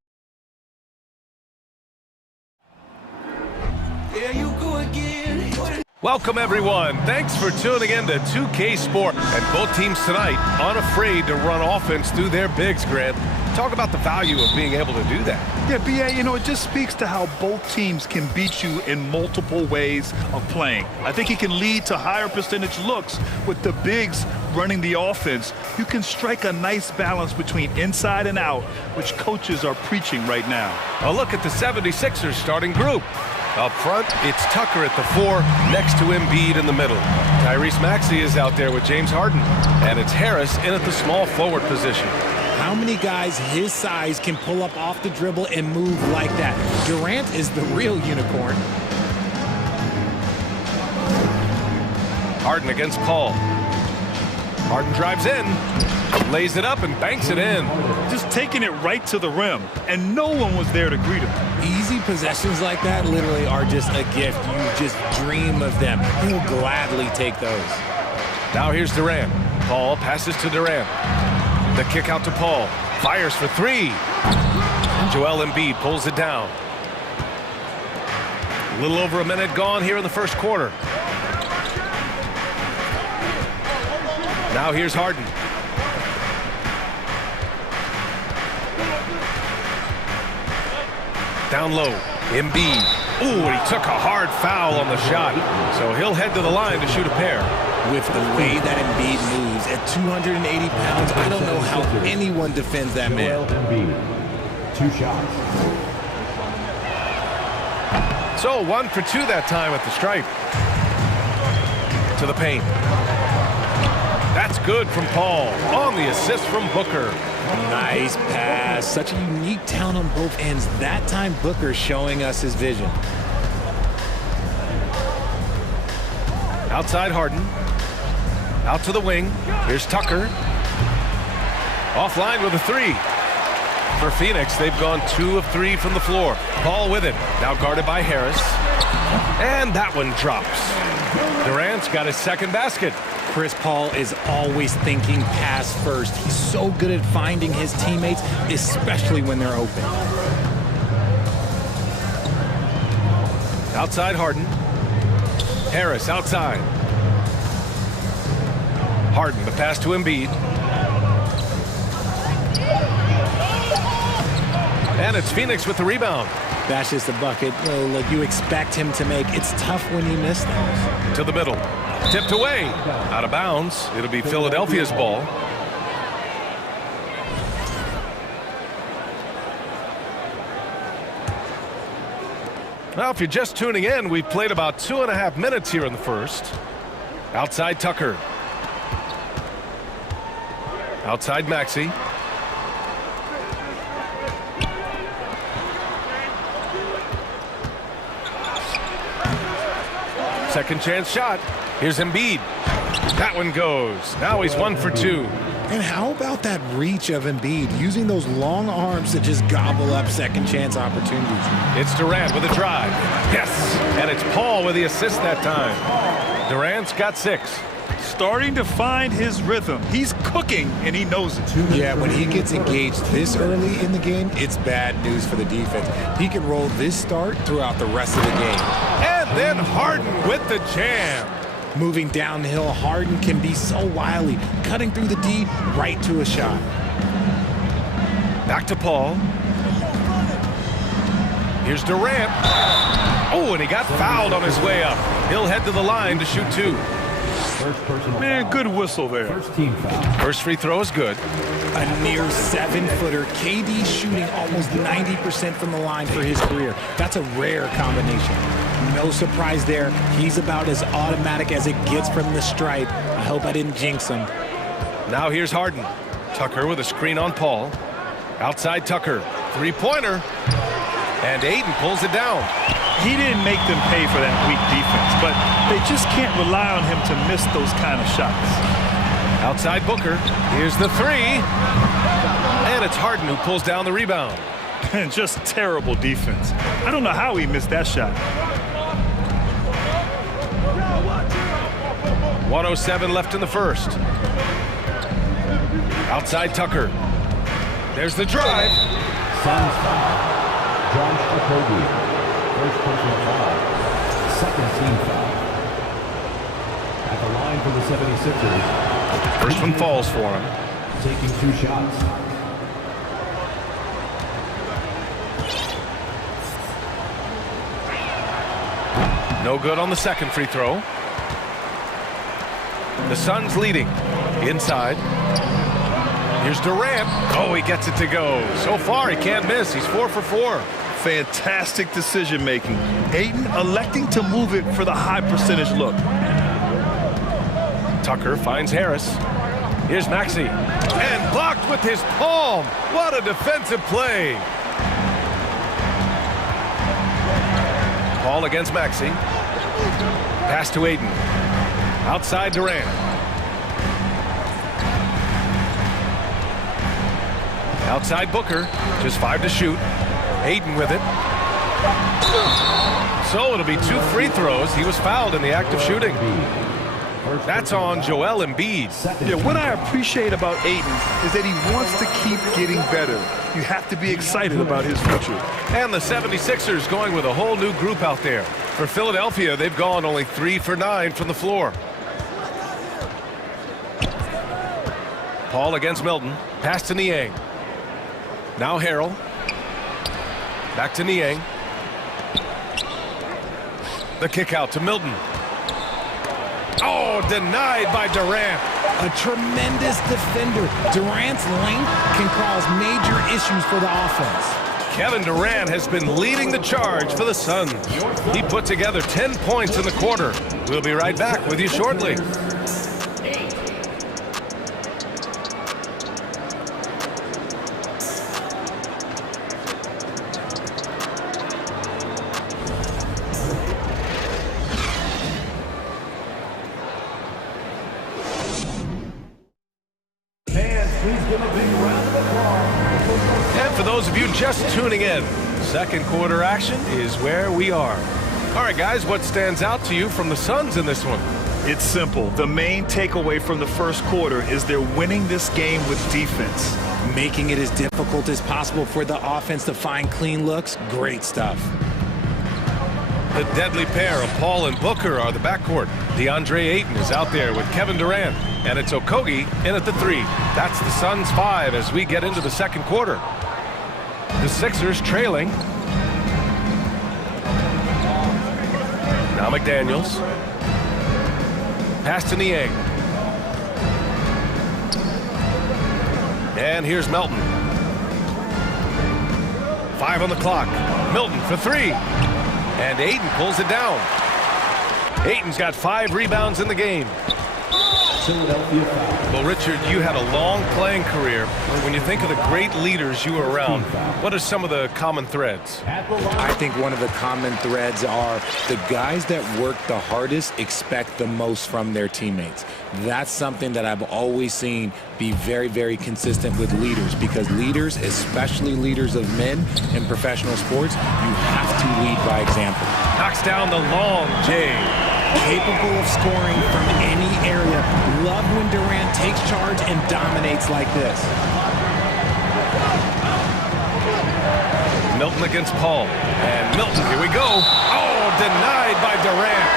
There you go again. Welcome, everyone. Thanks for tuning in to 2K Sport. And both teams tonight unafraid to run offense through their bigs, Grant. Talk about the value of being able to do that. Yeah, B.A., you know, it just speaks to how both teams can beat you in multiple ways of playing. I think it can lead to higher percentage looks with the bigs running the offense. You can strike a nice balance between inside and out, which coaches are preaching right now. A look at the 76ers starting group. Up front, it's Tucker at the 4, next to Embiid in the middle. Tyrese Maxey is out there with James Harden, and it's Harris in at the small forward position. How many guys his size can pull up off the dribble and move like that? Durant is the real unicorn. Harden against Paul. Harden drives in, lays it up, and banks it in. Just taking it right to the rim, and no one was there to greet him. Easy possessions like that literally are just a gift. You just dream of them. He'll gladly take those. Now here's Durant. Paul passes to Durant. The kick out to Paul. Fires for 3. Joel Embiid pulls it down. A little over a minute gone here in the first quarter. Now here's Harden. Down low, Embiid. Ooh, and he took a hard foul on the shot. So he'll head to the line to shoot a pair. With the way that Embiid moves at 280 pounds, I don't know how anyone defends that man. Embiid, 2 shots. So 1 for 2 that time at the stripe. To the paint. That's good from Paul on the assist from Booker. Nice pass. Such a unique talent on both ends. That time Booker showing us his vision. Outside Harden. Out to the wing. Here's Tucker. Offline with a 3. For Phoenix, they've gone 2 of 3 from the floor. Paul with it. Now guarded by Harris. And that one drops. Durant's got his second basket. Chris Paul is always thinking pass first. He's so good at finding his teammates, especially when they're open. Outside Harden. Harris outside. Harden, the pass to Embiid. And it's Phoenix with the rebound. That's just a bucket like you expect him to make. It's tough when you miss those. To the middle. Tipped away. Out of bounds. It'll be Philadelphia's ball. Now, if you're just tuning in, we've played about 2.5 minutes here in the first. Outside Tucker. Outside Maxey. Second chance shot. Here's Embiid. That one goes. Now he's 1 for 2. And how about that reach of Embiid, using those long arms to just gobble up second chance opportunities? It's Durant with a drive. Yes. And it's Paul with the assist that time. Durant's got 6. Starting to find his rhythm. He's cooking, and he knows it. Yeah, when he gets engaged this early in the game, it's bad news for the defense. He can roll this start throughout the rest of the game. And then Harden with the jam. Moving downhill, Harden can be so wily, cutting through the D right to a shot. Back to Paul. Here's Durant. Oh, and he got fouled on his way up. He'll head to the line to shoot 2. Man, good whistle there. First team foul. First free throw is good. A near 7-footer. KD shooting almost 90% from the line for his career. That's a rare combination. No surprise there. He's about as automatic as it gets from the stripe. I hope I didn't jinx him. Now here's Harden. Tucker with a screen on Paul. Outside Tucker. 3-pointer. And Aiden pulls it down. He didn't make them pay for that weak defense, but they just can't rely on him to miss those kind of shots. Outside Booker. Here's the 3. And it's Harden who pulls down the rebound. And just terrible defense. I don't know how he missed that shot. 1:07 left in the first. Outside Tucker. There's the drive. Suns foul. Josh Okogie. First personal foul. Second team foul. At the line for the 76ers. First one falls for him. Taking 2 shots. No good on the second free throw. The Suns leading. Inside. Here's Durant. Oh, he gets it to go. So far, he can't miss. He's 4 for 4. Fantastic decision making. Ayton electing to move it for the high percentage look. Tucker finds Harris. Here's Maxey. And blocked with his palm. What a defensive play. Paul against Maxey. Pass to Ayton. Outside Durant. Outside Booker. Just 5 to shoot. Ayton with it. So it'll be 2 free throws. He was fouled in the act of shooting. That's on Joel Embiid. Yeah, what I appreciate about Ayton is that he wants to keep getting better. You have to be excited about his future. And the 76ers going with a whole new group out there. For Philadelphia, they've gone only 3 for 9 from the floor. Paul against Milton. Pass to Niang. Now Harrell. Back to Niang. The kick out to Milton. Oh, denied by Durant. A tremendous defender. Durant's length can cause major issues for the offense. Kevin Durant has been leading the charge for the Suns. He put together 10 points in the quarter. We'll be right back with you shortly. And for those of you just tuning in, second quarter action is where we are. All right, guys, what stands out to you from the Suns in this one? It's simple. The main takeaway from the first quarter is they're winning this game with defense. Making it as difficult as possible for the offense to find clean looks. Great stuff. The deadly pair of Paul and Booker are the backcourt. DeAndre Ayton is out there with Kevin Durant. And it's Okogie in at the 3. That's the Suns 5 as we get into the second quarter. The Sixers trailing. Now McDaniels. Pass to Niang. And here's Melton. 5 on the clock. Milton for 3. And Ayton pulls it down. Ayton's got 5 rebounds in the game. Well, Richard, you had a long playing career. When you think of the great leaders you were around, what are some of the common threads? I think one of the common threads are the guys that work the hardest expect the most from their teammates. That's something that I've always seen be very, very consistent with leaders, because leaders, especially leaders of men in professional sports, you have to lead by example. Knocks down the long J. Capable of scoring from any area. Love when Durant takes charge and dominates like this. Milton against Paul. And Milton, here we go. Oh, denied by Durant.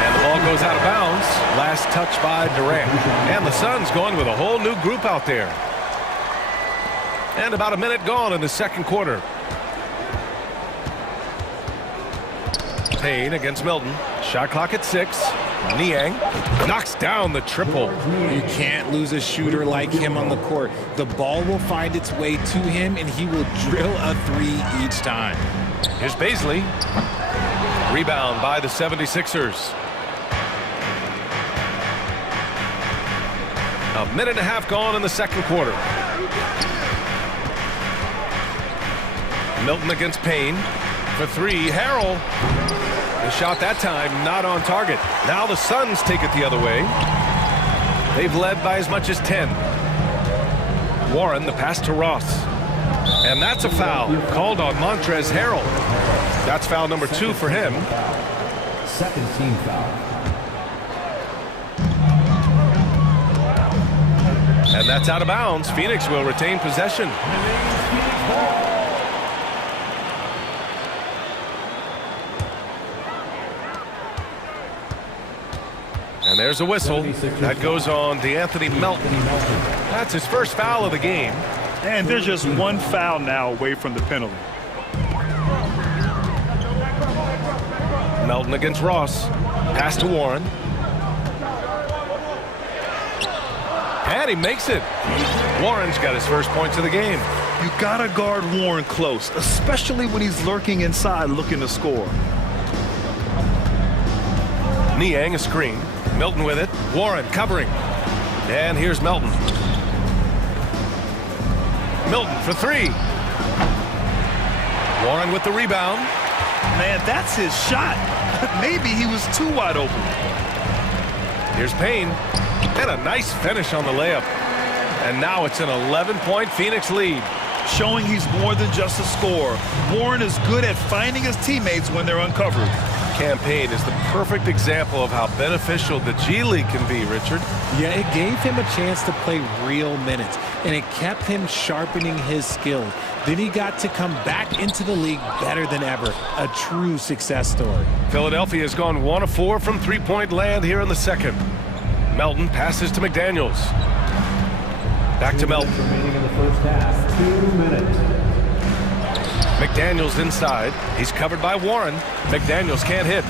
And the ball goes out of bounds. Last touch by Durant. And the Suns going with a whole new group out there. And about a minute gone in the second quarter. Payne against Milton. Shot clock at 6. Niang knocks down the triple. You can't lose a shooter like him on the court. The ball will find its way to him, and he will drill a 3 each time. Here's Baisley. Rebound by the 76ers. A minute and a half gone in the second quarter. Milton against Payne. For 3, Harrell. The shot that time not on target. Now the Suns take it the other way. They've led by as much as 10. Warren, the pass to Ross. And that's a foul called on Montrezl Harrell. That's foul number 2 for him. Second team foul. And that's out of bounds. Phoenix will retain possession. And there's a whistle. That goes on DeAnthony Melton. That's his first foul of the game. And there's just one foul now away from the penalty. Melton against Ross. Pass to Warren. And he makes it. Warren's got his first points of the game. You gotta guard Warren close, especially when he's lurking inside looking to score. Niang a screen. Melton with it. Warren covering. And here's Melton. Melton for three. Warren with the rebound. Man, that's his shot. Maybe he was too wide open. Here's Payne. And a nice finish on the layup. And now it's an 11-point Phoenix lead. Showing he's more than just a scorer. Warren is good at finding his teammates when they're uncovered. Campaign is the perfect example of how beneficial the G League can be, Richard. Yeah, it gave him a chance to play real minutes, and it kept him sharpening his skills. Then he got to come back into the league better than ever. A true success story. Philadelphia has gone 1 of 4 from three-point land here in the second. Melton passes to McDaniels. Back to Melton. Remaining in the first half, 2 minutes. McDaniels inside. He's covered by Warren. McDaniels can't hit.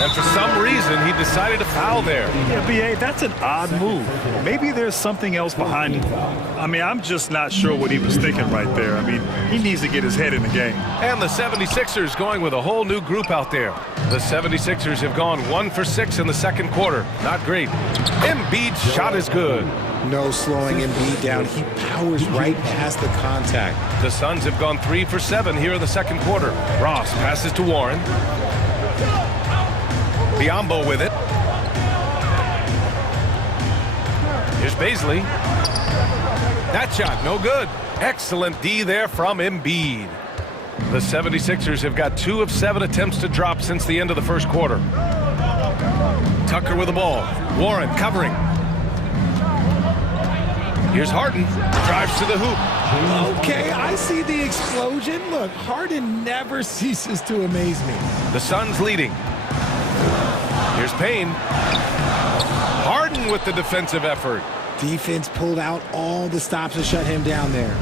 And for some reason, he decided to foul there. Yeah, B.A., that's an odd move. Maybe there's something else behind it. I mean, I'm just not sure what he was thinking right there. I mean, he needs to get his head in the game. And the 76ers going with a whole new group out there. The 76ers have gone 1 for 6 in the second quarter. Not great. Embiid's shot is good. No slowing Embiid down. He powers right past the contact. The Suns have gone 3 for 7 here in the second quarter. Ross passes to Warren. Biombo with it. Here's Baisley. That shot, no good. Excellent D there from Embiid. The 76ers have got 2 of 7 attempts to drop since the end of the first quarter. Tucker with the ball. Warren covering. Here's Harden. Drives to the hoop. Okay, I see the explosion. Look, Harden never ceases to amaze me. The Suns leading. Here's Payne. Harden with the defensive effort. Defense pulled out all the stops to shut him down there.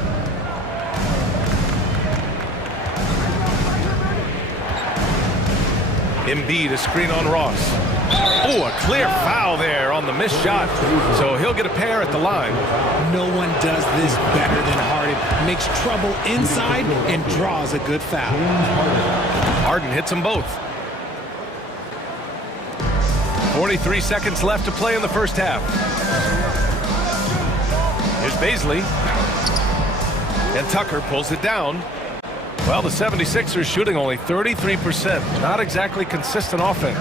Embiid, a screen on Ross. Oh, a clear foul there on the missed shot. So he'll get a pair at the line. No one does this better than Harden. Makes trouble inside and draws a good foul. Harden hits them both. 43 seconds left to play in the first half. Here's Baisley. And Tucker pulls it down. Well, the 76ers shooting only 33%. Not exactly consistent offense.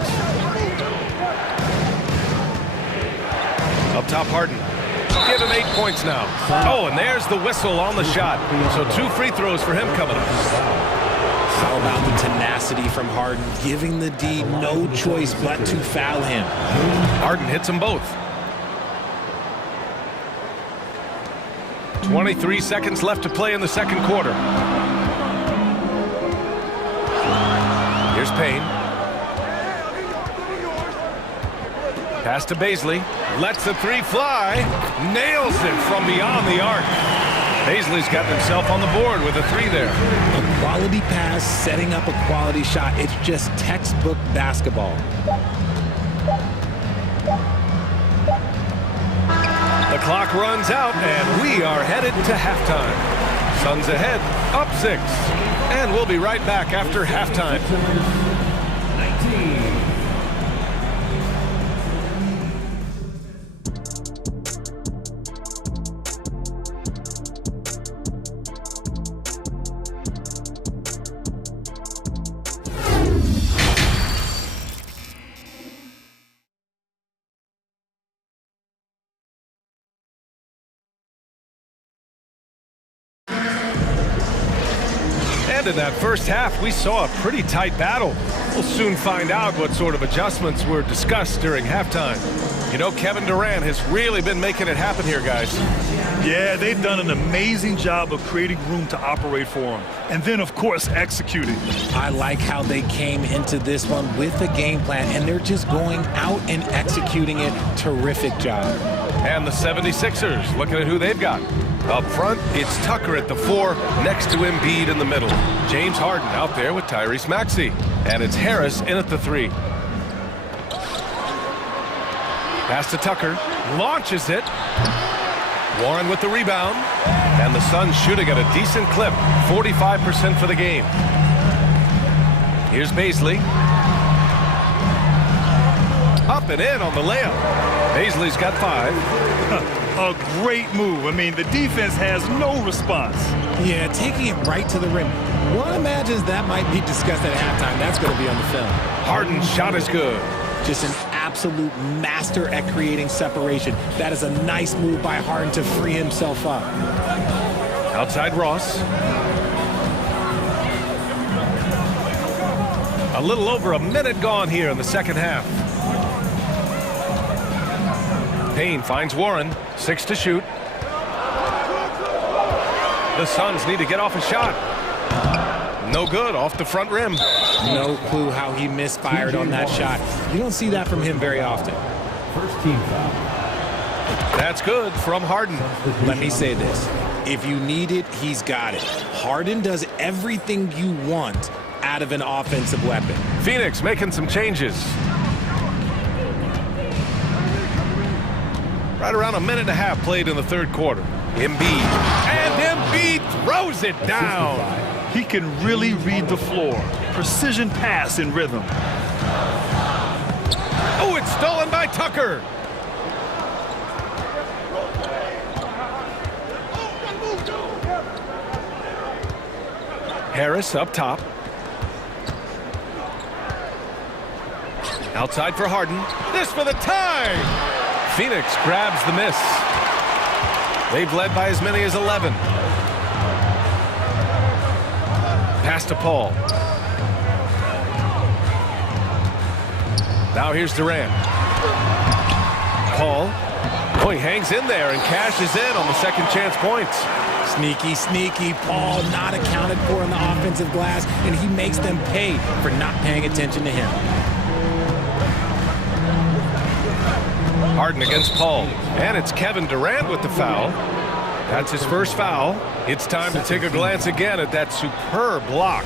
Up top, Harden. Give him 8 points now. Oh, and there's the whistle on the shot. So 2 free throws for him coming up. It's all about the tenacity from Harden, giving the D no choice but to foul him. Harden hits them both. 23 seconds left to play in the second quarter. Here's Payne. Pass to Baisley. Lets the 3 fly. Nails it from beyond the arc. Baisley's gotten himself on the board with a 3 there. A quality pass, setting up a quality shot. It's just textbook basketball. The clock runs out, and we are headed to halftime. Suns ahead, up 6. And we'll be right back after halftime. 19. And in that first half, we saw a pretty tight battle. We'll soon find out what sort of adjustments were discussed during halftime. You know, Kevin Durant has really been making it happen here, guys. Yeah, they've done an amazing job of creating room to operate for him. And then, of course, executing. I like how they came into this one with a game plan, and they're just going out and executing it. Terrific job. And the 76ers, looking at who they've got. Up front, it's Tucker at the 4, next to Embiid in the middle. James Harden out there with Tyrese Maxey. And it's Harris in at the 3. Pass to Tucker, launches it. Warren with the rebound. And the Suns shooting at a decent clip, 45% for the game. Here's Baisley. Up and in on the layup. Baisley's got 5. A great move. I mean, the defense has no response. Yeah, taking it right to the rim. One imagines that might be discussed at halftime. That's going to be on the film. Harden's shot is good. Just an absolute master at creating separation. That is a nice move by Harden to free himself up. Outside Ross. A little over a minute gone here in the second half. Payne finds Warren. 6 to shoot. The Suns need to get off a shot. No good, off the front rim. No clue how he misfired on that shot. You don't see that from him very often. First team foul. That's good from Harden. Let me say this. If you need it, he's got it. Harden does everything you want out of an offensive weapon. Phoenix making some changes. Right around a minute and a half played in the third quarter. Embiid. And Embiid throws it down. He can really read the floor. Precision pass in rhythm. Oh, it's stolen by Tucker. Harris up top. Outside for Harden. This for the tie. Phoenix grabs the miss. They've led by as many as 11. Pass to Paul. Now here's Durant. Paul. Oh, he hangs in there and cashes in on the second chance points. Sneaky, sneaky. Paul not accounted for in the offensive glass, and he makes them pay for not paying attention to him. Harden against Paul. And it's Kevin Durant with the foul. That's his first foul. It's time to take a glance again at that superb block.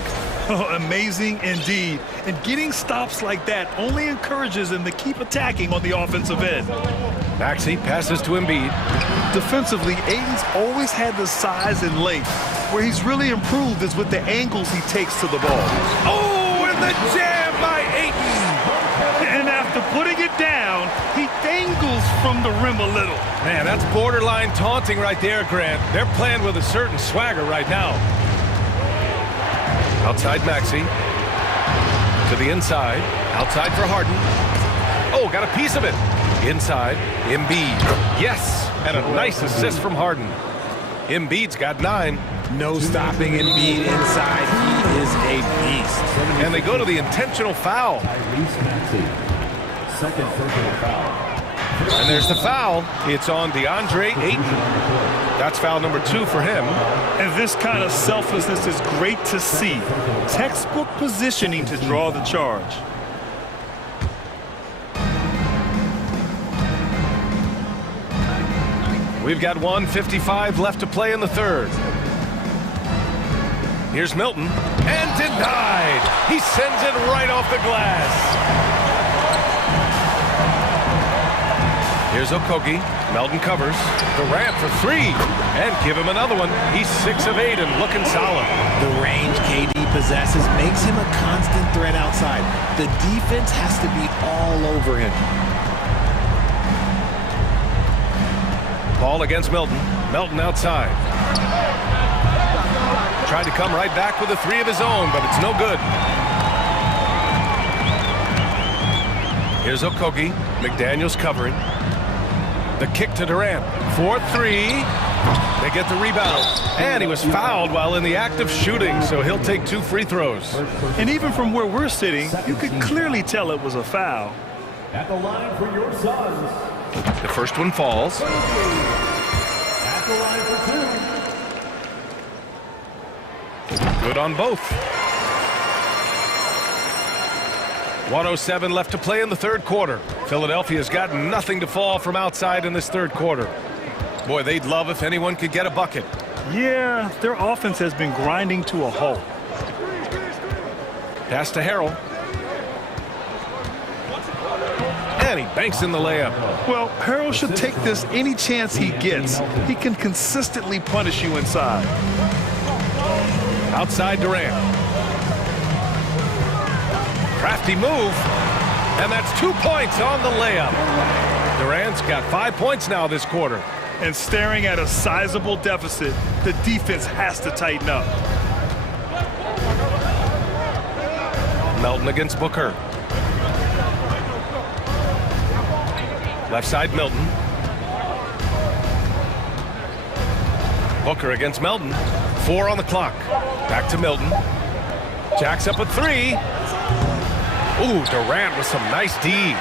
Oh, amazing indeed. And getting stops like that only encourages him to keep attacking on the offensive end. Maxey passes to Embiid. Defensively, Ayton's always had the size and length. Where he's really improved is with the angles he takes to the ball. Oh, and the jam by Ayton. And after putting it down, he dangles from the rim a little. Man, that's borderline taunting right there, Grant. They're playing with a certain swagger right now. Outside Maxey. To the inside. Outside for Harden. Oh, got a piece of it. Inside. Embiid. Yes. And a nice assist from Harden. Embiid's got 9. No stopping Embiid inside. He is a beast. And they go to the intentional foul. Second personal foul. And there's the foul. It's on DeAndre Ayton. That's foul number 2 for him. And this kind of selflessness is great to see. Textbook positioning to draw the charge. We've got 1:55 left to play in the third. Here's Milton. And denied. He sends it right off the glass. Here's Okogie. Melton covers. Durant for 3. And give him another one. He's 6 of 8 and looking solid. The range KD possesses makes him a constant threat outside. The defense has to be all over him. Ball against Milton. Melton outside. Tried to come right back with a 3 of his own, but it's no good. Here's Okogie. McDaniels covering. The kick to Durant. 4-3. They get the rebound. And he was fouled while in the act of shooting, so he'll take 2 free throws. And even from where we're sitting, you could clearly tell it was a foul. At the line for your Suns. The first one falls. At the line for 2. Good on both. 1:07 left to play in the third quarter. Philadelphia's got nothing to fall from outside in this third quarter. Boy, they'd love if anyone could get a bucket. Yeah, their offense has been grinding to a halt. Pass to Harrell. And he banks in the layup. Well, Harrell should take this any chance he gets. He can consistently punish you inside. Outside Durant. Crafty move. And that's 2 points on the layup. Durant's got 5 points now this quarter. And staring at a sizable deficit, the defense has to tighten up. Melton against Booker. Left side Milton. Booker against Melton. 4 on the clock. Back to Milton. Jacks up a 3. Ooh, Durant with some nice D.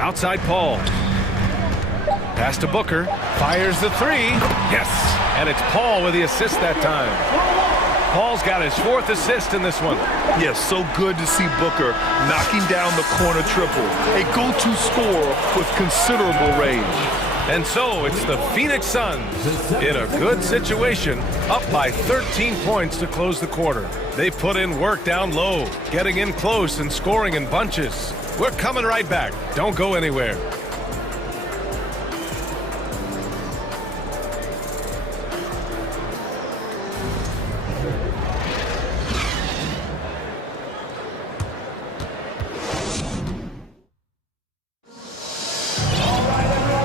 Outside Paul. Pass to Booker. Fires the 3. Yes. And it's Paul with the assist that time. Paul's got his 4th assist in this one. Yes, so good to see Booker knocking down the corner triple. A go-to scorer with considerable range. And so it's the Phoenix Suns in a good situation, up by 13 points to close the quarter. They've put in work down low, getting in close and scoring in bunches. We're coming right back. Don't go anywhere.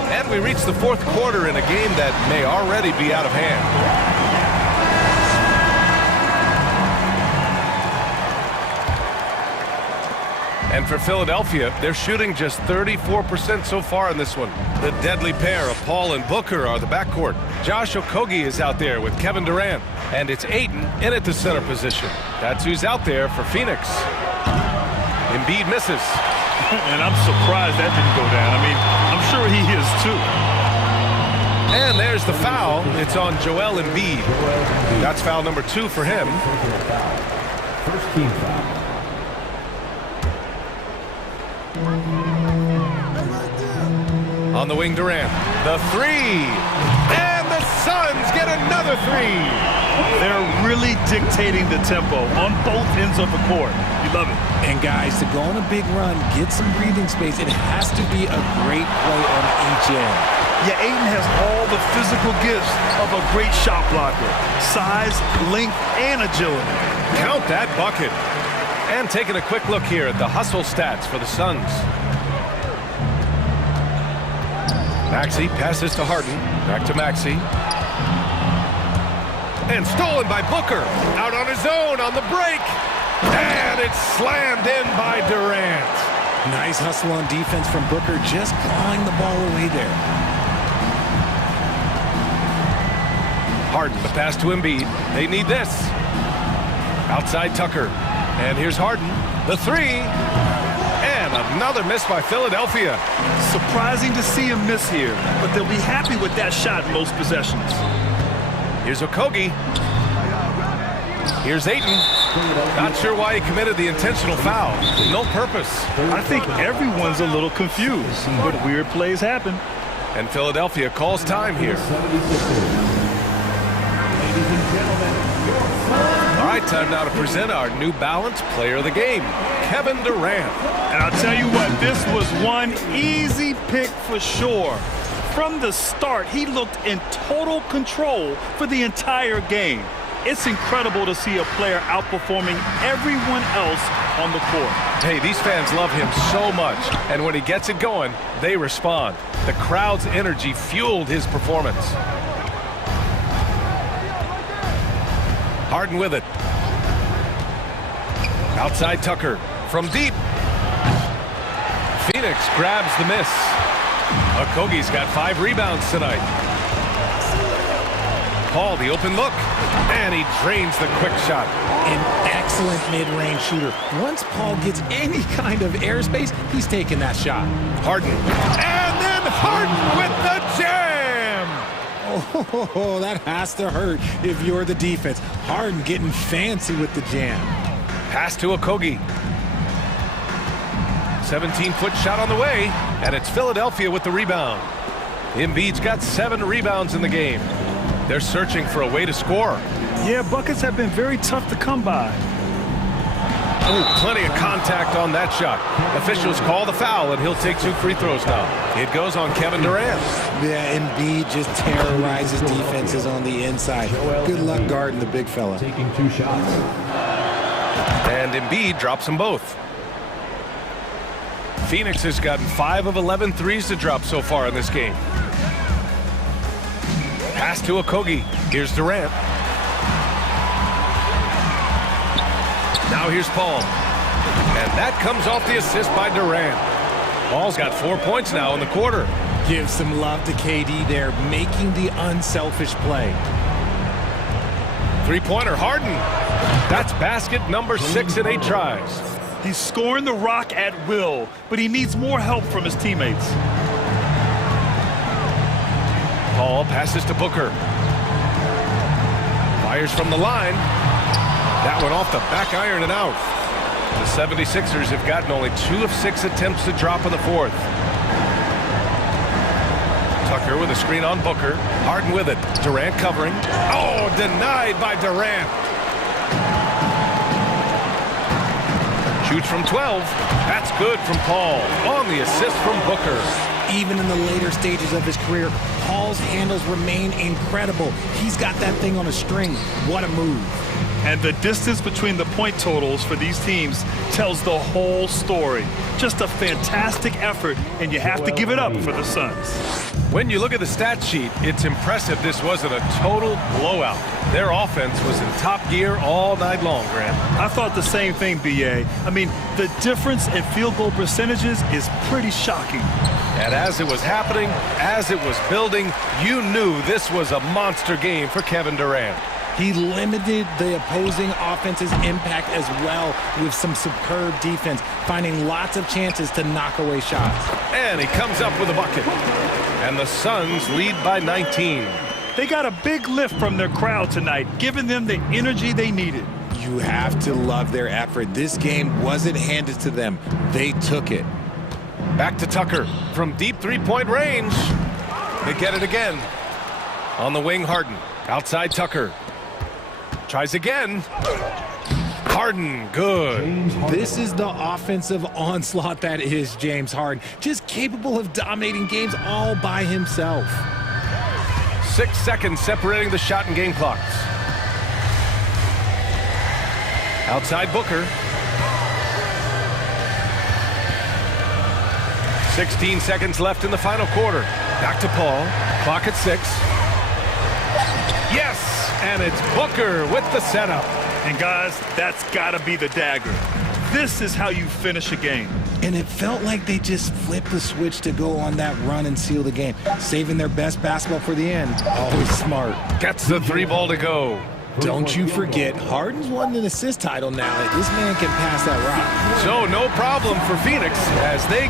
And we reach the fourth quarter in a game that may already be out of hand. And for Philadelphia, they're shooting just 34% so far in this one. The deadly pair of Paul and Booker are the backcourt. Josh Okogie is out there with Kevin Durant. And it's Ayton in at the center position. That's who's out there for Phoenix. Embiid misses. And I'm surprised that didn't go down. I mean, I'm sure he is too. And there's the foul. It's on Joel Embiid. That's foul number 2 for him. First team foul. On the wing, Durant. The 3. And the Suns get another 3. They're really dictating the tempo on both ends of the court. You love it. And guys, to go on a big run, get some breathing space, it has to be a great play on each end. Yeah, Ayton has all the physical gifts of a great shot blocker. Size, length, and agility. Count that bucket. And taking a quick look here at the hustle stats for the Suns. Maxey passes to Harden. Back to Maxey. And stolen by Booker. Out on his own on the break. And it's slammed in by Durant. Nice hustle on defense from Booker, just clawing the ball away there. Harden, the pass to Embiid. They need this. Outside Tucker. And here's Harden. The 3. And another miss by Philadelphia. Surprising to see him miss here, but they'll be happy with that shot in most possessions. Here's Okogie. Here's Ayton. Not sure why he committed the intentional foul. No purpose. I think everyone's a little confused, but weird plays happen. And Philadelphia calls time here. Ladies and gentlemen, all right, time now to present our New Balance Player of the Game, Kevin Durant. And I'll tell you what, this was one easy pick for sure. From the start, he looked in total control for the entire game. It's incredible to see a player outperforming everyone else on the court. Hey, these fans love him so much, and when he gets it going, they respond. The crowd's energy fueled his performance. Harden with it. Outside Tucker from deep. Phoenix grabs the miss. Okogi's got 5 rebounds tonight. Paul, the open look, and he drains the quick shot. An excellent mid-range shooter. Once Paul gets any kind of airspace, he's taking that shot. Harden. And then Harden with the jam! Oh, that has to hurt if you're the defense. Harden getting fancy with the jam. Pass to Okogie. 17-foot shot on the way, and it's Philadelphia with the rebound. Embiid's got 7 rebounds in the game. They're searching for a way to score. Yeah, buckets have been very tough to come by. Oh, plenty of contact on that shot. Officials call the foul, and he'll take 2 free throws now. It goes on Kevin Durant. Yeah, Embiid just terrorizes defenses on the inside. Good luck guarding the big fella. Taking 2 shots. And Embiid drops them both. Phoenix has gotten 5 of 11 threes to drop so far in this game. Pass to Okogie. Here's Durant. Now here's Paul. And that comes off the assist by Durant. Paul's got 4 points now in the quarter. Give some love to KD there, making the unselfish play. 3-pointer, Harden. That's basket number 6 in 8 tries. He's scoring the rock at will, but he needs more help from his teammates. Paul passes to Booker. Fires from the line. That one off the back iron and out. The 76ers have gotten only 2 of 6 attempts to drop in the 4th. Tucker with a screen on Booker. Harden with it. Durant covering. Oh, denied by Durant. Shoots from 12. That's good from Paul. On the assist from Booker. Even in the later stages of his career, Paul's handles remain incredible. He's got that thing on a string. What a move. And the distance between the point totals for these teams tells the whole story. Just a fantastic effort, and you have to give it up for the Suns. When you look at the stat sheet, it's impressive this wasn't a total blowout. Their offense was in top gear all night long, Grant. I thought the same thing, B.A. I mean, the difference in field goal percentages is pretty shocking. And as it was happening, as it was building, you knew this was a monster game for Kevin Durant. He limited the opposing offense's impact as well with some superb defense, finding lots of chances to knock away shots. And he comes up with a bucket. And the Suns lead by 19. They got a big lift from their crowd tonight, giving them the energy they needed. You have to love their effort. This game wasn't handed to them. They took it. Back to Tucker from deep 3-point range. They get it again. On the wing, Harden. Outside Tucker. Tries again. Harden, good. This is the offensive onslaught that is James Harden. Just capable of dominating games all by himself. 6 seconds separating the shot and game clocks. Outside Booker. 16 seconds left in the final quarter. Back to Paul. Clock at 6. Yes! And it's Booker with the setup. And guys, that's got to be the dagger. This is how you finish a game. And it felt like they just flipped the switch to go on that run and seal the game, saving their best basketball for the end. Always smart. Gets the 3-ball to go. Don't you forget, Harden's won an assist title now. This man can pass that rock. So no problem for Phoenix as they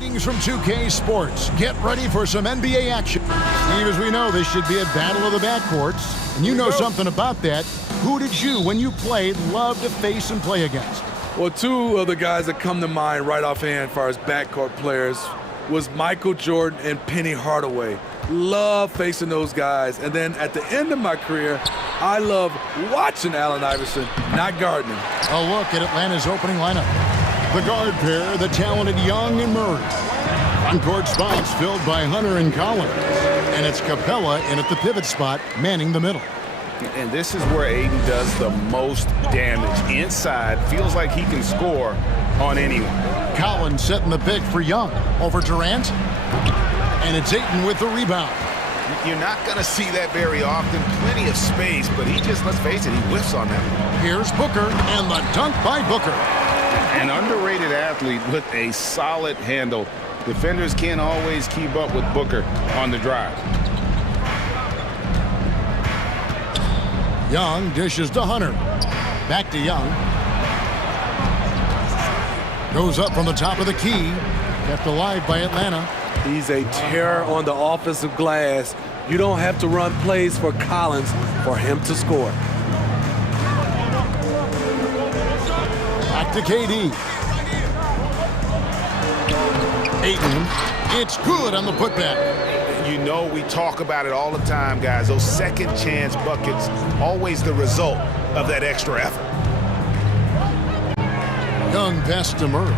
Greetings from 2K Sports. Get ready for some NBA action. Steve, as we know, this should be a battle of the backcourts. And you know something about that. Who did you, when you played, love to face and play against? Well, two of the guys that come to mind right offhand as far as backcourt players was Michael Jordan and Penny Hardaway. Love facing those guys. And then at the end of my career, I love watching Allen Iverson, not guarding him. A look at Atlanta's opening lineup. The guard pair, the talented Young and Murray. On-court spots filled by Hunter and Collins. And it's Capella in at the pivot spot, manning the middle. And this is where Aiden does the most damage. Inside, feels like he can score on anyone. Collins setting the pick for Young. Over Durant. And it's Ayton with the rebound. You're not going to see that very often. Plenty of space, but he just, let's face it, he whiffs on that. Here's Booker, and the dunk by Booker. An underrated athlete with a solid handle. Defenders can't always keep up with Booker on the drive. Young dishes to Hunter. Back to Young. Goes up from the top of the key. Kept alive by Atlanta. He's a terror on the offensive glass. You don't have to run plays for Collins for him to score. Back to KD. Ayton. It's good on the putback. You know we talk about it all the time, guys. Those second chance buckets, always the result of that extra effort. Young pass to Murray.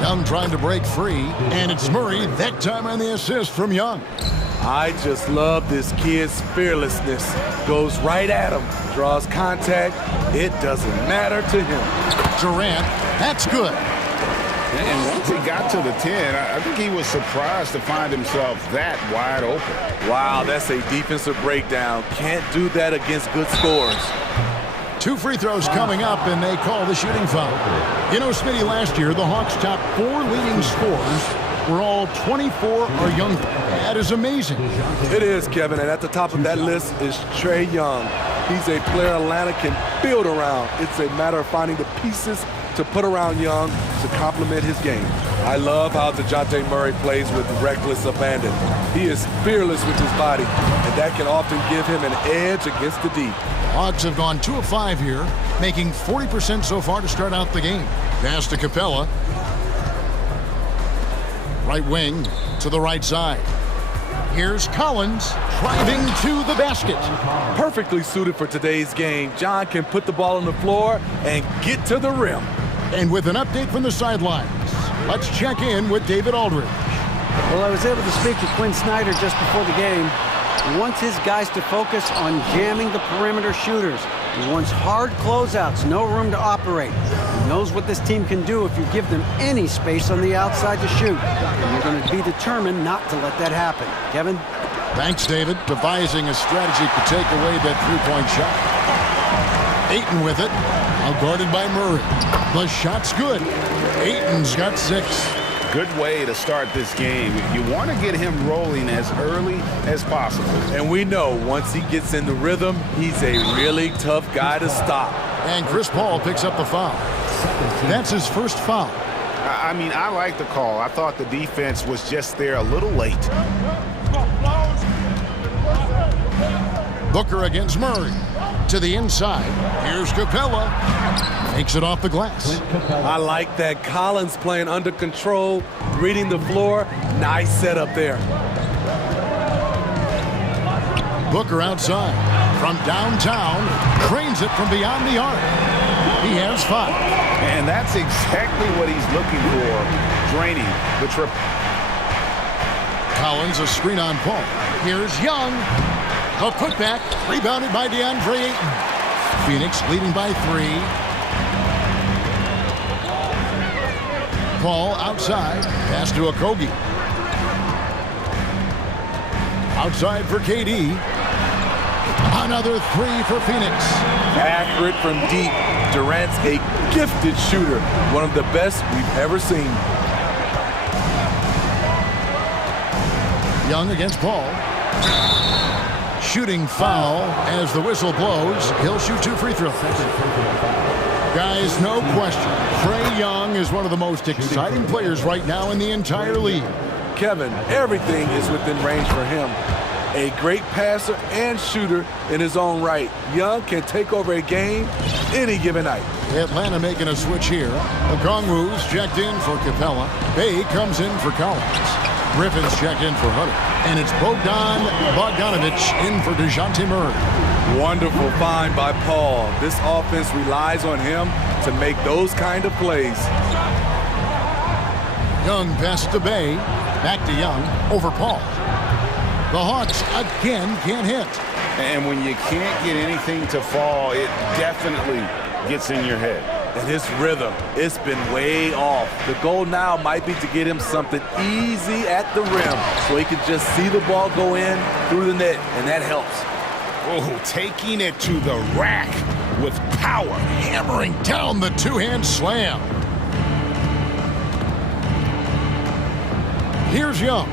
Young trying to break free, and it's Murray that time on the assist from Young. I just love this kid's fearlessness. Goes right at him, draws contact. It doesn't matter to him. Durant, that's good. And once he got to the 10, I think he was surprised to find himself that wide open. Wow, that's a defensive breakdown. Can't do that against good scorers. 2 free throws coming up, and they call the shooting foul. You know, Smitty, last year, the Hawks' top 4 leading scorers were all 24 or younger. That is amazing. It is, Kevin, and at the top of that list is Trae Young. He's a player Atlanta can build around. It's a matter of finding the pieces to put around Young to complement his game. I love how DeJounte Murray plays with reckless abandon. He is fearless with his body, and that can often give him an edge against the D. Hawks have gone 2 of 5 here, making 40% so far to start out the game. Pass to Capella. Right wing to the right side. Here's Collins driving to the basket. Perfectly suited for today's game. John can put the ball on the floor and get to the rim. And with an update from the sidelines, let's check in with David Aldridge. Well, I was able to speak to Quinn Snyder just before the game. He wants his guys to focus on jamming the perimeter shooters. He wants hard closeouts, no room to operate. He knows what this team can do if you give them any space on the outside to shoot. And you're going to be determined not to let that happen. Kevin? Thanks, David. Devising a strategy to take away that three-point shot. Ayton with it. Now guarded by Murray. The shot's good. Ayton's got 6. Good way to start this game. You want to get him rolling as early as possible. And we know once he gets in the rhythm, he's a really tough guy to stop. And Chris Paul picks up the foul. That's his first foul. I mean, I like the call. I thought the defense was just there a little late. Booker against Murray. To the inside. Here's Capella. Makes it off the glass. I like that. Collins playing under control, reading the floor. Nice setup there. Booker outside. From downtown. Cranes it from beyond the arc. He has 5. And that's exactly what he's looking for. Draining the triple. Collins, a screen on Paul. Here's Young. A putback, rebounded by DeAndre Ayton. Phoenix leading by 3. Paul outside, pass to Okogie. Outside for KD. Another 3 for Phoenix. Accurate from deep. Durant's a gifted shooter, one of the best we've ever seen. Young against Paul. Shooting foul as the whistle blows. He'll shoot 2 free throws. Guys, no question, Trae Young is one of the most exciting players right now in the entire league. Kevin, everything is within range for him. A great passer and shooter in his own right. Young can take over a game any given night. Atlanta making a switch here. Okongwu's checked in for Capella. Bay comes in for Collins. Griffin's checked in for Hutter. And it's Bogdanovich in for DeJounte Murray. Wonderful find by Paul. This offense relies on him to make those kind of plays. Young pass to Bay. Back to Young over Paul. The Hawks again can't hit. And when you can't get anything to fall, it definitely gets in your head. And his rhythm, it's been way off. The goal now might be to get him something easy at the rim so he can just see the ball go in through the net, and that helps. Oh, taking it to the rack with power. Hammering down the two-hand slam. Here's Young.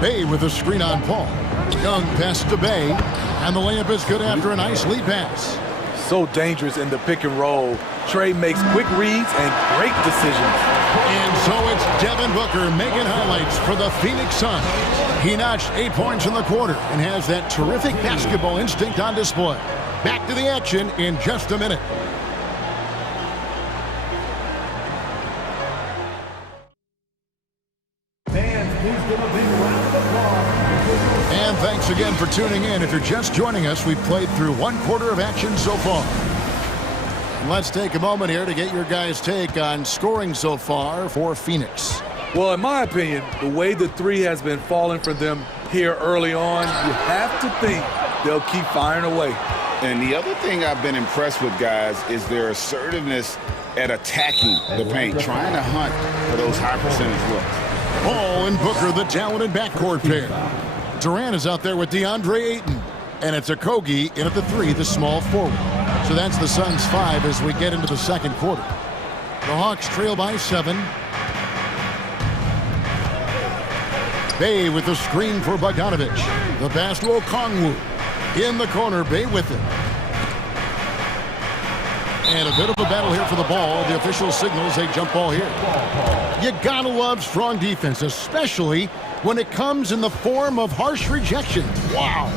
Bay with a screen on Paul. Young pass to Bay, and the layup is good after a nice lead pass. So dangerous in the pick and roll. Trae makes quick reads and great decisions. And so it's Devin Booker making highlights for the Phoenix Suns. He notched 8 points in the quarter and has that terrific basketball instinct on display. Back to the action in just a minute. And thanks again for tuning in. If you're just joining us, we've played through one quarter of action so far. And let's take a moment here to get your guys' take on scoring so far for Phoenix. Well, in my opinion, the way the three has been falling for them here early on, you have to think they'll keep firing away. And the other thing I've been impressed with, guys, is their assertiveness at attacking the paint, trying to hunt for those high percentage looks. Paul and Booker, the talented backcourt pair. Durant is out there with DeAndre Ayton. And it's Okogie in at the 3, the small forward. So that's the Suns' 5 as we get into the second quarter. The Hawks trail by 7. Bay with the screen for Bogdanovich. The pass to Okongwu. In the corner, Bay with it. And a bit of a battle here for the ball. The official signals a jump ball here. You gotta love strong defense, especially when it comes in the form of harsh rejection. Wow.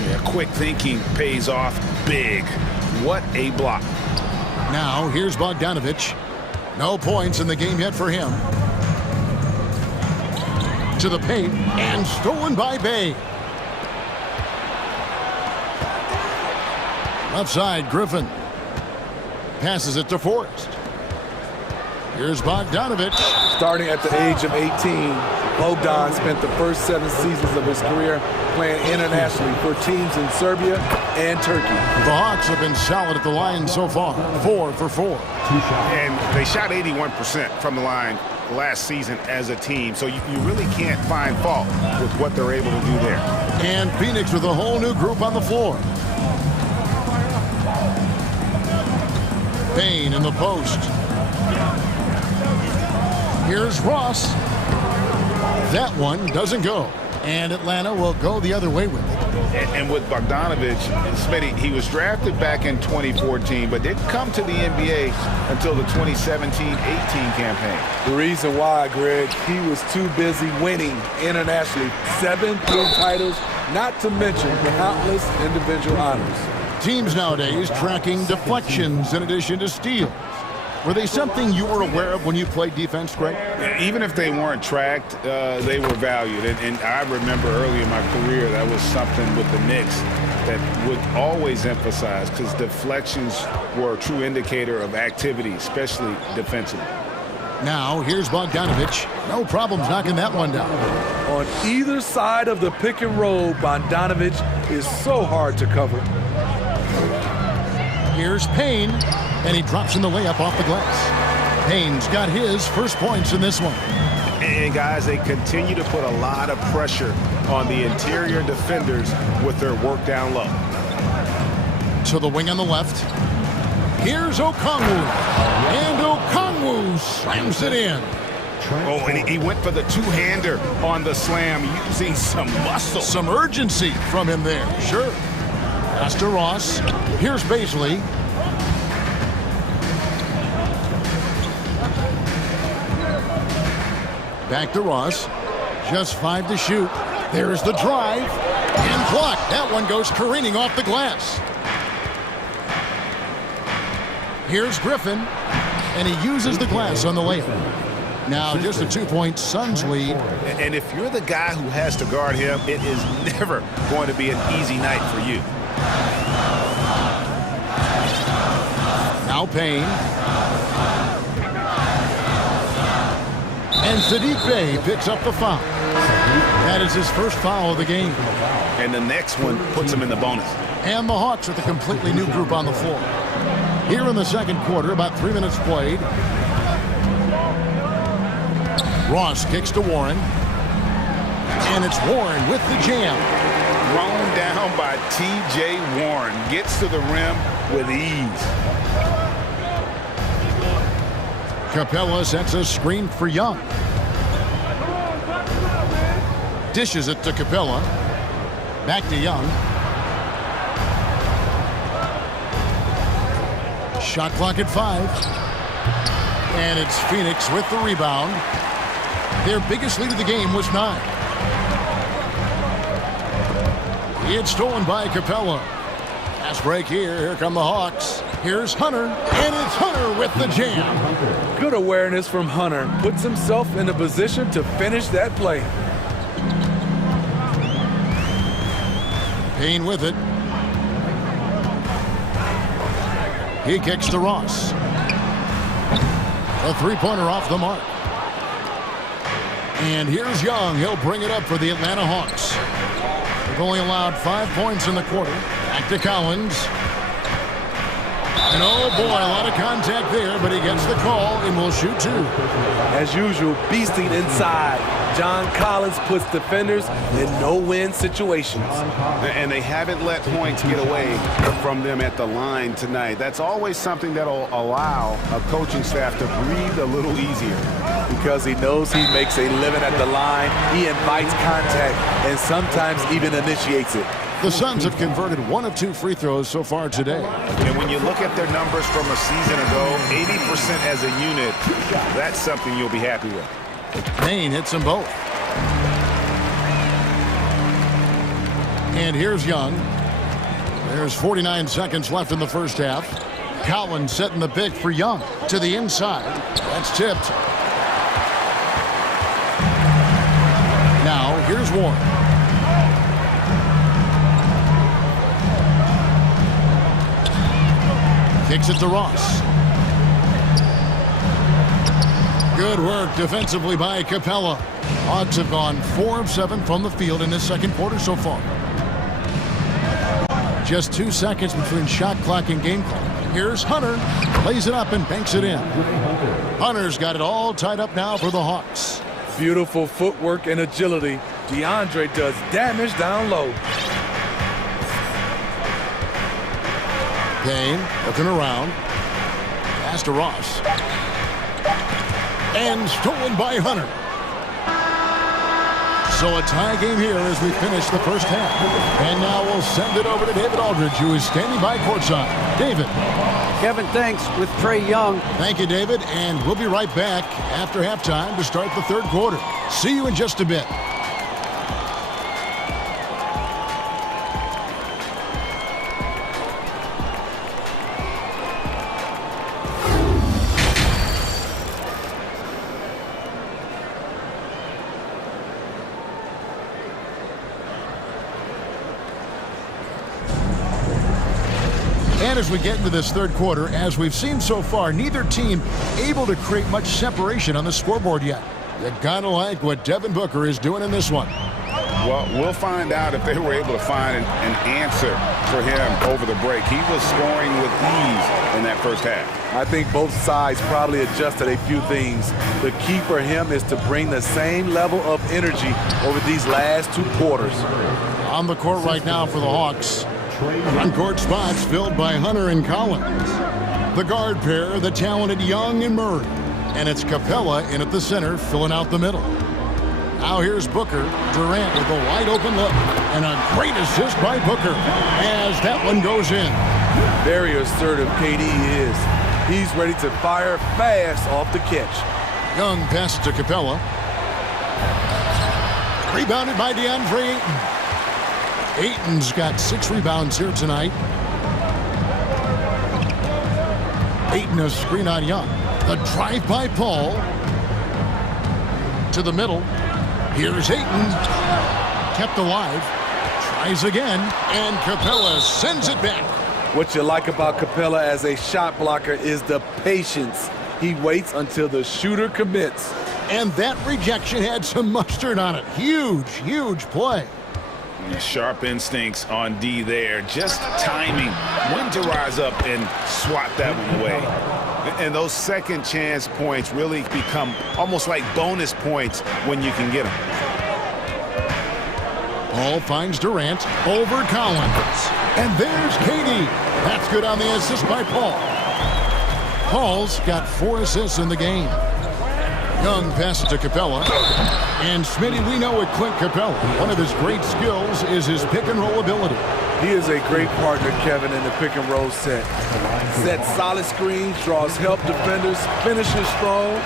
Yeah, quick thinking pays off big. What a block. Now, here's Bogdanovich. No points in the game yet for him. To the paint, and stolen by Bay. Left side, Griffin. Passes it to Forrest. Here's Bogdanovich. Starting at the age of 18, Bogdan spent the first 7 seasons of his career playing internationally for teams in Serbia and Turkey. The Hawks have been solid at the line so far, 4 for 4. And they shot 81% from the line last season as a team, so you really can't find fault with what they're able to do there. And Phoenix with a whole new group on the floor. Payne in the post. Here's Ross. That one doesn't go. And Atlanta will go the other way with it. And with Bogdanovich, Smitty, he was drafted back in 2014, but didn't come to the NBA until the 2017-18 campaign. The reason why, Greg, he was too busy winning internationally. 7 team titles, not to mention countless individual honors. Teams nowadays tracking deflections in addition to steals. Were they something you were aware of when you played defense, Greg? Even if they weren't tracked, they were valued. And I remember early in my career, that was something with the Knicks that would always emphasize, because deflections were a true indicator of activity, especially defensively. Now, here's Bogdanovich. No problems knocking that one down. On either side of the pick and roll, Bogdanovich is so hard to cover. Here's Payne, and he drops in the layup off the glass. Payne's got his first points in this one. And guys, they continue to put a lot of pressure on the interior defenders with their work down low. To the wing on the left. Here's Okongwu. And Okongwu slams it in. Oh, and he went for the two-hander on the slam, using some muscle. Some urgency from him there, sure. Pass to Ross. Here's Baisley. Back to Ross. Just 5 to shoot. There's the drive. And blocked. That one goes careening off the glass. Here's Griffin. And he uses the glass on the layup. Now just a 2-point Suns lead. And if you're the guy who has to guard him, it is never going to be an easy night for you. Now Payne. And Sadiq Bey picks up the foul. That is his first foul of the game. And the next one puts him in the bonus. And the Hawks with a completely new group on the floor. Here in the second quarter, about 3 minutes played. Ross kicks to Warren. And it's Warren with the jam. Thrown down by T.J. Warren. Gets to the rim with ease. Capella sets a screen for Young. Dishes it to Capella. Back to Young. Shot clock at 5. And it's Phoenix with the rebound. Their biggest lead of the game was 9. It's stolen by Capella. Fast break here. Here come the Hawks. Here's Hunter. And it's Hunter with the jam. Good awareness from Hunter. Puts himself in a position to finish that play. Payne with it. He kicks to Ross. A three-pointer off the mark. And here's Young. He'll bring it up for the Atlanta Hawks. They've only allowed 5 points in the quarter. Back to Collins. And oh boy, a lot of contact there, but he gets the call and will shoot 2. As usual, beasting inside. John Collins puts defenders in no-win situations. And they haven't let points get away from them at the line tonight. That's always something that'll allow a coaching staff to breathe a little easier. Because he knows he makes a living at the line, he invites contact and sometimes even initiates it. The Suns have converted 1 of 2 free throws so far today. And when you look at their numbers from a season ago, 80% as a unit, that's something you'll be happy with. Payne hits them both. And here's Young. There's 49 seconds left in the first half. Collins setting the pick for Young to the inside. That's tipped. Now here's Warren. Kicks it to Ross. Good work defensively by Capella. Hawks have gone 4 of 7 from the field in this second quarter so far. Just 2 seconds between shot clock and game clock. Here's Hunter. Lays it up and banks it in. Hunter's got it all tied up now for the Hawks. Beautiful footwork and agility. DeAndre does damage down low. Payne looking around. Pass to Ross. And stolen by Hunter. So a tie game here as we finish the first half. And now we'll send it over to David Aldridge, who is standing by courtside. David. Kevin, thanks with Trae Young. Thank you, David. And we'll be right back after halftime to start the third quarter. See you in just a bit. And as we get into this third quarter, as we've seen so far, neither team able to create much separation on the scoreboard yet. You gotta like what Devin Booker is doing in this one. Well, we'll find out if they were able to find an answer for him over the break. He was scoring with ease in that first half. I think both sides probably adjusted a few things. The key for him is to bring the same level of energy over these last 2 quarters. On the court right now for the Hawks. Front-court spots filled by Hunter and Collins. The guard pair, the talented Young and Murray. And it's Capella in at the center, filling out the middle. Now here's Booker. Durant with a wide-open look. And a great assist by Booker as that one goes in. Very assertive KD is. He's ready to fire fast off the catch. Young passes to Capella. Rebounded by DeAndre Ayton. Ayton's got 6 rebounds here tonight. Ayton a screen on Young. The drive by Paul. To the middle. Here's Ayton. Kept alive. Tries again. And Capella sends it back. What you like about Capella as a shot blocker is the patience. He waits until the shooter commits. And that rejection had some mustard on it. Huge, huge play. Sharp instincts on D there. Just timing when to rise up and swat that one away. And those second chance points really become almost like bonus points when you can get them. Paul finds Durant over Collins. And there's KD. That's good on the assist by Paul. Paul's got 4 assists in the game. Young passes to Capella. And Smitty, we know with Clint Capella, one of his great skills is his pick and roll ability. He is a great partner, Kevin, in the pick and roll set. Sets solid screens, draws help defenders, finishes strong.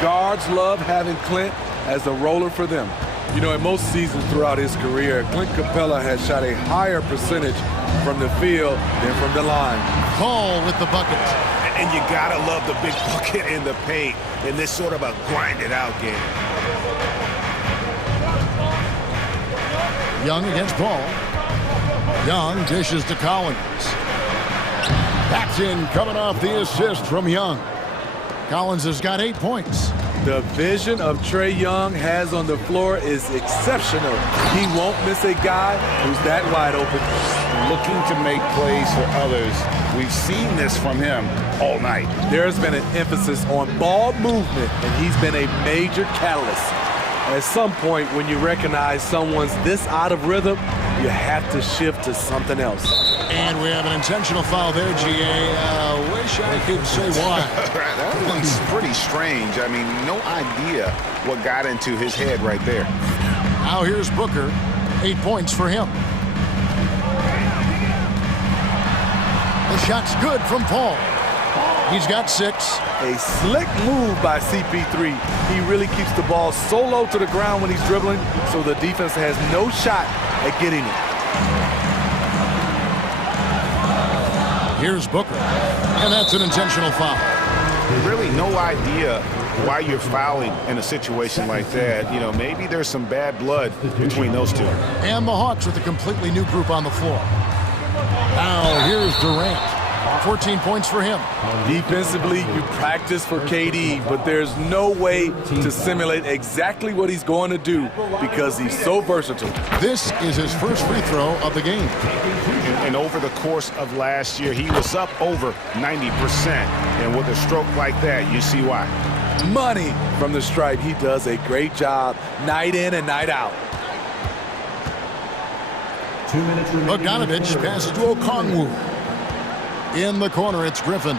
Guards love having Clint as the roller for them. You know, in most seasons throughout his career, Clint Capella has shot a higher percentage from the field than from the line. Paul with the bucket. And you gotta love the big bucket in the paint in this sort of a grind-it-out game. Young against Paul. Young dishes to Collins. That's in, coming off the assist from Young. Collins has got 8 points. The vision of Trae Young has on the floor is exceptional. He won't miss a guy who's that wide open. Looking to make plays for others. We've seen this from him all night. There's been an emphasis on ball movement, and he's been a major catalyst. At some point, when you recognize someone's this out of rhythm, you have to shift to something else. And we have an intentional foul there, GA. Wish I could say why. That one's pretty strange. I mean, no idea what got into his head right there. Now here's Booker. 8 points for him. The shot's good from Paul. He's got 6. A slick move by CP3. He really keeps the ball so low to the ground when he's dribbling, so the defense has no shot at getting it. Here's Booker. And that's an intentional foul. Really no idea why you're fouling in a situation like that. You know, maybe there's some bad blood between those two. And the Hawks with a completely new group on the floor. Now here's Durant. 14 points for him. Defensively, you practice for KD, but there's no way to simulate exactly what he's going to do because he's so versatile. This is his first free throw of the game. And over the course of last year, he was up over 90%. And with a stroke like that, you see why. Money from the stripe. He does a great job night in and night out. 2 minutes remaining. Bogdanovich passes to Okongwu. In the corner, it's Griffin.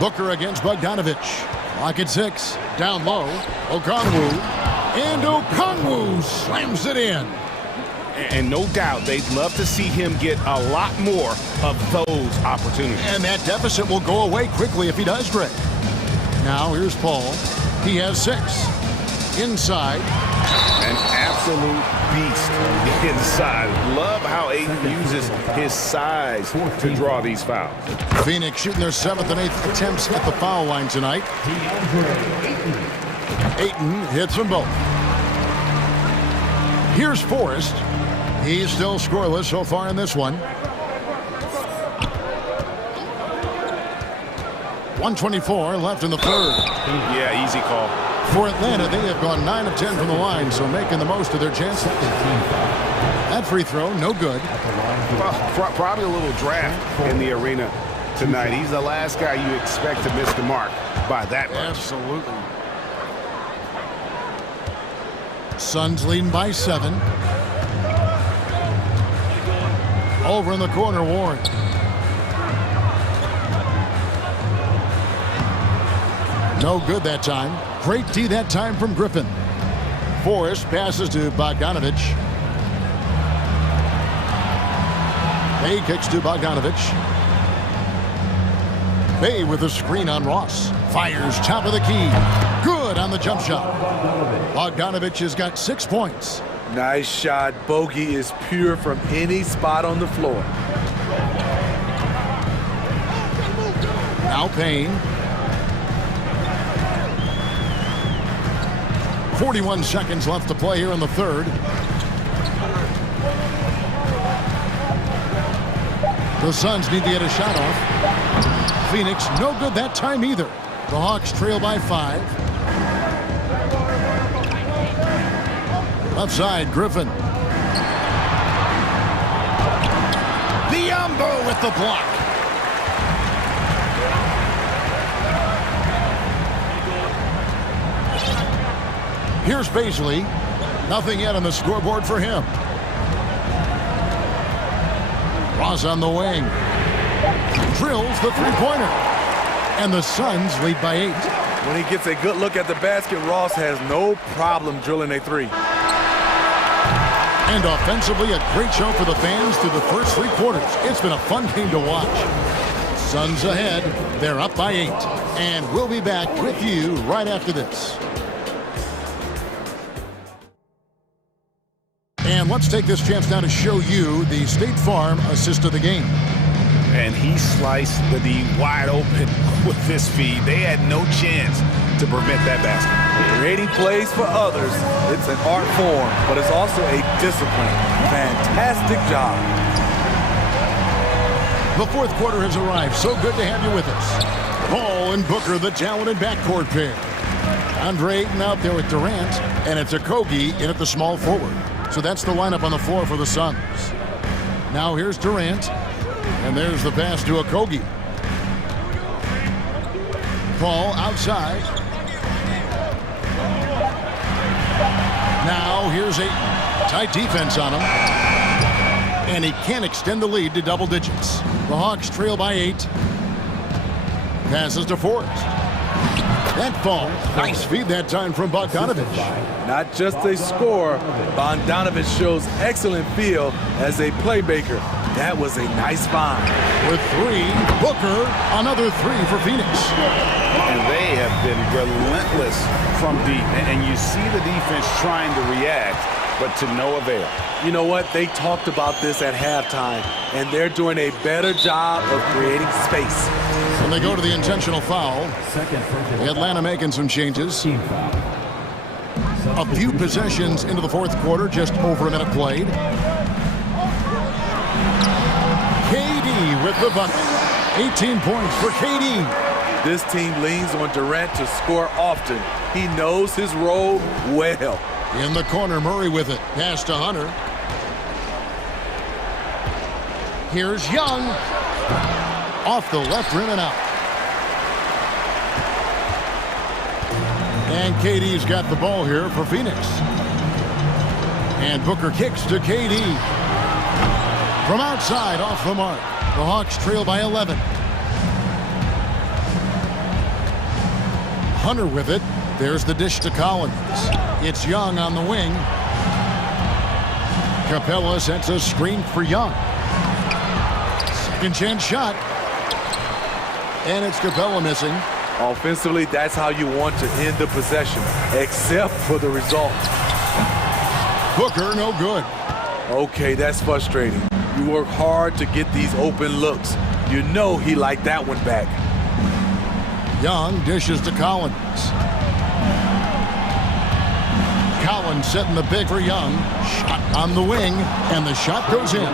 Booker against Bogdanovich. Clock at 6. Down low. Okongwu. And Okongwu slams it in. And no doubt they'd love to see him get a lot more of those opportunities. And that deficit will go away quickly if he does, Greg. Now here's Paul. He has 6. Inside. An absolute beast inside. Love how Ayton uses his size to draw these fouls. Phoenix shooting their 7th and 8th attempts at the foul line tonight. Ayton hits them both. Here's Forrest. He's still scoreless so far in this one. 1:24 left in the third. Yeah, easy call. For Atlanta, they have gone 9 of 10 from the line, so making the most of their chances. That free throw, no good. Well, probably a little draft in the arena tonight. He's the last guy you expect to miss the mark by that much. Absolutely. Suns leading by 7. Over in the corner, Warren. No good that time. Great D that time from Griffin. Forrest passes to Bogdanovich. He kicks to Bogdanovich. Bay with a screen on Ross. Fires top of the key. Good on the jump shot. Bogdanovich has got 6 points. Nice shot. Bogey is pure from any spot on the floor. Now Payne. 41 seconds left to play here in the third. The Suns need to get a shot off. Phoenix, no good that time either. The Hawks trail by 5. Left side, Griffin. Biombo with the block. Here's Baisley. Nothing yet on the scoreboard for him. Ross on the wing. Drills the three-pointer. And the Suns lead by 8. When he gets a good look at the basket, Ross has no problem drilling a 3. And offensively, a great show for the fans through the first 3 quarters. It's been a fun game to watch. Suns ahead. They're up by 8. And we'll be back with you right after this. And let's take this chance now to show you the State Farm assist of the game. And he sliced the D wide open with this feed. They had no chance to prevent that basket. Creating plays for others, it's an art form, but it's also a discipline. Fantastic job. The fourth quarter has arrived. So good to have you with us. Ball and Booker, the talented backcourt pair. Andre Ayton out there with Durant, and it's Okogie in at the small forward. So that's the lineup on the floor for the Suns. Now here's Durant, and there's the pass to Okogie. Ball outside. Now here's Ayton. Tight defense on him. And he can't extend the lead to double digits. The Hawks trail by 8. Passes to Fort. That falls. Nice feed that time from Bogdanovich. Not just a scorer, Bogdanovich shows excellent feel as a playmaker. That was a nice find. With 3, Booker, another 3 for Phoenix. And they have been relentless from deep. And you see the defense trying to react, but to no avail. You know what? They talked about this at halftime, and they're doing a better job of creating space. When they go to the intentional foul, Atlanta making some changes. A few possessions into the fourth quarter, just over a minute played. KD with the bucket. 18 points for KD. This team leans on Durant to score often. He knows his role well. In the corner, Murray with it. Pass to Hunter. Here's Young. Off the left rim and out. And KD's got the ball here for Phoenix. And Booker kicks to KD. From outside, off the mark. The Hawks trail by 11. Hunter with it. There's the dish to Collins. It's Young on the wing. Capella sets a screen for Young. Second chance shot. And it's Capella missing. Offensively, that's how you want to end the possession, except for the result. Booker, no good. Okay, that's frustrating. You work hard to get these open looks. You know he liked that one back. Young dishes to Collins. Collins setting the big for Young. Shot on the wing, and the shot goes in.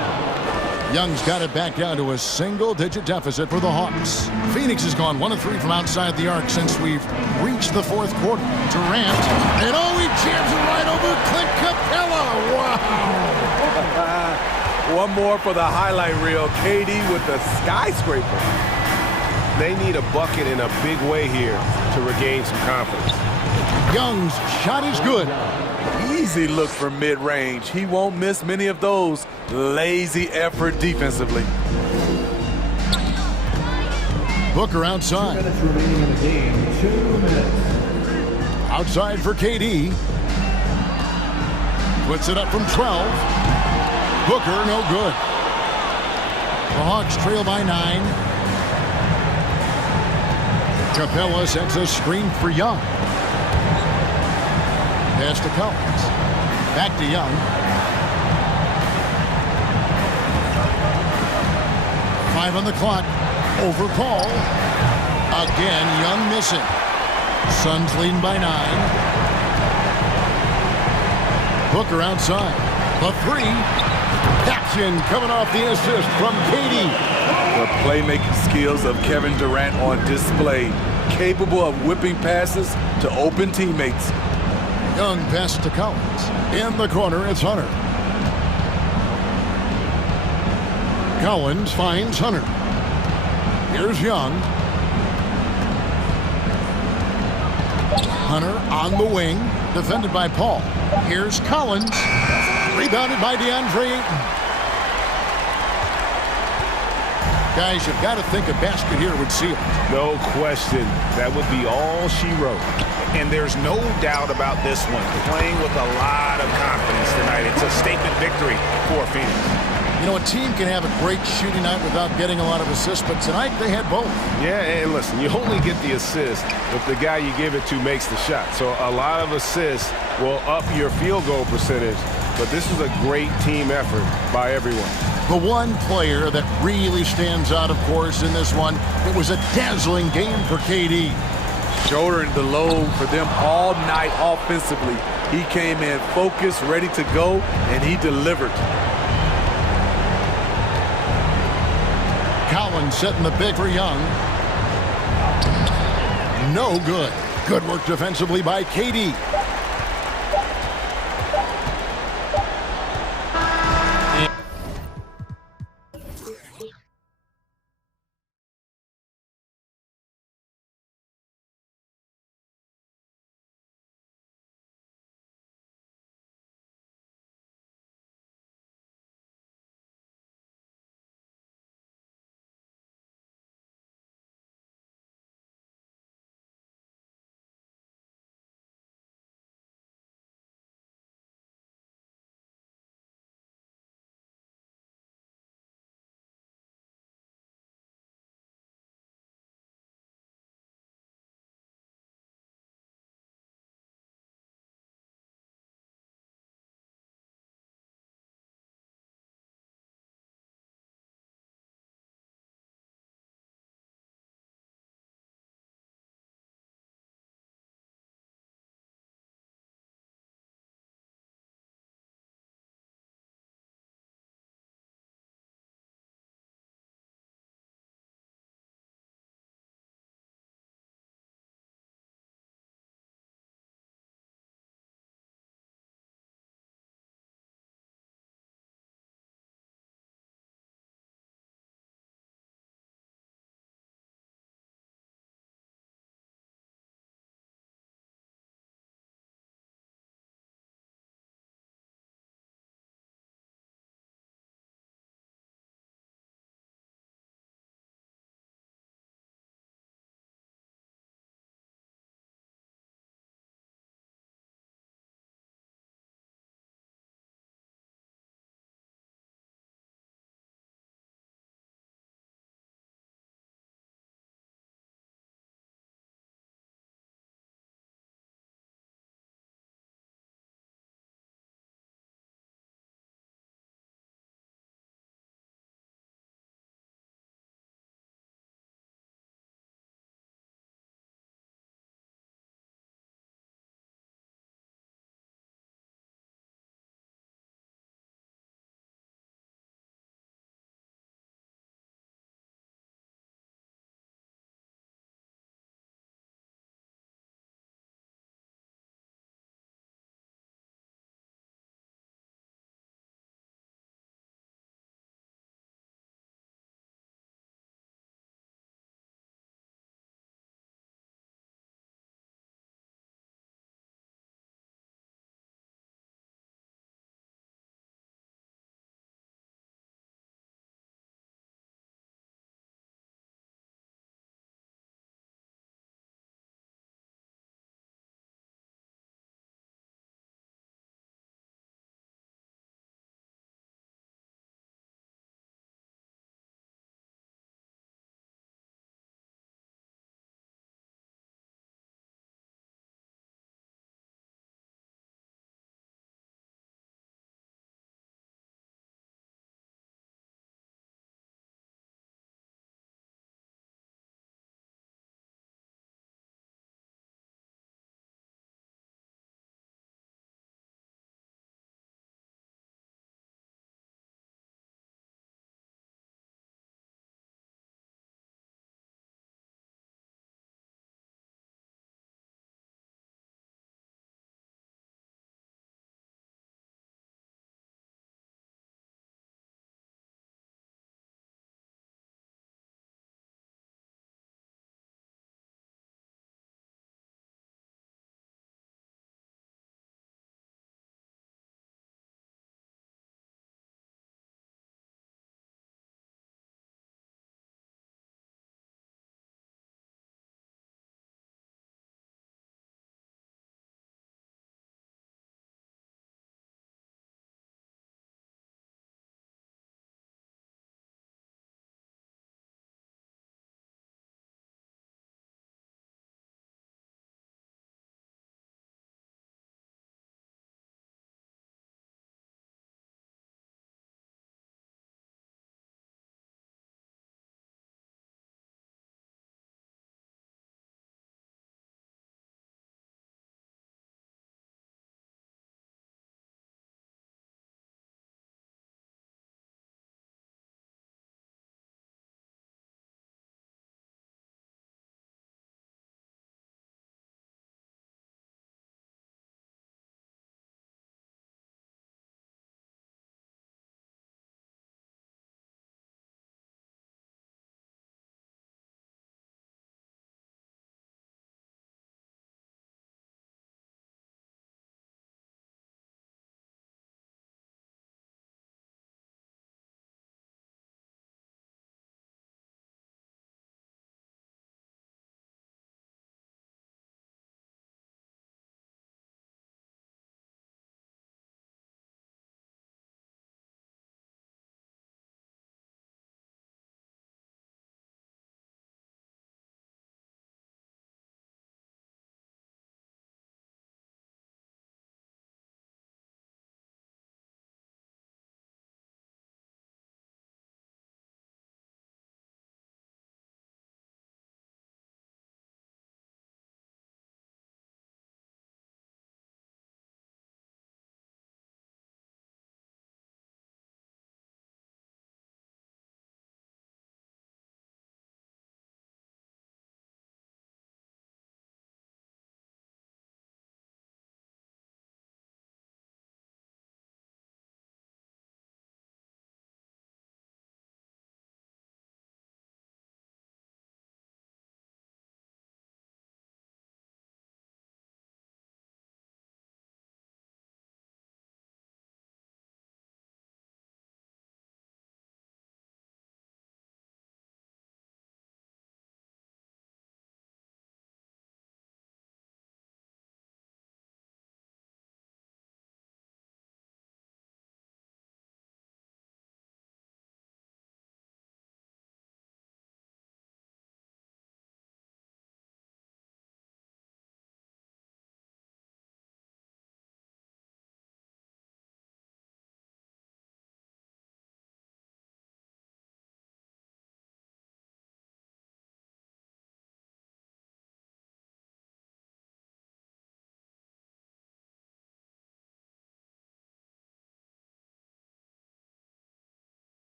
Young's got it back down to a single-digit deficit for the Hawks. Phoenix has gone 1 of 3 from outside the arc since we've reached the fourth quarter. Durant, and he jams it right over Clint Capella. Wow. One more for the highlight reel. KD with the skyscraper. They need a bucket in a big way here to regain some confidence. Young's shot is good. Easy look from mid-range. He won't miss many of those. Lazy effort defensively. Booker outside. 2 minutes remaining in the game. 2 minutes. Outside for KD. Puts it up from 12. Booker, no good. The Hawks trail by 9. Capella sets a screen for Young. Pass to Collins. Back to Young. 5 on the clock. Over Paul. Again, Young missing. Suns leading by 9. Booker outside. The 3. Action coming off the assist from KD. The playmaking skills of Kevin Durant on display. Capable of whipping passes to open teammates. Young pass to Collins. In the corner, it's Hunter. Collins finds Hunter. Here's Young. Hunter on the wing, defended by Paul. Here's Collins. Rebounded by DeAndre Ayton. Guys, you've got to think a basket here would seal it. No question. That would be all she wrote. And there's no doubt about this one. Playing with a lot of confidence tonight. It's a statement victory for Phoenix. You know, a team can have a great shooting night without getting a lot of assists, but tonight they had both. Yeah, and listen, you only get the assist if the guy you give it to makes the shot. So a lot of assists will up your field goal percentage, but this is a great team effort by everyone. The one player that really stands out, of course, in this one, it was a dazzling game for KD. Shouldering the load for them all night offensively. He came in focused, ready to go, and he delivered. Collins setting the pick for Young. No good. Good work defensively by KD.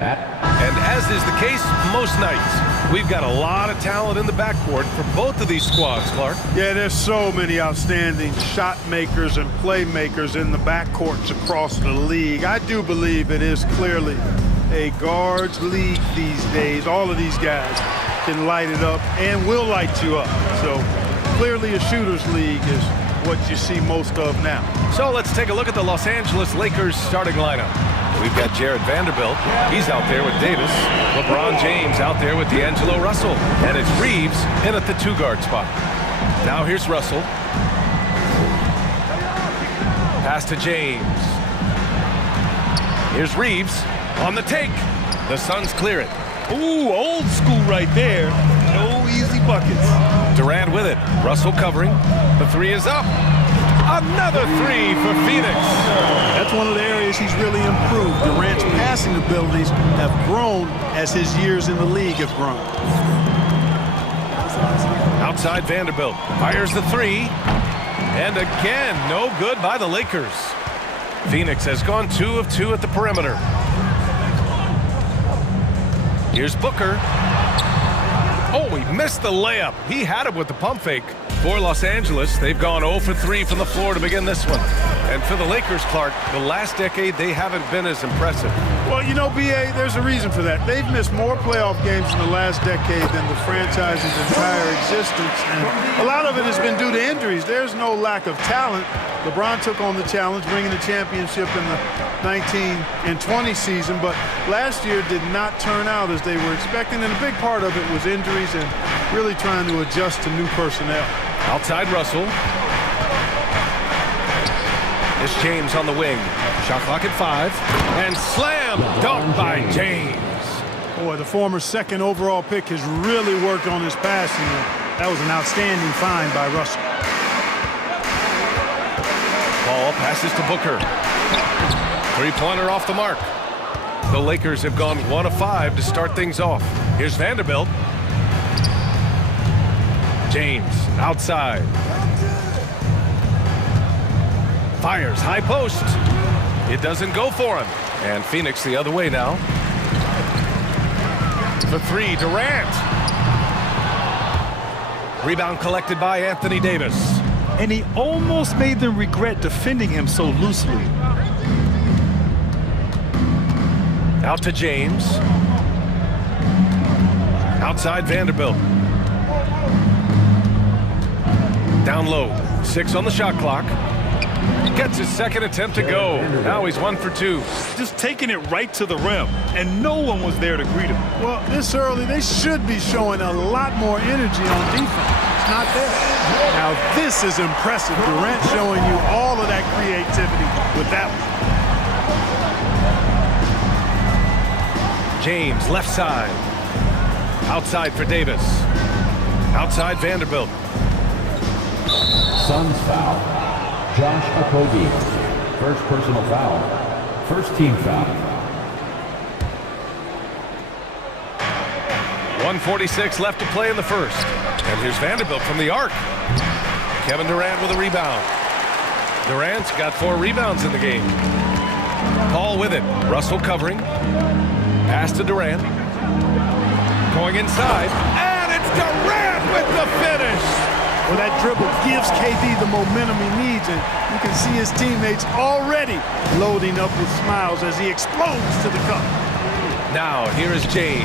And as is the case most nights, we've got a lot of talent in the backcourt for both of these squads, Clark. Yeah, there's so many outstanding shot makers and playmakers in the backcourts across the league. I do believe it is clearly a guards league these days. All of these guys can light it up and will light you up. So clearly a shooters league is what you see most of now. So let's take a look at the Los Angeles Lakers starting lineup. We've got Jared Vanderbilt. He's out there with Davis. LeBron James out there with D'Angelo Russell. And it's Reeves in at the 2-guard spot. Now here's Russell. Pass to James. Here's Reeves on the take. The Suns clear it. Ooh, old school right there. No easy buckets. Durant with it. Russell covering. The 3 is up. Another 3 for Phoenix. That's one of the areas he's really improved. Durant's passing abilities have grown as his years in the league have grown. Outside Vanderbilt. Fires the 3. And again, no good by the Lakers. Phoenix has gone 2 of 2 at the perimeter. Here's Booker. Oh, he missed the layup. He had it with the pump fake. For Los Angeles, they've gone 0 for 3 from the floor to begin this one. And for the Lakers, Clark, the last decade, they haven't been as impressive. Well, you know, B.A., there's a reason for that. They've missed more playoff games in the last decade than the franchise's entire existence. And a lot of it has been due to injuries. There's no lack of talent. LeBron took on the challenge, bringing the championship in the 19 and 20 season, but last year did not turn out as they were expecting, and a big part of it was injuries and really trying to adjust to new personnel. Outside Russell. It's James on the wing. Shot clock at 5. And slam dunk by James. Boy, the former second overall pick has really worked on his passing. That was an outstanding find by Russell. Ball passes to Booker. 3-pointer off the mark. The Lakers have gone 1 of 5 to start things off. Here's Vanderbilt. James outside. Fires high post. It doesn't go for him. And Phoenix the other way now. The 3, Durant. Rebound collected by Anthony Davis. And he almost made them regret defending him so loosely. Out to James. Outside Vanderbilt. Down low. 6 on the shot clock. Gets his second attempt to go. Now he's 1 for 2. Just taking it right to the rim, and no one was there to greet him. Well, this early, they should be showing a lot more energy on defense. It's not there. Now, this is impressive. Durant showing you all of that creativity with that one. James, left side. Outside for Davis. Outside Vanderbilt. Suns foul. Josh Okogie. First personal foul. First team foul. 1:46 left to play in the first. And here's Vanderbilt from the arc. Kevin Durant with a rebound. Durant's got 4 rebounds in the game. Paul with it. Russell covering. Pass to Durant. Going inside. And it's Durant with the finish. Well, that dribble gives KD the momentum he needs, and you can see his teammates already loading up with smiles as he explodes to the cup. Now, here is James.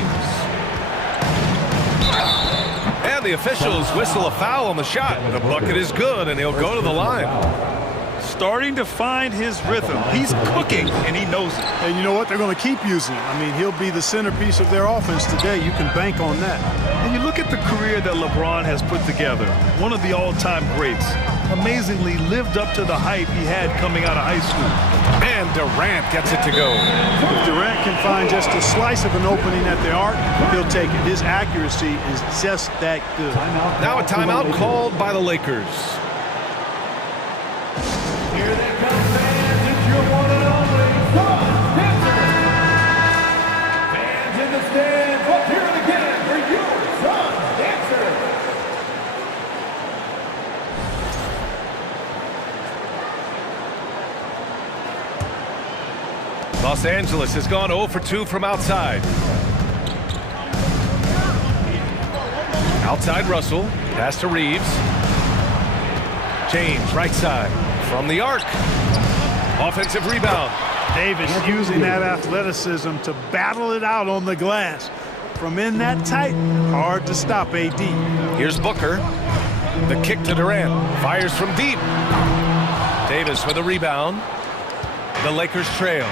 And the officials whistle a foul on the shot. The bucket is good, and he'll go to the line. Starting to find his rhythm. He's cooking, and he knows it. And you know what? They're going to keep using him. I mean, he'll be the centerpiece of their offense today. You can bank on that. And you look at the career that LeBron has put together. One of the all-time greats. Amazingly lived up to the hype he had coming out of high school. And Durant gets it to go. If Durant can find just a slice of an opening at the arc, he'll take it. His accuracy is just that good. Now a timeout called by the Lakers. Here they come, fans. It's your one and only Suns Dancer. Fans in the stands, let's hear it again for your Suns Dancer. Los Angeles has gone 0 for 2 from outside. Outside Russell. Pass to Reeves. James, right side. From the arc. Offensive rebound. Davis using that athleticism to battle it out on the glass. From in that tight, hard to stop AD. Here's Booker. The kick to Durant. Fires from deep. Davis with a rebound. The Lakers trail.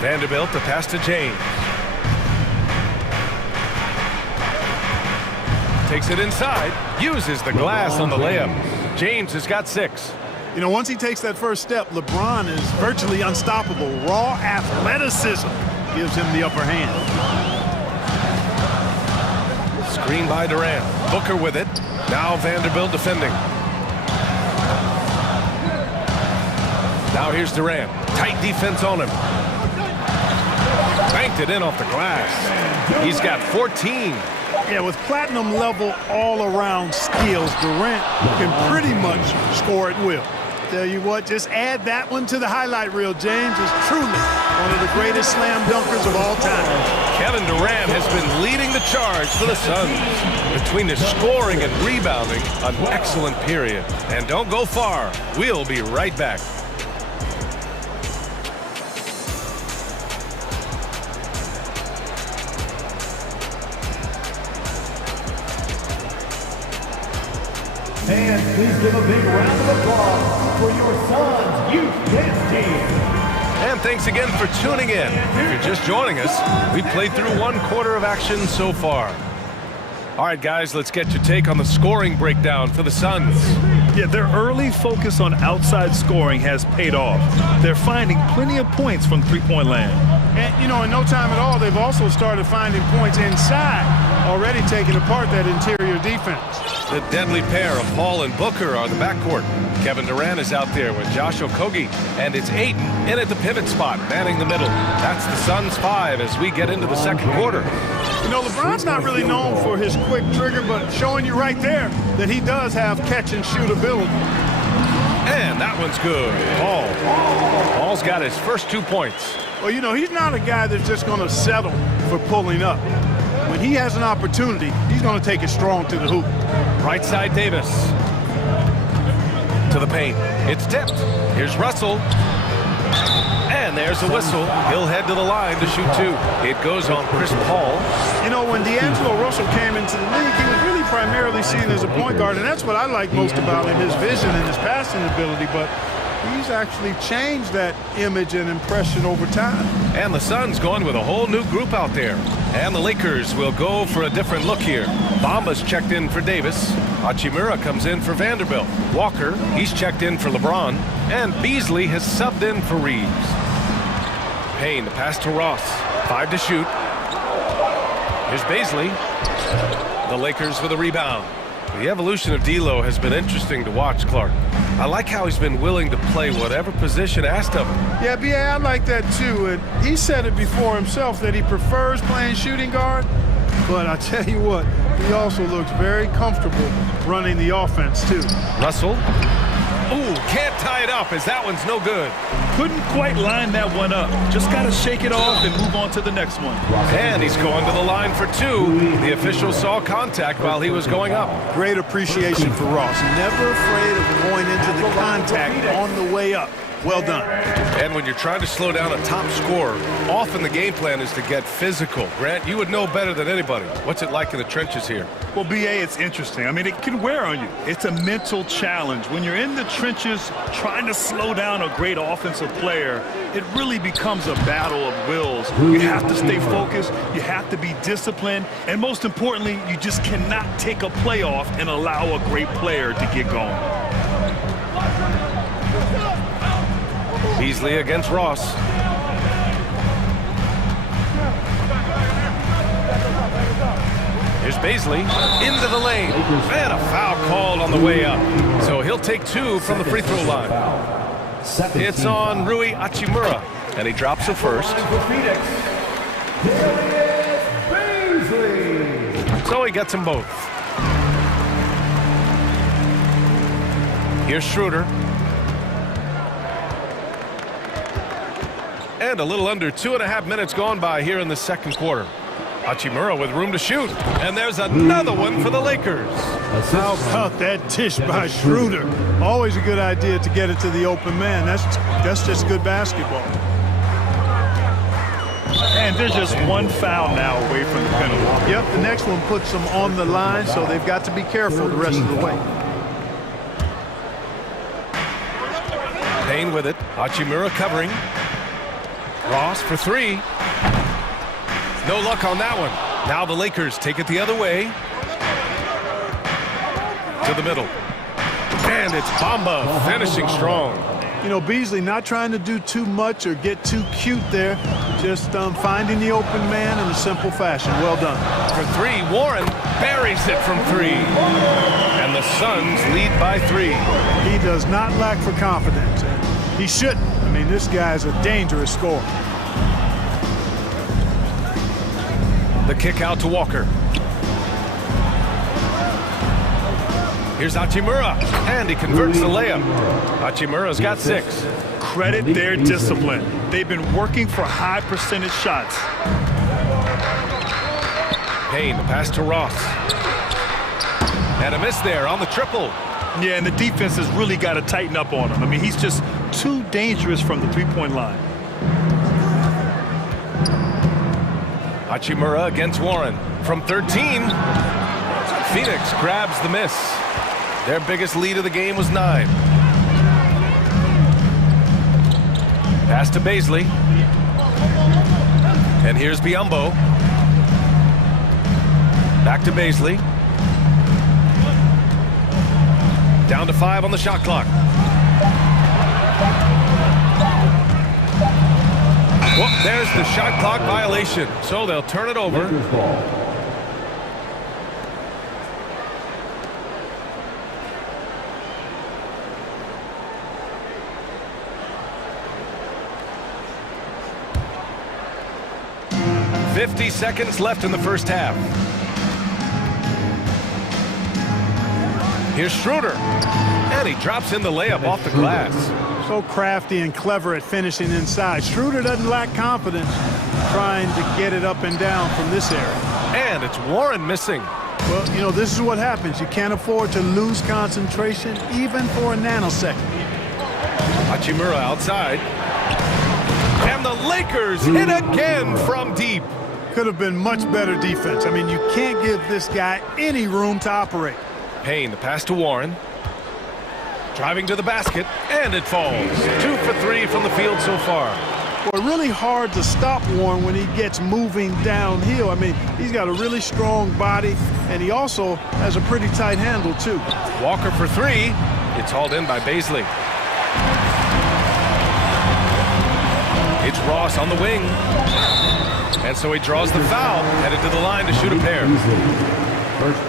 Vanderbilt, the pass to James. Takes it inside. Uses the glass on the layup. James has got 6. You know, once he takes that first step, LeBron is virtually unstoppable. Raw athleticism gives him the upper hand. Screen by Durant. Booker with it. Now Vanderbilt defending. Now here's Durant. Tight defense on him. Banked it in off the glass. He's got 14. Yeah, with platinum level all-around skills, Durant can pretty much score at will. Tell you what, just add that one to the highlight reel. James is truly one of the greatest slam dunkers of all time. Kevin Durant has been leading the charge for the Suns. Between the scoring and rebounding, an excellent period. And don't go far. We'll be right back. And please give a big round of applause for your Suns Youth Dance Team. And thanks again for tuning in. If you're just joining us, we played through 1 quarter of action so far. All right, guys, let's get your take on the scoring breakdown for the Suns. Yeah, their early focus on outside scoring has paid off. They're finding plenty of points from three-point land. And, you know, in no time at all, they've also started finding points inside, already taking apart that interior defense. The deadly pair of Paul and Booker are the backcourt. Kevin Durant is out there with Josh Okogie, and it's Ayton in at the pivot spot, manning the middle. That's the Suns 5 as we get into the second quarter. You know, LeBron's not really known for his quick trigger, but showing you right there that he does have catch-and-shoot ability. And that one's good. Paul's got his first 2 points. Well, you know, he's not a guy that's just going to settle for pulling up. When he has an opportunity, he's going to take it strong to the hoop. Right side Davis. To the paint. It's tipped. Here's Russell. And there's a whistle. He'll head to the line to shoot 2. It goes on Chris Paul. You know, when D'Angelo Russell came into the league, he was really primarily seen as a point guard, and that's what I like most about him, his vision and his passing ability. But he's actually changed that image and impression over time. And the Suns going with a whole new group out there. And the Lakers will go for a different look here. Bamba's checked in for Davis. Hachimura comes in for Vanderbilt. Walker, he's checked in for LeBron. And Beasley has subbed in for Reeves. Payne, the pass to Ross. 5 to shoot. Here's Beasley. The Lakers with a rebound. The evolution of D'Lo has been interesting to watch, Clark. I like how he's been willing to play whatever position asked of him. Yeah, B.A., I like that too. And he said it before himself that he prefers playing shooting guard. But I tell you what, he also looks very comfortable running the offense too. Russell. Ooh, can't tie it up as that one's no good. Couldn't quite line that one up. Just got to shake it off and move on to the next one. And he's going to the line for 2. The official saw contact while he was going up. Great appreciation for Ross. Never afraid of going into the contact on the way up. Well done. And when you're trying to slow down a top scorer, often the game plan is to get physical. Grant, you would know better than anybody. What's it like in the trenches here? Well, B.A., it's interesting. I mean, it can wear on you. It's a mental challenge. When you're in the trenches trying to slow down a great offensive player, it really becomes a battle of wills. You have to stay focused. You have to be disciplined. And most importantly, you just cannot take a play off and allow a great player to get going. Beasley against Ross. Here's Beasley into the lane. And a foul called on the way up. So he'll take 2 from the free throw line. It's on Rui Hachimura. And he drops the first. So he gets them both. Here's Schroeder. And a little under 2.5 minutes gone by here in the second quarter. Hachimura with room to shoot. And there's another one for the Lakers. How about that dish by Schroeder? Always a good idea to get it to the open man. That's just good basketball. And there's just one foul now away from the penalty. Yep, the next one puts them on the line, so they've got to be careful the rest of the way. Payne with it. Hachimura covering. Ross for three. No luck on that one. Now the Lakers take it the other way. To the middle. And it's Bamba finishing strong. You know, Beasley not trying to do too much or get too cute there. Just finding the open man in a simple fashion. Well done. For three, Warren buries it from three. And the Suns lead by 3. He does not lack for confidence. He shouldn't. I mean, this guy's a dangerous scorer. The kick out to Walker. Here's Hachimura, and he converts the layup. Hachimura's got 6. Credit their discipline. They've been working for high percentage shots. Payne, the pass to Ross. And a miss there on the triple. Yeah, and the defense has really got to tighten up on him. I mean, he's just too dangerous from the three-point line. Hachimura against Warren from 13. Phoenix grabs the miss. Their biggest lead of the game was 9. Pass to Baisley. And here's Biyombo. Back to Baisley. Down to 5 on the shot clock. Well, there's the shot clock violation. So they'll turn it over. $50 seconds left in the first half. Here's Schroeder. And he drops in the layup off the glass. So crafty and clever at finishing inside. Schroeder doesn't lack confidence trying to get it up and down from this area. And it's Warren missing. Well, you know, this is what happens. You can't afford to lose concentration even for a nanosecond. Hachimura outside. And the Lakers hit again from deep. Could have been much better defense. I mean, you can't give this guy any room to operate. Payne, the pass to Warren. Driving to the basket, and it falls. 2 for 3 from the field so far. Well, really hard to stop Warren when he gets moving downhill. I mean, he's got a really strong body, and he also has a pretty tight handle, too. Walker for 3. It's hauled in by Baisley. It's Ross on the wing. And so he draws the foul, headed to the line to shoot a pair.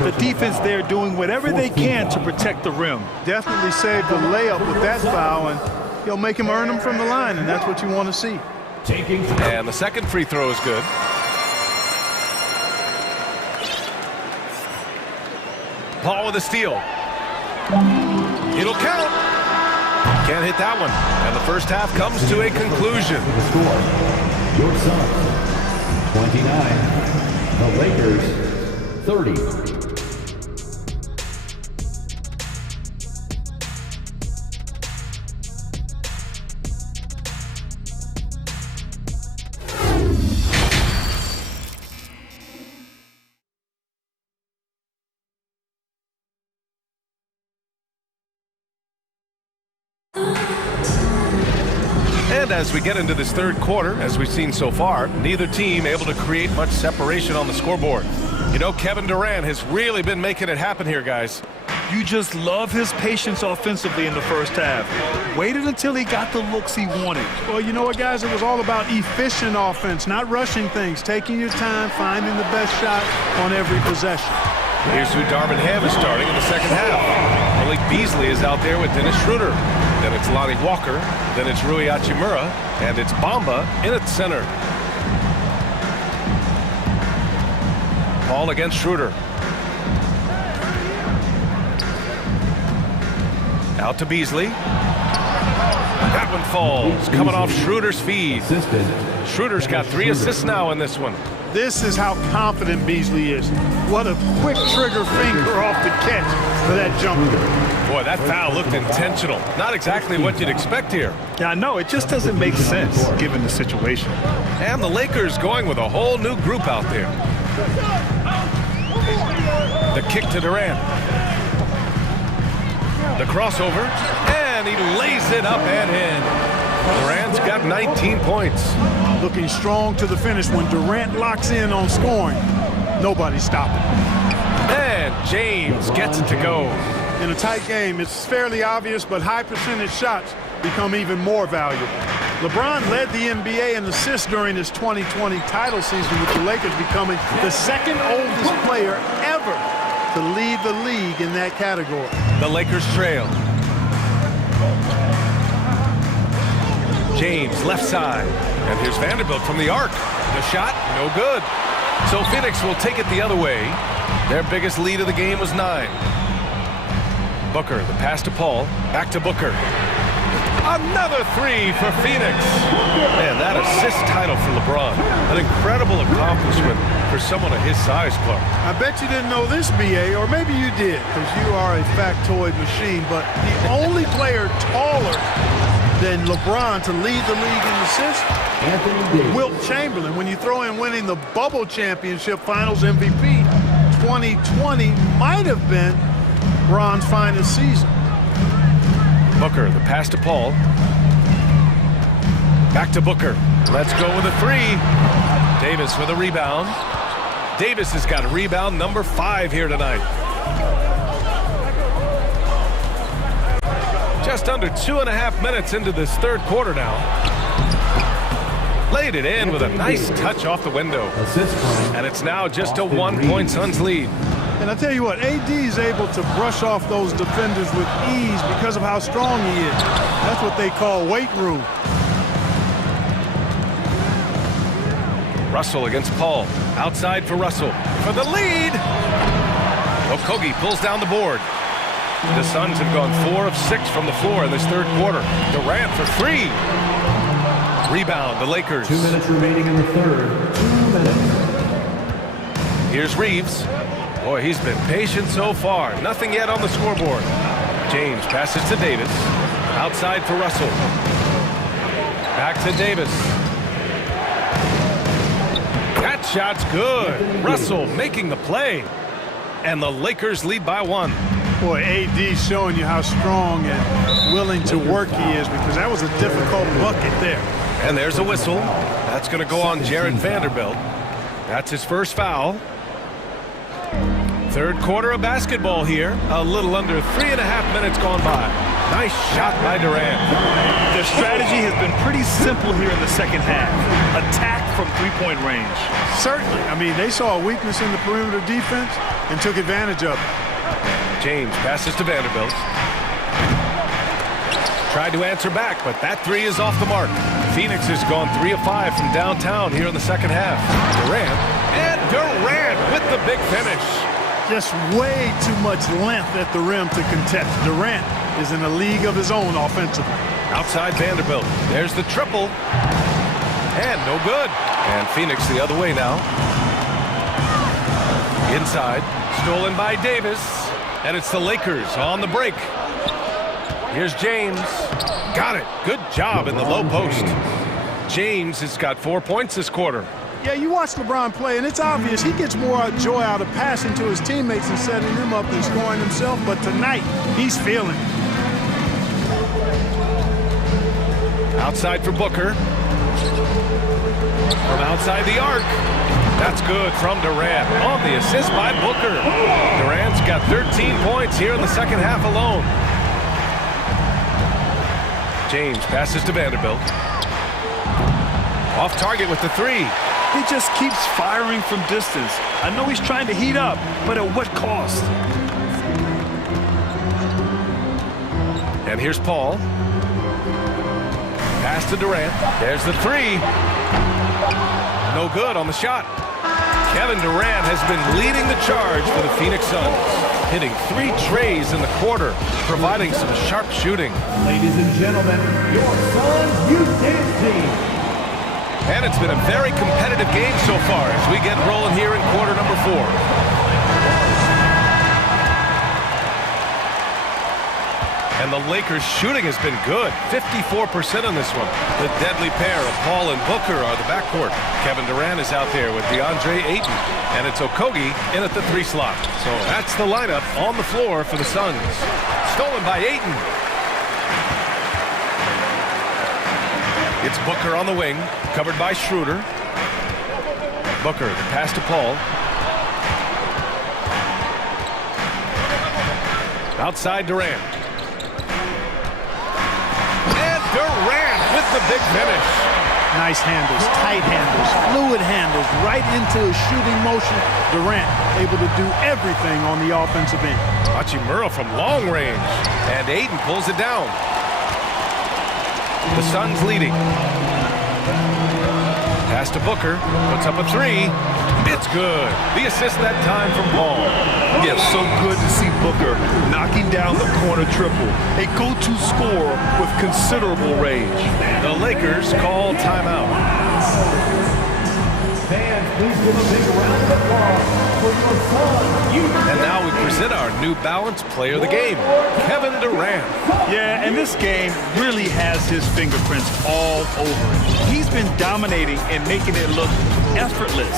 The defense there doing whatever they can to protect the rim. Definitely saved the layup with that foul, and he'll make him earn them from the line, and that's what you want to see. And the second free throw is good. Paul with a steal. It'll count. Can't hit that one. And the first half comes to a conclusion. Your Suns, 29. The Lakers, 30. And as we get into this third quarter, as we've seen so far, neither team able to create much separation on the scoreboard. You know, Kevin Durant has really been making it happen here, guys. You just love his patience offensively in the first half. Waited until he got the looks he wanted. Well, you know what, guys? It was all about efficient offense, not rushing things, taking your time, finding the best shot on every possession. Here's who Darvin Ham is starting in the second half. Malik Beasley is out there with Dennis Schroeder. Then it's Lonnie Walker. Then it's Rui Hachimura. And it's Bamba in at center. Paul against Schroeder. Out to Beasley. that one falls. Coming off Schroeder's feed. Schroeder's got 3 assists now in this one. This is how confident Beasley is. What a quick trigger finger off the catch for that jumper. Boy, that foul looked intentional. Not exactly what you'd expect here. Yeah, I know. It just doesn't make sense given the situation. And the Lakers going with a whole new group out there. The kick to Durant. The crossover. And he lays it up and in. Durant's got 19 points. Looking strong to the finish. When Durant locks in on scoring, nobody's stopping. And James gets it to go. In a tight game, it's fairly obvious, but high percentage shots become even more valuable. LeBron led the NBA in assists during his 2020 title season, with the Lakers becoming the second oldest player ever to lead the league in that category. The Lakers trail. James left side. And here's Vanderbilt from the arc. The shot, no good. So Phoenix will take it the other way. Their biggest lead of the game was 9. Booker, the pass to Paul. Back to Booker. Another 3 for Phoenix. Man, that assist title for LeBron. An incredible accomplishment for someone of his size, Clark. I bet you didn't know this, B.A., or maybe you did, because you are a factoid machine, but the only player taller than LeBron to lead the league in assists, Wilt Chamberlain. When you throw in winning the Bubble Championship Finals MVP, 2020 might have been Bron's finest season. Booker, the pass to Paul. Back to Booker. Let's go with a 3. Davis with a rebound. Davis has got a rebound number 5 here tonight. Just under 2.5 minutes into this third quarter now. Laid it in with a nice touch off the window. And it's now just a 1-point Suns lead. And I tell you what, AD is able to brush off those defenders with ease because of how strong he is. That's what they call weight room. Russell against Paul. Outside for Russell. For the lead. Okogie pulls down the board. The Suns have gone 4 of 6 from the floor in this third quarter. Durant for 3. Rebound, the Lakers. 2 minutes remaining in the third. 2 minutes. Here's Reeves. Boy, he's been patient so far. Nothing yet on the scoreboard. James passes to Davis. Outside for Russell. Back to Davis. That shot's good. Russell making the play. And the Lakers lead by 1. Boy, AD's showing you how strong and willing to work he is, because that was a difficult bucket there. And there's a whistle. That's going to go on Jared Vanderbilt. That's his first foul. Third quarter of basketball here. A little under 3.5 minutes gone by. Nice shot by Durant. Their strategy has been pretty simple here in the second half. Attack from three-point range. Certainly. I mean, they saw a weakness in the perimeter defense and took advantage of it. James passes to Vanderbilt. Tried to answer back, but that 3 is off the mark. Phoenix has gone 3 of 5 from downtown here in the second half. Durant, and Durant with the big finish. Just way too much length at the rim to contest. Durant is in a league of his own offensively. Outside Vanderbilt. There's the triple. And no good. And Phoenix the other way now. Inside. Stolen by Davis. And it's the Lakers on the break. Here's James. Got it. Good job in the low post. James has got 4 points this quarter. Yeah, you watch LeBron play, and it's obvious he gets more joy out of passing to his teammates and setting them up than scoring himself. But tonight, he's feeling it. Outside for Booker. From outside the arc. That's good from Durant. On the assist by Booker. Durant's got 13 points here in the second half alone. James passes to Vanderbilt. Off target with the 3. He just keeps firing from distance. I know he's trying to heat up, but at what cost? And here's Paul. Pass to Durant. There's the 3. No good on the shot. Kevin Durant has been leading the charge for the Phoenix Suns. hitting 3 trays in the quarter, providing some sharp shooting. Ladies and gentlemen, your Suns youth dance team. And it's been a very competitive game so far as we get rolling here in quarter number 4. And the Lakers' shooting has been good, 54% on this one. The deadly pair of Paul and Booker are the backcourt. Kevin Durant is out there with DeAndre Ayton. And it's Okogie in at the 3 slot. So that's the lineup on the floor for the Suns. Stolen by Ayton. It's Booker on the wing, covered by Schroeder. Booker, the pass to Paul. Outside Durant. Durant with the big finish. Nice handles, tight handles, fluid handles, right into his shooting motion. Durant able to do everything on the offensive end. Hachimura from long range. And Ayton pulls it down. The Suns leading. Pass to Booker. Puts up a 3. It's good. The assist that time from Paul. Yeah, so good to see Booker knocking down the corner triple. A go-to scorer with considerable range. The Lakers call timeout. Fans, please give a big round of applause for your Suns youth. And now we present our New Balance Player of the Game, Kevin Durant. Yeah, and this game really has his fingerprints all over it. He's been dominating and making it look effortless.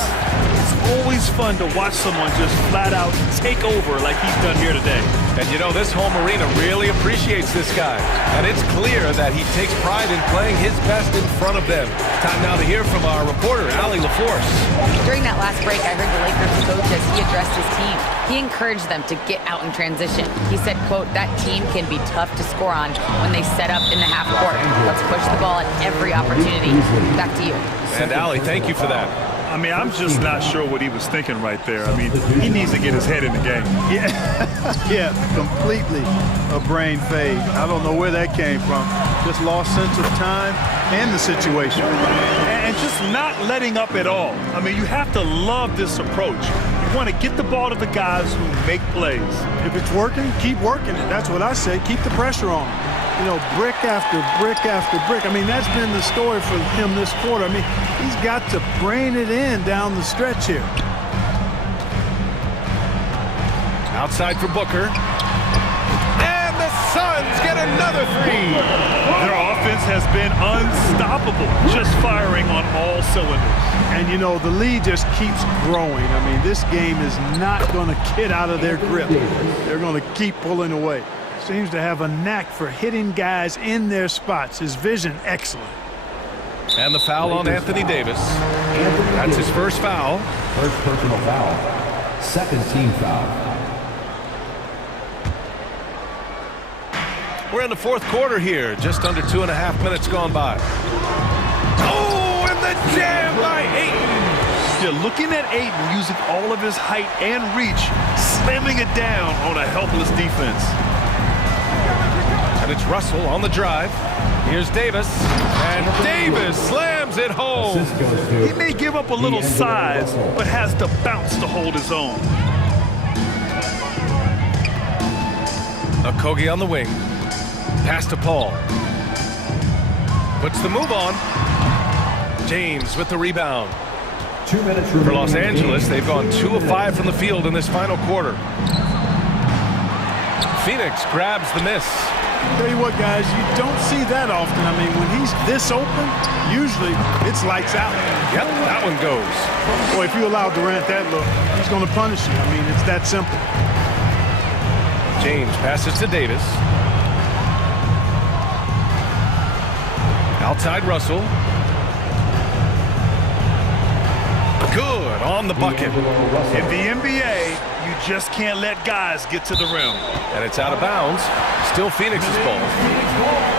It's always fun to watch someone just flat out take over like he's done here today. And you know, this home arena really appreciates this guy. And it's clear that he takes pride in playing his best in front of them. Time now to hear from our reporter, Allie LaForce. During that last break, I heard the Lakers coach as he addressed his team. He encouraged them to get out in transition. He said, quote, that team can be tough to score on when they set up in the half court. Let's push the ball at every opportunity. Back to you. And Allie, thank you for that. I mean, I'm just not sure what he was thinking right there. I mean, he needs to get his head in the game. Yeah, completely a brain fade. I don't know where that came from. Just lost sense of time and the situation. And just not letting up at all. I mean, you have to love this approach. You want to get the ball to the guys who make plays. If it's working, keep working it. That's what I say. Keep the pressure on. You know, brick after brick after brick. I mean, that's been the story for him this quarter. I mean, he's got to brain it in down the stretch here. Outside for Booker. And the Suns get another 3. Their offense has been unstoppable, just firing on all cylinders. And, you know, the lead just keeps growing. I mean, this game is not going to get out of their grip. They're going to keep pulling away. Seems to have a knack for hitting guys in their spots. His vision, excellent. And the foul on Anthony Davis. That's his first foul. First personal foul. Second team foul. We're in the 4th quarter here. Just under 2.5 minutes gone by. Oh, and the jam by Ayton. You're looking at Ayton using all of his height and reach, slamming it down on a helpless defense. And it's Russell on the drive. Here's Davis. And Davis slams it home. He may give up a little size, but has the bounce to hold his own. Okogie on the wing. Pass to Paul. Puts the move on. James with the rebound. 2 minutes for Los Angeles. They've gone 2 of 5 from the field in this final quarter. Phoenix grabs the miss. Tell you what, guys, you don't see that often. I mean, when he's this open, usually it's lights out. Yep, that one goes. Boy, if you allow Durant that look, he's going to punish you. I mean, it's that simple. James passes to Davis. Outside Russell. Good on the bucket. In the NBA, you just can't let guys get to the rim. And it's out of bounds. Still Phoenix's ball.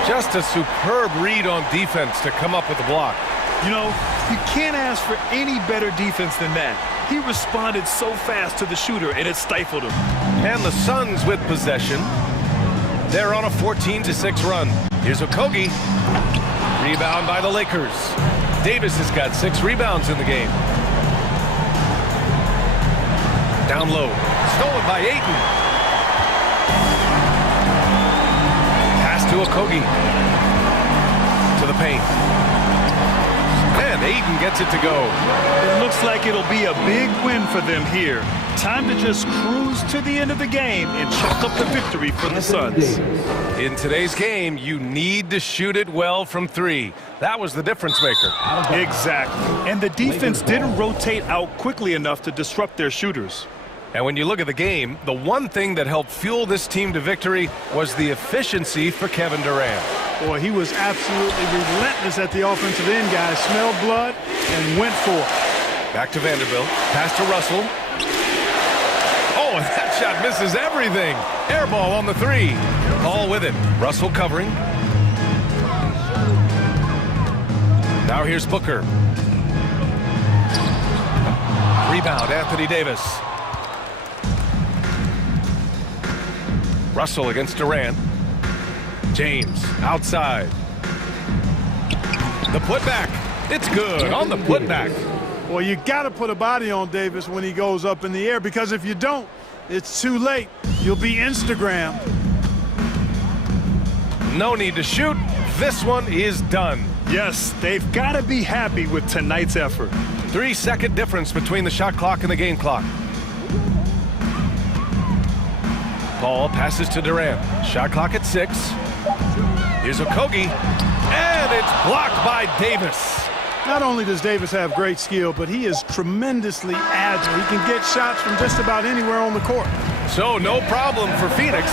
Just a superb read on defense to come up with the block. You know, you can't ask for any better defense than that. He responded so fast to the shooter, and it stifled him. And the Suns with possession. They're on a 14-6 run. Here's Okogie. Rebound by the Lakers. Davis has got 6 rebounds in the game. Down low. Stolen by Ayton. Okogie. To the paint. And Aiden gets it to go. It looks like it'll be a big win for them here. Time to just cruise to the end of the game and chalk up the victory for the Suns. In today's game, you need to shoot it well from three. That was the difference maker. Exactly. And the defense didn't rotate out quickly enough to disrupt their shooters. And when you look at the game, the one thing that helped fuel this team to victory was the efficiency for Kevin Durant. Boy, he was absolutely relentless at the offensive end, guys. Smelled blood and went for it. Back to Vanderbilt. Pass to Russell. Oh, and that shot misses everything. Air ball on the three. All with it. Russell covering. Now here's Booker. Rebound, Anthony Davis. Russell against Durant. James outside. The putback. It's good on the putback. Well, you got to put a body on Davis when he goes up in the air, because if you don't, it's too late. You'll be Instagrammed. No need to shoot. This one is done. Yes, they've got to be happy with tonight's effort. 3-second difference between the shot clock and the game clock. Paul passes to Durant. Shot clock at 6. Here's Okogie. And it's blocked by Davis. Not only does Davis have great skill, but he is tremendously agile. He can get shots from just about anywhere on the court. So no problem for Phoenix.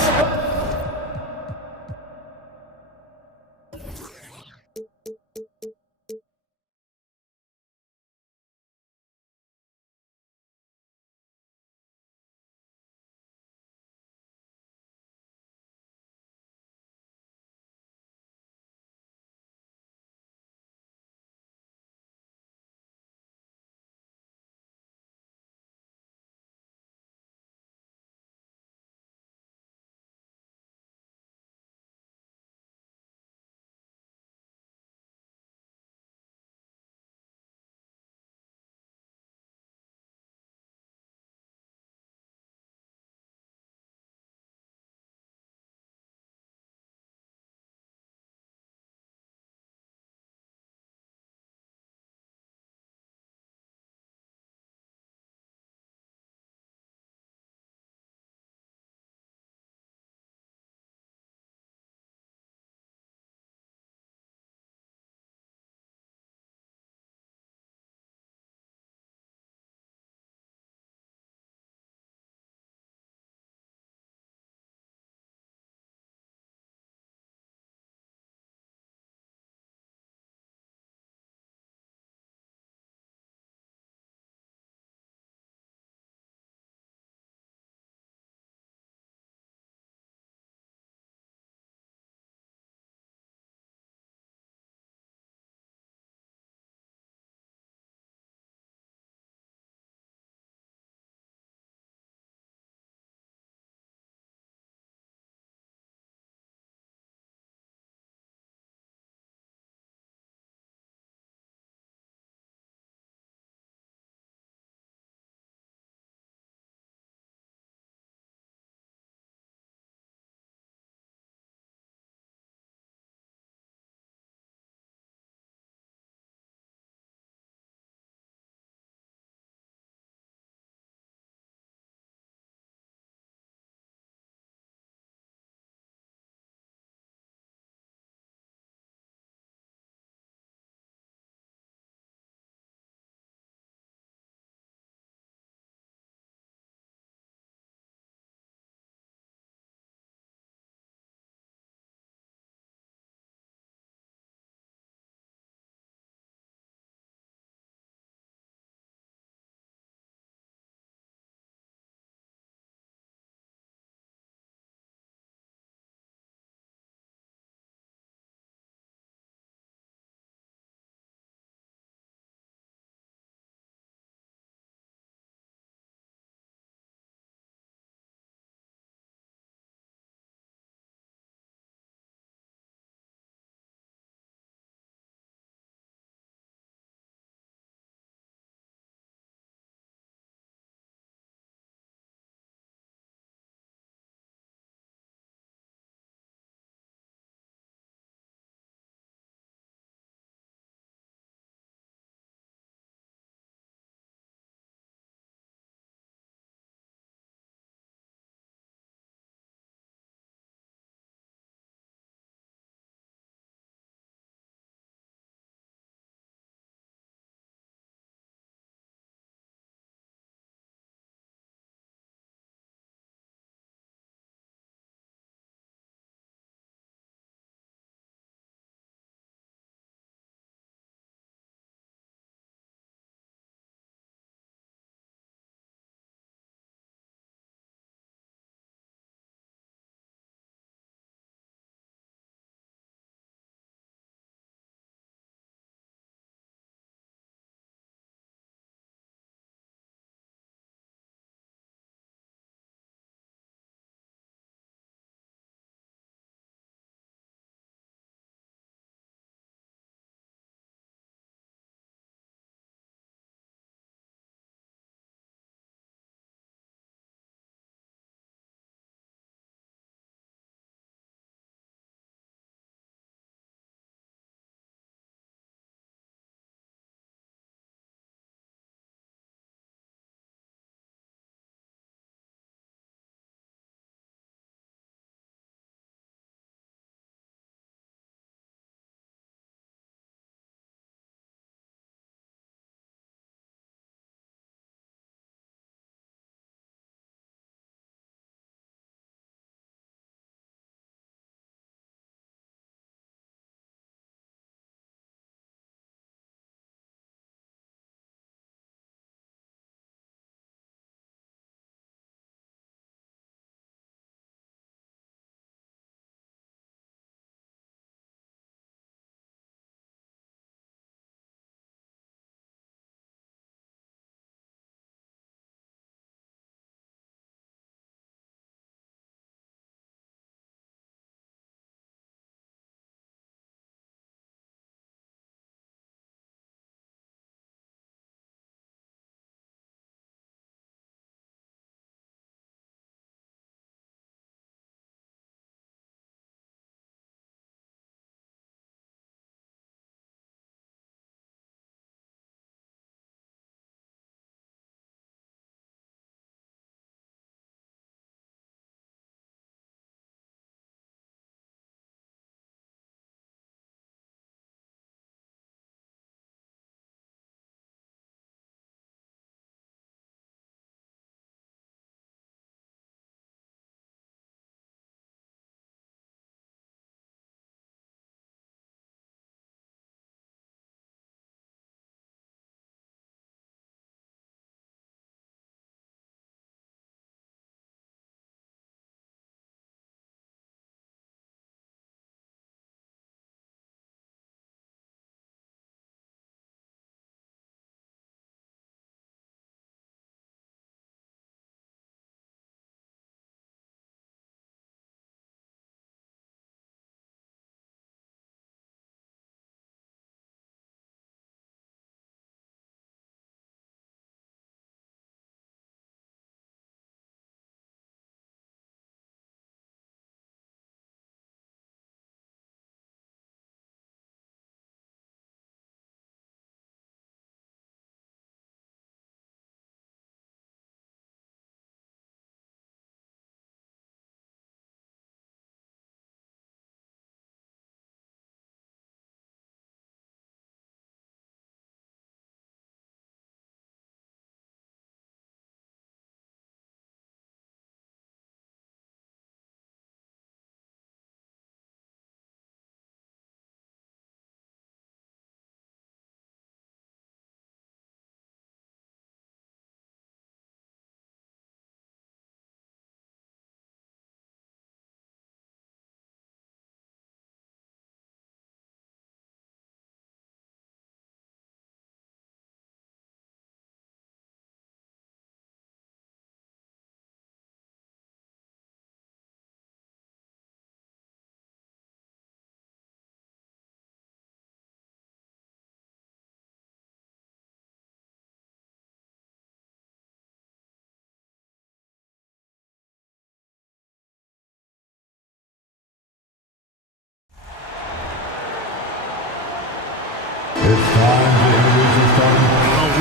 It's time to introduce the starting.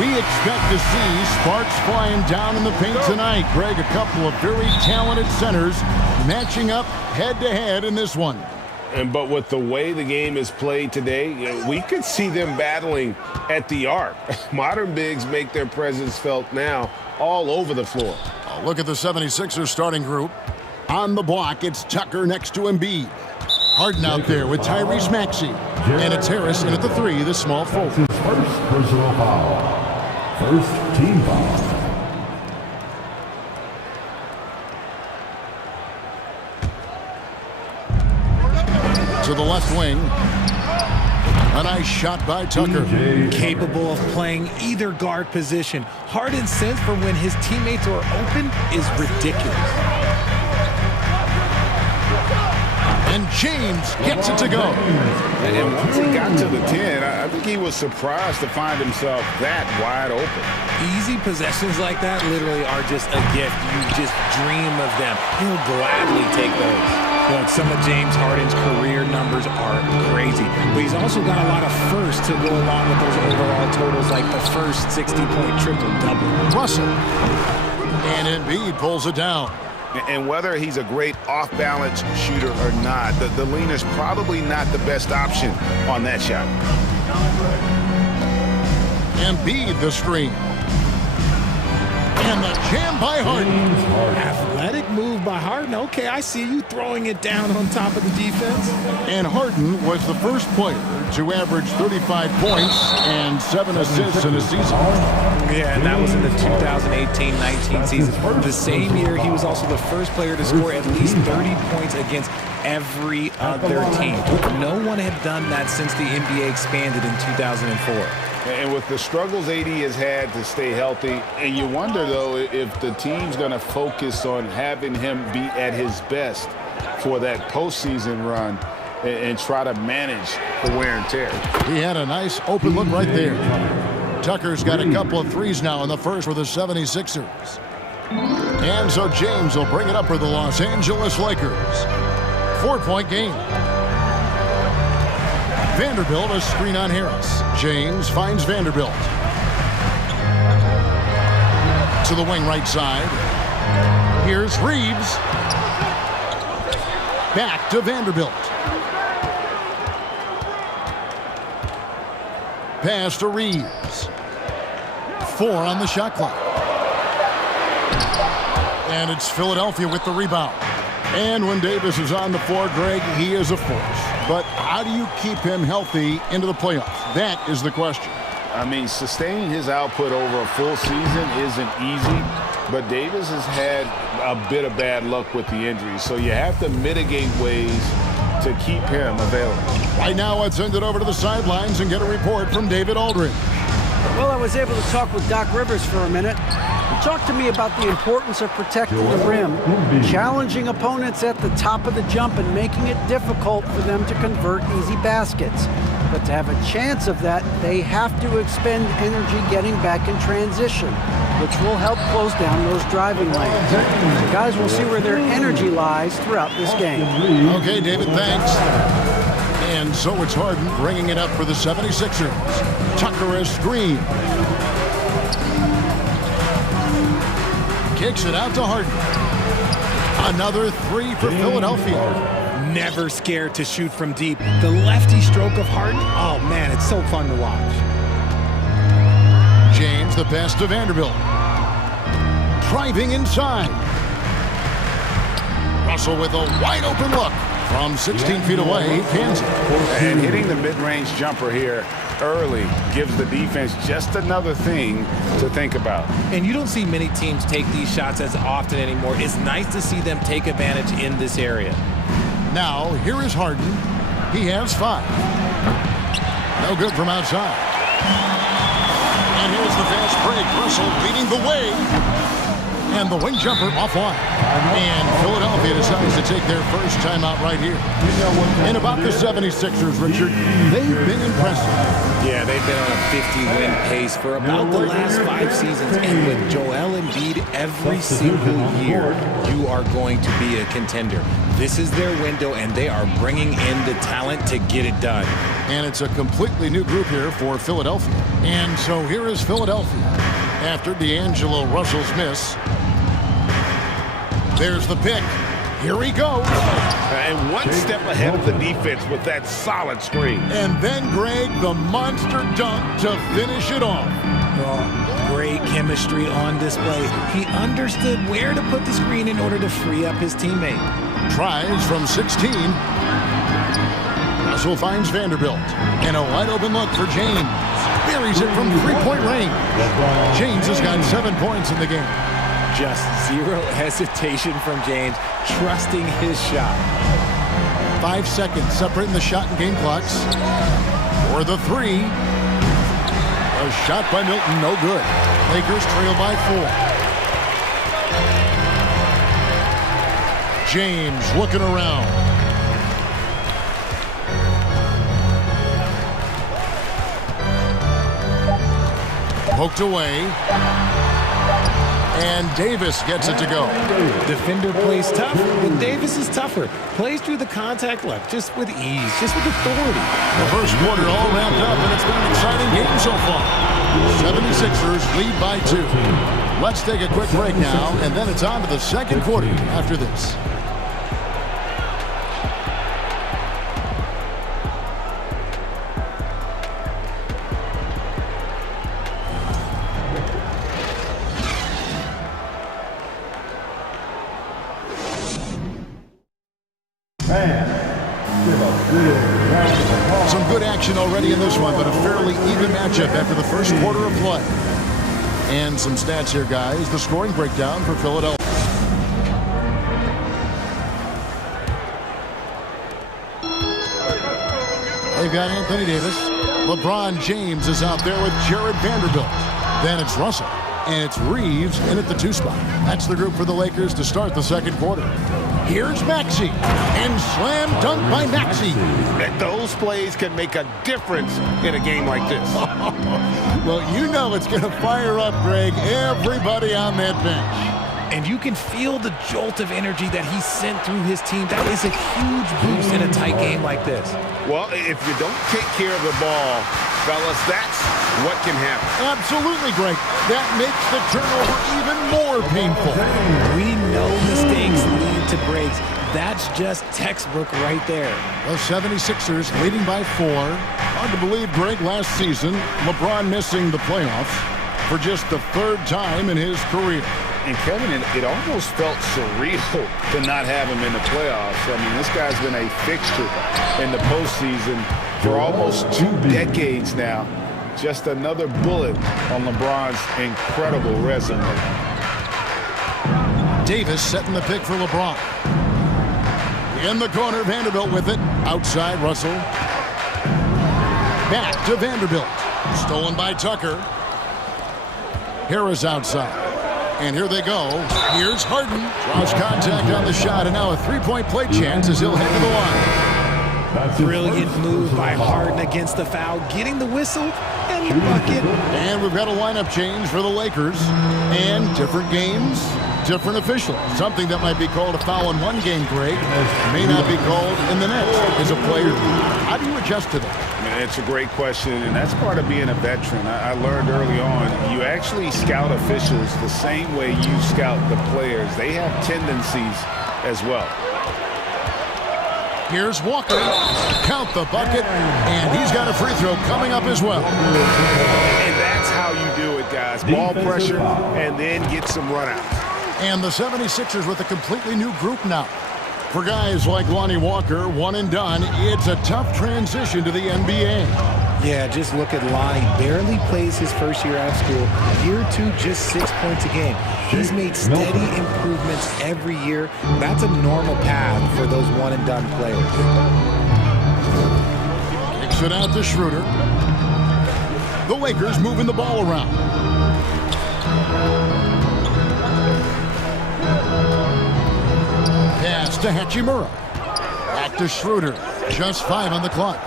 We expect to see sparks flying down in the paint tonight. Greg, a couple of very talented centers matching up head-to-head in this one. But with the way the game is played today, we could see them battling at the arc. Modern bigs make their presence felt now all over the floor. Look at the 76ers starting group. On the block, it's Tucker next to Embiid. Harden out there with Tyrese Maxey. And it's Harris in at the 3, the small forward. His first personal foul. First team foul. To the left wing. A nice shot by Tucker. Capable of playing either guard position. Harden's sense for when his teammates are open is ridiculous. And James gets it to go. And once he got to the 10, I think he was surprised to find himself that wide open. Easy possessions like that literally are just a gift. You just dream of them. He'll gladly take those. Look, some of James Harden's career numbers are crazy, but he's also got a lot of firsts to go along with those overall totals, like the first 60-point triple-double. Russell. And Embiid pulls it down. And whether he's a great off-balance shooter or not, the lean is probably not the best option on that shot. Embiid the screen. And the jam by Harden. Athletic move by Harden. Okay, I see you throwing it down on top of the defense. And Harden was the first player to average 35 points and 7 assists in a season. Yeah, and that was in the 2018-19 season. The same year, he was also the first player to score at least 30 points against every other team. No one had done that since the NBA expanded in 2004. And with the struggles AD has had to stay healthy, and you wonder, though, if the team's going to focus on having him be at his best for that postseason run and try to manage the wear and tear. He had a nice open look right there. Tucker's got a couple of threes now in the first for the 76ers. And so James will bring it up for the Los Angeles Lakers. 4-point game. Vanderbilt, a screen on Harris. James finds Vanderbilt. To the wing right side. Here's Reeves. Back to Vanderbilt. Pass to Reeves. 4 on the shot clock. And it's Philadelphia with the rebound. And when Davis is on the floor, Greg, he is a force. But how do you keep him healthy into the playoffs? That is the question. I mean, sustaining his output over a full season isn't easy, but Davis has had a bit of bad luck with the injuries, so you have to mitigate ways to keep him available. Right now, let's send it over to the sidelines and get a report from David Aldridge. Well, I was able to talk with Doc Rivers for a minute. He talked to me about the importance of protecting the rim, challenging opponents at the top of the jump and making it difficult for them to convert easy baskets. But to have a chance of that, they have to expend energy getting back in transition, which will help close down those driving lanes. The guys will see where their energy lies throughout this game. Okay, David, thanks. And so it's Harden bringing it up for the 76ers. Tucker a screen. Kicks it out to Harden. Another 3 for Philadelphia. Never scared to shoot from deep. The lefty stroke of Harden, oh man, it's so fun to watch. James, the pass to Vanderbilt. Driving inside. Russell with a wide open look. From 16 feet away, he cans it. And hitting the mid-range jumper here early gives the defense just another thing to think about. And you don't see many teams take these shots as often anymore. It's nice to see them take advantage in this area. Now, here is Harden. He has 5. No good from outside. And here's the fast break. Russell leading the way. And the wing jumper offline. And Philadelphia decides to take their first timeout right here. And about the 76ers, Richard, they've been impressive. Yeah, they've been on a 50-win pace for about the last 5 seasons. And with Joel Embiid every single year, you are going to be a contender. This is their window, and they are bringing in the talent to get it done. And it's a completely new group here for Philadelphia. And so here is Philadelphia after D'Angelo Russell's miss. There's the pick. Here he goes. And one step ahead of the defense with that solid screen. And then, Greg, the monster dunk to finish it off. Well, great chemistry on display. He understood where to put the screen in order to free up his teammate. Tries from 16. Russell finds Vanderbilt. And a wide open look for James. Buries it from three-point range. James has got 7 points in the game. Just zero hesitation from James, trusting his shot. 5 seconds separating the shot and game clocks. For the three. A shot by Milton, no good. Lakers trail by 4. James looking around. Poked away. And Davis gets it to go. Defender plays tough, but Davis is tougher. Plays through the contact left, just with ease, just with authority. The first quarter all wrapped up, and it's been an exciting game so far. 76ers lead by 2. Let's take a quick break now, and then it's on to the second quarter after this. Some good action already in this one, but a fairly even matchup after the first quarter of play. And some stats here, guys. The scoring breakdown for Philadelphia. They've got Anthony Davis. LeBron James is out there with Jared Vanderbilt. Then it's Russell. And it's Reeves in at the 2 spot. That's the group for the Lakers to start the second quarter. Here's Maxey. And slam dunk by Maxey. And those plays can make a difference in a game like this. Well, you know it's going to fire up, Greg, everybody on that bench. And you can feel the jolt of energy that he sent through his team. That is a huge boost in a tight game like this. Well, if you don't take care of the ball, fellas, that's what can happen. Absolutely, Greg. That makes the turnover even more painful. We know mistakes lead to breaks. That's just textbook right there. The 76ers leading by 4. Hard to believe, Greg, last season, LeBron missing the playoffs for just the 3rd time in his career. And Kevin, it almost felt surreal to not have him in the playoffs. I mean, this guy's been a fixture in the postseason for almost 2 decades now. Just another bullet on LeBron's incredible resume. Davis setting the pick for LeBron. In the corner, Vanderbilt with it. Outside, Russell. Back to Vanderbilt. Stolen by Tucker. Harris outside. And here they go. Here's Harden. Draws contact on the shot, and now a 3-point play chance as he'll head to the line. Brilliant move by Harden against the foul, getting the whistle and the bucket. And we've got a lineup change for the Lakers. And different games, different officials. Something that might be called a foul in one game, Greg, may not be called in the next. As a player, how do you adjust to that? It's a great question, and that's part of being a veteran. I learned early on, you actually scout officials the same way you scout the players. They have tendencies as well. Here's Walker. Count the bucket, and he's got a free throw coming up as well. And that's how you do it, guys. Ball pressure, and then get some runouts. And the 76ers with a completely new group now. For guys like Lonnie Walker, one and done, it's a tough transition to the NBA. Yeah, just look at Lonnie. Barely plays his first year out of school. Year 2, just 6 points a game. He's made steady improvements every year. That's a normal path for those one and done players. Kicks it out to Schroeder. The Lakers moving the ball around. 5 Pass to Hachimura. Back to Schroeder. Just 5 on the clock.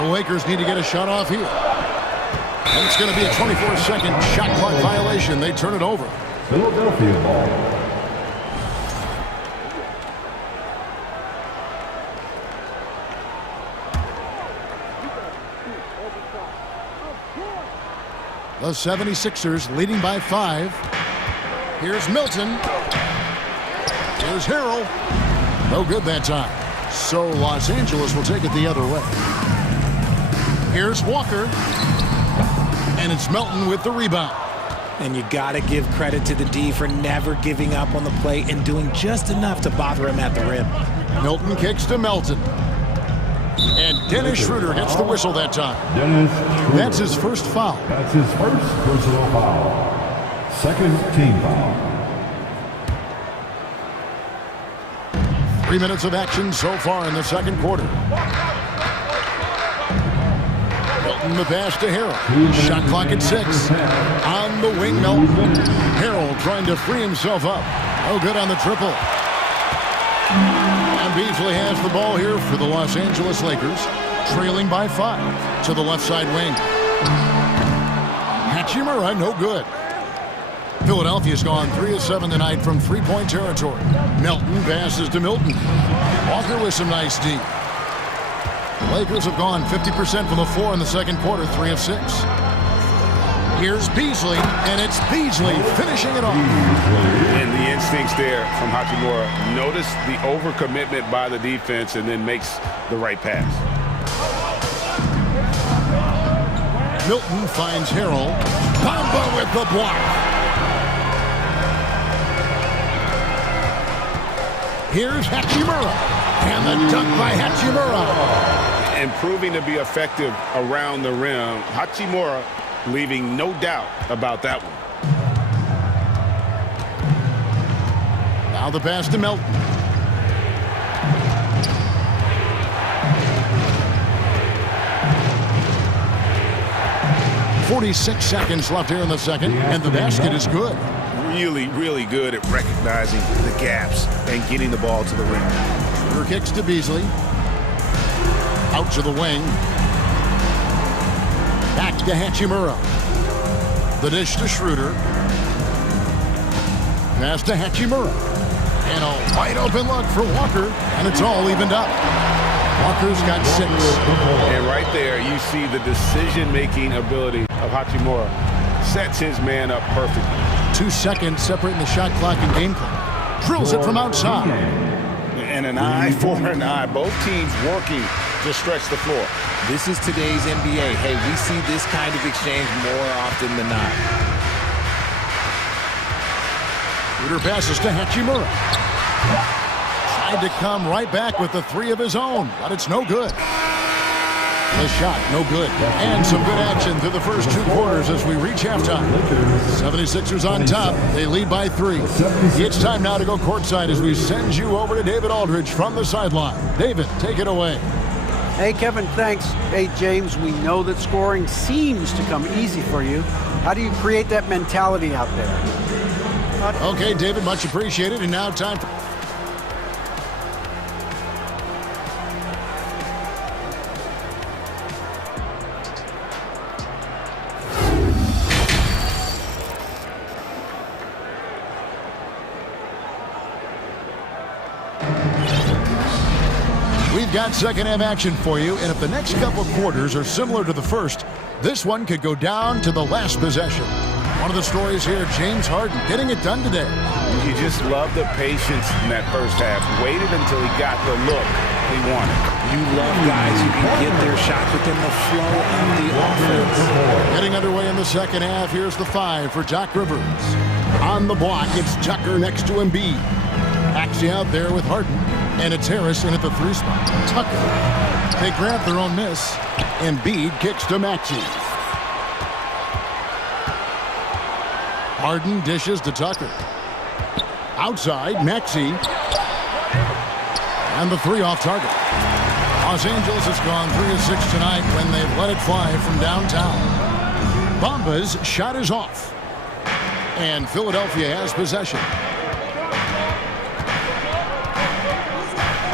The Lakers need to get a shot off here. And it's going to be a 24-second shot clock violation. They turn it over. Philadelphia ball. The 76ers leading by 5. Here's Milton. Here's Harrell. No good that time. So Los Angeles will take it the other way. Here's Walker. And it's Melton with the rebound. And you got to give credit to the D for never giving up on the play and doing just enough to bother him at the rim. Milton kicks to Melton. And Dennis Schroeder gets the whistle that time. That's his first foul. That's his first personal foul. Second team foul. 3 minutes of action so far in the second quarter. Milton the pass to Harrell. Shot clock at 6. On the wing, Milton. Harrell trying to free himself up. No good on the triple. And Beasley has the ball here for the Los Angeles Lakers, trailing by 5 to the left side wing. Hachimura, no good. Philadelphia's gone 3 of 7 tonight from three-point territory. Melton passes to Milton. Walker with some nice D. The Lakers have gone 50% from the floor in the second quarter, 3 of 6. Here's Beasley, and it's Beasley finishing it off. And the instincts there from Hachimura. Notice the overcommitment by the defense and then makes the right pass. Milton finds Harrell. Bamba with the block. Here's Hachimura. And the dunk by Hachimura. And proving to be effective around the rim. Hachimura leaving no doubt about that one. Now the pass to Melton. .46 seconds left here in the second, and the basket is good. Really, really good at recognizing the gaps and getting the ball to the rim. Schroeder kicks to Beasley. Out to the wing. Back to Hachimura. The dish to Schroeder. Pass to Hachimura. And a wide open look for Walker, and it's all evened up. Walker's got 6. And right there, you see the decision-making ability of Hachimura. Sets his man up perfectly. 2 seconds separating the shot clock and game clock. Drills it from outside. And an eye for an eye. Both teams working to stretch the floor. This is today's NBA. Hey, we see this kind of exchange more often than not. Schroeder passes to Hachimura. Tried to come right back with the 3 of his own, but it's no good. The shot, no good. And some good action through the first 2 quarters as we reach halftime. 76ers on top. They lead by 3. It's time now to go courtside as we send you over to David Aldridge from the sideline. David, take it away. Hey, Kevin, thanks. Hey, James, we know that scoring seems to come easy for you. How do you create that mentality out there? Okay, David, much appreciated. And now time for... We've got second half action for you, and if the next couple quarters are similar to the first, this one could go down to the last possession. One of the stories here, James Harden getting it done today. You just love the patience in that first half. Waited until he got the look he wanted. You love guys who can get their shot within the flow of the offense. Getting underway in the second half, here's the 5 for Doc Rivers. On the block, it's Tucker next to Embiid. Maxey out there with Harden, and it's Harris in at the 3 spot. Tucker. They grab their own miss. Embiid kicks to Maxey. Harden dishes to Tucker. Outside, Maxey. And the 3 off target. Los Angeles has gone 3 of 6 tonight when they've let it fly from downtown. Bamba's shot is off. And Philadelphia has possession.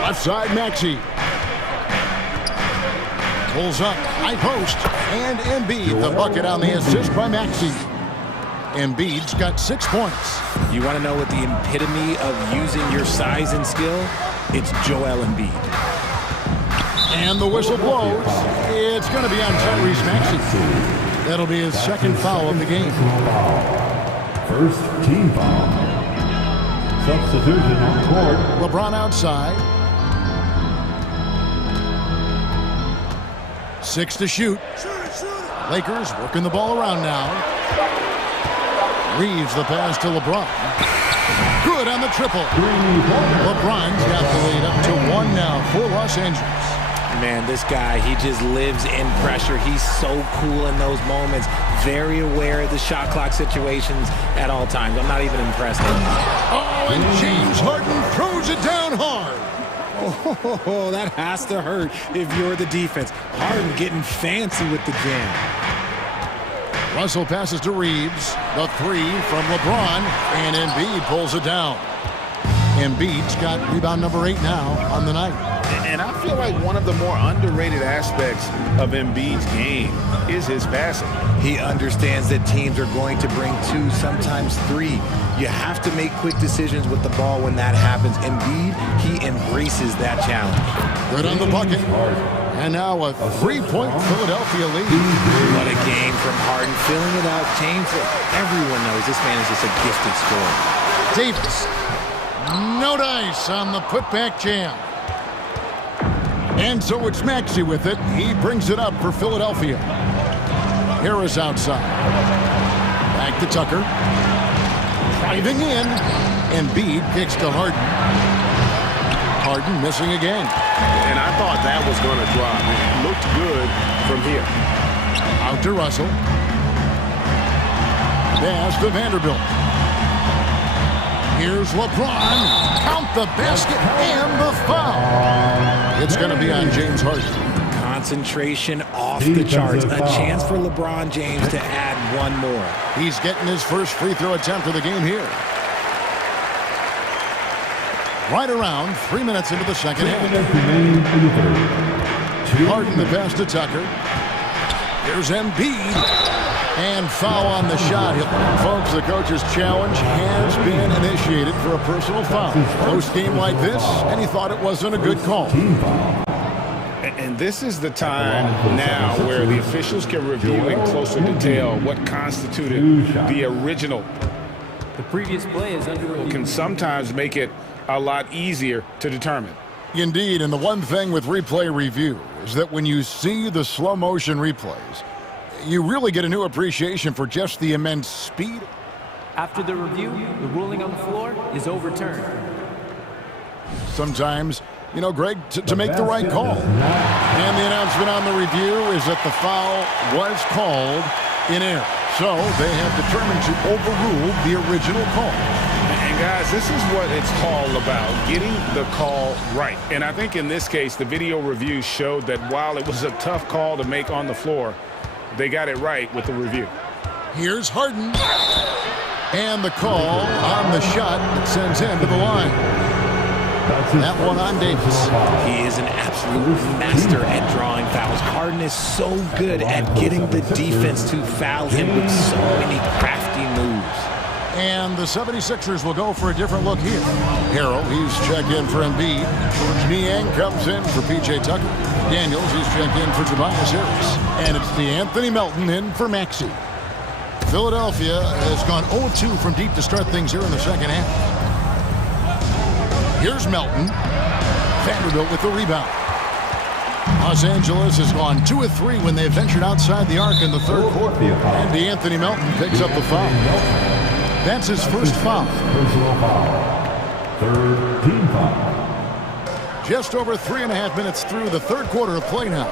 Left side, Maxey. Pulls up, high post, and Embiid the bucket on the assist by Maxey. Embiid's got 6 points. You want to know what the epitome of using your size and skill? It's Joel Embiid. And the whistle blows. It's going to be on Tyrese Maxey. That'll be his second foul of the game. First team foul. Substitution on court. LeBron outside. 6 to shoot. Lakers working the ball around now. Reeves the pass to LeBron. Good on the triple. LeBron's got the lead up to 1 now for Los Angeles. Man, this guy, he just lives in pressure. He's so cool in those moments. Very aware of the shot clock situations at all times. I'm not even impressed. Oh, and James Harden throws it down hard. Oh, that has to hurt if you're the defense. Harden getting fancy with the jam. Russell passes to Reeves. The 3 from LeBron, and Embiid pulls it down. Embiid's got rebound number 8 now on the night. And I feel like one of the more underrated aspects of Embiid's game is his passing. He understands that teams are going to bring 2, sometimes 3. You have to make quick decisions with the ball when that happens. Embiid, he embraces that challenge. Good on the bucket. And now a 3-point Philadelphia lead. What a game from Harden. Filling it out. James, everyone knows this man is just a gifted scorer. Davis. No dice on the putback jam. And so it's Maxey with it. He brings it up for Philadelphia. Harris outside. Back to Tucker. Driving in. Embiid kicks to Harden. Harden missing again. And I thought that was going to drop. It looked good from here. Out to Russell. Pass to Vanderbilt. Here's LeBron. Count the basket and the foul. It's going to be on James Harden. Concentration off the charts. A chance for LeBron James to add 1 more. He's getting his first free throw attempt of the game here. Right around 3 minutes into the second half. Harden the pass to Tucker. Here's Embiid. And foul on the shot. Folks, the coach's challenge has been initiated for a personal foul. Close game like this, and he thought it wasn't a good call. And this is the time now where the officials can review in closer detail what constituted the original. The previous play is under review. Can sometimes make it a lot easier to determine. Indeed, and the one thing with replay review is that when you see the slow motion replays, you really get a new appreciation for just the immense speed. After the review, the ruling on the floor is overturned. Sometimes, you know, Greg, to make the right call. And the announcement on the review is that the foul was called in error. So they have determined to overrule the original call. And guys, this is what it's all about, getting the call right. And I think in this case, the video review showed that while it was a tough call to make on the floor, they got it right with the review. Here's Harden. And the call on the shot that sends him to the line. That one on Davis. He is an absolute master at drawing fouls. Harden is so good at getting the defense to foul him with so many crafty moves. And the 76ers will go for a different look here. Harrell, he's checked in for Embiid. Niang comes in for P.J. Tucker. Daniels, he's checked in for Tobias Harris. And it's the Anthony Melton in for Maxey. Philadelphia has gone 0-2 from deep to start things here in the second half. Here's Melton. Vanderbilt with the rebound. Los Angeles has gone 2 of 3 when they've ventured outside the arc in the third quarter. And Anthony Melton picks up the foul. That's his first foul. Personal foul. Third team foul. Just over 3.5 minutes through the third quarter of play now.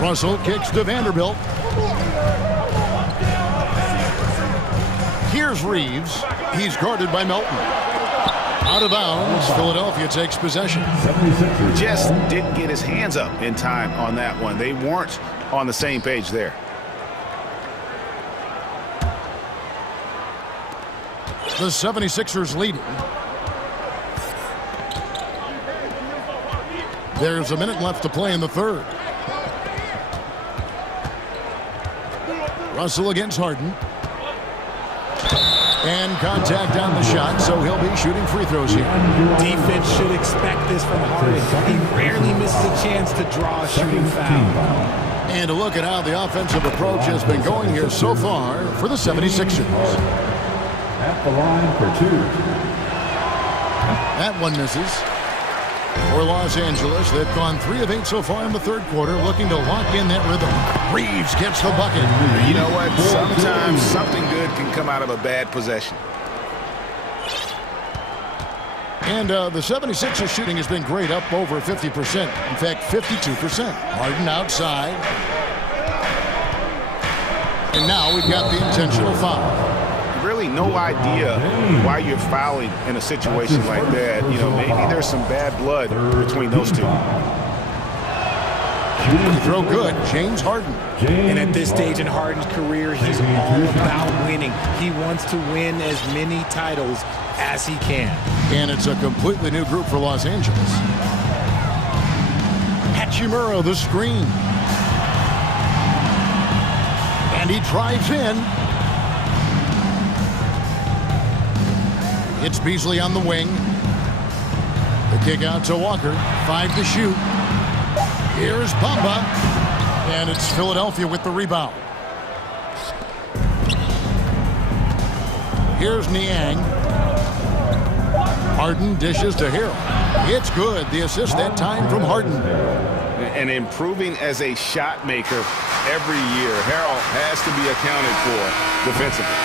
Russell kicks to Vanderbilt. Here's Reeves. He's guarded by Melton. Out of bounds, Philadelphia takes possession. Just didn't get his hands up in time on that one. They weren't on the same page there. The 76ers leading. There's a minute left to play in the third. Russell against Harden. And contact on the shot, so he'll be shooting free throws here. Defense should expect this from Harden. He rarely misses a chance to draw a shooting foul. And a look at how the offensive approach has been going here so far for the 76ers. At the line for 2. That one misses. For Los Angeles, they've gone 3 of 8 so far in the third quarter, looking to lock in that rhythm. Reeves gets the bucket. You know what? Sometimes something good can come out of a bad possession. And the 76ers shooting has been great, up over 50%. In fact, 52%. Harden outside. And now we've got the intentional foul. Really no idea why you're fouling in a situation like that. You know, maybe there's some bad blood between those two. Free throw good, James Harden. And at this stage in Harden's career, he's all about winning. He wants to win as many titles as he can. And it's a completely new group for Los Angeles. Hachimura, the screen. And he drives in. It's Beasley on the wing. The kick out to Walker. 5 to shoot. Here's Bamba. And it's Philadelphia with the rebound. Here's Niang. Harden dishes to Harrell. It's good. The assist that time from Harden. And improving as a shot maker every year. Harrell has to be accounted for defensively.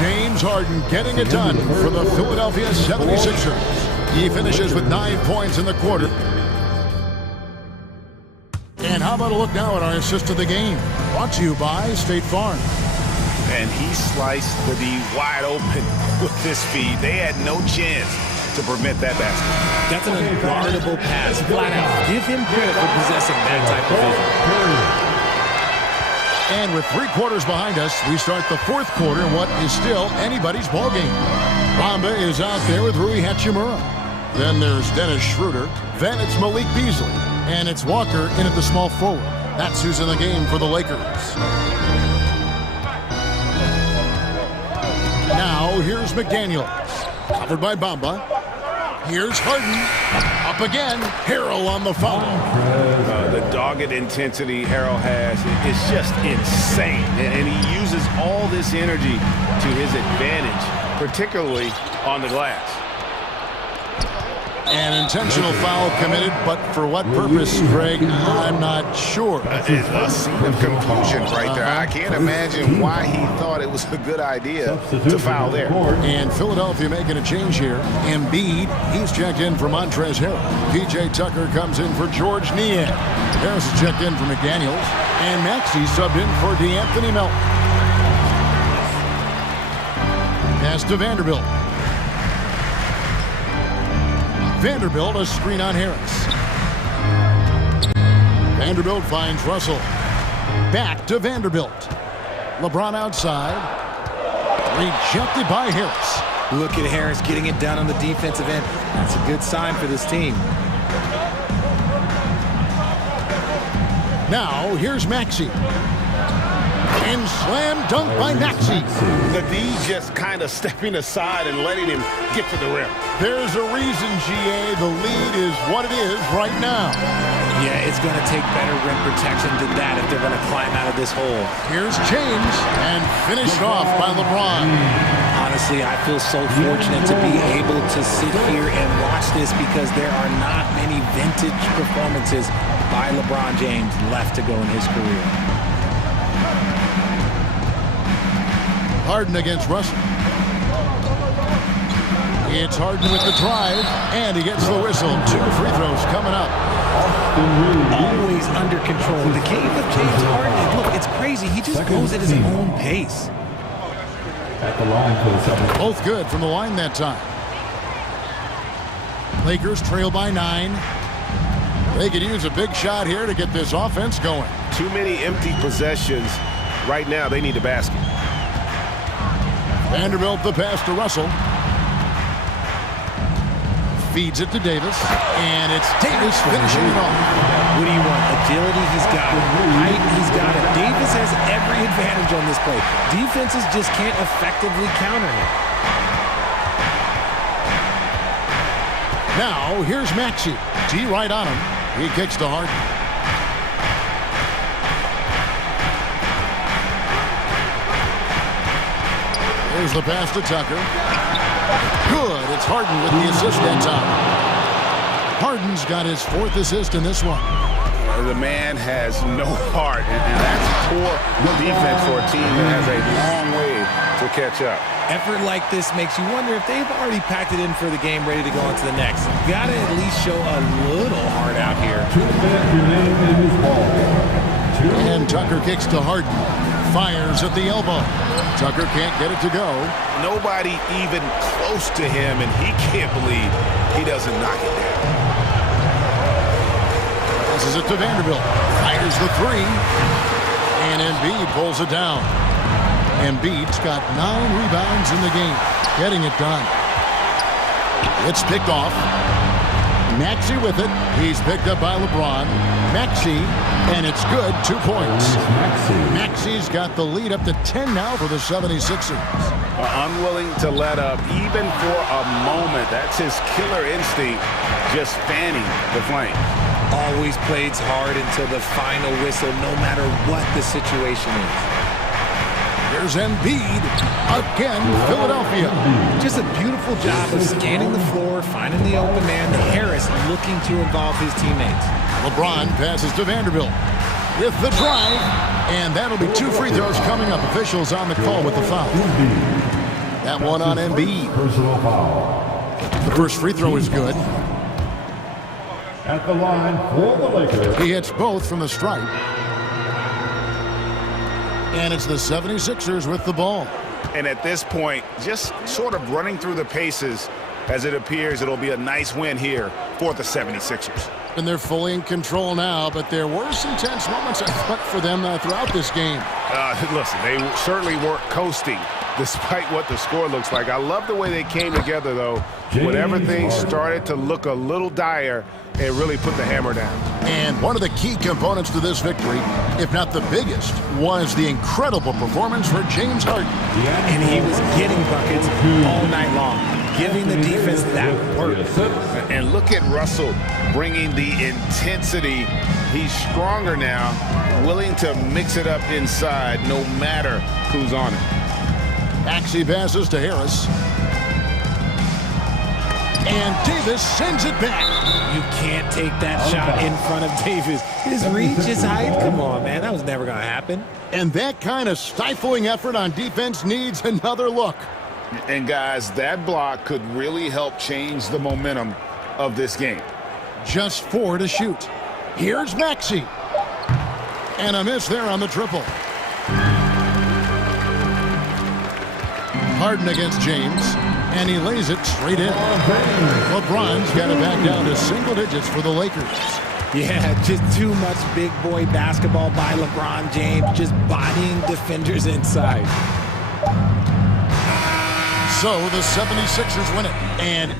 James Harden getting it done for the Philadelphia 76ers. He finishes with 9 points in the quarter. And how about a look now at our assist of the game? Brought to you by State Farm. And he sliced the D wide open with this feed. They had no chance to prevent that basket. That's an unguardable pass. Flat out. Give him credit for possessing that type of vision. And with 3 quarters behind us, we start the fourth quarter in what is still anybody's ballgame. Bamba is out there with Rui Hachimura. Then there's Dennis Schroeder. Then it's Malik Beasley. And it's Walker in at the small forward. That's who's in the game for the Lakers. Now here's McDaniels. Covered by Bamba. Here's Harden. Up again. Harrell on the foul. The dogged intensity Harrell has is just insane. And he uses all this energy to his advantage, particularly on the glass. An intentional foul committed, but for what purpose, Greg? I'm not sure. A scene of confusion right there. I can't imagine why he thought it was a good idea to foul there. And Philadelphia making a change here. Embiid, he's checked in for Montrezl Harrell. P.J. Tucker comes in for George Niang. Harris is checked in for McDaniels. And Maxey subbed in for DeAnthony Melton. Pass to Vanderbilt. Vanderbilt, a screen on Harris. Vanderbilt finds Russell. Back to Vanderbilt. LeBron outside. Rejected by Harris. Look at Harris getting it done on the defensive end. That's a good sign for this team. Now, here's Maxey. And slam dunk by Maxey. The D just kind of stepping aside and letting him get to the rim. There's a reason, GA. The lead is what it is right now. Yeah, it's going to take better rim protection than that if they're going to climb out of this hole. Here's James and finished off by LeBron. Honestly, I feel so fortunate to be able to sit here and watch this because there are not many vintage performances by LeBron James left to go in his career. Harden against Russell. It's Harden with the drive, and he gets the whistle. 2 free throws coming up. Always under control. The game of James Harden, look, it's crazy. He just goes at his own pace. At the line for the 7. Both good from the line that time. Lakers trail by 9. They could use a big shot here to get this offense going. Too many empty possessions. Right now, they need a basket. Vanderbilt the pass to Russell. Feeds it to Davis, and it's Davis finishing it off. What do you want? Agility, he's got it. Height, he's got it. Davis has every advantage on this play. Defenses just can't effectively counter him. Now, here's Maxey. T right on him. He kicks to Harden. Here's the pass to Tucker. Good. It's Harden with the assist that time. Harden's got his 4th assist in this one. The man has no heart, and that's poor defense for a team that has a long way to catch up. Effort like this makes you wonder if they've already packed it in for the game, ready to go on to the next. Got to at least show a little heart out here. And Tucker kicks to Harden. Fires at the elbow. Tucker can't get it to go. Nobody even close to him, and he can't believe he doesn't knock it down. Passes it to Vanderbilt. Fires the 3. And Embiid pulls it down. Embiid's got 9 rebounds in the game. Getting it done. It's picked off. Maxey with it. He's picked up by LeBron. Maxey, and it's good. 2 points. Maxey's got the lead up to 10 now for the 76ers. Unwilling to let up even for a moment. That's his killer instinct, just fanning the flame. Always plays hard until the final whistle, no matter what the situation is. There's Embiid. Again, Philadelphia. Just a beautiful job of scanning the floor, finding the open man. Harris looking to involve his teammates. LeBron passes to Vanderbilt with the drive, and that'll be 2 free throws coming up. Officials on the call with the foul. That one on Embiid. Personal foul. The first free throw is good. At the line for the Lakers. He hits both from the stripe. And it's the 76ers with the ball. And at this point, just sort of running through the paces as it appears it'll be a nice win here for the 76ers. And they're fully in control now, but there were some tense moments, I thought, for them throughout this game. Listen, they certainly weren't coasting despite what the score looks like. I love the way they came together, though, when everything started to look a little dire and really put the hammer down. And one of the key components to this victory, if not the biggest, was the incredible performance for James Harden. And he was getting buckets all night long, giving the defense that work. And look at Russell bringing the intensity. He's stronger now, willing to mix it up inside no matter who's on it. Maxey passes to Harris. And Davis sends it back. You can't take that shot in front of Davis. His reach, his height, come on, man. That was never going to happen. And that kind of stifling effort on defense needs another look. And, guys, that block could really help change the momentum of this game. Just 4 to shoot. Here's Maxey. And a miss there on the triple. Harden against James, and he lays it straight in. LeBron's got it back down to single digits for the Lakers. Yeah, just too much big boy basketball by LeBron James, just bodying defenders inside. So the 76ers win it, and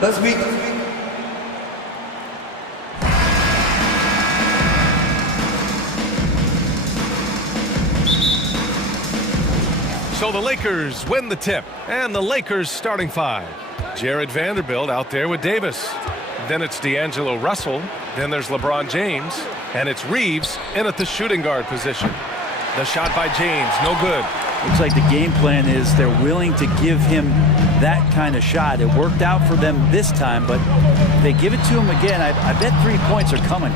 Let's meet. So the Lakers win the tip, and the Lakers starting five. Jared Vanderbilt out there with Davis. Then it's D'Angelo Russell. Then there's LeBron James, and it's Reeves in at the shooting guard position. The shot by James, no good. Looks like the game plan is they're willing to give him that kind of shot. It worked out for them this time, but if they give it to him again, I bet 3 points are coming.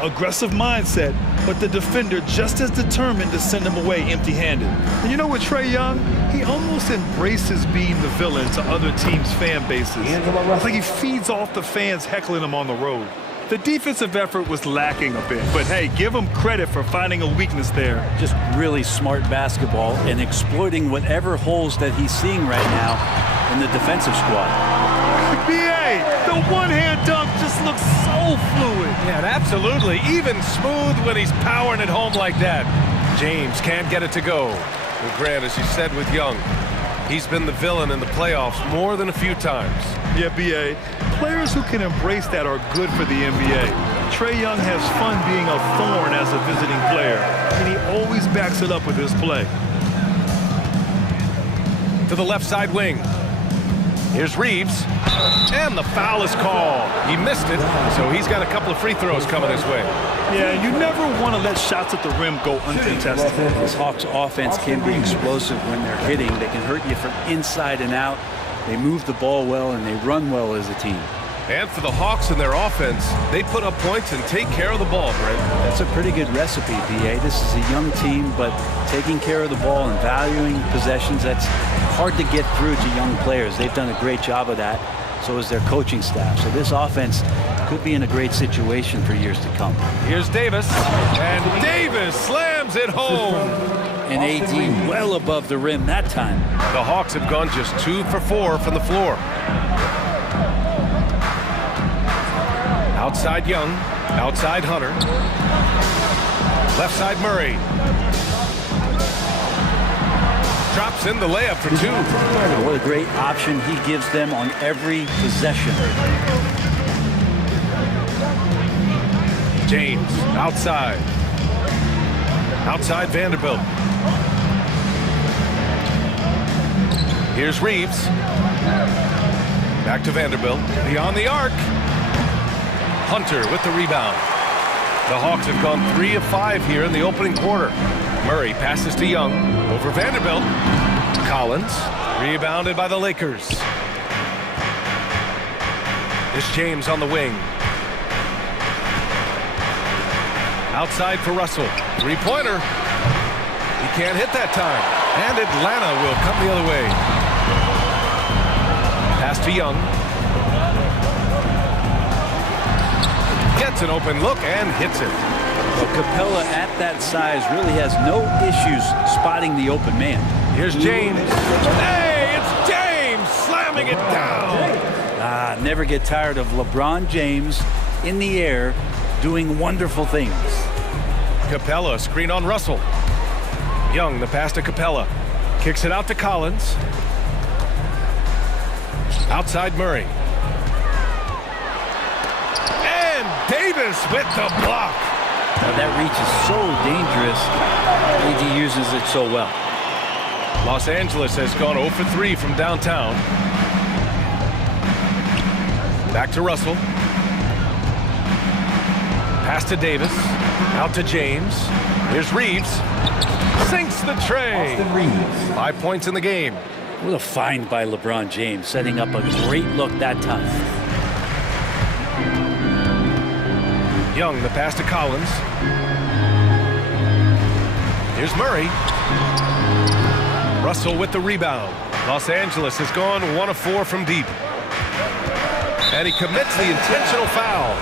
Aggressive mindset, but the defender just as determined to send him away empty-handed. And you know what, Trae Young? He almost embraces being the villain to other teams' fan bases. It's like he feeds off the fans heckling him on the road. The defensive effort was lacking a bit, but hey, give him credit for finding a weakness there. Just really smart basketball and exploiting whatever holes that he's seeing right now in the defensive squad. BA, the one-hand dunk just looks so fluid. Yeah, absolutely. Even smooth when he's powering it home like that. James can't get it to go. Well, Grant, as you said with Young, he's been the villain in the playoffs more than a few times. Yeah, BA. Players who can embrace that are good for the NBA. Trae Young has fun being a thorn as a visiting player, and he always backs it up with his play. To the left side wing. Here's Reeves, and the foul is called. He missed it, so he's got a couple of free throws coming his way. Yeah, you never want to let shots at the rim go uncontested. This Hawks offense can be explosive when they're hitting. They can hurt you from inside and out. They move the ball well, and they run well as a team. And for the Hawks and their offense, they put up points and take care of the ball, Brent. That's a pretty good recipe, B.A. This is a young team, but taking care of the ball and valuing possessions, that's hard to get through to young players. They've done a great job of that. So is their coaching staff. So this offense could be in a great situation for years to come. Here's Davis, and Davis slams it home. And AD well above the rim that time. The Hawks have gone just 2 for 4 from the floor. Outside Young, outside Hunter. Left side Murray. Drops in the layup for 2. What a great option he gives them on every possession. James, outside. Outside Vanderbilt. Here's Reeves. Back to Vanderbilt. Beyond the arc. Hunter with the rebound. The Hawks have gone 3 of 5 here in the opening quarter. Murray passes to Young. Over Vanderbilt. Collins. Rebounded by the Lakers. It's James on the wing. Outside for Russell. Three-pointer. He can't hit that time. And Atlanta will come the other way. Pass to Young. Gets an open look and hits it. Well, Capella at that size really has no issues spotting the open man. Here's James. Hey, it's James slamming it down. Never get tired of LeBron James in the air doing wonderful things. Capella, screen on Russell. Young, the pass to Capella. Kicks it out to Collins. Outside Murray. And Davis with the block. Now that reach is so dangerous. AD uses it so well. Los Angeles has gone 0 for 3 from downtown. Back to Russell. Pass to Davis. Out to James. Here's Reeves. Sinks the tray. 5 points in the game. What a find by LeBron James, setting up a great look that time. Young, the pass to Collins. Here's Murray. Russell with the rebound. Los Angeles has gone 1 of 4 from deep. And he commits the intentional foul.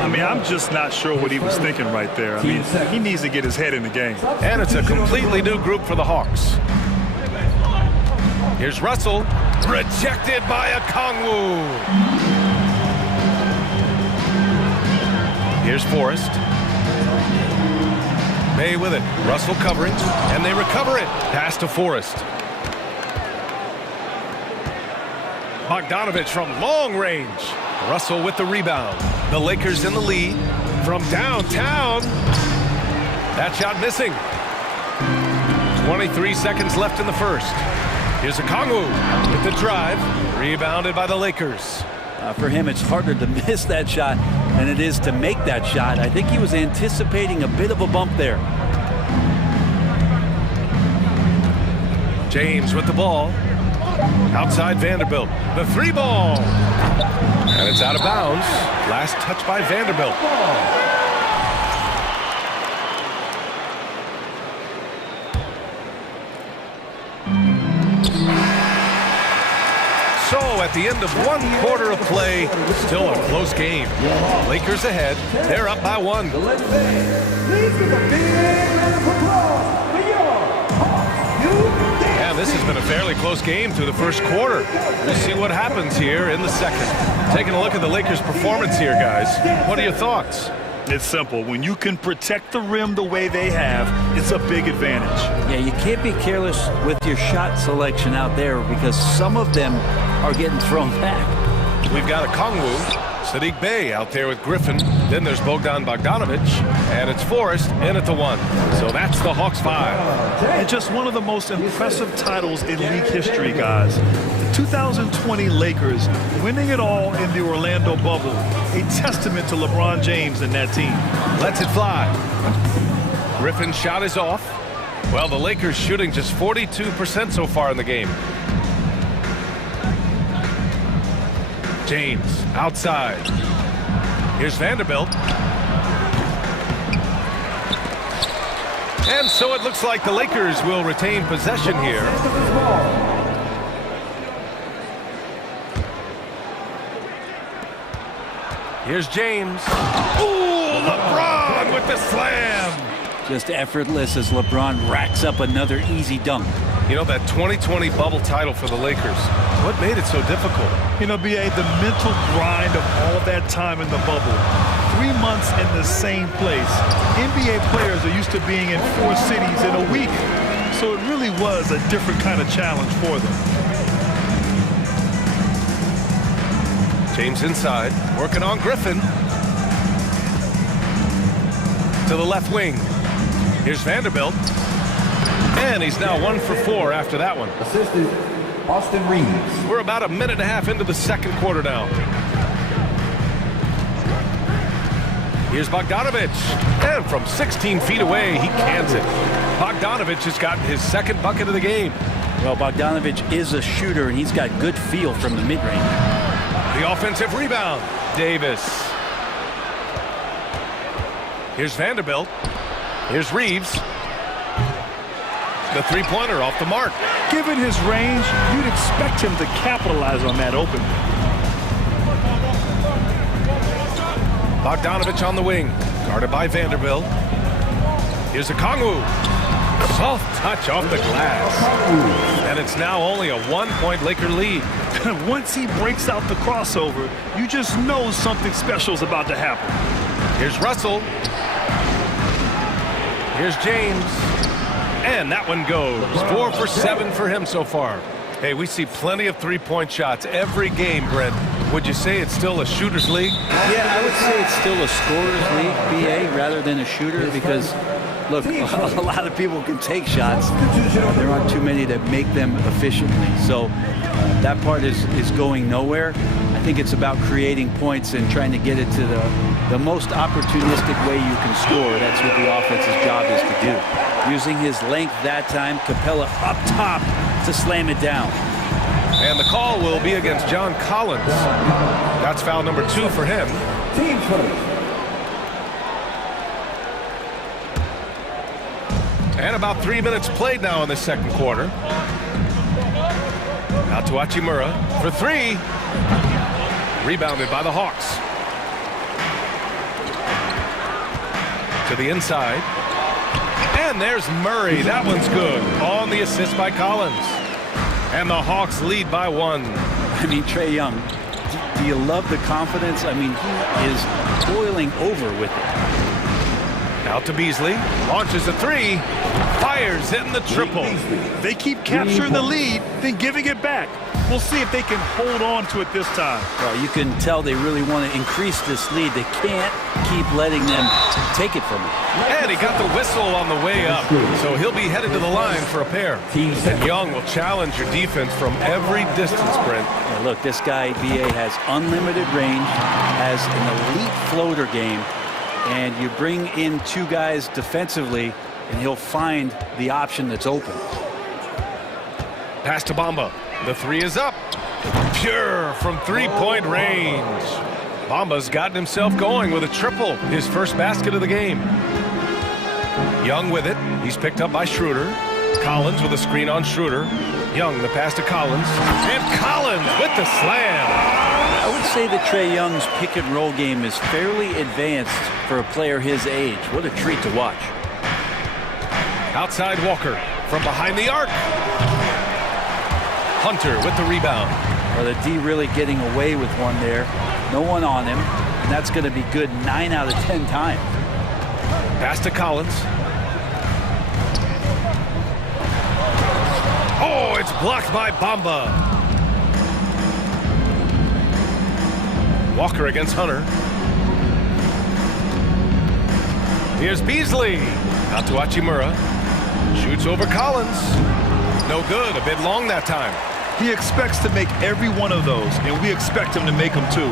I mean, I'm just not sure what he was thinking right there. I mean, he needs to get his head in the game. And it's a completely new group for the Hawks. Here's Russell. Rejected by Okongwu. Here's Forrest. May with it. Russell covering. And they recover it. Pass to Forrest. Bogdanovich from long range. Russell with the rebound. The Lakers in the lead from downtown. That shot missing. 23 seconds left in the first. Here's Okongwu with the drive. Rebounded by the Lakers. For him, it's harder to miss that shot than it is to make that shot. I think he was anticipating a bit of a bump there. James with the ball. Outside Vanderbilt. The 3 ball. And it's out of bounds. Last touch by Vanderbilt. So at the end of 1 quarter of play, still a close game. Lakers ahead. They're up by 1. And this has been a fairly close game through the first quarter. We'll see what happens here in the second. Taking a look at the Lakers' performance here, guys. What are your thoughts? It's simple. When you can protect the rim the way they have, it's a big advantage. Yeah, you can't be careless with your shot selection out there because some of them are getting thrown back. We've got Okongwu, Sadiq Bey out there with Griffin. Then there's Bogdan Bogdanovich, and it's Forrest in at the 1. So that's the Hawks 5. And just one of the most impressive titles in league history, guys. The 2020 Lakers winning it all in the Orlando bubble. A testament to LeBron James and that team. Lets it fly. Griffin's shot is off. Well, the Lakers shooting just 42% so far in the game. James outside. Here's Vanderbilt. And so it looks like the Lakers will retain possession here. Here's James. Ooh, LeBron with the slam. Just effortless as LeBron racks up another easy dunk. You know, that 2020 bubble title for the Lakers, what made it so difficult? You know, B.A., the mental grind of all that time in the bubble. 3 months in the same place. NBA players are used to being in 4 cities in a week. So it really was a different kind of challenge for them. James inside, working on Griffin. To the left wing. Here's Vanderbilt. And he's now 1 for 4 after that one. Assistant, Austin Reeves. We're about a minute and a half into the second quarter now. Here's Bogdanovich. And from 16 feet away, he cans it. Bogdanovich has gotten his second bucket of the game. Well, Bogdanovich is a shooter, and he's got good feel from the mid-range. The offensive rebound. Davis. Here's Vanderbilt. Here's Reeves. The 3-pointer off the mark. Given his range, you'd expect him to capitalize on that open. Bogdanovich on the wing. Guarded by Vanderbilt. Here's Okongwu. Soft touch off the glass. And it's now only a 1-point Laker lead. Once he breaks out the crossover, you just know something special is about to happen. Here's Russell. Here's James. And that one goes. 4 for 7 for him so far. Hey, we see plenty of 3-point shots every game, Brent. Would you say it's still a shooter's league? Yeah, I would say it's still a scorer's league, BA, rather than a shooter, because, look, a lot of people can take shots. There aren't too many that make them efficiently. So that part is going nowhere. I think it's about creating points and trying to get it to the most opportunistic way you can score. That's what the offense's job is to do. Using his length that time, Capella up top to slam it down. And the call will be against John Collins. That's foul number 2 for him. Team first. And about 3 minutes played now in the second quarter. Out to Hachimura for 3. Rebounded by the Hawks. To the inside. And there's Murray. That one's good. On the assist by Collins. And the Hawks lead by 1. I mean, Trae Young, do you love the confidence? I mean, he is boiling over with it. Out to Beasley. Launches a three. Fires in the triple. They keep capturing the lead, then giving it back. We'll see if they can hold on to it this time. Well, you can tell they really want to increase this lead. They can't keep letting them take it from them. And he got the whistle on the way up, so he'll be headed to the line for a pair. And Young will challenge your defense from every distance sprint. Yeah, look, this guy, B.A., has unlimited range, has an elite floater game, and you bring in two guys defensively, and he'll find the option that's open. Pass to Bamba. The three is up. Pure from three-point range. Bamba's gotten himself going with a triple, his first basket of the game. Young with it. He's picked up by Schroeder. Collins with a screen on Schroeder. Young, the pass to Collins. And Collins with the slam. I would say that Trae Young's pick and roll game is fairly advanced for a player his age. What a treat to watch. Outside Walker from behind the arc. Hunter with the rebound. Well, the D really getting away with one there. No one on him, and that's going to be good 9 out of 10 times. Pass to Collins. Oh, it's blocked by Bamba. Walker against Hunter. Here's Beasley. Out to Hachimura. Shoots over Collins. No good. A bit long that time. He expects to make every one of those, and we expect him to make them too.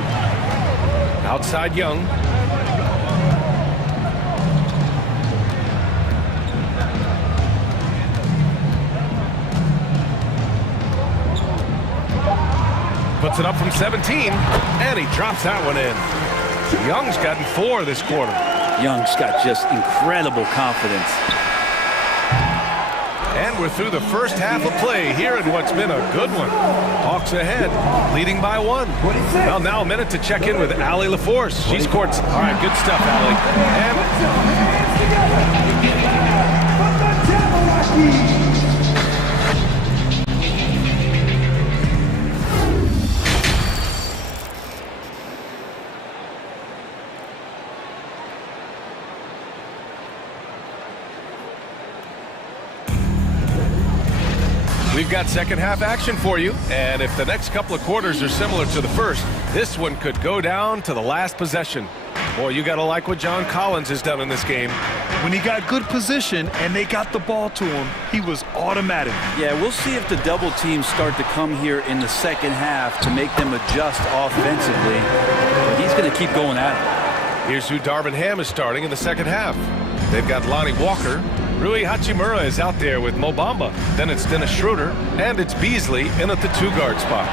Outside Young. Puts it up from 17, and he drops that one in. Young's gotten 4 this quarter. Young's got just incredible confidence. And we're through the first half of play here in what's been a good one. Hawks ahead, leading by 1. Well, now a minute to check in with Allie LaForce. She scored. All right, good stuff, Allie. We've got second half action for you, and if the next couple of quarters are similar to the first, this one could go down to the last possession. Boy, you got to like what John Collins has done in this game. When he got good position and they got the ball to him, he was automatic. Yeah, we'll see if the double teams start to come here in the second half to make them adjust offensively. But he's going to keep going at it. Here's who Darvin Ham is starting in the second half. They've got Lonnie Walker. Rui Hachimura is out there with Mo Bamba. Then it's Dennis Schroeder, and it's Beasley in at the 2-guard spot.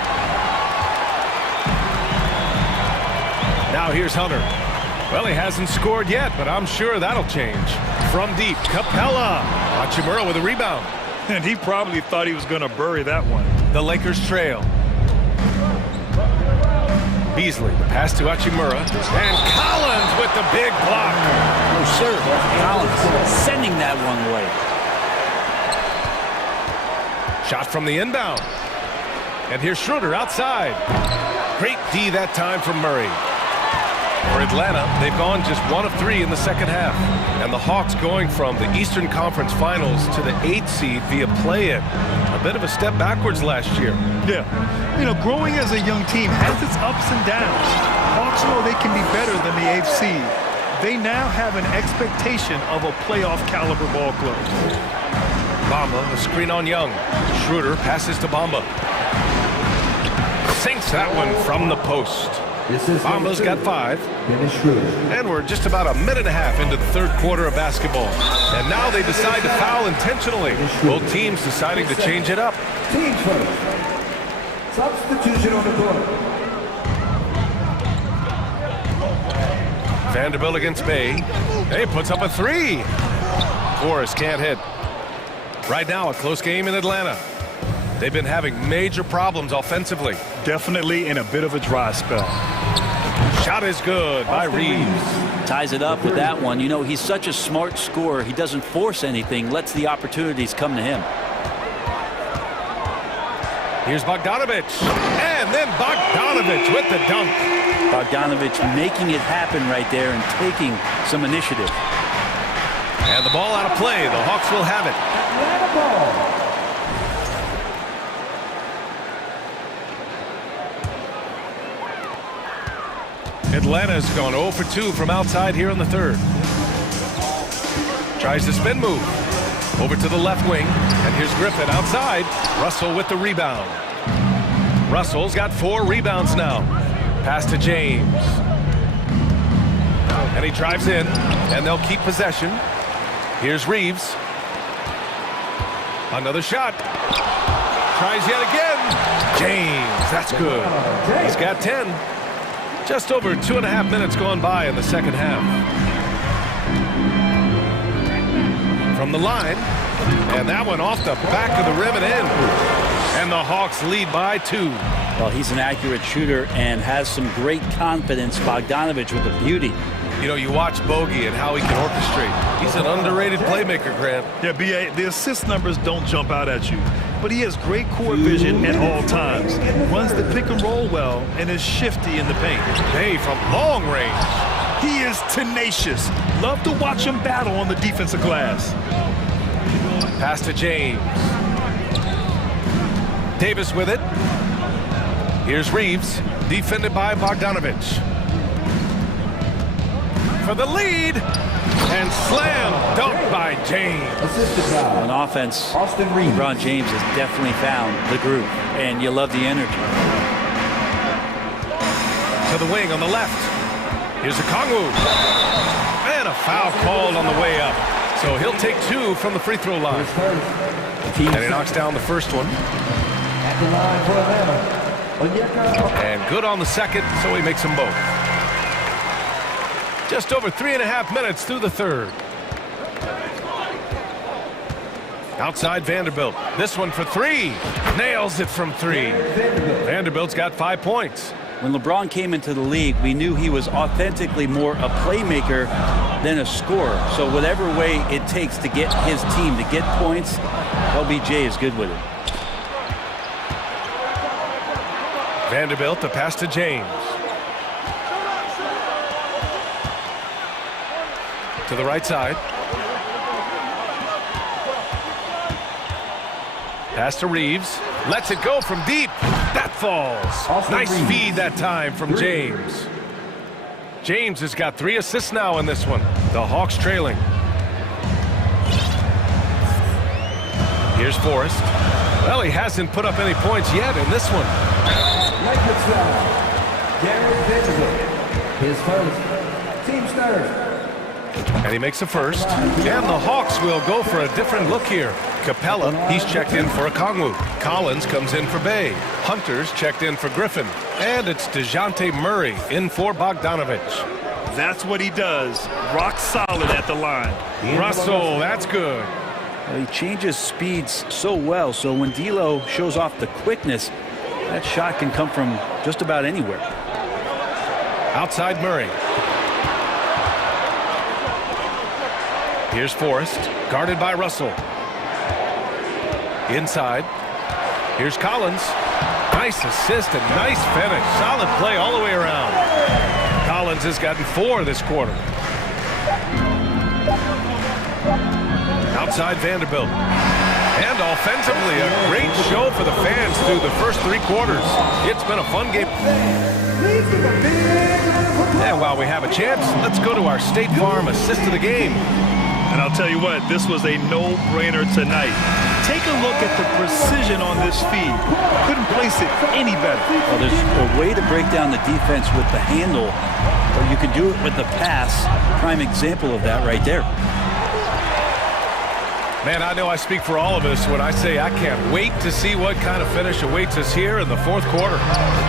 Now here's Hunter. Well, he hasn't scored yet, but I'm sure that'll change. From deep, Capella. Hachimura with a rebound. And he probably thought he was going to bury that one. The Lakers trail. Beasley, the pass to Hachimura. And Collins with the big block. Oh, sir. Collins sending that one away. Shot from the inbound. And here's Schroeder outside. Great D that time from Murray. For Atlanta, they've gone just 1 of 3 in the second half. And the Hawks going from the Eastern Conference Finals to the 8th seed via play-in. A bit of a step backwards last year. Yeah. You know, growing as a young team has its ups and downs. Hawks know they can be better than the 8th seed. They now have an expectation of a playoff caliber ball club. Bamba, the screen on Young. Schroeder passes to Bamba. Sinks that one from the post. Bamba's got 5. And we're just about a minute and a half into the third quarter of basketball. And now they decide to foul intentionally. Both teams deciding to change it up. Team first. Substitution on the court. Vanderbilt against Bay. He puts up a 3. Forrest can't hit. Right now, a close game in Atlanta. They've been having major problems offensively. Definitely in a bit of a dry spell. Shot is good by Reeves. Ties it up with that one. You know, he's such a smart scorer. He doesn't force anything, lets the opportunities come to him. Here's Bogdanovich. And then Bogdanovich with the dunk. Bogdanovich making it happen right there and taking some initiative. And the ball out of play. The Hawks will have it. Atlanta's gone 0 for 2 from outside here in the third. Tries the spin move. Over to the left wing. And here's Griffin outside. Russell with the rebound. Russell's got 4 rebounds now. Pass to James. And he drives in. And they'll keep possession. Here's Reeves. Another shot. Tries yet again. James, that's good. He's got 10. Just over 2.5 minutes gone by in the second half. From the line. And that one off the back of the rim and in. And the Hawks lead by 2. Well, he's an accurate shooter and has some great confidence. Bogdanovich with a beauty. You know, you watch Bogey and how he can orchestrate. He's an underrated playmaker, Grant. Yeah, B.A., the assist numbers don't jump out at you, but he has great court vision at all times. Runs the pick and roll well and is shifty in the paint. Hey, from long range. He is tenacious. Love to watch him battle on the defensive glass. Pass to James. Davis with it. Here's Reeves, defended by Bogdanovich. For the lead, and slam dunk by James. On offense, LeBron James has definitely found the groove, and you love the energy. To the wing on the left. Here's a Kongwu. And a foul called on the way up. So he'll take 2 from the free throw line. And he knocks down the first one. And good on the second, so he makes them both. Just over 3.5 minutes through the third. Outside Vanderbilt. This one for 3. Nails it from 3. Vanderbilt's got 5 points. When LeBron came into the league, we knew he was authentically more a playmaker than a scorer. So whatever way it takes to get his team to get points, LBJ is good with it. Vanderbilt, the pass to James. To the right side. Pass to Reeves. Lets it go from deep. That falls. Nice feed that time from James. James has got 3 assists now in this one. The Hawks trailing. Here's Forrest. Well, he hasn't put up any points yet in this one. His first. Team's third. And he makes a first. And the Hawks will go for a different look here. Capella, he's checked in for a Kongwu. Collins comes in for Bay. Hunter's checked in for Griffin. And it's DeJounte Murray in for Bogdanovich. That's what he does. Rock solid at the line. Russell, that's good. Well, he changes speeds so well, so when D'Lo shows off the quickness, that shot can come from just about anywhere. Outside Murray. Here's Forrest, guarded by Russell. Inside. Here's Collins. Nice assist and nice finish. Solid play all the way around. Collins has gotten 4 this quarter. Outside Vanderbilt. And offensively, a great show for the fans through the first 3 quarters. It's been a fun game. And while we have a chance, let's go to our State Farm assist of the game. And I'll tell you what, this was a no-brainer tonight. Take a look at the precision on this feed. Couldn't place it any better. Well, there's a way to break down the defense with the handle, or you can do it with the pass. Prime example of that right there. Man, I know I speak for all of us when I say I can't wait to see what kind of finish awaits us here in the fourth quarter.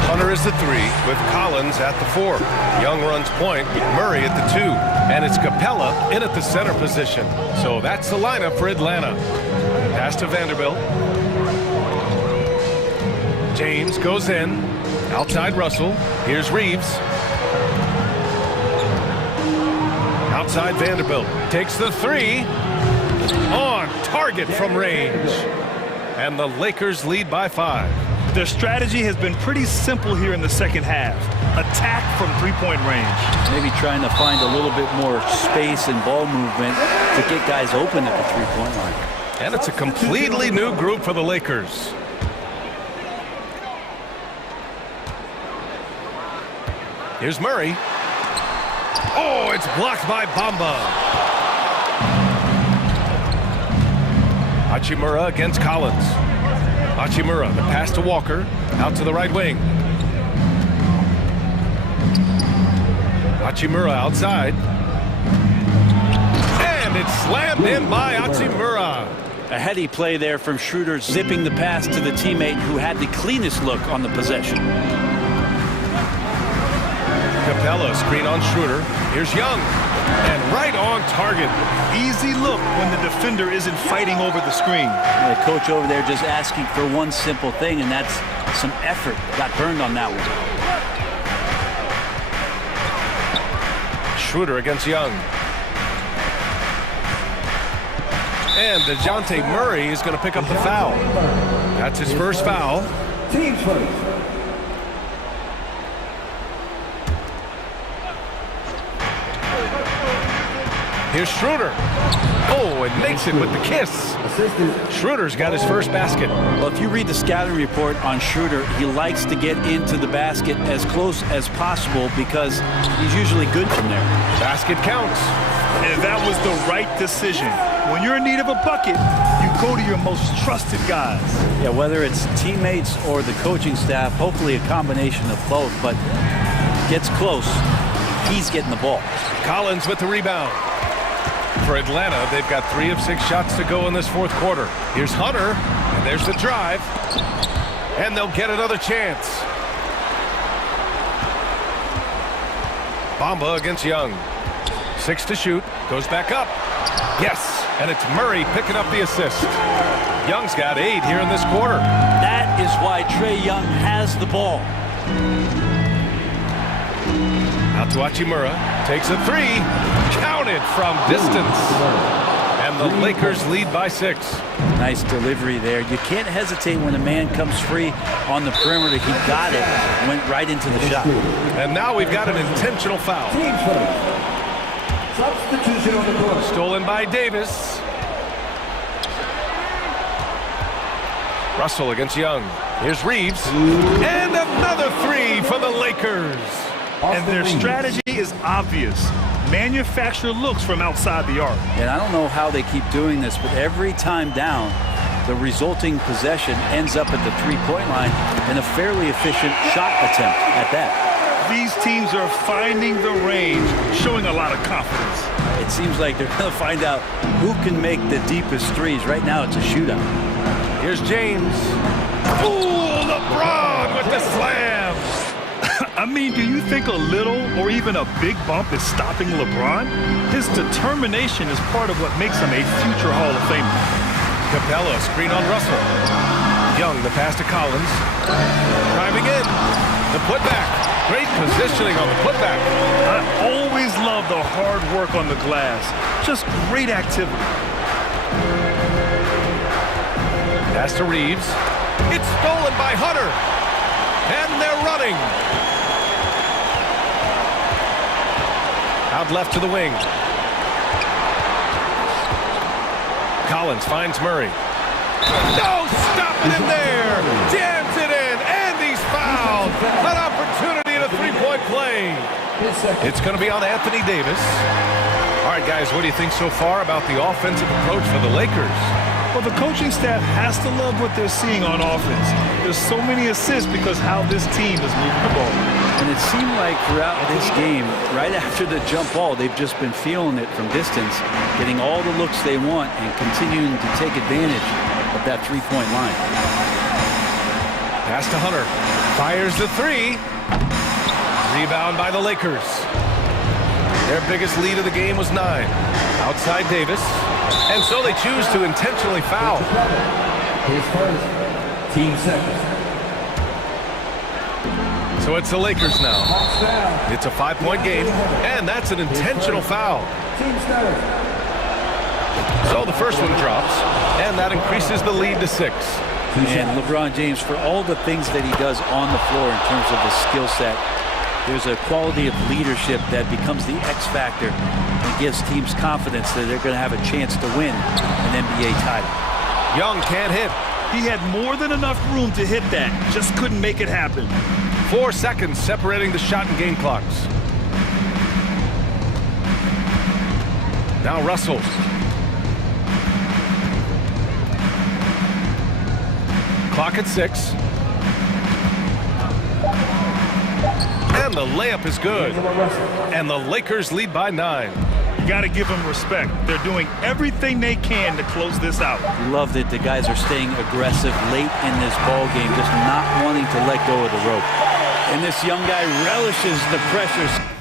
Hunter is the 3 with Collins at the 4. Young runs point with Murray at the 2. And it's Capella in at the center position. So that's the lineup for Atlanta. Pass to Vanderbilt. James goes in. Outside Russell. Here's Reeves. Outside Vanderbilt. Takes the 3. On target from range. And the Lakers lead by 5. Their strategy has been pretty simple here in the second half. Attack from three-point range. Maybe trying to find a little bit more space and ball movement to get guys open at the three-point line. And it's a completely new group for the Lakers. Here's Murray. Oh, it's blocked by Bamba. Hachimura against Collins. Hachimura, the pass to Walker, out to the right wing. Hachimura outside. And it's slammed in by Hachimura. A heady play there from Schroeder, zipping the pass to the teammate who had the cleanest look on the possession. Capella, screen on Schroeder. Here's Young. And right on target. Easy look when the defender isn't fighting over the screen. The coach over there just asking for one simple thing, and that's some effort. Got burned on that one. Schroeder against Young. And DeJounte Murray is going to pick up the foul. That's his first foul. Team first. Here's Schroeder. Oh, and makes it with the kiss. Schroeder's got his first basket. Well, if you read the scouting report on Schroeder, he likes to get into the basket as close as possible because he's usually good from there. Basket counts. And that was the right decision. When you're in need of a bucket, you go to your most trusted guys. Yeah, whether it's teammates or the coaching staff, hopefully a combination of both, but gets close, he's getting the ball. Collins with the rebound. For Atlanta, they've got 3 of 6 shots to go in this fourth quarter. Here's Hunter, and there's the drive. And they'll get another chance. Bamba against Young. 6 to shoot, goes back up. Yes, and it's Murray picking up the assist. Young's got 8 here in this quarter. That is why Trae Young has the ball. Out to Hachimura, takes a 3, counted from distance. And the Lakers lead by 6. Nice delivery there. You can't hesitate when a man comes free on the perimeter. He got it, went right into the shot. And now we've got an intentional foul. Substitution on the court. Stolen by Davis. Russell against Young. Here's Reeves. And another 3 for the Lakers. And their strategy is obvious. Manufacture looks from outside the arc. And I don't know how they keep doing this, but every time down, the resulting possession ends up at the three-point line in a fairly efficient shot attempt at that. These teams are finding the range, showing a lot of confidence. It seems like they're going to find out who can make the deepest threes. Right now, it's a shootout. Here's James. Ooh, LeBron with the slam. I mean, do you think a little or even a big bump is stopping LeBron? His determination is part of what makes him a future Hall of Famer. Capella, screen on Russell. Young, the pass to Collins. Driving in. The putback. Great positioning on the putback. I always love the hard work on the glass. Just great activity. Pass to Reeves. It's stolen by Hunter. And they're running. Out left to the wing. Collins finds Murray. No, stop it in there. Jams it in, and he's fouled. An opportunity in a three-point play. It's going to be on Anthony Davis. All right, guys, what do you think so far about the offensive approach for the Lakers? Well, the coaching staff has to love what they're seeing on offense. There's so many assists because how this team is moving the ball. And it seemed like throughout this game, right after the jump ball, they've just been feeling it from distance, getting all the looks they want and continuing to take advantage of that three-point line. Pass to Hunter. Fires the 3. Rebound by the Lakers. Their biggest lead of the game was 9. Outside Davis. And so they choose to intentionally foul. His first, team second. So it's the Lakers now. It's a 5-point game, and that's an intentional foul. So the first one drops, and that increases the lead to 6. And LeBron James, for all the things that he does on the floor in terms of his skill set, there's a quality of leadership that becomes the X factor and gives teams confidence that they're going to have a chance to win an NBA title. Young can't hit. He had more than enough room to hit that, just couldn't make it happen. 4 seconds separating the shot and game clocks. Now Russell. Clock at 6. And the layup is good. And the Lakers lead by 9. You got to give them respect. They're doing everything they can to close this out. Love that the guys are staying aggressive late in this ball game, just not wanting to let go of the rope. And this young guy relishes the pressure.